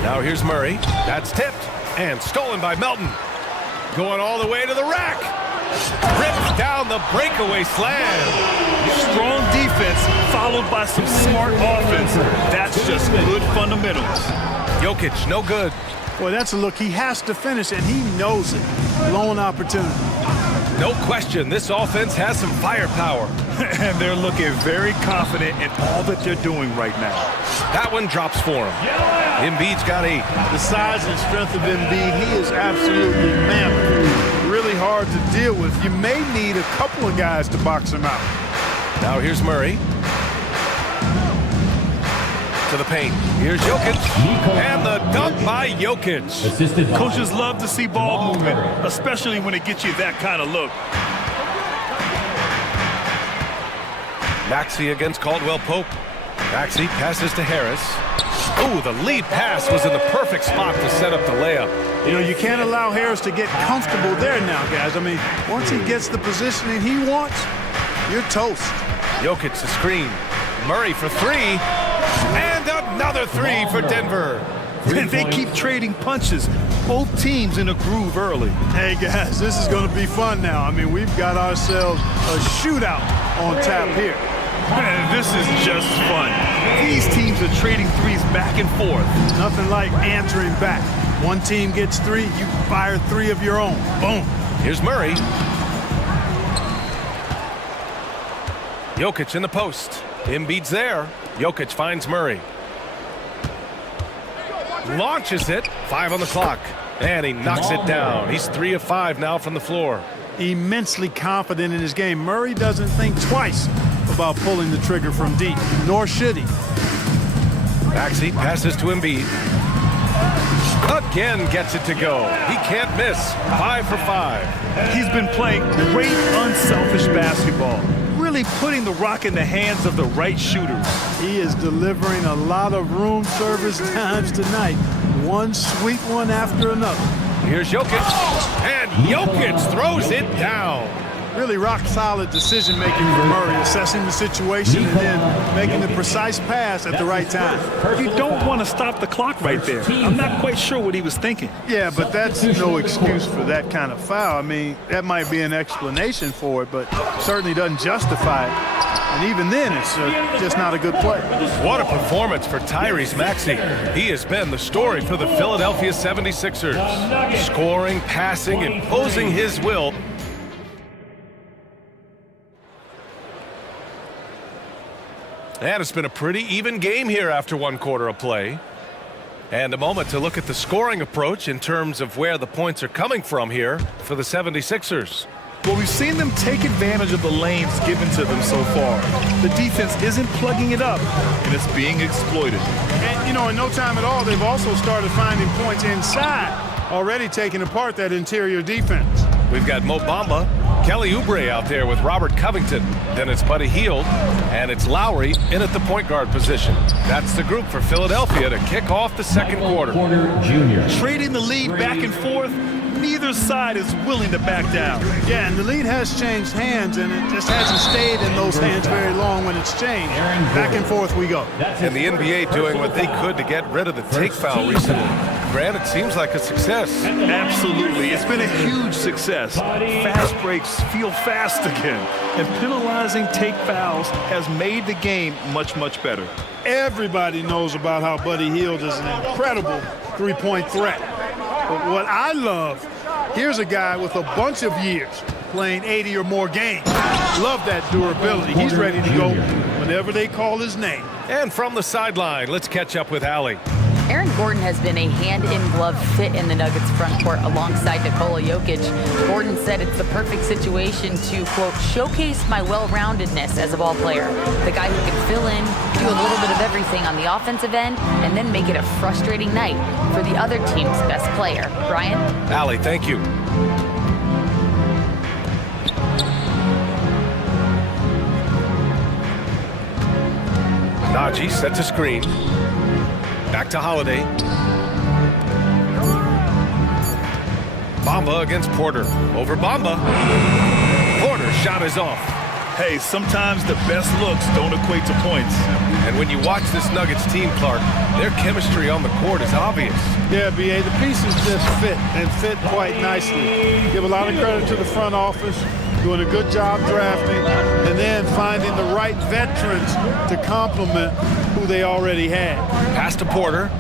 Now here's Murray. That's tipped and stolen by Melton. Going all the way to the rack. Rips down the breakaway slam. Strong defense followed by some smart offense. That's just good fundamentals. Jokic, no good. Boy, that's a look. He has to finish, and he knows it. Blown opportunity. No question, this offense has some firepower. And they're looking very confident in all that they're doing right now. That one drops for him. Embiid's got 8. The size and strength of Embiid, he is absolutely mammoth. Really hard to deal with. You may need a couple of guys to box him out. Now here's Murray. To the paint. Here's Jokic. And the dunk by Jokic. Coaches love to see ball movement, especially when it gets you that kind of look. Maxey against Caldwell-Pope. Maxey passes to Harris. Ooh, the lead pass was in the perfect spot to set up the layup. You know, you can't allow Harris to get comfortable there now, guys. I mean, once he gets the positioning he wants, you're toast. Jokic the screen. Murray for 3. And another 3 for Denver. And they keep trading punches. Both teams in a groove early. Hey, guys, this is going to be fun now. I mean, we've got ourselves a shootout on tap here. Man, this is just fun. These teams are trading threes back and forth. Nothing like answering back. One team gets 3, you fire 3 of your own. Boom. Here's Murray. Jokic in the post. Embiid's there. Jokic finds Murray. Launches it. 5 on the clock. And he knocks it down. He's 3 of 5 now from the floor. Immensely confident in his game. Murray doesn't think twice about pulling the trigger from deep, nor should he. Maxey passes to Embiid. Again gets it to go. He can't miss. 5 for 5. He's been playing great, unselfish basketball. Really really putting the rock in the hands of the right shooters. He is delivering a lot of room service times tonight. One sweet one after another. Here's Jokic, and Jokic throws it down. Really rock-solid decision-making for Murray, assessing the situation and then making the precise pass at the right time. You don't want to stop the clock right there. I'm not quite sure what he was thinking. Yeah, but that's no excuse for that kind of foul. I mean, that might be an explanation for it, but certainly doesn't justify it. And even then, it's just not a good play. What a performance for Tyrese Maxey. He has been the story for the Philadelphia 76ers. Scoring, passing, imposing his will. And it's been a pretty even game here after one quarter of play. And a moment to look at the scoring approach in terms of where the points are coming from here for the 76ers. Well, we've seen them take advantage of the lanes given to them so far. The defense isn't plugging it up, and it's being exploited. And, you know, in no time at all, they've also started finding points inside, already taking apart that interior defense. We've got Mo Bamba, Kelly Oubre out there with Robert Covington. Then it's Buddy Hield, and it's Lowry in at the point guard position. That's the group for Philadelphia to kick off the second quarter. Trading the lead back and forth, neither side is willing to back down. Yeah, and the lead has changed hands, and it just hasn't stayed in those hands very long when it's changed. Back and forth we go. And the NBA doing what they could to get rid of the take foul recently. Grant, it seems like a success. Absolutely. It's been a huge success. Fast breaks feel fast again. And penalizing take fouls has made the game much, much better. Everybody knows about how Buddy Hield is an incredible three-point threat. But what I love, here's a guy with a bunch of years playing 80 or more games. Love that durability. He's ready to go whenever they call his name. And from the sideline, let's catch up with Allie. Aaron Gordon has been a hand-in-glove fit in the Nuggets front court alongside Nikola Jokic. Gordon said it's the perfect situation to, quote, showcase my well-roundedness as a ball player. The guy who can fill in, do a little bit of everything on the offensive end, and then make it a frustrating night for the other team's best player. Brian? Allie, thank you. Najee sets a screen. Back to Holiday. Bamba against Porter. Over Bamba. Porter's shot is off. Hey, sometimes the best looks don't equate to points. And when you watch this Nuggets team, Clark, their chemistry on the court is obvious. Yeah, B.A., the pieces just fit, and fit quite nicely. Give a lot of credit to the front office, doing a good job drafting, and then finding the right veterans to complement who they already had. Pass to Porter.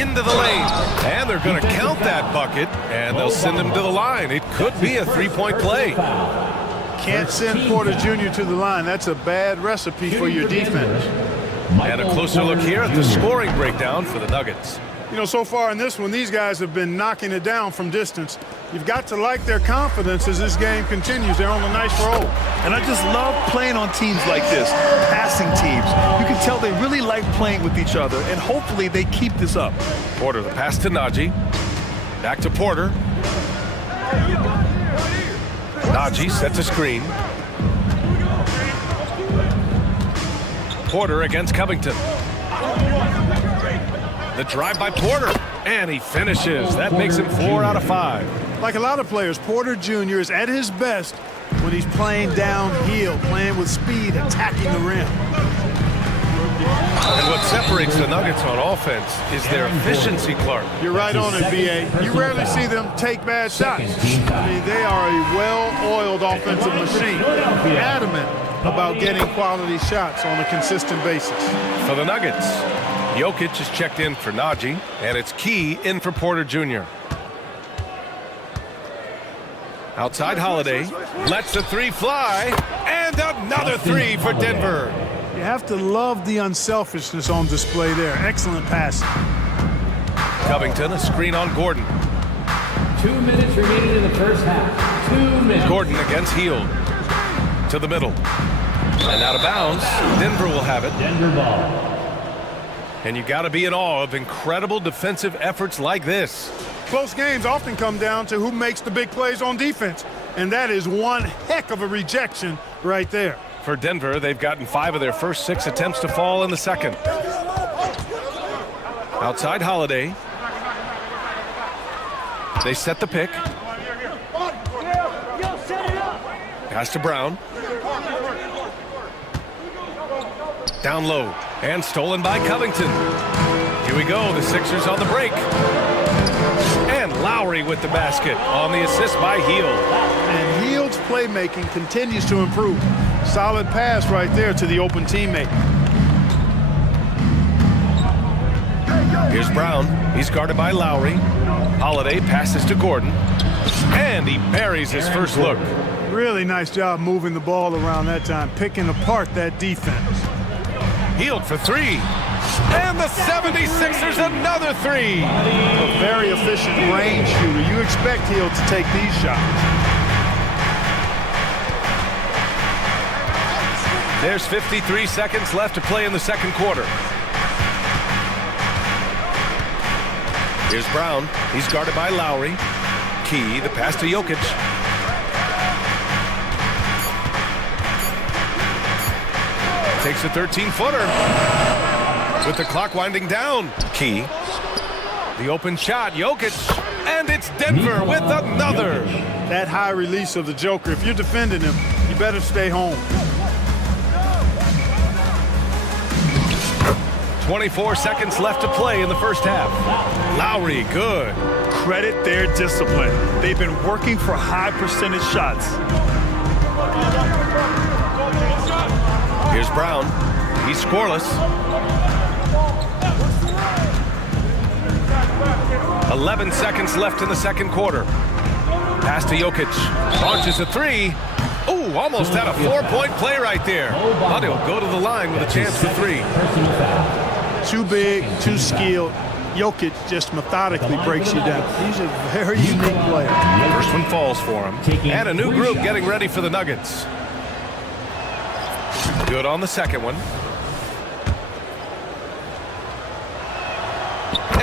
Into the lane. And they're going to count that bucket, and they'll send him to the line. It could be a three-point play. Can't send Porter Jr. to the line. That's a bad recipe for your defense. And a closer look here at the scoring breakdown for the Nuggets. You know, so far in this one, these guys have been knocking it down from distance. You've got to like their confidence as this game continues. They're on a nice roll. And I just love playing on teams like this, passing teams. You can tell they really like playing with each other, and hopefully they keep this up. Porter, the pass to Najee. Back to Porter. Najee sets a screen. Porter against Covington. The drive by Porter, and he finishes. That makes him 4 out of 5. Like a lot of players, Porter Jr. is at his best when he's playing downhill, playing with speed, attacking the rim. And what separates the Nuggets on offense is their efficiency, Clark. You're right on it, B.A. You rarely see them take bad shots. I mean, they are a well-oiled offensive machine, adamant about getting quality shots on a consistent basis. For the Nuggets, Jokic is checked in for Najee, and it's Key in for Porter Jr. Outside Holiday, lets the three fly, and another three for Denver. You have to love the unselfishness on display there. Excellent passing. Covington, a screen on Gordon. 2 minutes remaining in the first half. 2 minutes. Gordon against Hield. To the middle. And out of bounds, Denver will have it. Denver ball. And you got to be in awe of incredible defensive efforts like this. Close games often come down to who makes the big plays on defense. And that is one heck of a rejection right there. For Denver, they've gotten 5 of their first 6 attempts to fall in the second. Outside Holiday. They set the pick. Pass to Brown. Down low. And stolen by Covington. Here we go. The Sixers on the break. And Lowry with the basket on the assist by Hield. And Hield's playmaking continues to improve. Solid pass right there to the open teammate. Here's Brown. He's guarded by Lowry. Holiday passes to Gordon. And he buries his first look. Really nice job moving the ball around that time, picking apart that defense. Hield for 3. And the 76ers another 3. A very efficient range shooter. You expect Hield to take these shots. There's 53 seconds left to play in the second quarter. Here's Brown. He's guarded by Lowry. Key, the pass to Jokic. Takes a 13-footer. With the clock winding down. Key. The open shot, Jokic. And it's Denver with another. That high release of the Joker, if you're defending him, you better stay home. 24 seconds left to play in the first half. Lowry, good. Credit their discipline. They've been working for high percentage shots. Here's Brown. He's scoreless. 11 seconds left in the second quarter. Pass to Jokic. Launches a 3. Ooh, almost had a 4-point play right there. But he'll go to the line with a chance for 3. Too big, too skilled. Jokic just methodically breaks you down. He's a very unique player. First one falls for him. And a new group getting ready for the Nuggets. Good on the second one.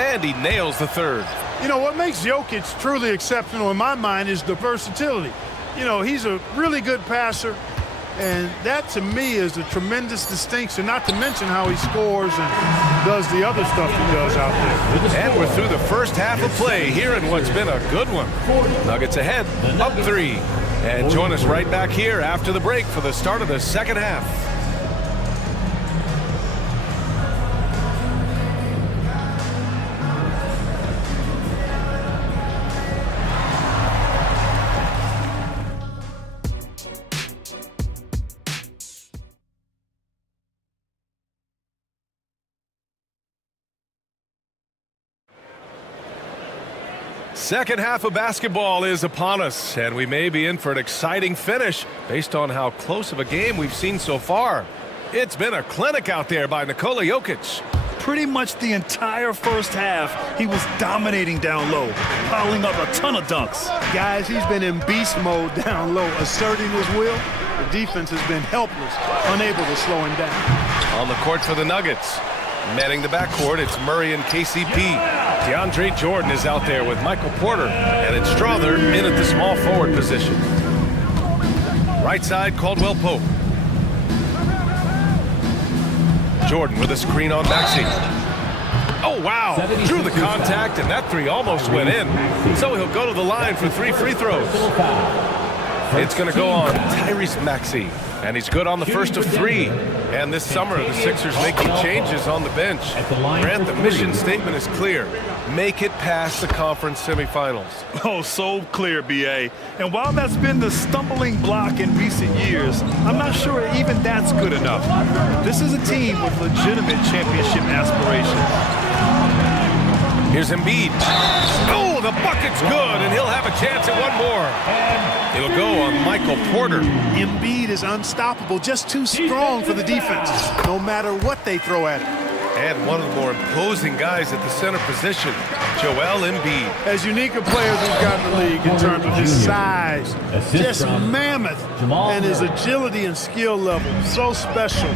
And he nails the third. You know, what makes Jokic truly exceptional in my mind is the versatility. You know, he's a really good passer, and that to me is a tremendous distinction, not to mention how he scores and does the other stuff he does out there. And we're through the first half of play here in what's been a good one. Nuggets ahead, up 3. And join us right back here after the break for the start of the second half. Second half of basketball is upon us, and we may be in for an exciting finish based on how close of a game we've seen so far. It's been a clinic out there by Nikola Jokic. Pretty much the entire first half, he was dominating down low, piling up a ton of dunks. Guys, he's been in beast mode down low, asserting his will. The defense has been helpless, unable to slow him down. On the court for the Nuggets. Manning the backcourt, it's Murray and KCP. DeAndre Jordan is out there with Michael Porter, and it's Strother in at the small forward position. Right side, Caldwell Pope. Jordan with a screen on Maxey. Oh, wow. Drew the contact, and that 3 almost went in. So he'll go to the line for 3 free throws. It's going to go on Tyrese Maxey, and he's good on the first of 3. And this summer, the Sixers making changes on the bench. Grant, the mission statement is clear. Make it past the conference semifinals. Oh, so clear, B.A. And while that's been the stumbling block in recent years, I'm not sure even that's good enough. This is a team with legitimate championship aspirations. Here's Embiid. Oh, the bucket's good, and he'll have a chance at one more. It'll go on Michael Porter. Embiid is unstoppable, just too strong for the defense, no matter what they throw at him. And one of the more imposing guys at the center position, Joel Embiid. As unique a player as we've got in the league in terms of his size, just mammoth, and his agility and skill level, so special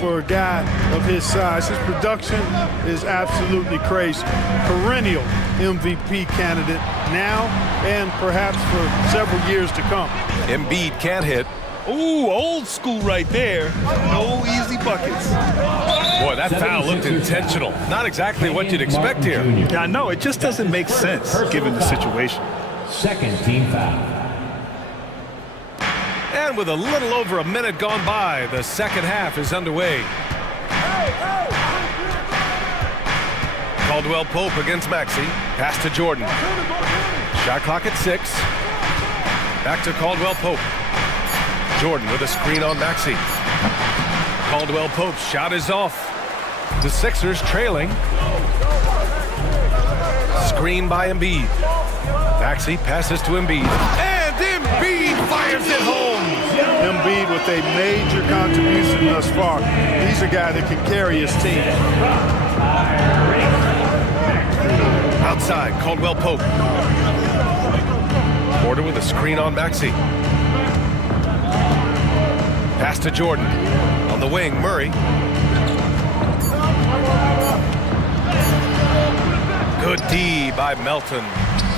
for a guy of his size. His production is absolutely crazy. Perennial MVP candidate now and perhaps for several years to come. Embiid can't hit. Ooh, old school right there. No easy buckets. Boy, that foul looked intentional. Not exactly what you'd expect here. Yeah, I know. It just doesn't make sense given the situation. Second team foul. And with a little over a minute gone by, the second half is underway. Caldwell Pope against Maxey. Pass to Jordan. Shot clock at 6. Back to Caldwell Pope. Jordan with a screen on Maxey. Caldwell Pope's shot is off. The Sixers trailing. Screen by Embiid. Maxey passes to Embiid. And Embiid fires it home. Embiid with a major contribution thus far. He's a guy that can carry his team. Outside, Caldwell Pope. Porter with a screen on Maxey. Pass to Jordan. On the wing, Murray. Good D by Melton.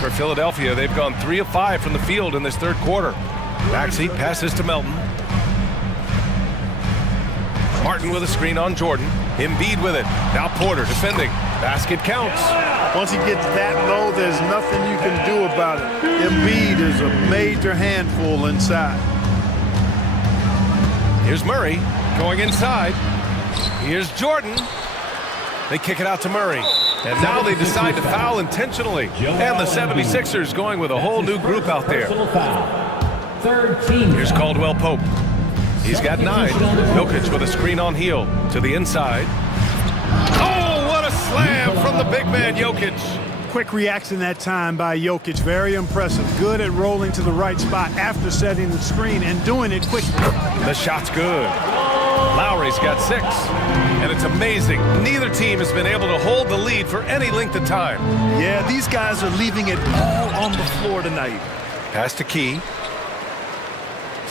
For Philadelphia, they've gone 3 of 5 from the field in this third quarter. Maxey passes to Melton. Martin with a screen on Jordan. Embiid with it. Now Porter defending. Basket counts. Once he gets that low, there's nothing you can do about it. Embiid is a major handful inside. Here's Murray going inside. Here's Jordan. They kick it out to Murray. And now they decide to foul intentionally. And the 76ers going with a whole new group out there. Here's Caldwell Pope. He's got 9. Jokic with a screen on heel to the inside. Oh, what a slam from the big man, Jokic. Quick reaction that time by Jokic. Very impressive. Good at rolling to the right spot after setting the screen and doing it quickly. The shot's good. Lowry's got 6. And it's amazing. Neither team has been able to hold the lead for any length of time. Yeah, these guys are leaving it all on the floor tonight. Pass to Key.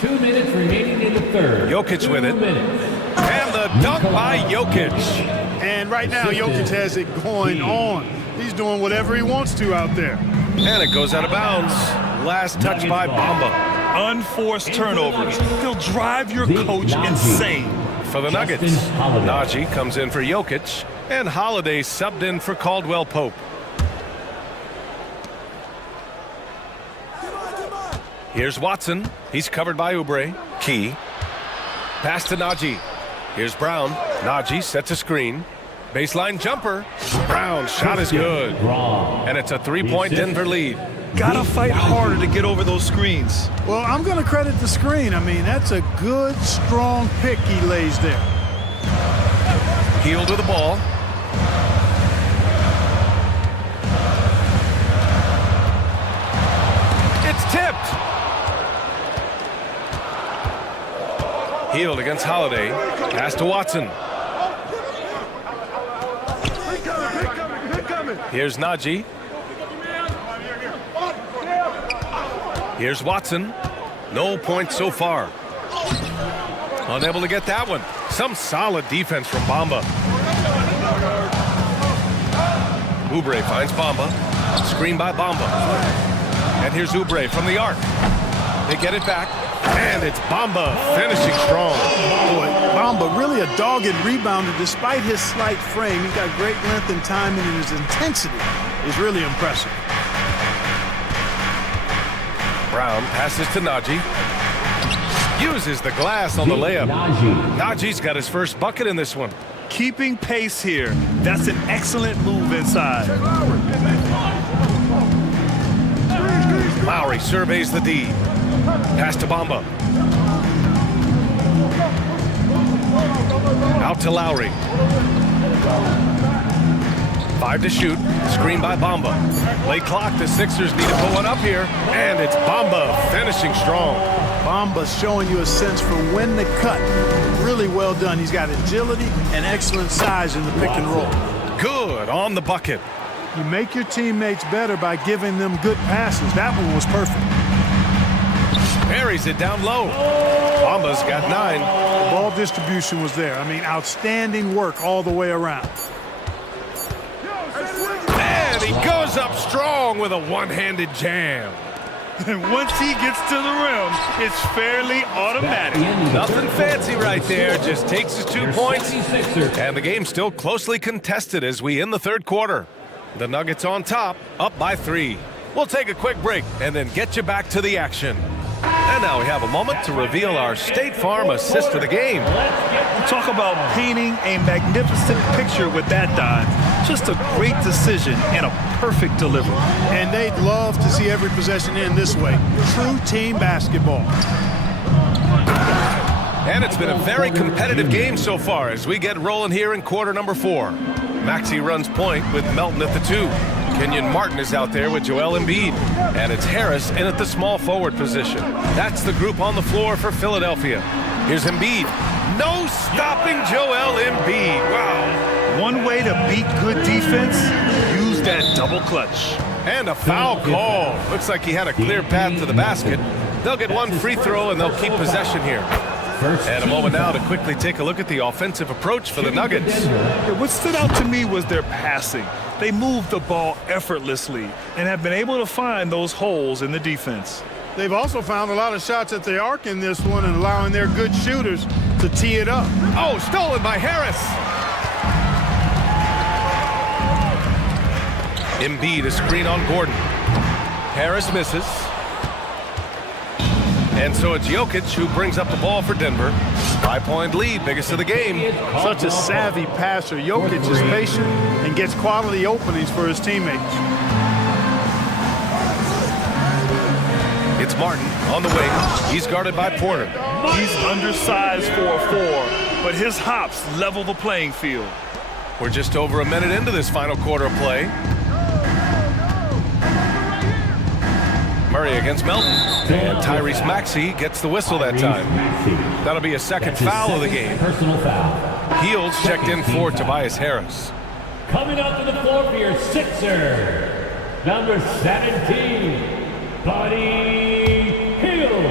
2 minutes remaining in the third. Jokic with it. And the dunk by Jokic. And right now, Jokic has it going on. He's doing whatever he wants to out there. And it goes out of bounds. Last touch by Bamba. Unforced turnovers. They'll drive your coach insane. For the Nuggets, Najee comes in for Jokic. And Holiday subbed in for Caldwell Pope. Here's Watson. He's covered by Oubre. Key. Pass to Najee. Here's Brown. Najee sets a screen. Baseline jumper. Brown's shot is good. And it's a 3-point Denver lead. Gotta fight harder to get over those screens. Well, I'm going to credit the screen. I mean, that's a good, strong pick he lays there. Heel to the ball. It's tipped. Healed against Holiday. Pass to Watson. Here's Najee. Here's Watson. No points so far. Unable to get that one. Some solid defense from Bamba. Oubre finds Bamba. Screen by Bamba. And here's Oubre from the arc. They get it back. And it's Bamba finishing strong. Boy, Bamba really a dogged rebounder despite his slight frame. He's got great length and timing, and his intensity is really impressive. Brown passes to Najee. Uses the glass on the layup. Najee's got his first bucket in this one. Keeping pace here. That's an excellent move inside. Lowry surveys the D. Pass to Bamba. Out to Lowry. 5 to shoot. Screen by Bamba. Late clock. The Sixers need to put one up here. And it's Bamba finishing strong. Bamba's showing you a sense for when to cut. Really well done. He's got agility and excellent size in the pick and roll. Good on the bucket. You make your teammates better by giving them good passes. That one was perfect. Buries it down low. Bamba's got 9. The ball distribution was there. I mean, outstanding work all the way around. And he goes up strong with a one-handed jam. And once he gets to the rim, it's fairly automatic. Nothing fancy right there. Just takes his 2 points. And the game's still closely contested as we end the third quarter. The Nuggets on top, up by 3. We'll take a quick break and then get you back to the action. And now we have a moment to reveal our State Farm assist of the game. Talk about painting a magnificent picture with that dive. Just a great decision and a perfect delivery. And they'd love to see every possession end this way. True team basketball. And it's been a very competitive game so far as we get rolling here in quarter number 4. Maxey runs point with Melton at the 2. Kenyon Martin is out there with Joel Embiid. And it's Harris in at the small forward position. That's the group on the floor for Philadelphia. Here's Embiid. No stopping Joel Embiid. Wow. One way to beat good defense, use that double clutch. And a foul call. Looks like he had a clear path to the basket. They'll get one free throw and they'll keep possession here. And a moment now to quickly take a look at the offensive approach for the Nuggets. What stood out to me was their passing. They moved the ball effortlessly and have been able to find those holes in the defense. They've also found a lot of shots at the arc in this one and allowing their good shooters to tee it up. Oh, stolen by Harris. Embiid, a screen on Gordon. Harris misses. And so it's Jokic who brings up the ball for Denver. 5-point lead, biggest of the game. Such a savvy passer. Jokic is patient and gets quality openings for his teammates. It's Martin on the wing. He's guarded by Porter. He's undersized for a 4, but his hops level the playing field. We're just over a minute into this final quarter of play. Murray against Melton. And Tyrese Maxey gets the whistle that time. That'll be a second foul of the game. Heels checked in for Tobias Harris. Coming out to the floor for your Sixer, number 17, Buddy Hield.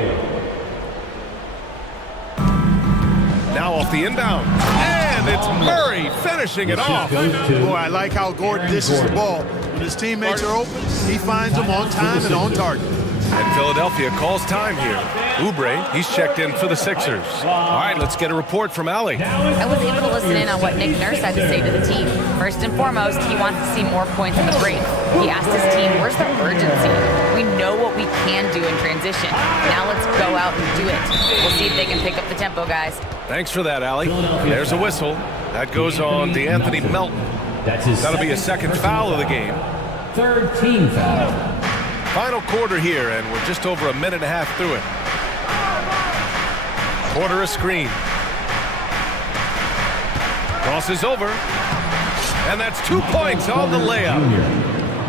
Now off the inbound. And it's Murray finishing it off. Boy, I like how Gordon dishes the ball. When his teammates are open, he finds them on time and on target. And Philadelphia calls time here. Oubre, he's checked in for the Sixers. All right, let's get a report from Allie. I was able to listen in on what Nick Nurse had to say to the team. First and foremost, he wants to see more points in the break. He asked his team, where's the urgency? We know what we can do in transition. Now let's go out and do it. We'll see if they can pick up the tempo, guys. Thanks for that, Allie. There's a whistle. That goes on DeAnthony Melton. That'll be a second foul of the game. Third team foul. Final quarter here, and we're just over a minute and a half through it. Porter a screen. Crosses over. And that's 2 points on the layup.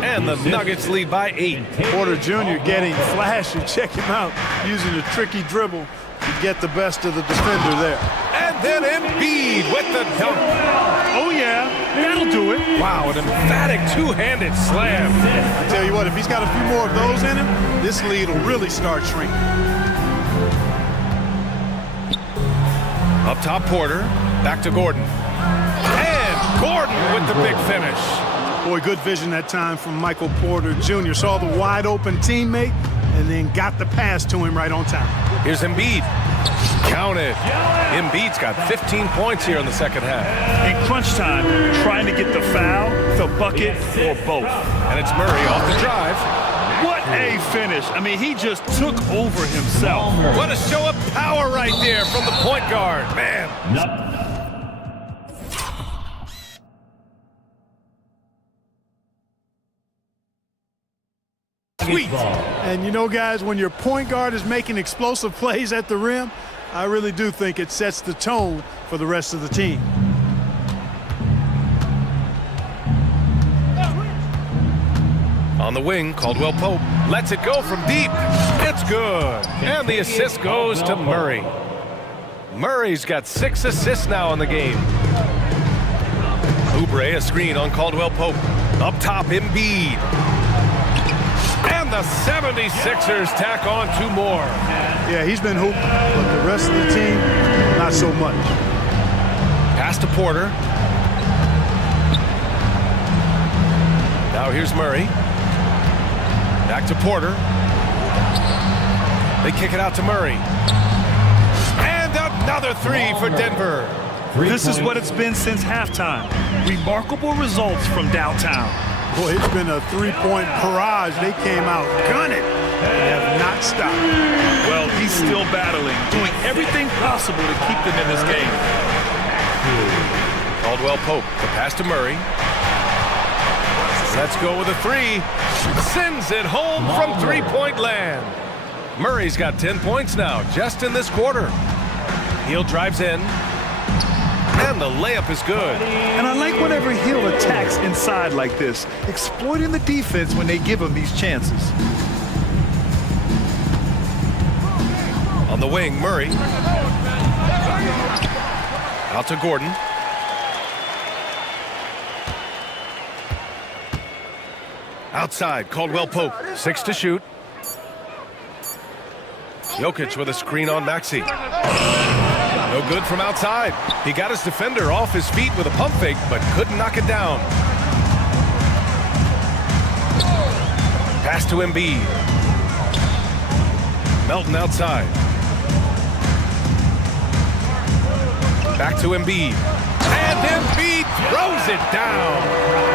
And the Nuggets lead by 8. Porter Jr. getting flashy. Check him out. Using a tricky dribble to get the best of the defender there. And then Embiid with the dunk. Oh, yeah. That'll do it. Wow, an emphatic two-handed slam. I tell you what, if he's got a few more of those in him, this lead will really start shrinking. Up top, Porter. Back to Gordon. And Gordon with the big finish. Boy, good vision that time from Michael Porter Jr. Saw the wide open teammate and then got the pass to him right on time. Here's Embiid. Count it. Embiid's got 15 points here in the second half. In crunch time, trying to get the foul, the bucket, or both. And it's Murray off the drive. What a finish. I mean, he just took over himself. What a show of power right there from the point guard. Man. Sweet. And you know, guys, when your point guard is making explosive plays at the rim, I really do think it sets the tone for the rest of the team. On the wing, Caldwell Pope lets it go from deep. It's good. And the assist goes to Murray. Murray's got 6 assists now in the game. Oubre, a screen on Caldwell Pope. Up top, Embiid. And the 76ers tack on 2 more. Yeah, he's been hooping, but the rest of the team, not so much. Pass to Porter. Now here's Murray. Back to Porter. They kick it out to Murray. And another 3 for Denver. This is what it's been since halftime. Remarkable results from downtown. Boy, it's been a three-point barrage. They came out gunning and have not stopped. Well, he's still battling, doing everything possible to keep them in this game. Caldwell Pope, the pass to Murray. Let's go with a 3. Sends it home from three-point land. Murray's got 10 points now, just in this quarter. Hill drives in. And the layup is good. And I like whenever Hill attacks inside like this, exploiting the defense when they give him these chances. On the wing, Murray. Out to Gordon. Outside, Caldwell Pope. 6 to shoot. Jokic with a screen on Maxey. No good from outside. He got his defender off his feet with a pump fake, but couldn't knock it down. Pass to Embiid. Melton outside. Back to Embiid. And Embiid throws it down.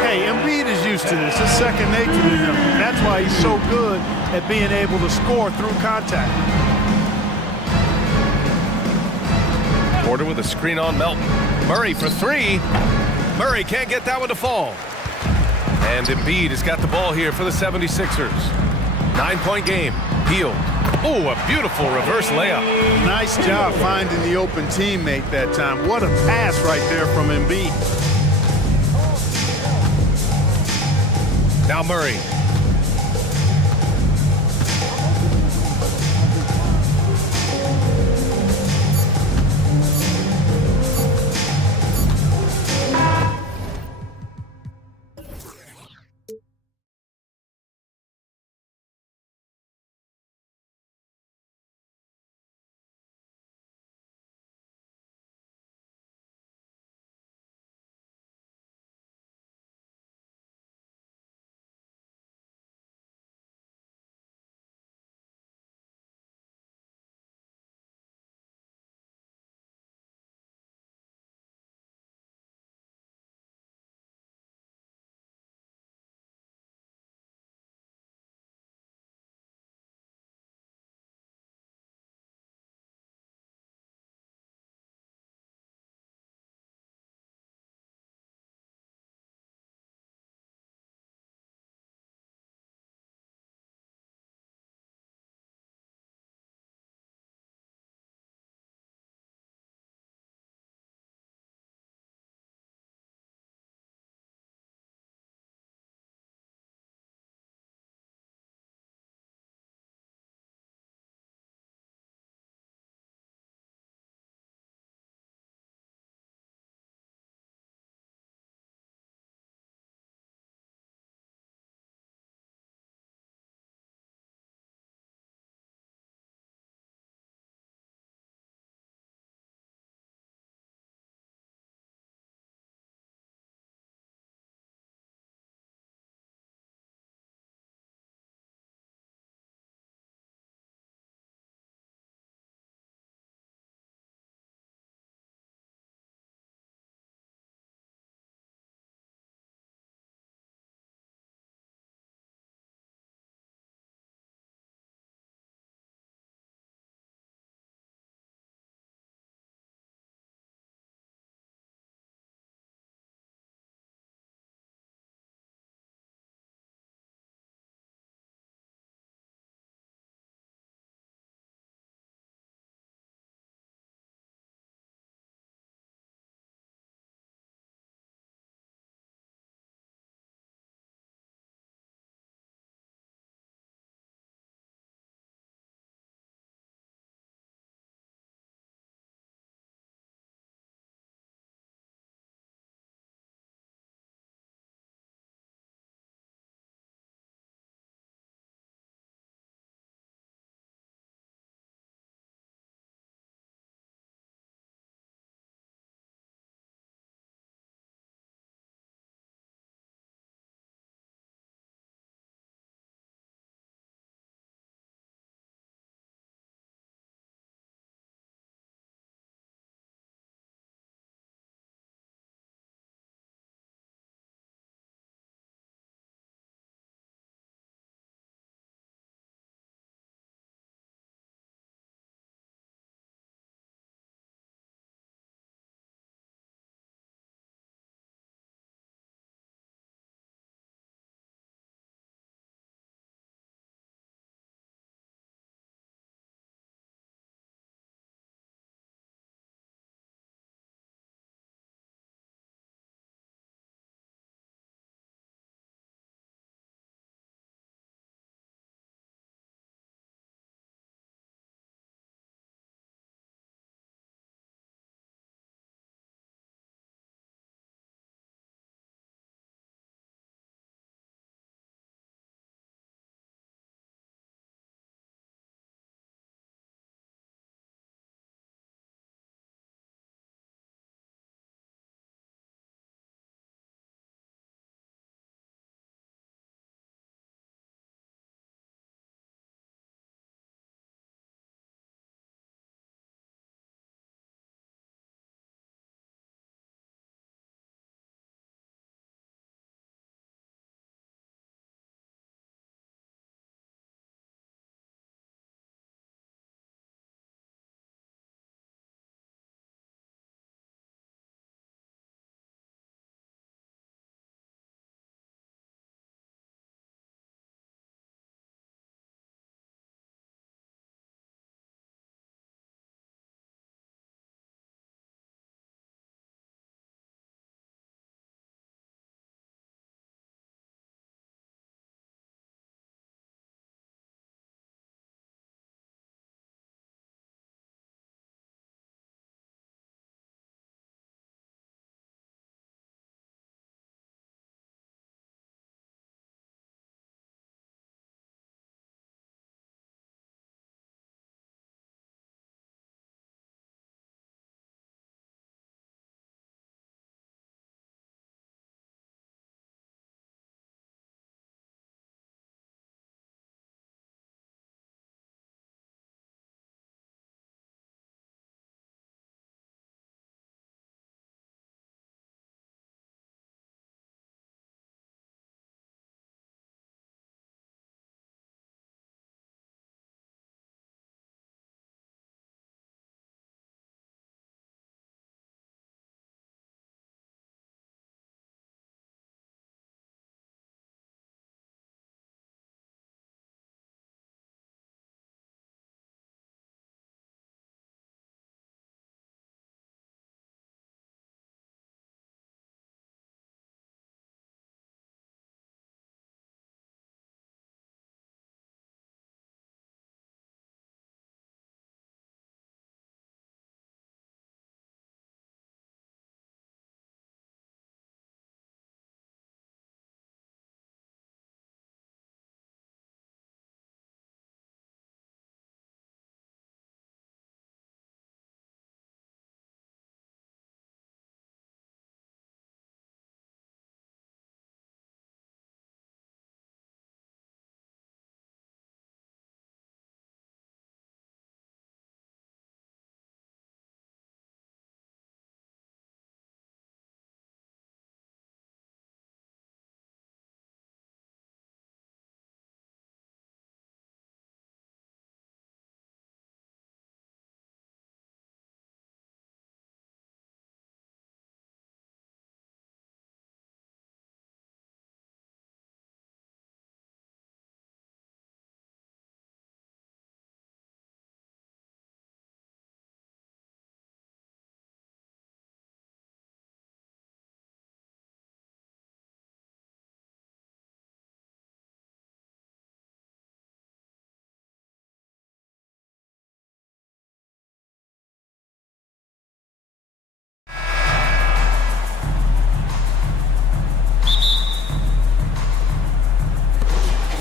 Hey, Embiid is used to this. It's second nature to him. That's why he's so good at being able to score through contact. Porter with a screen on Melton. Murray for 3. Murray can't get that one to fall. And Embiid has got the ball here for the 76ers. 9-point game. Hill. Oh, a beautiful reverse layup. Nice job finding the open teammate that time. What a pass right there from Embiid. Now Murray.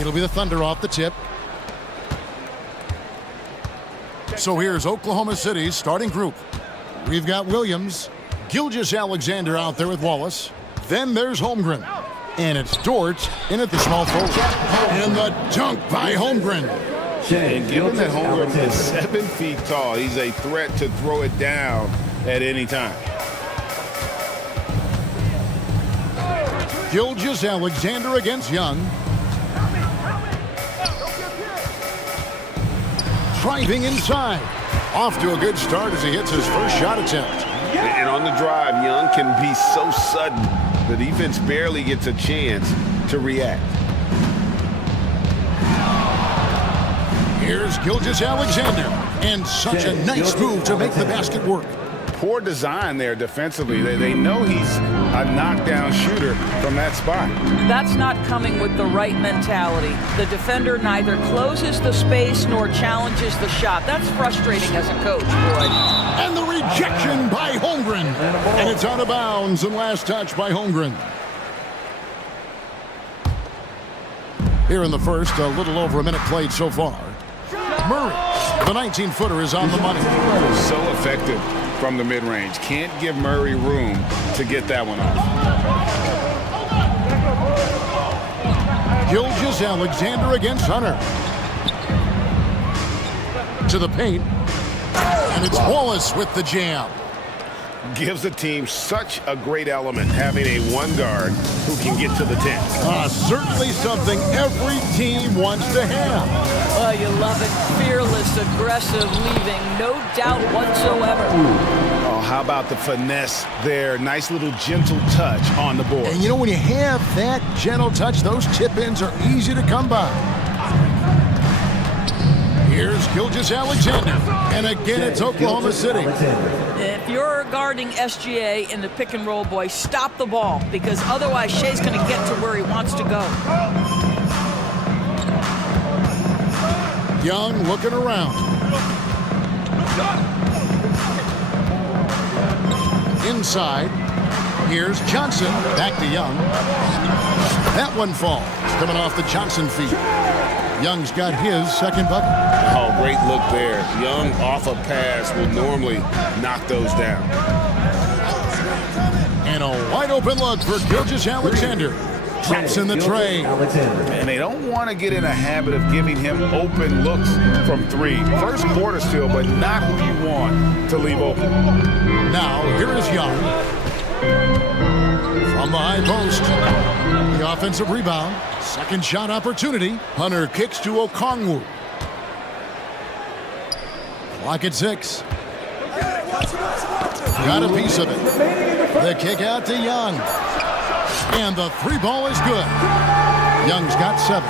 It'll be the Thunder off the tip. So here's Oklahoma City's starting group. We've got Williams, Gilgeous-Alexander out there with Wallace. Then there's Holmgren. And it's Dort in at the small forward. And the dunk by Holmgren. And given that Holmgren is 7 feet tall, he's a threat to throw it down at any time. Gilgeous-Alexander against Young. Driving inside. Off to a good start as he hits his first shot attempt. And on the drive, Young can be so sudden. The defense barely gets a chance to react. Here's Gilgeous-Alexander. And such a nice move to make the basket work. Poor design there defensively. They know he's a knockdown shooter from that spot. That's not coming with the right mentality. The defender neither closes the space nor challenges the shot. That's frustrating as a coach, Boyd. And the rejection by Holmgren. And it's out of bounds and last touch by Holmgren. Here in the first, a little over a minute played so far. Murray, the 19-footer, is on the money. So effective from the mid-range. Can't give Murray room to get that one off. Gilgeous-Alexander against Hunter. To the paint. And it's Wallace with the jam. Gives the team such a great element having a one guard who can get to the 10. Certainly something every team wants to have. Oh, you love it. Fearless, aggressive, leaving no doubt whatsoever. Oh, how about the finesse there? Nice little gentle touch on the board. And you know, when you have that gentle touch, those tip-ins are easy to come by. Here's Gilgeous-Alexander. And again, it's Oklahoma City. If you're guarding SGA in the pick and roll, boy, stop the ball, because otherwise Shea's going to get to where he wants to go. Young looking around. Inside. Here's Johnson. Back to Young. That one falls. Coming off the Johnson feed. Young's got his second bucket. Oh, great look there. Young off a pass will normally knock those down. And a wide open look for Gilgeous-Alexander. Drops in the tray. And they don't want to get in a habit of giving him open looks from three. First quarter still, but not who you want to leave open. Now, here is Young. From the high post. The offensive rebound. Second shot opportunity. Hunter kicks to Okongwu. Clock at 6. Got a piece of it. The kick out to Young. And the three ball is good. Young's got 7.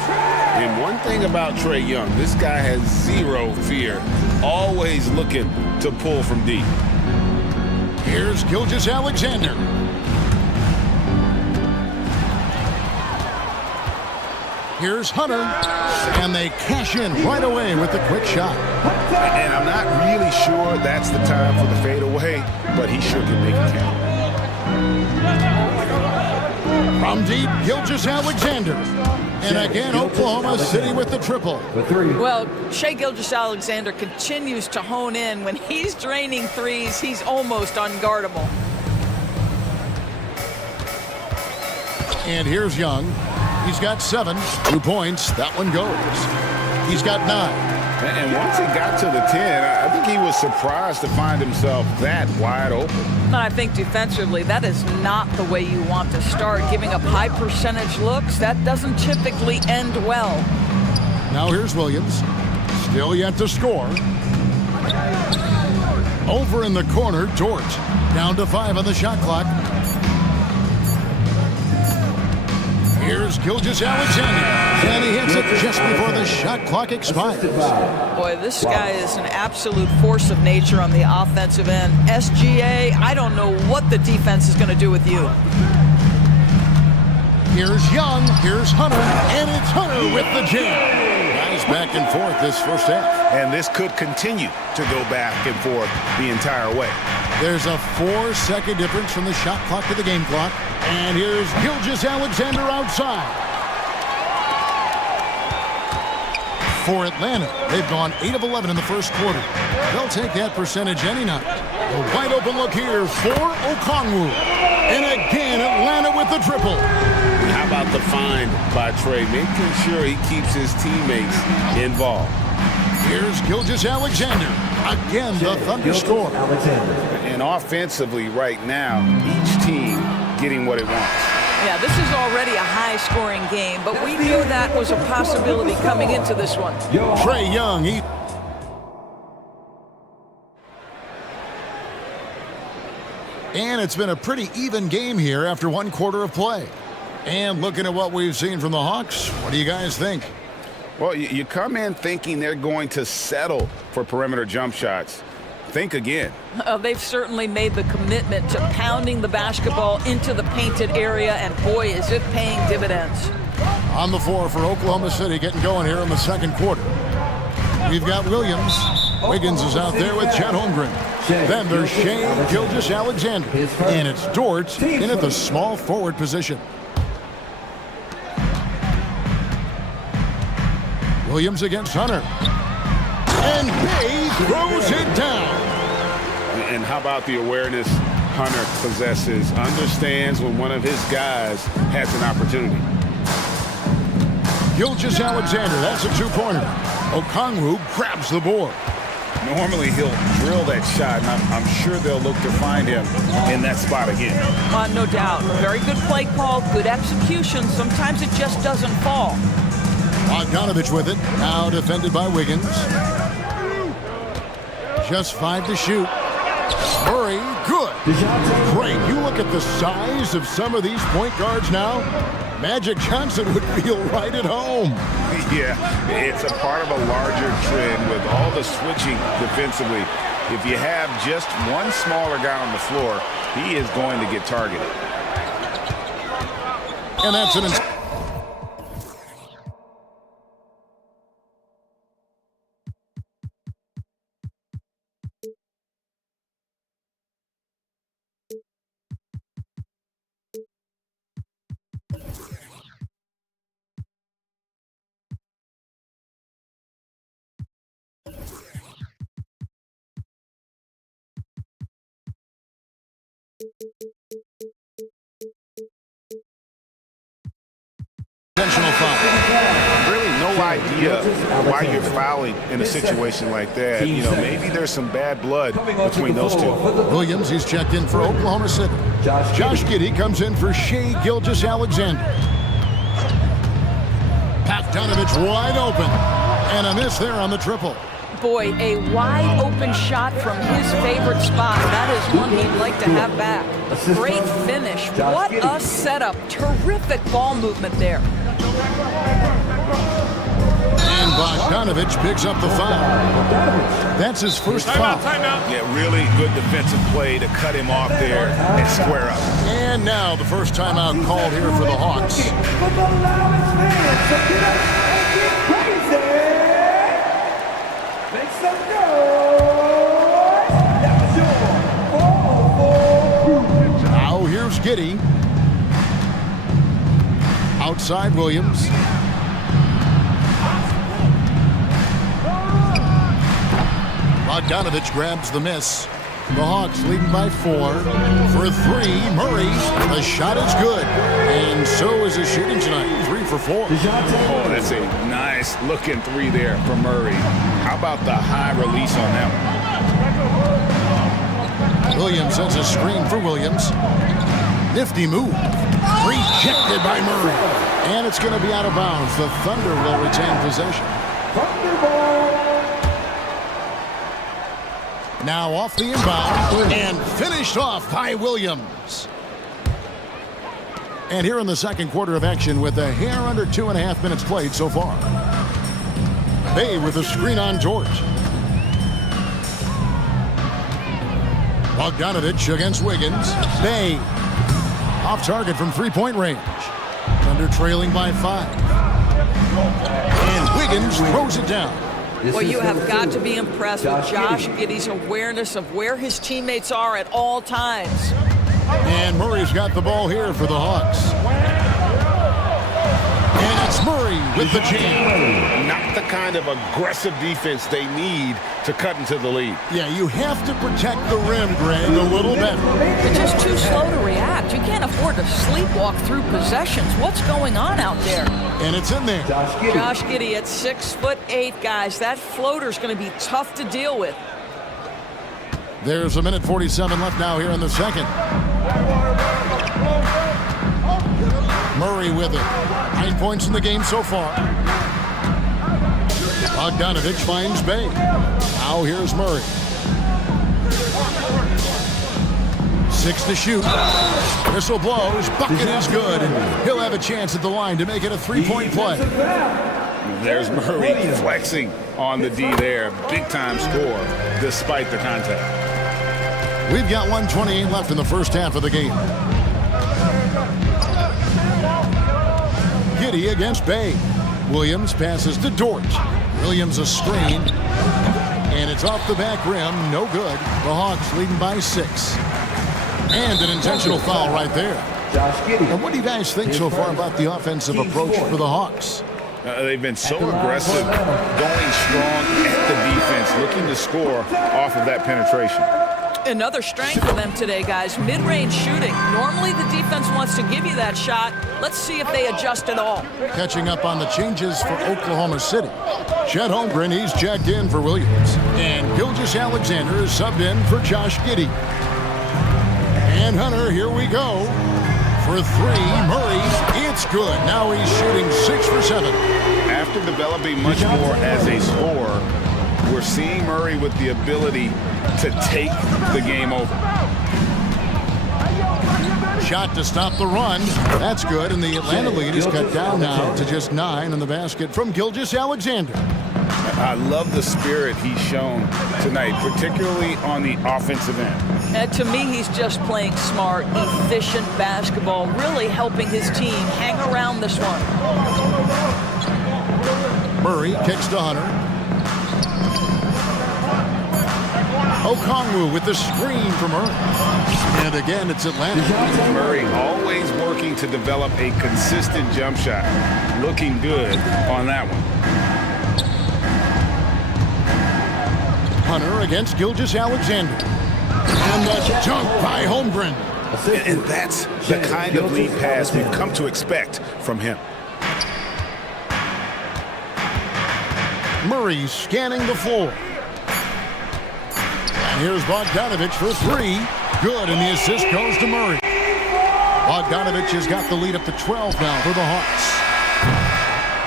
And one thing about Trae Young, this guy has zero fear. Always looking to pull from deep. Here's Gilgeous-Alexander. Here's Hunter. And they cash in right away with the quick shot. And I'm not really sure that's the time for the fadeaway, but he sure can make it count. From deep, Gilgeous-Alexander. And again, Oklahoma City with the triple. Well, Shai Gilgeous-Alexander continues to hone in. When he's draining threes, he's almost unguardable. And here's Young. He's got 7. 2 points. That one goes. He's got 9. And once he got to the 10, I think he was surprised to find himself that wide open. And I think defensively, that is not the way you want to start. Giving up high percentage looks, that doesn't typically end well. Now here's Williams. Still yet to score. Over in the corner, Dort. Down to 5 on the shot clock. Here's Gilgeous-Alexander. And he hits it just before the shot clock expires. Boy, this guy is an absolute force of nature on the offensive end. SGA, I don't know what the defense is going to do with you. Here's Young. Here's Hunter. And it's Hunter with the jam. Guys back and forth this first half. And this could continue to go back and forth the entire way. There's a 4-second difference from the shot clock to the game clock. And here's Gilgeous-Alexander outside. For Atlanta, they've gone 8 of 11 in the first quarter. They'll take that percentage any night. A wide open look here for Okongwu. And again, Atlanta with the triple. How about the find by Trey, making sure he keeps his teammates involved. Here's Gilgeous-Alexander. Again, the Thunder score. And offensively right now, each team getting what it wants. Yeah, this is already a high-scoring game, but we knew that was a possibility coming into this one. Trae Young. And it's been a pretty even game here after one quarter of play. And looking at what we've seen from the Hawks, what do you guys think? Well, you come in thinking they're going to settle for perimeter jump shots. Think again. They've certainly made the commitment to pounding the basketball into the painted area, and boy, is it paying dividends. On the floor for Oklahoma City, getting going here in the second quarter. We've got Williams. Wiggins is out there with Chet Holmgren. Then there's Shea Gilgeous-Alexander. And it's Dort in at the small forward position. Williams against Hunter. And Bay throws it down. And how about the awareness Hunter possesses? Understands when one of his guys has an opportunity. Gilgeous-Alexander, that's a two-pointer. Okongwu grabs the board. Normally he'll drill that shot, and I'm sure they'll look to find him in that spot again. No doubt. Very good play call, good execution. Sometimes it just doesn't fall. Bogdanovich with it. Now defended by Wiggins. Just 5 to shoot. Murray, good. Great. You look at the size of some of these point guards now. Magic Johnson would feel right at home. Yeah, it's a part of a larger trend with all the switching defensively. If you have just one smaller guy on the floor, he is going to get targeted. And that's an... intentional foul. Really no idea why you're fouling in a situation like that. You know, maybe there's some bad blood between those two. Williams, he's checked in for Oklahoma City. Josh Giddey comes in for Shea Gilgeous-Alexander. Bogdanovich wide open. And a miss there on the triple. Boy, a wide open shot from his favorite spot. That is one he'd like to have back. Great finish. What a setup. Terrific ball movement there. And Bogdanovich picks up the foul. That's his first foul. Timeout. Yeah, really good defensive play to cut him off there and square up. And now the first timeout called here for the Hawks. Now here's Giddey. Outside Williams. Bogdanovich grabs the miss. The Hawks leading by 4. For 3, Murray. The shot is good. And so is his shooting tonight. 3 for 4. Oh, that's a nice looking 3 there for Murray. How about the high release on that one? Williams sends a screen for Williams. Nifty move. Rejected by Murray. And it's going to be out of bounds. The Thunder will retain possession. Now off the inbound and finished off by Williams. And here in the second quarter of action with a hair under 2.5 minutes played so far. Bay with a screen on George. Bogdanovich against Wiggins. Bay off target from 3-point range. Thunder trailing by 5. And Wiggins throws it down. Well, you have got to be impressed with Josh Giddey's awareness of where his teammates are at all times. And Murray's got the ball here for the Hawks. And it's Murray with the jam. Not the kind of aggressive defense they need to cut into the lead. Yeah, you have to protect the rim, Greg, a little better. You're just too slow to react. You can't afford to sleepwalk through possessions. What's going on out there? And it's in there. Josh Giddey at 6'8", guys. That floater's going to be tough to deal with. There's a minute 47 left now here in the second. Murray with it. 9 points in the game so far. Bogdanovich finds Bay. Now here's Murray. 6 to shoot. Whistle blows. Bucket is good. And he'll have a chance at the line to make it a three-point play. There's Murray flexing on the D there. Big-time score despite the contact. We've got 1:28 left in the first half of the game. Giddey against Bay. Williams passes to Dort. Williams a screen. And it's off the back rim. No good. The Hawks leading by 6. And an intentional foul right there. And what do you guys think so far about the offensive approach for the Hawks? They've been so aggressive, going strong at the defense, looking to score off of that penetration. Another strength for them today, guys. Mid-range shooting. Normally the defense wants to give you that shot. Let's see if they adjust at all. Catching up on the changes for Oklahoma City. Chet Holmgren, he's checked in for Williams. And Gilgeous-Alexander is subbed in for Josh Giddey. And Hunter, here we go. For 3, Murray, it's good. Now he's shooting 6 for 7. After developing much more as a scorer, we're seeing Murray with the ability to take the game over. Shot to stop the run. That's good, and the Atlanta lead is cut down now to just 9 in the basket from Gilgeous-Alexander. I love the spirit he's shown tonight, particularly on the offensive end. To me, he's just playing smart, efficient basketball, really helping his team hang around this one. Murray kicks to Hunter. Okongwu with the screen from Murray. And again, it's Atlanta. Murray always working to develop a consistent jump shot. Looking good on that one. Hunter against Gilgeous-Alexander. And the dunk by Holmgren. And that's the kind of lead pass we've come to expect from him. Murray scanning the floor. And here's Bogdanovich for 3. Good, and the assist goes to Murray. Bogdanovich has got the lead up to 12 now for the Hawks.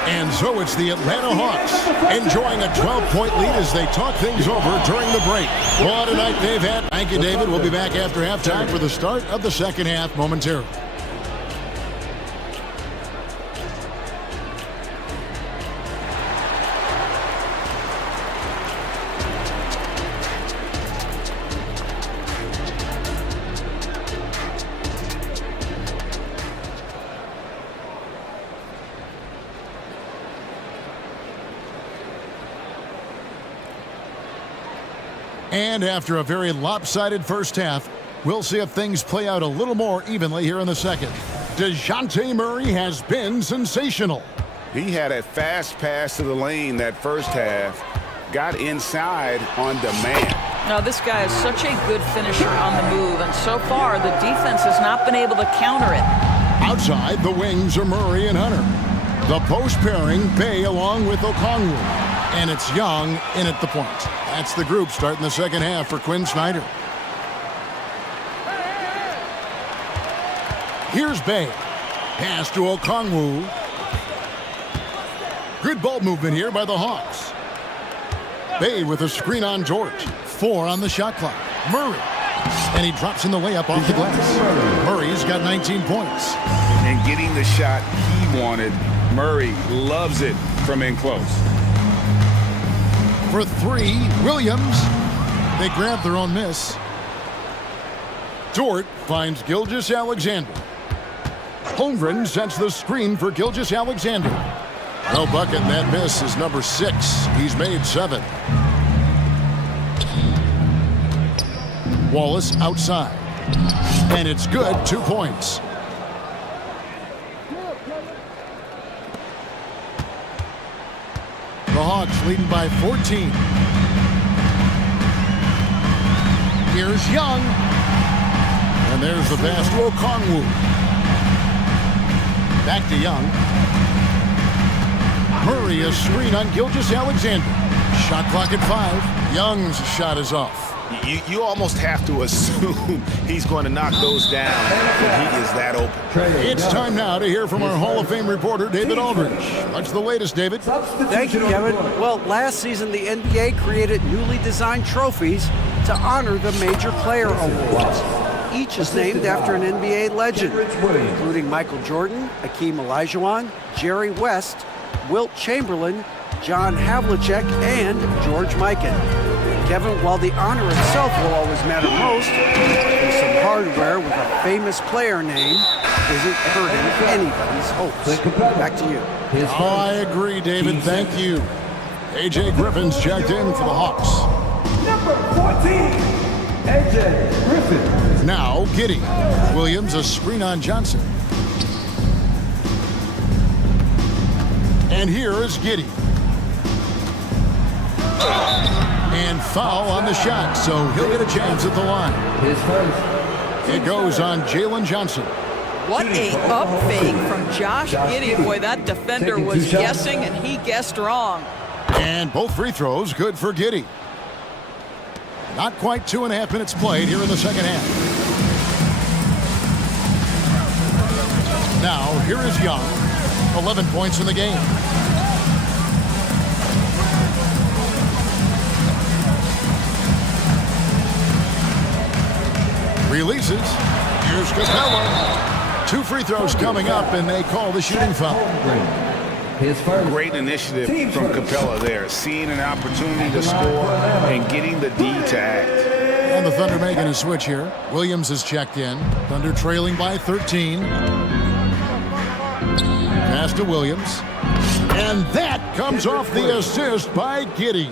And so it's the Atlanta Hawks enjoying a 12-point lead as they talk things over during the break. What a night they've had. Thank you, David. We'll be back after halftime for the start of the second half momentarily. And after a very lopsided first half, we'll see if things play out a little more evenly here in the second. DeJounte Murray has been sensational. He had a fast pass to the lane that first half, got inside on demand. Now, this guy is such a good finisher on the move, and so far the defense has not been able to counter it. Outside, the wings are Murray and Hunter. The post pairing, Bay along with Okongwu. And it's Young in at the point. That's the group starting the second half for Quinn Snyder. Here's Bay. Pass to Okongwu. Good ball movement here by the Hawks. Bay with a screen on George. 4 on the shot clock. Murray. And he drops in the layup off the glass. Murray's got 19 points. And getting the shot he wanted, Murray loves it from in close. For 3, Williams. They grab their own miss. Dort finds Gilgeous-Alexander. Holmgren sets the screen for Gilgeous-Alexander. No bucket, and that miss is number 6. He's made 7. Wallace outside. And it's good, 2 points. The Hawks leading by 14. Here's Young. And there's the pass to Okongwu. Back to Young. Murray, a screen on Gilgeous-Alexander. Shot clock at 5. Young's shot is off. You almost have to assume he's going to knock those down when he is that open. It's time now to hear from our Hall of Fame reporter, David Aldridge. What's the latest, David? Thank you, Kevin. Well, last season, the NBA created newly designed trophies to honor the major player awards. Each is named after an NBA legend, including Michael Jordan, Hakeem Olajuwon, Jerry West, Wilt Chamberlain, John Havlicek, and George Mikan. Kevin, while the honor itself will always matter most, some hardware with a famous player name isn't hurting anybody's hopes. Back to you. Oh, I agree, David. Thank you. A.J. Griffin's checked in for the Hawks. Number 14, A.J. Griffin. Now, Giddey. Williams, a screen on Johnson. And here is Giddey. And foul on the shot, so he'll get a chance at the line. It goes on Jalen Johnson. What a up fake from Josh Giddey. Boy, that defender was guessing, and he guessed wrong. And both free throws good for Giddey. Not quite 2.5 minutes played here in the second half. Now, here is Young. 11 points in the game. Releases. Here's Capella. 2 free throws coming up, and they call the shooting foul. Great initiative from Capella there, seeing an opportunity to score and getting the D to act. And the Thunder making a switch here. Williams is checked in. Thunder trailing by 13. Pass to Williams. And that comes off the assist by Giddey.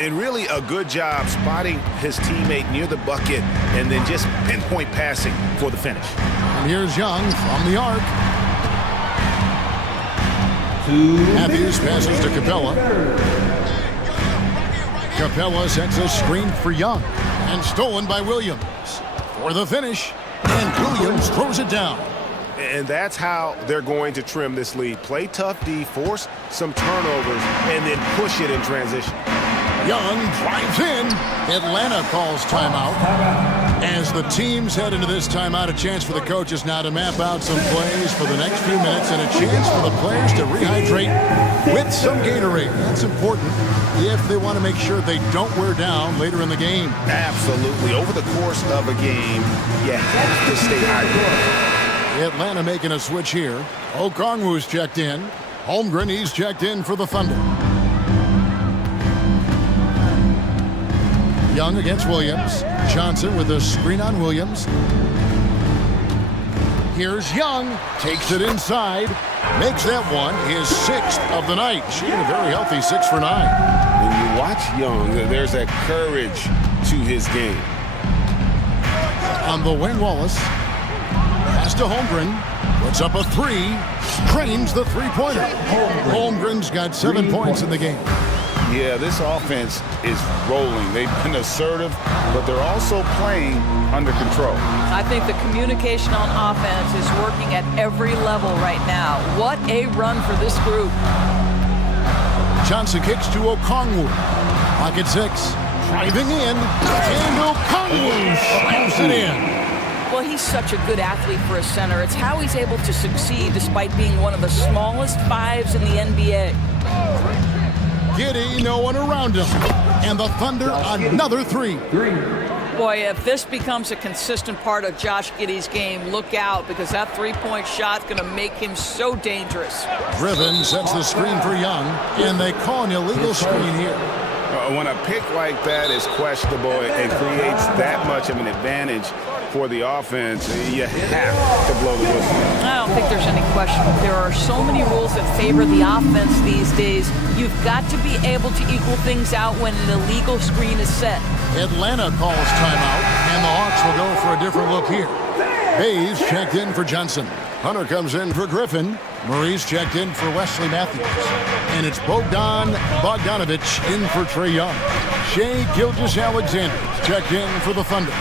And really a good job spotting his teammate near the bucket and then just pinpoint passing for the finish. And here's Young from the arc. Matthews passes to Capella. Capella sets a screen for Young. And stolen by Williams. For the finish. And Williams throws it down. And that's how they're going to trim this lead. Play tough D, force some turnovers, and then push it in transition. Young drives in. Atlanta calls timeout. As the teams head into this timeout, a chance for the coaches now to map out some plays for the next few minutes and a chance for the players to rehydrate with some Gatorade. That's important if they want to make sure they don't wear down later in the game. Absolutely. Over the course of a game, you have to stay hydrated. Atlanta making a switch here. Okongwu's checked in. Holmgren, he's checked in for the Thunder. Young against Williams. Johnson with a screen on Williams. Here's Young. Takes it inside. Makes that one his 6th of the night. Shooting a very healthy 6 for 9. When you watch Young, there's that courage to his game. On the wing, Wallace. Pass to Holmgren. Puts up a 3. Drains the three-pointer. Holmgren's got 7 points in the game. Yeah, this offense is rolling. They've been assertive, but they're also playing under control. I think the communication on offense is working at every level right now. What a run for this group. Johnson kicks to Okongwu. Pocket 6. Driving in. And Okongwu slams it in. Well, he's such a good athlete for a center. It's how he's able to succeed despite being one of the smallest 5s in the NBA. Giddey, no one around him. And the Thunder, another 3. Boy, if this becomes a consistent part of Josh Giddey's game, look out, because that three-point shot's going to make him so dangerous. Griffin sets the screen for Young, and they call an illegal screen here. When a pick like that is questionable and creates that much of an advantage for the offense, you have to blow the whistle. I don't think there's any question. There are so many rules that favor the offense these days. You've got to be able to equal things out when an illegal screen is set. Atlanta calls timeout, and the Hawks will go for a different look here. Hayes checked in for Johnson. Hunter comes in for Griffin. Murray's checked in for Wesley Matthews. And it's Bogdanovich in for Trae Young. Shai Gilgeous-Alexander checked in for the Thunder.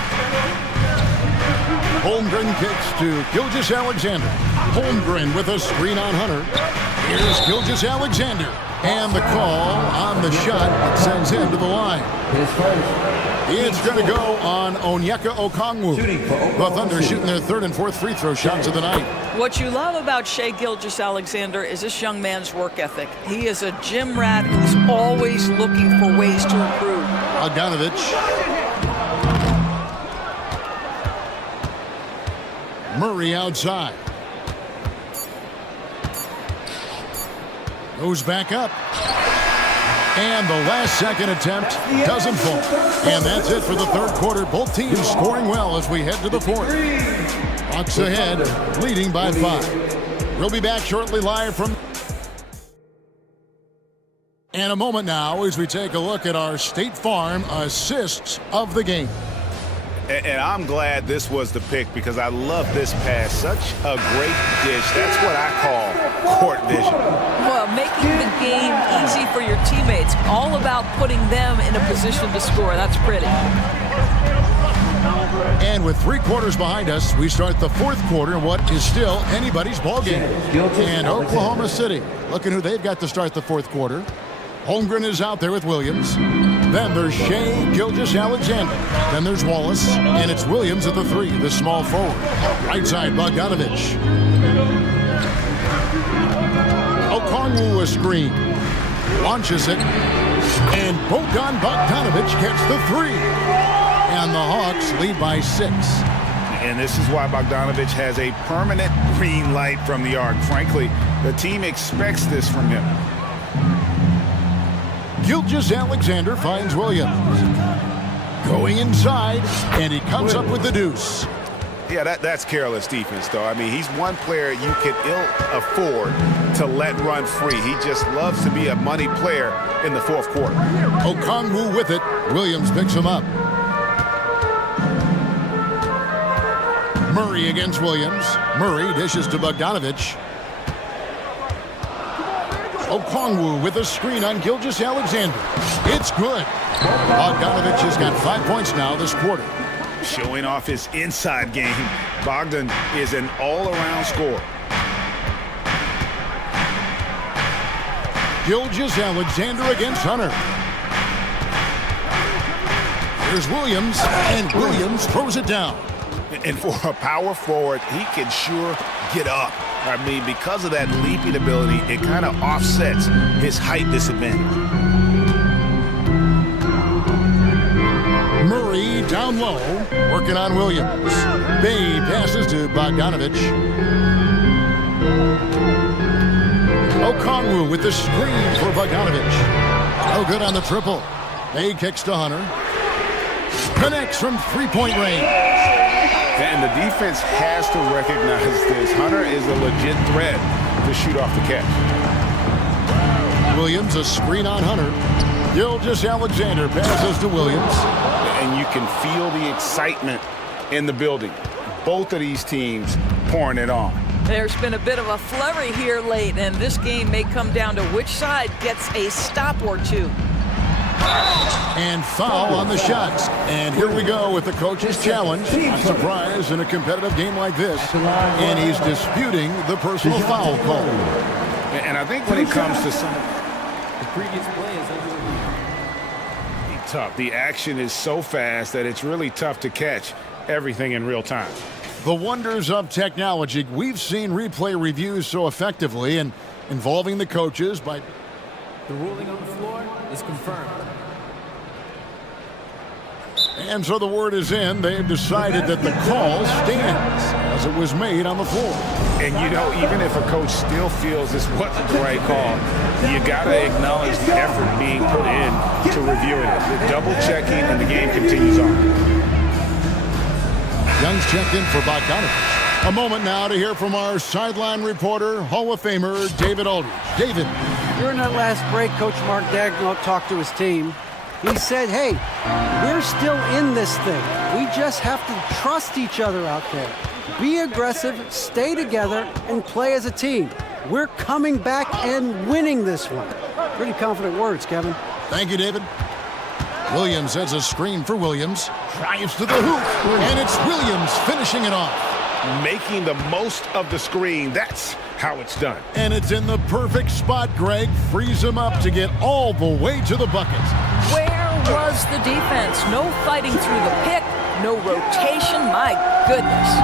Holmgren kicks to Gilgeous-Alexander. Holmgren with a screen on Hunter. Here's Gilgeous-Alexander. And the call on the shot that sends him to the line. It's going to go on Onyeka Okongwu. The Thunder shooting their third and fourth free throw shots of the night. What you love about Shai Gilgeous-Alexander is this young man's work ethic. He is a gym rat who's always looking for ways to improve. Bogdanovich. Murray outside. Goes back up. And the last second attempt doesn't fall. And that's it for the third quarter. Both teams scoring well as we head to the fourth. Bucks ahead, leading by 5. We'll be back shortly live from... And a moment now as we take a look at our State Farm assists of the game. And I'm glad this was the pick because I love this pass. Such a great dish. That's what I call court vision. Well, making the game easy for your teammates. All about putting them in a position to score. That's pretty. And with 3 quarters behind us, we start the fourth quarter in what is still anybody's ball game. And Oklahoma City, looking who they've got to start the fourth quarter. Holmgren is out there with Williams. Then there's Shai Gilgeous-Alexander. Then there's Wallace. And it's Williams at the 3, the small forward. Right side, Bogdanovich. Okongwu a screen. Launches it. And Bogdanovich gets the 3. And the Hawks lead by 6. And this is why Bogdanovich has a permanent green light from the arc. Frankly, the team expects this from him. Gilgeous-Alexander finds Williams. Going inside, and he comes up with the deuce. Yeah, that's careless defense, though. I mean, he's one player you can ill afford to let run free. He just loves to be a money player in the fourth quarter. Okongwu with it. Williams picks him up. Murray against Williams. Murray dishes to Bogdanovich. Okongwu with a screen on Gilgeous-Alexander. It's good. Bogdanovich has got 5 points now this quarter. Showing off his inside game, Bogdan is an all-around scorer. Gilgeous-Alexander against Hunter. Here's Williams, and Williams throws it down. And for a power forward, he can sure get up. I mean, because of that leaping ability, it kind of offsets his height disadvantage. Murray down low, working on Williams. Bay passes to Bogdanovich. Okongwu with the screen for Bogdanovich. No good on the triple. Bay kicks to Hunter. Connects from three-point range. And the defense has to recognize this. Hunter is a legit threat to shoot off the catch. Williams, a screen on Hunter. Gilgeous-Alexander passes to Williams. And you can feel the excitement in the building. Both of these teams pouring it on. There's been a bit of a flurry here late, and this game may come down to which side gets a stop or two. And foul on the shots. And here we go with the coach's challenge. Not surprised in a competitive game like this. And he's disputing the personal foul call. And I think when it comes to some The previous play is under review. tough. The action is so fast that it's really tough to catch everything in real time. The wonders of technology. We've seen replay reviews so effectively and involving the coaches by... The ruling on the floor is confirmed. And so the word is in. They've decided that the call stands as it was made on the floor. And you know, even if a coach still feels this wasn't the right call, you got to acknowledge the effort being put in to reviewing it. The double checking, and the game continues on. Young's checked in for Bogdanovich. A moment now to hear from our sideline reporter, Hall of Famer David Aldridge. David. During that last break, Coach Mark Daigneault talked to his team. He said, hey, we're still in this thing. We just have to trust each other out there. Be aggressive, stay together, and play as a team. We're coming back and winning this one. Pretty confident words, Kevin. Thank you, David. Williams has a screen for Williams. Drives to the hoop, and it's Williams finishing it off. Making the most of the screen. That's how it's done. And it's in the perfect spot, Greg. Frees him up to get all the way to the bucket. Where was the defense? No fighting through the pick, no rotation. My goodness.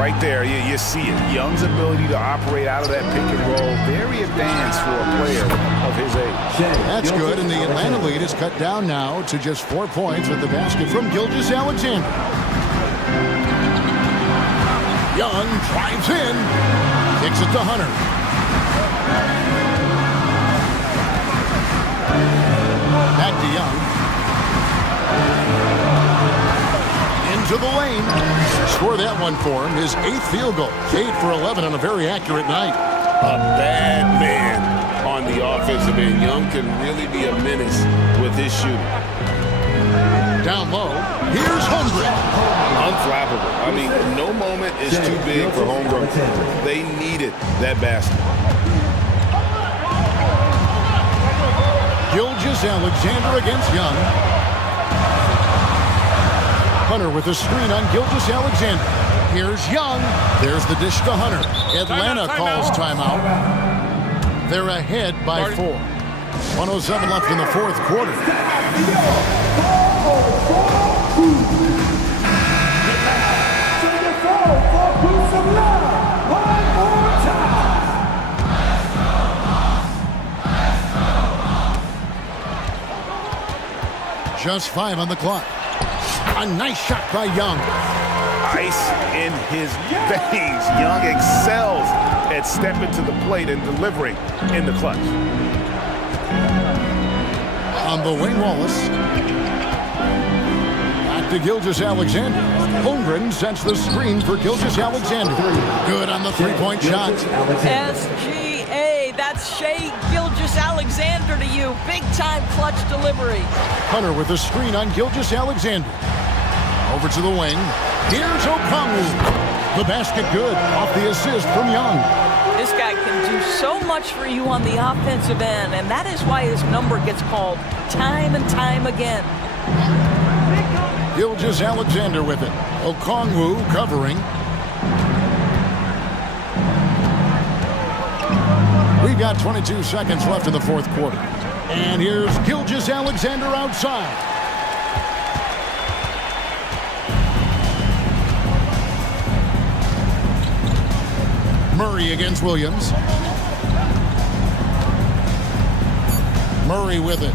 Right there, you see it. Young's ability to operate out of that pick and roll, very advanced for a player of his age. That's good, and the Atlanta lead is cut down now to just 4 points with the basket from Gilgeous-Alexander. Young drives in, kicks it to Hunter. Back to Young. Into the lane. Score that one for him. His 8th field goal. 8 for 11 on a very accurate night. A bad man on the offensive end. Young can really be a menace with his shooting. Down low, here's Holmgren. Unflappable. I mean, no moment is too big for Holmgren. They needed that basket. Gilgeous-Alexander against Young. Hunter with a screen on Gilgeous-Alexander. Here's Young. There's the dish to Hunter. Atlanta calls timeout. They're ahead by 4. 107 left in the fourth quarter. Just 5 on the clock. A nice shot by Young. Ice in his veins. Young excels at stepping to the plate and delivering in the clutch. On the wing, Wallace. Back to Gilgeous-Alexander. Holmgren sets the screen for Gilgeous-Alexander. Good on the three-point shot. SGA, that's Shea Gilgeous-Alexander to you. Big-time clutch delivery. Hunter with a screen on Gilgeous-Alexander. Over to the wing. Here's Okongwu. The basket good off the assist from Young. This guy can do so much for you on the offensive end, and that is why his number gets called time and time again. Gilgeous-Alexander with it. Okongwu covering. We've got 22 seconds left in the fourth quarter. And here's Gilgeous-Alexander outside. Murray against Williams. Murray with it.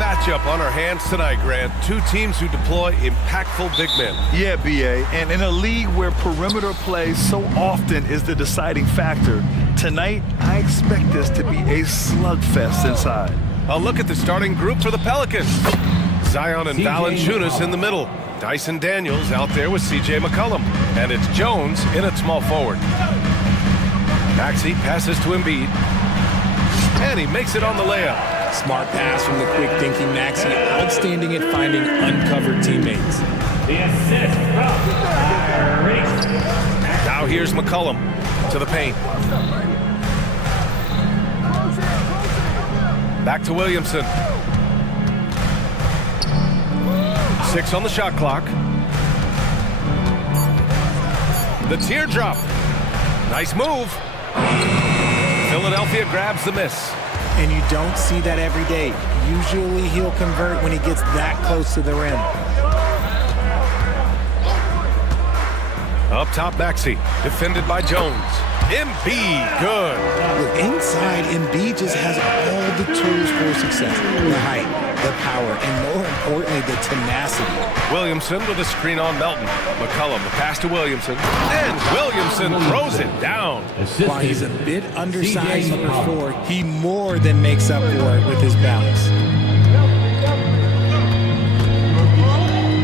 matchup on our hands tonight, Grant. Two teams who deploy impactful big men. Yeah, B.A., and in a league where perimeter play so often is the deciding factor, tonight I expect this to be a slugfest inside. A look at the starting group for the Pelicans. Zion and Valanciunas in the middle. Dyson Daniels out there with C.J. McCollum. And it's Jones in at small forward. Maxey passes to Embiid. And he makes it on the layup. Smart pass from the quick-thinking Maxey. Outstanding at finding uncovered teammates. The assist from Kyrie. Now here's McCollum to the paint. Back to Williamson. 6 on the shot clock. The teardrop. Nice move. Philadelphia grabs the miss. And you don't see that every day. Usually he'll convert when he gets that close to the rim. Up top, Maxey. Defended by Jones. Embiid, good. Look, inside, Embiid just has all the tools for success. The height, the power, and more importantly, the tenacity. Williamson with a screen on Melton. McCollum, the pass to Williamson. And Williamson throws it down. While he's a bit undersized before, he more than makes up for it with his balance.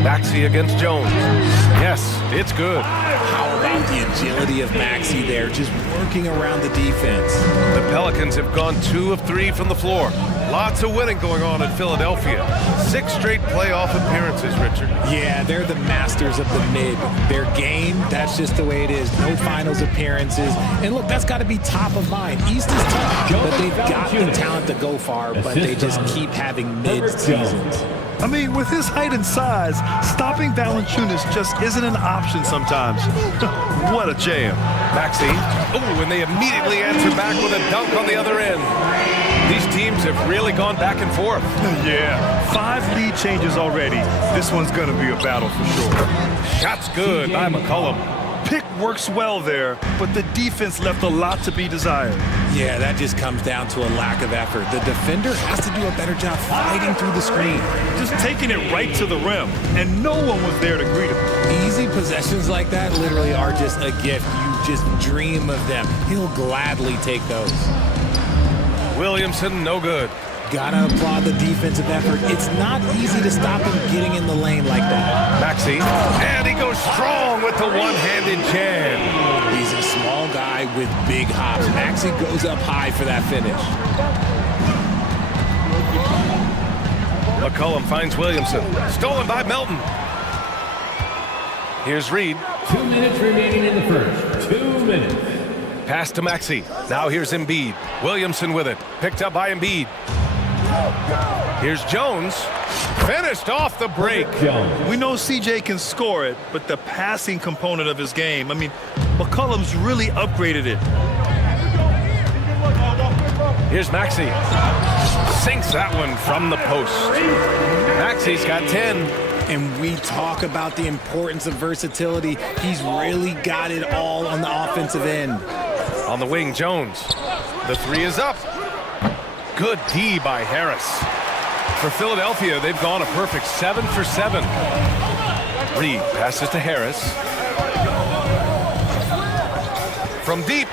Maxey against Jones. Yes, it's good. How about the agility of Maxey there, just working around the defense? The Pelicans have gone 2 of 3 from the floor. Lots of winning going on in Philadelphia. 6 straight playoff appearances, Richard. Yeah, they're the masters of the mid. Their game, that's just the way it is. No finals appearances. And look, that's got to be top of mind. East is tough, but they've got the talent to go far, but they just keep having mid-seasons. I mean, with his height and size, stopping Valanciunas just isn't an option sometimes. What a jam. Maxey. Oh, and they immediately answer back with a dunk on the other end. These teams have really gone back and forth. Yeah, 5 lead changes already. This one's going to be a battle for sure. Shot's good by McCollum. Pick works well there, but the defense left a lot to be desired. Yeah, that just comes down to a lack of effort. The defender has to do a better job fighting through the screen. Just taking it right to the rim, and no one was there to greet him. Easy possessions like that literally are just a gift. You just dream of them. He'll gladly take those. Williamson, no good. Gotta applaud the defensive effort. It's not easy to stop him getting in the lane like that. Maxey, and he goes strong with the one-handed jam. He's a small guy with big hops. Maxey goes up high for that finish. McCollum finds Williamson. Stolen by Melton. Here's Reed. 2 minutes remaining in the first. 2 minutes. Pass to Maxey. Now here's Embiid. Williamson with it. Picked up by Embiid. Here's Jones. Finished off the break. We know CJ can score it, but the passing component of his game, I mean, McCollum's really upgraded it. Here's Maxey. Sinks that one from the post. Maxey's got 10. And we talk about the importance of versatility. He's really got it all on the offensive end. On the wing, Jones. The 3 is up. Good D by Harris. For Philadelphia, they've gone a perfect 7 for 7. Reed passes to Harris. From deep.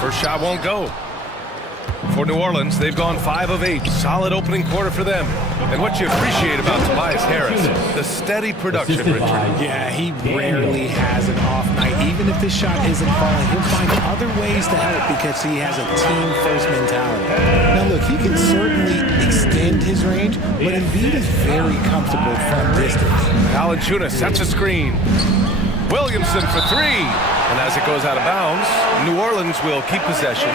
First shot won't go. For New Orleans, they've gone 5 of 8. Solid opening quarter for them. And what you appreciate about Tobias Harris, the steady production, Richard. Yeah, he rarely has an off night. Even if this shot isn't falling, he'll find other ways to help because he has a team-first mentality. Now, look, he can certainly extend his range, but Embiid is very comfortable from distance. Valanciunas sets a screen. Williamson for 3. And as it goes out of bounds, New Orleans will keep possession.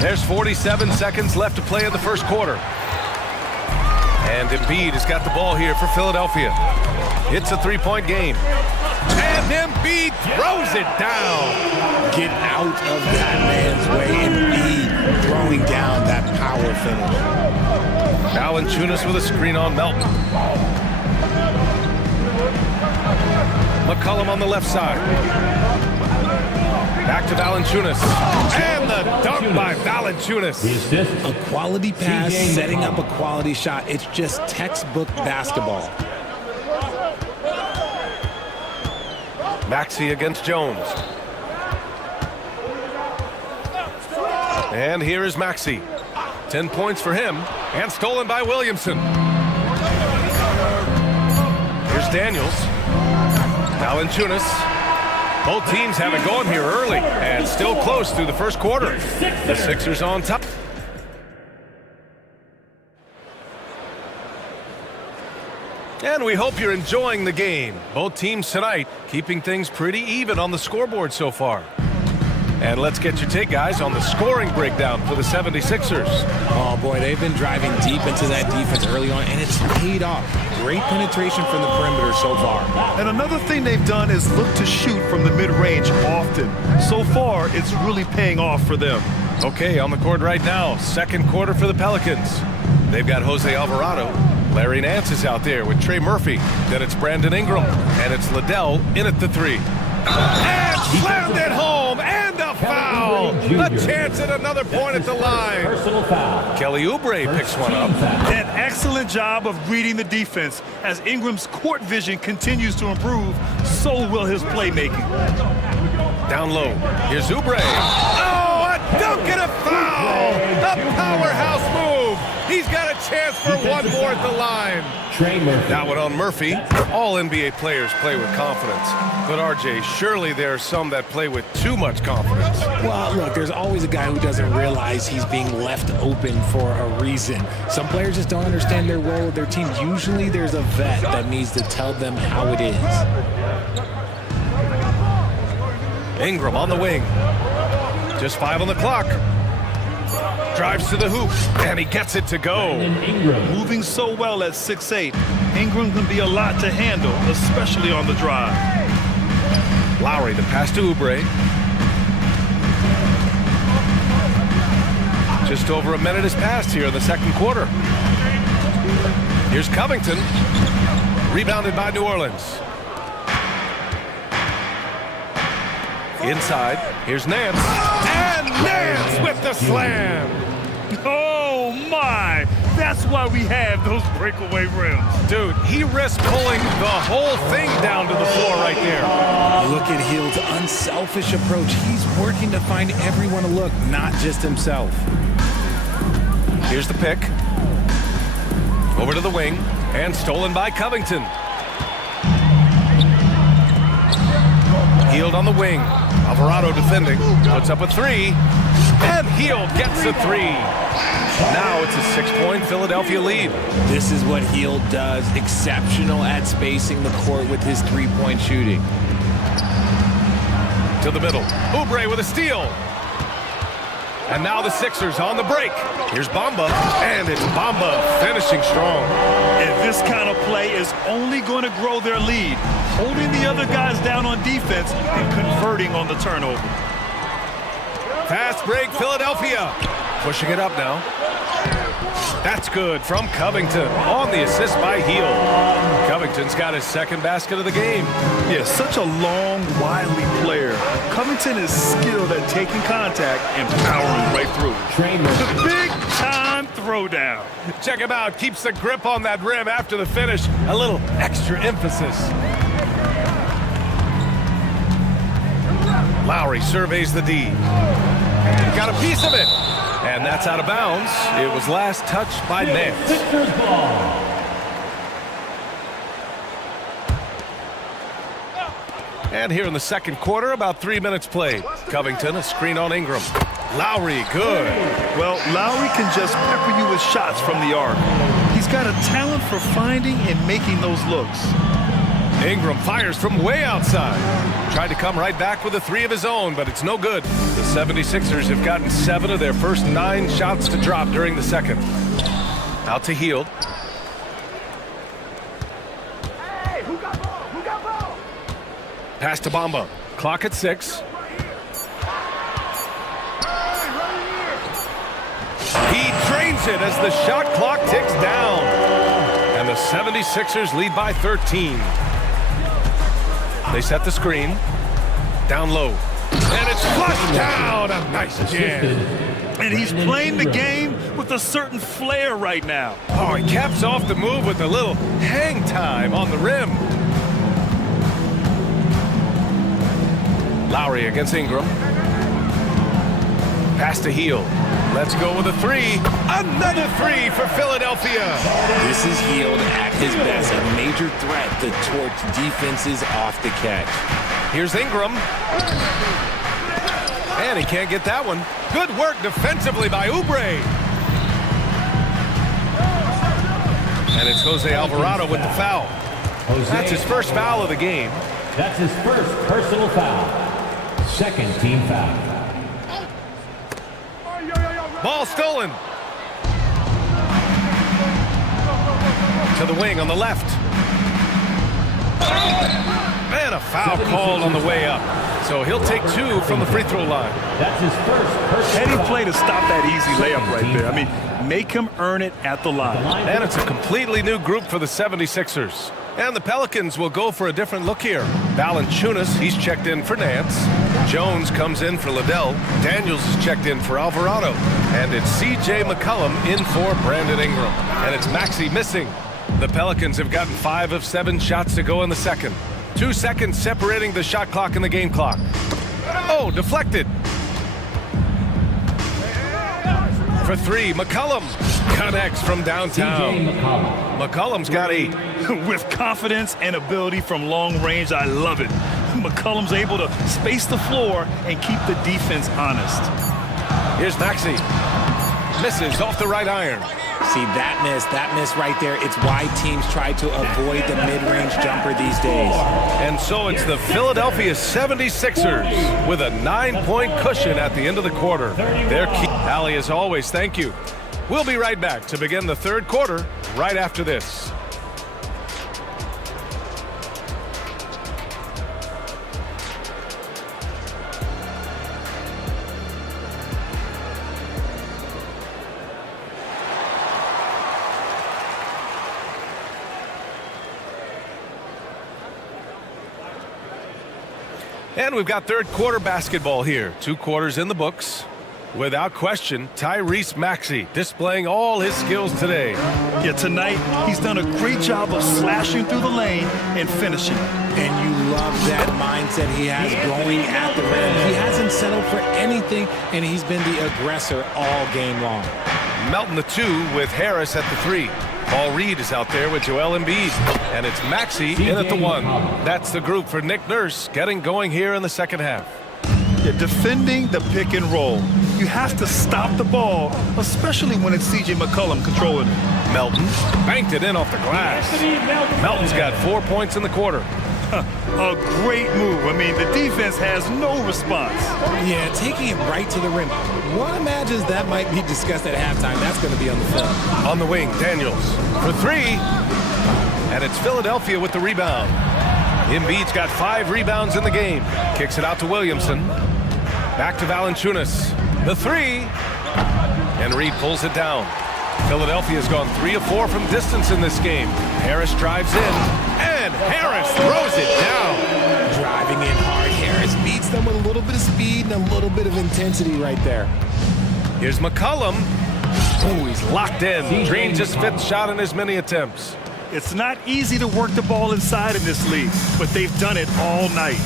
There's 47 seconds left to play in the first quarter. And Embiid has got the ball here for Philadelphia. It's a 3-point game. And Embiid throws it down. Get out of that man's way. Embiid throwing down that power finish. Valanciunas with a screen on Melton. McCollum on the left side. Back to Valanciunas. And the dunk by Valanciunas. A quality pass, setting up a quality shot. It's just textbook basketball. Maxey against Jones. And here is Maxey. 10 points for him. And stolen by Williamson. Here's Daniels. Valanciunas. Both teams have it going here early and still close through the first quarter. The Sixers on top. And we hope you're enjoying the game. Both teams tonight keeping things pretty even on the scoreboard so far. And let's get your take, guys, on the scoring breakdown for the 76ers. Oh, boy, they've been driving deep into that defense early on, and it's paid off. Great penetration from the perimeter so far. And another thing they've done is look to shoot from the mid-range often. So far, it's really paying off for them. Okay, on the court right now, second quarter for the Pelicans. They've got Jose Alvarado. Larry Nance is out there with Trey Murphy. Then it's Brandon Ingram, and it's Liddell in at the three. And slammed it home, and a foul! A chance at another point at the line. Kelly Oubre picks one up. An excellent job of reading the defense. As Ingram's court vision continues to improve, so will his playmaking. Down low, here's Oubre. Oh, a dunk and a foul! A powerhouse move! He's got a chance for one more at the line. That one on Murphy. All NBA players play with confidence. But RJ, surely there are some that play with too much confidence. Well, look, there's always a guy who doesn't realize he's being left open for a reason. Some players just don't understand their role with their team. Usually there's a vet that needs to tell them how it is. Ingram on the wing. Just 5 on the clock. Drives to the hoop, and he gets it to go. Moving so well at 6'8", Ingram can be a lot to handle, especially on the drive. Lowry, the pass to Oubre. Just over a minute has passed here in the second quarter. Here's Covington. Rebounded by New Orleans. Inside, here's Nance. And Nance with the slam. Oh, my. That's why we have those breakaway rims. Dude, he risked pulling the whole thing down to the floor right there. Look at Hield's unselfish approach. He's working to find everyone a look, not just himself. Here's the pick. Over to the wing, and stolen by Covington. Hield on the wing. Alvarado defending. Puts up a three. And Hield gets a three. Now it's a 6-point Philadelphia lead. This is what Hield does. Exceptional at spacing the court with his three-point shooting. To the middle. Oubre with a steal. And now the Sixers on the break. Here's Bamba. And it's Bamba finishing strong. And this kind of play is only going to grow their lead. Holding the other guys down on defense and converting on the turnover. Fast break, Philadelphia. Pushing it up now. That's good from Covington on the assist by Hield. Covington's got his second basket of the game. Yeah, such a long, wily player. Covington is skilled at taking contact and powering right through. The big-time throwdown. Check him out. Keeps the grip on that rim after the finish. A little extra emphasis. Lowry surveys the D. Got a piece of it. And that's out of bounds. It was last touched by Nance. And here in the second quarter, about 3 minutes played. Covington, a screen on Ingram. Lowry, good. Well, Lowry can just pepper you with shots from the arc. He's got a talent for finding and making those looks. Ingram fires from way outside. Tried to come right back with a three of his own, but it's no good. The 76ers have gotten 7 of their first 9 shots to drop during the second. Out to Hield. Hey, who got ball? Who got ball? Pass to Bamba. Clock at 6. He drains it as the shot clock ticks down. And the 76ers lead by 13. They set the screen. Down low. And it's flushed down. A nice jam. And he's playing the game with a certain flair right now. Oh, he caps off the move with a little hang time on the rim. Lowry against Ingram. Pass to Heel. Let's go with a three. Another three for Philadelphia. This is Hield at his best, a major threat to torch defenses off the catch. Here's Ingram. And he can't get that one. Good work defensively by Oubre. And it's Jose Alvarado with the foul. That's his first foul of the game. That's his first personal foul. Second team foul. Ball stolen. To the wing on the left. And a foul called on the way up. So he'll take two from the free throw line. That's his first personal Heady play to stop that easy layup right there. I mean, make him earn it at the line. And it's a completely new group for the 76ers. And the Pelicans will go for a different look here. Valanciunas, he's checked in for Nance. Jones comes in for Liddell. Daniels is checked in for Alvarado. And it's C.J. McCollum in for Brandon Ingram. And it's Maxey missing. The Pelicans have gotten 5 of 7 shots to go in the second. 2 seconds separating the shot clock and the game clock. Oh, deflected. For three, McCollum connects from downtown. McCollum's got 8. With confidence and ability from long range, I love it. McCollum's able to space the floor and keep the defense honest. Here's Maxey. Misses off the right iron. See, that miss right there, it's why teams try to avoid the mid-range jumper these days. And so it's the Philadelphia 76ers with a 9-point cushion at the end of the quarter. Their key. Allie, as always, thank you. We'll be right back to begin the third quarter right after this. And we've got third quarter basketball here. 2 quarters in the books. Without question, Tyrese Maxey displaying all his skills today. Yeah, tonight he's done a great job of slashing through the lane and finishing. And you love that mindset he has going at the rim. He hasn't settled for anything, and he's been the aggressor all game long. Melton the 2 with Harris at the 3. Paul Reed is out there with Joel Embiid. And it's Maxey in at the 1. That's the group for Nick Nurse getting going here in the second half. Yeah, defending the pick and roll. You have to stop the ball, especially when it's C.J. McCollum controlling it. Melton banked it in off the glass. Melton's got 4 points in the quarter. A great move. I mean, the defense has no response. Yeah, taking it right to the rim. One imagines that might be discussed at halftime. That's going to be on the film. On the wing, Daniels for 3. And it's Philadelphia with the rebound. Embiid's got 5 rebounds in the game. Kicks it out to Williamson. Back to Valanciunas. The 3. And Reed pulls it down. Philadelphia's gone 3 of 4 from distance in this game. Harris drives in. And Harris throws it down. Driving in hard. Harris beats them with a little bit of speed and a little bit of intensity right there. Here's McCollum. Oh, he's locked in. Drains his 5th shot in as many attempts. It's not easy to work the ball inside in this league, but they've done it all night.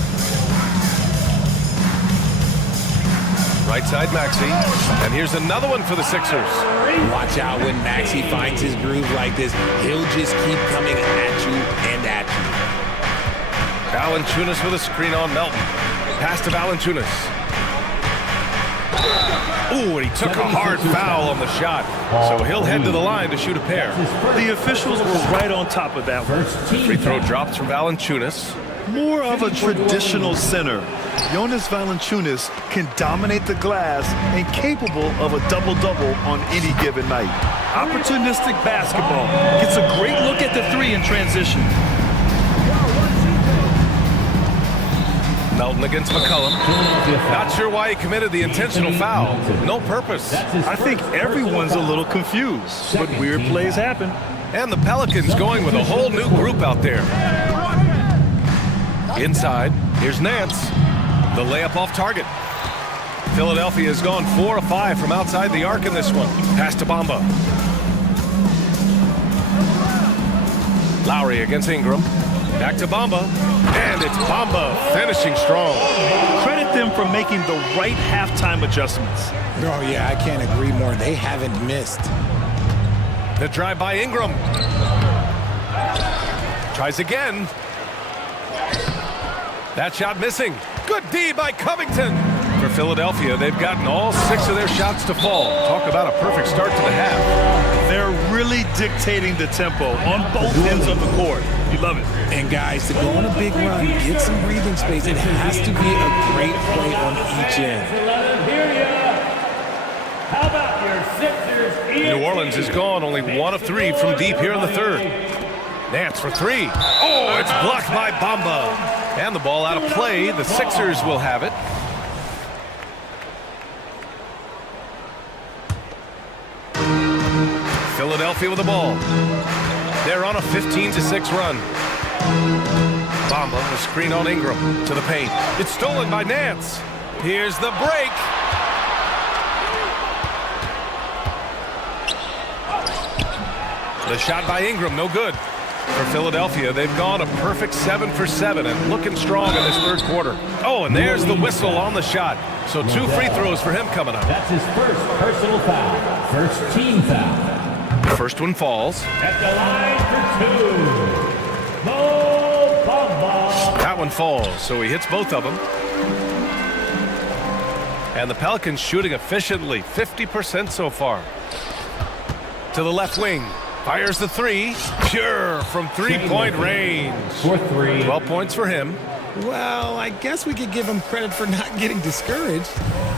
Right side Maxey. And here's another one for the Sixers. Watch out when Maxey finds his groove like this. He'll just keep coming at you and at you. Valanciunas with a screen on Melton. Pass to Valanciunas. Ooh, and he took a hard foul on the shot. So he'll head to the line to shoot a pair. The officials were right on top of that one. Free throw drops from Valanciunas. More of a traditional center. Jonas Valanciunas can dominate the glass and capable of a double-double on any given night. Opportunistic basketball. Gets a great look at the 3 in transition. Melton against McCollum. Not sure why he committed the intentional foul. No purpose. I think everyone's a little confused, but weird plays happen. And the Pelicans going with a whole new group out there. Inside, here's Nance. The layup off target. Philadelphia has gone 4 of 5 from outside the arc in this one. Pass to Bamba. Lowry against Ingram. Back to Bamba. And it's Bamba finishing strong. Credit them for making the right halftime adjustments. Oh, yeah, I can't agree more. They haven't missed. The drive by Ingram. Tries again. That shot missing. Good D by Covington. For Philadelphia, they've gotten all 6 of their shots to fall. Talk about a perfect start to the half. They're really dictating the tempo on both ends of the court. You love it. And guys, to go on a big run, get some breathing space, it has to be a great play on each end. How about your Sixers? New Orleans is gone only 1 of 3 from deep here in the third. Nance for 3. Oh, it's blocked by Bamba. And the ball out of play. The Sixers will have it. Philadelphia with the ball. They're on a 15-6 run. Bamba, the screen on Ingram to the paint. It's stolen by Nance. Here's the break. The shot by Ingram, no good. For Philadelphia, they've gone a perfect 7 for 7 and looking strong in this third quarter. Oh, and there's the whistle on the shot. So 2 free throws for him coming up. That's his first personal foul. First team foul. The first one falls. At the line for 2. Mo Bamba. That one falls, so he hits both of them. And the Pelicans shooting efficiently, 50% so far. To the left wing. Fires the 3. Pure from 3-point range. For 3. 12 points for him. Well, I guess we could give him credit for not getting discouraged.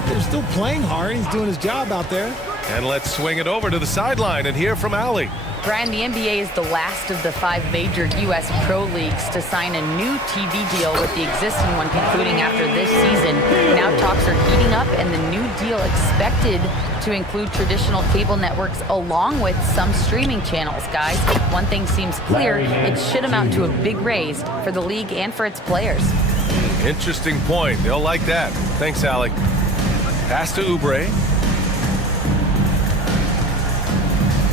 They're still playing hard. He's doing his job out there. And let's swing it over to the sideline and hear from Allie. Brian, the NBA is the last of the 5 major U.S. pro leagues to sign a new TV deal with the existing one concluding after this season. Now talks are heating up and the new deal expected to include traditional cable networks along with some streaming channels, guys. One thing seems clear, it should amount to a big raise for the league and for its players. Interesting point. They'll like that. Thanks, Allie. Pass to Oubre.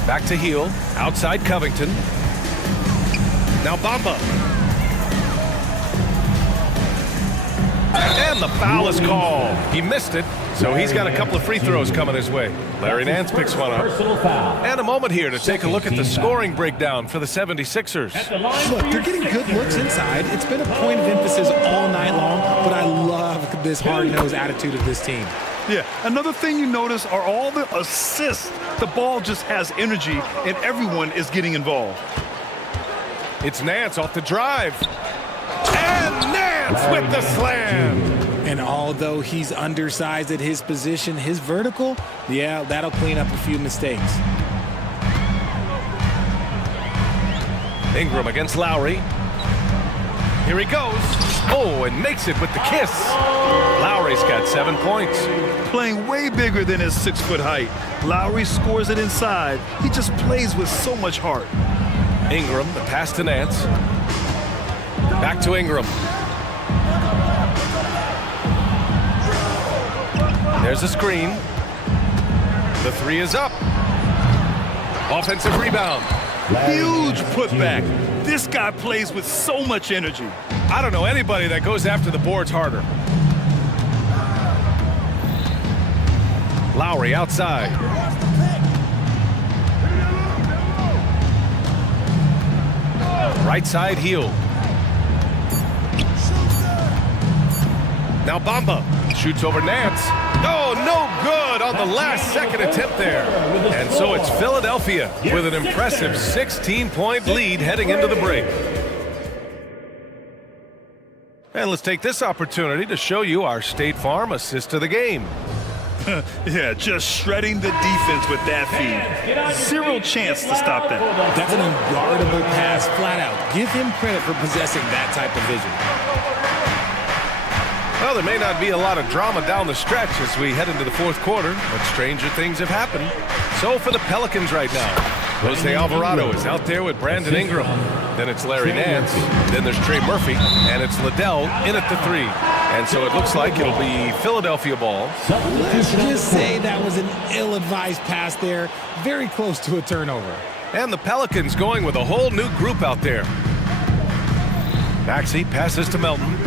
Back to Heel. Outside Covington. Now Bamba. And the foul is called. He missed it, so he's got a couple of free throws coming his way. Larry Nance picks one up. And a moment here to take a look at the scoring breakdown for the 76ers. Look, they're getting good looks inside. It's been a point of emphasis all night long, but I love this hard-nosed attitude of this team. Yeah, another thing you notice are all the assists. The ball just has energy, and everyone is getting involved. It's Nance off the drive. And Nance with the slam. And although he's undersized at his position, his vertical, yeah, that'll clean up a few mistakes. Ingram against Lowry. Here he goes. Oh, and makes it with the kiss. Lowry's got 7 points. Playing way bigger than his 6-foot height. Lowry scores it inside. He just plays with so much heart. Ingram, the pass to Nance. Back to Ingram. There's a screen. The 3 is up. Offensive rebound. Huge putback. This guy plays with so much energy. I don't know anybody that goes after the boards harder. Lowry outside. Right side heel. Now Bamba shoots over Nance. Oh, no good on the last second attempt there. And so it's Philadelphia with an impressive 16-point lead heading into the break. And let's take this opportunity to show you our State Farm assist of the game. Yeah, just shredding the defense with that feed. Zero chance to stop that. That's an unguardable pass, flat out. Give him credit for possessing that type of vision. Well, there may not be a lot of drama down the stretch as we head into the fourth quarter, but stranger things have happened. So for the Pelicans right now, Jose Alvarado is out there with Brandon Ingram. Then it's Larry Nance. Then there's Trey Murphy, and it's Liddell in at the 3. And so it looks like it'll be Philadelphia ball. Let's just say that was an ill-advised pass there. Very close to a turnover. And the Pelicans going with a whole new group out there. Maxey passes to Melton.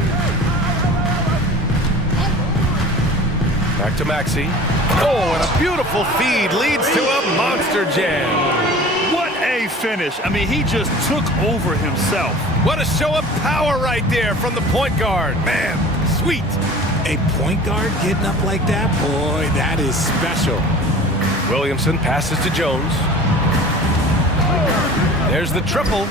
Back to Maxey. Oh, and a beautiful feed leads to a monster jam. What a finish. I mean, he just took over himself. What a show of power right there from the point guard. Man, sweet. A point guard getting up like that? Boy, that is special. Williamson passes to Jones. There's the triple.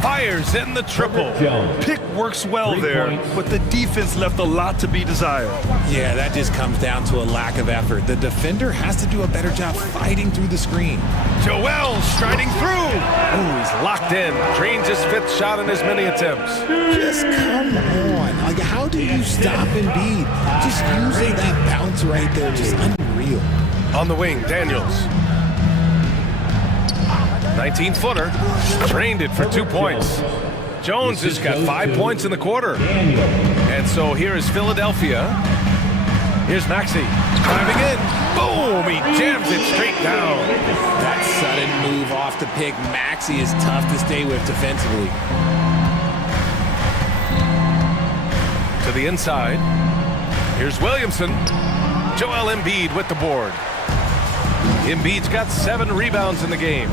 Fires in the triple. Pick works well there, but the defense left a lot to be desired. Yeah, that just comes down to a lack of effort. The defender has to do a better job fighting through the screen. Joel striding through. Oh, he's locked in. Drains his 5th shot in as many attempts. Just come on. Like, how do you stop Embiid? Just using that bounce right there, just unreal. On the wing, Daniels. 19-footer, trained it for 2 points. Jones has got 5 points in the quarter. And so here is Philadelphia. Here's Maxey driving in. Boom, he jams it straight down. That sudden move off the pick, Maxey is tough to stay with defensively. To the inside. Here's Williamson. Joel Embiid with the board. Embiid's got 7 rebounds in the game.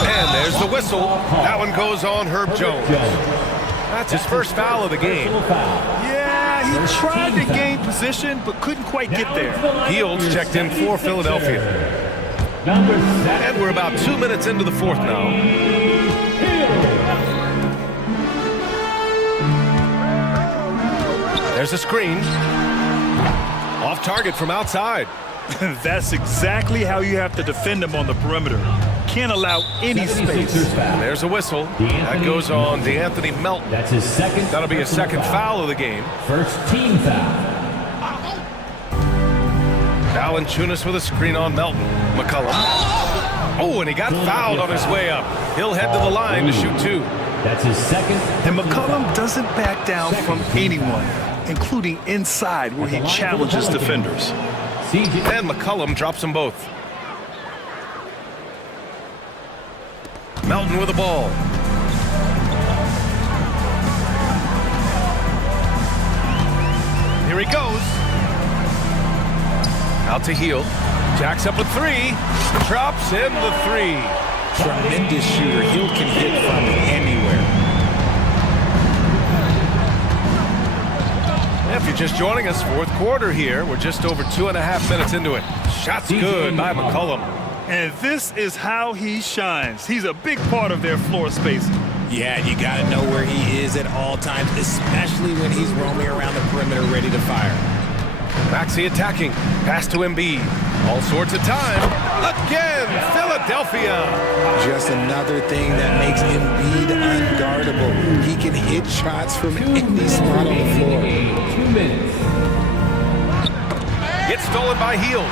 And there's the whistle. That one goes on Herb Jones. That's his first foul of the game. Yeah, he tried to gain position, but couldn't quite get there. Heels checked in for Philadelphia. And we're about 2 minutes into the 4th now. There's a screen. Off target from outside. That's exactly how you have to defend him on the perimeter. Can't allow any space. There's a whistle. That goes on DeAnthony Melton. That's his second. That'll be his second foul of the game. First team foul. Valanciunas with a screen on Melton. McCollum. Oh, and he got fouled on his way up. He'll head to the line to shoot 2. That's his second. And McCollum doesn't back down from anyone, including inside where he challenges defenders. And McCollum drops them both. Melton with the ball. Here he goes. Out to Heel. Jacks up a 3. Drops in the 3. Tremendous shooter. Heel can hit from anywhere. If you're just joining us, 4th quarter here. We're just over 2.5 minutes into it. Shots good by McCollum. And this is how he shines. He's a big part of their floor space. Yeah, you got to know where he is at all times, especially when he's roaming around the perimeter ready to fire. Maxey attacking. Pass to Embiid. All sorts of time. Again, Philadelphia. Just another thing that makes Embiid unguardable. He can hit shots from any spot on the floor. 2 minutes. Gets stolen by Heel.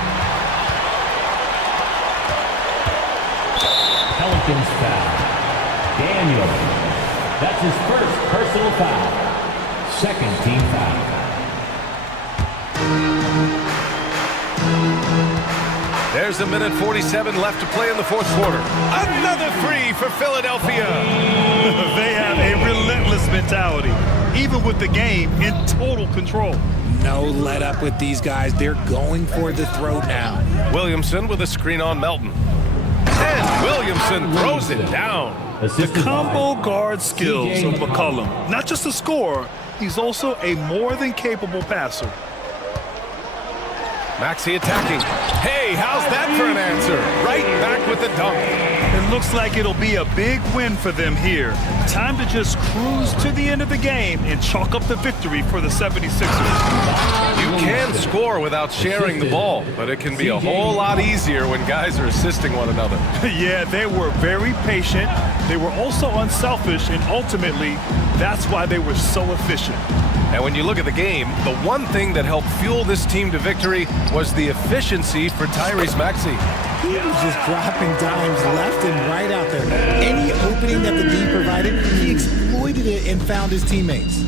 Pelicans foul. Daniel. That's his first personal foul. Second team foul. There's 1:47 left to play in the 4th quarter. Another 3 for Philadelphia. They have a relentless mentality, even with the game in total control. No let up with these guys. They're going for the throat now. Williamson with a screen on Melton. And Williamson throws it down. The combo guard skills of McCollum. Not just a scorer, he's also a more than capable passer. Maxey attacking. Hey, how's that for an answer? Right back with the dunk. It looks like it'll be a big win for them here. Time to just cruise to the end of the game and chalk up the victory for the 76ers. You can score without sharing the ball, but it can be a whole lot easier when guys are assisting one another. Yeah, they were very patient. They were also unselfish, and ultimately, that's why they were so efficient. And when you look at the game, the one thing that helped fuel this team to victory was the efficiency for Tyrese Maxey. He was just dropping dimes left and right out there. Any opening that the D provided, he exploited it and found his teammates.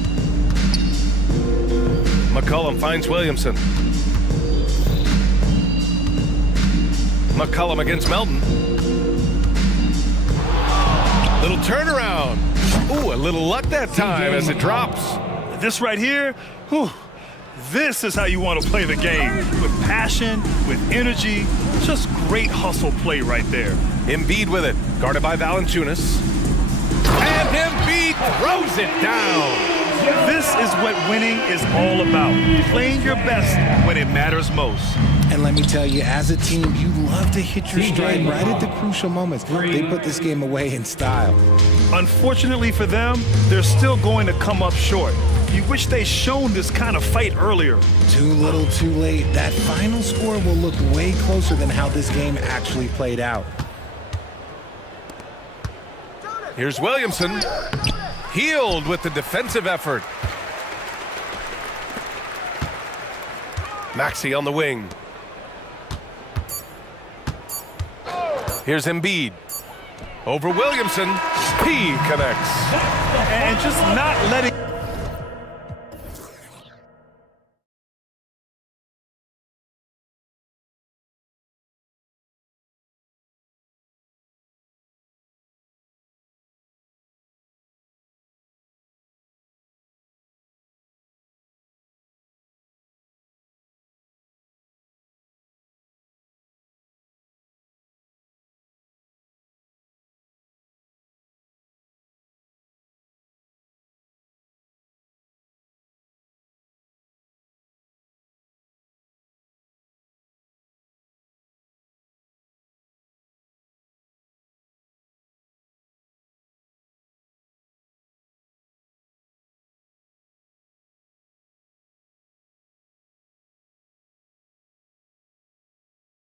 McCollum finds Williamson. McCollum against Melton. Little turnaround. Ooh, a little luck that time as it drops. This right here, whew, this is how you want to play the game. With passion, with energy, just great hustle play right there. Embiid with it, guarded by Valanciunas. And Embiid throws it down. This is what winning is all about. Playing your best when it matters most. And let me tell you, as a team, you love to hit your stride right at the crucial moments. They put this game away in style. Unfortunately for them, they're still going to come up short. You wish they'd shown this kind of fight earlier. Too little, too late. That final score will look way closer than how this game actually played out. Here's Williamson. Healed with the defensive effort. Maxey on the wing. Here's Embiid. Over Williamson. He connects. And just not letting...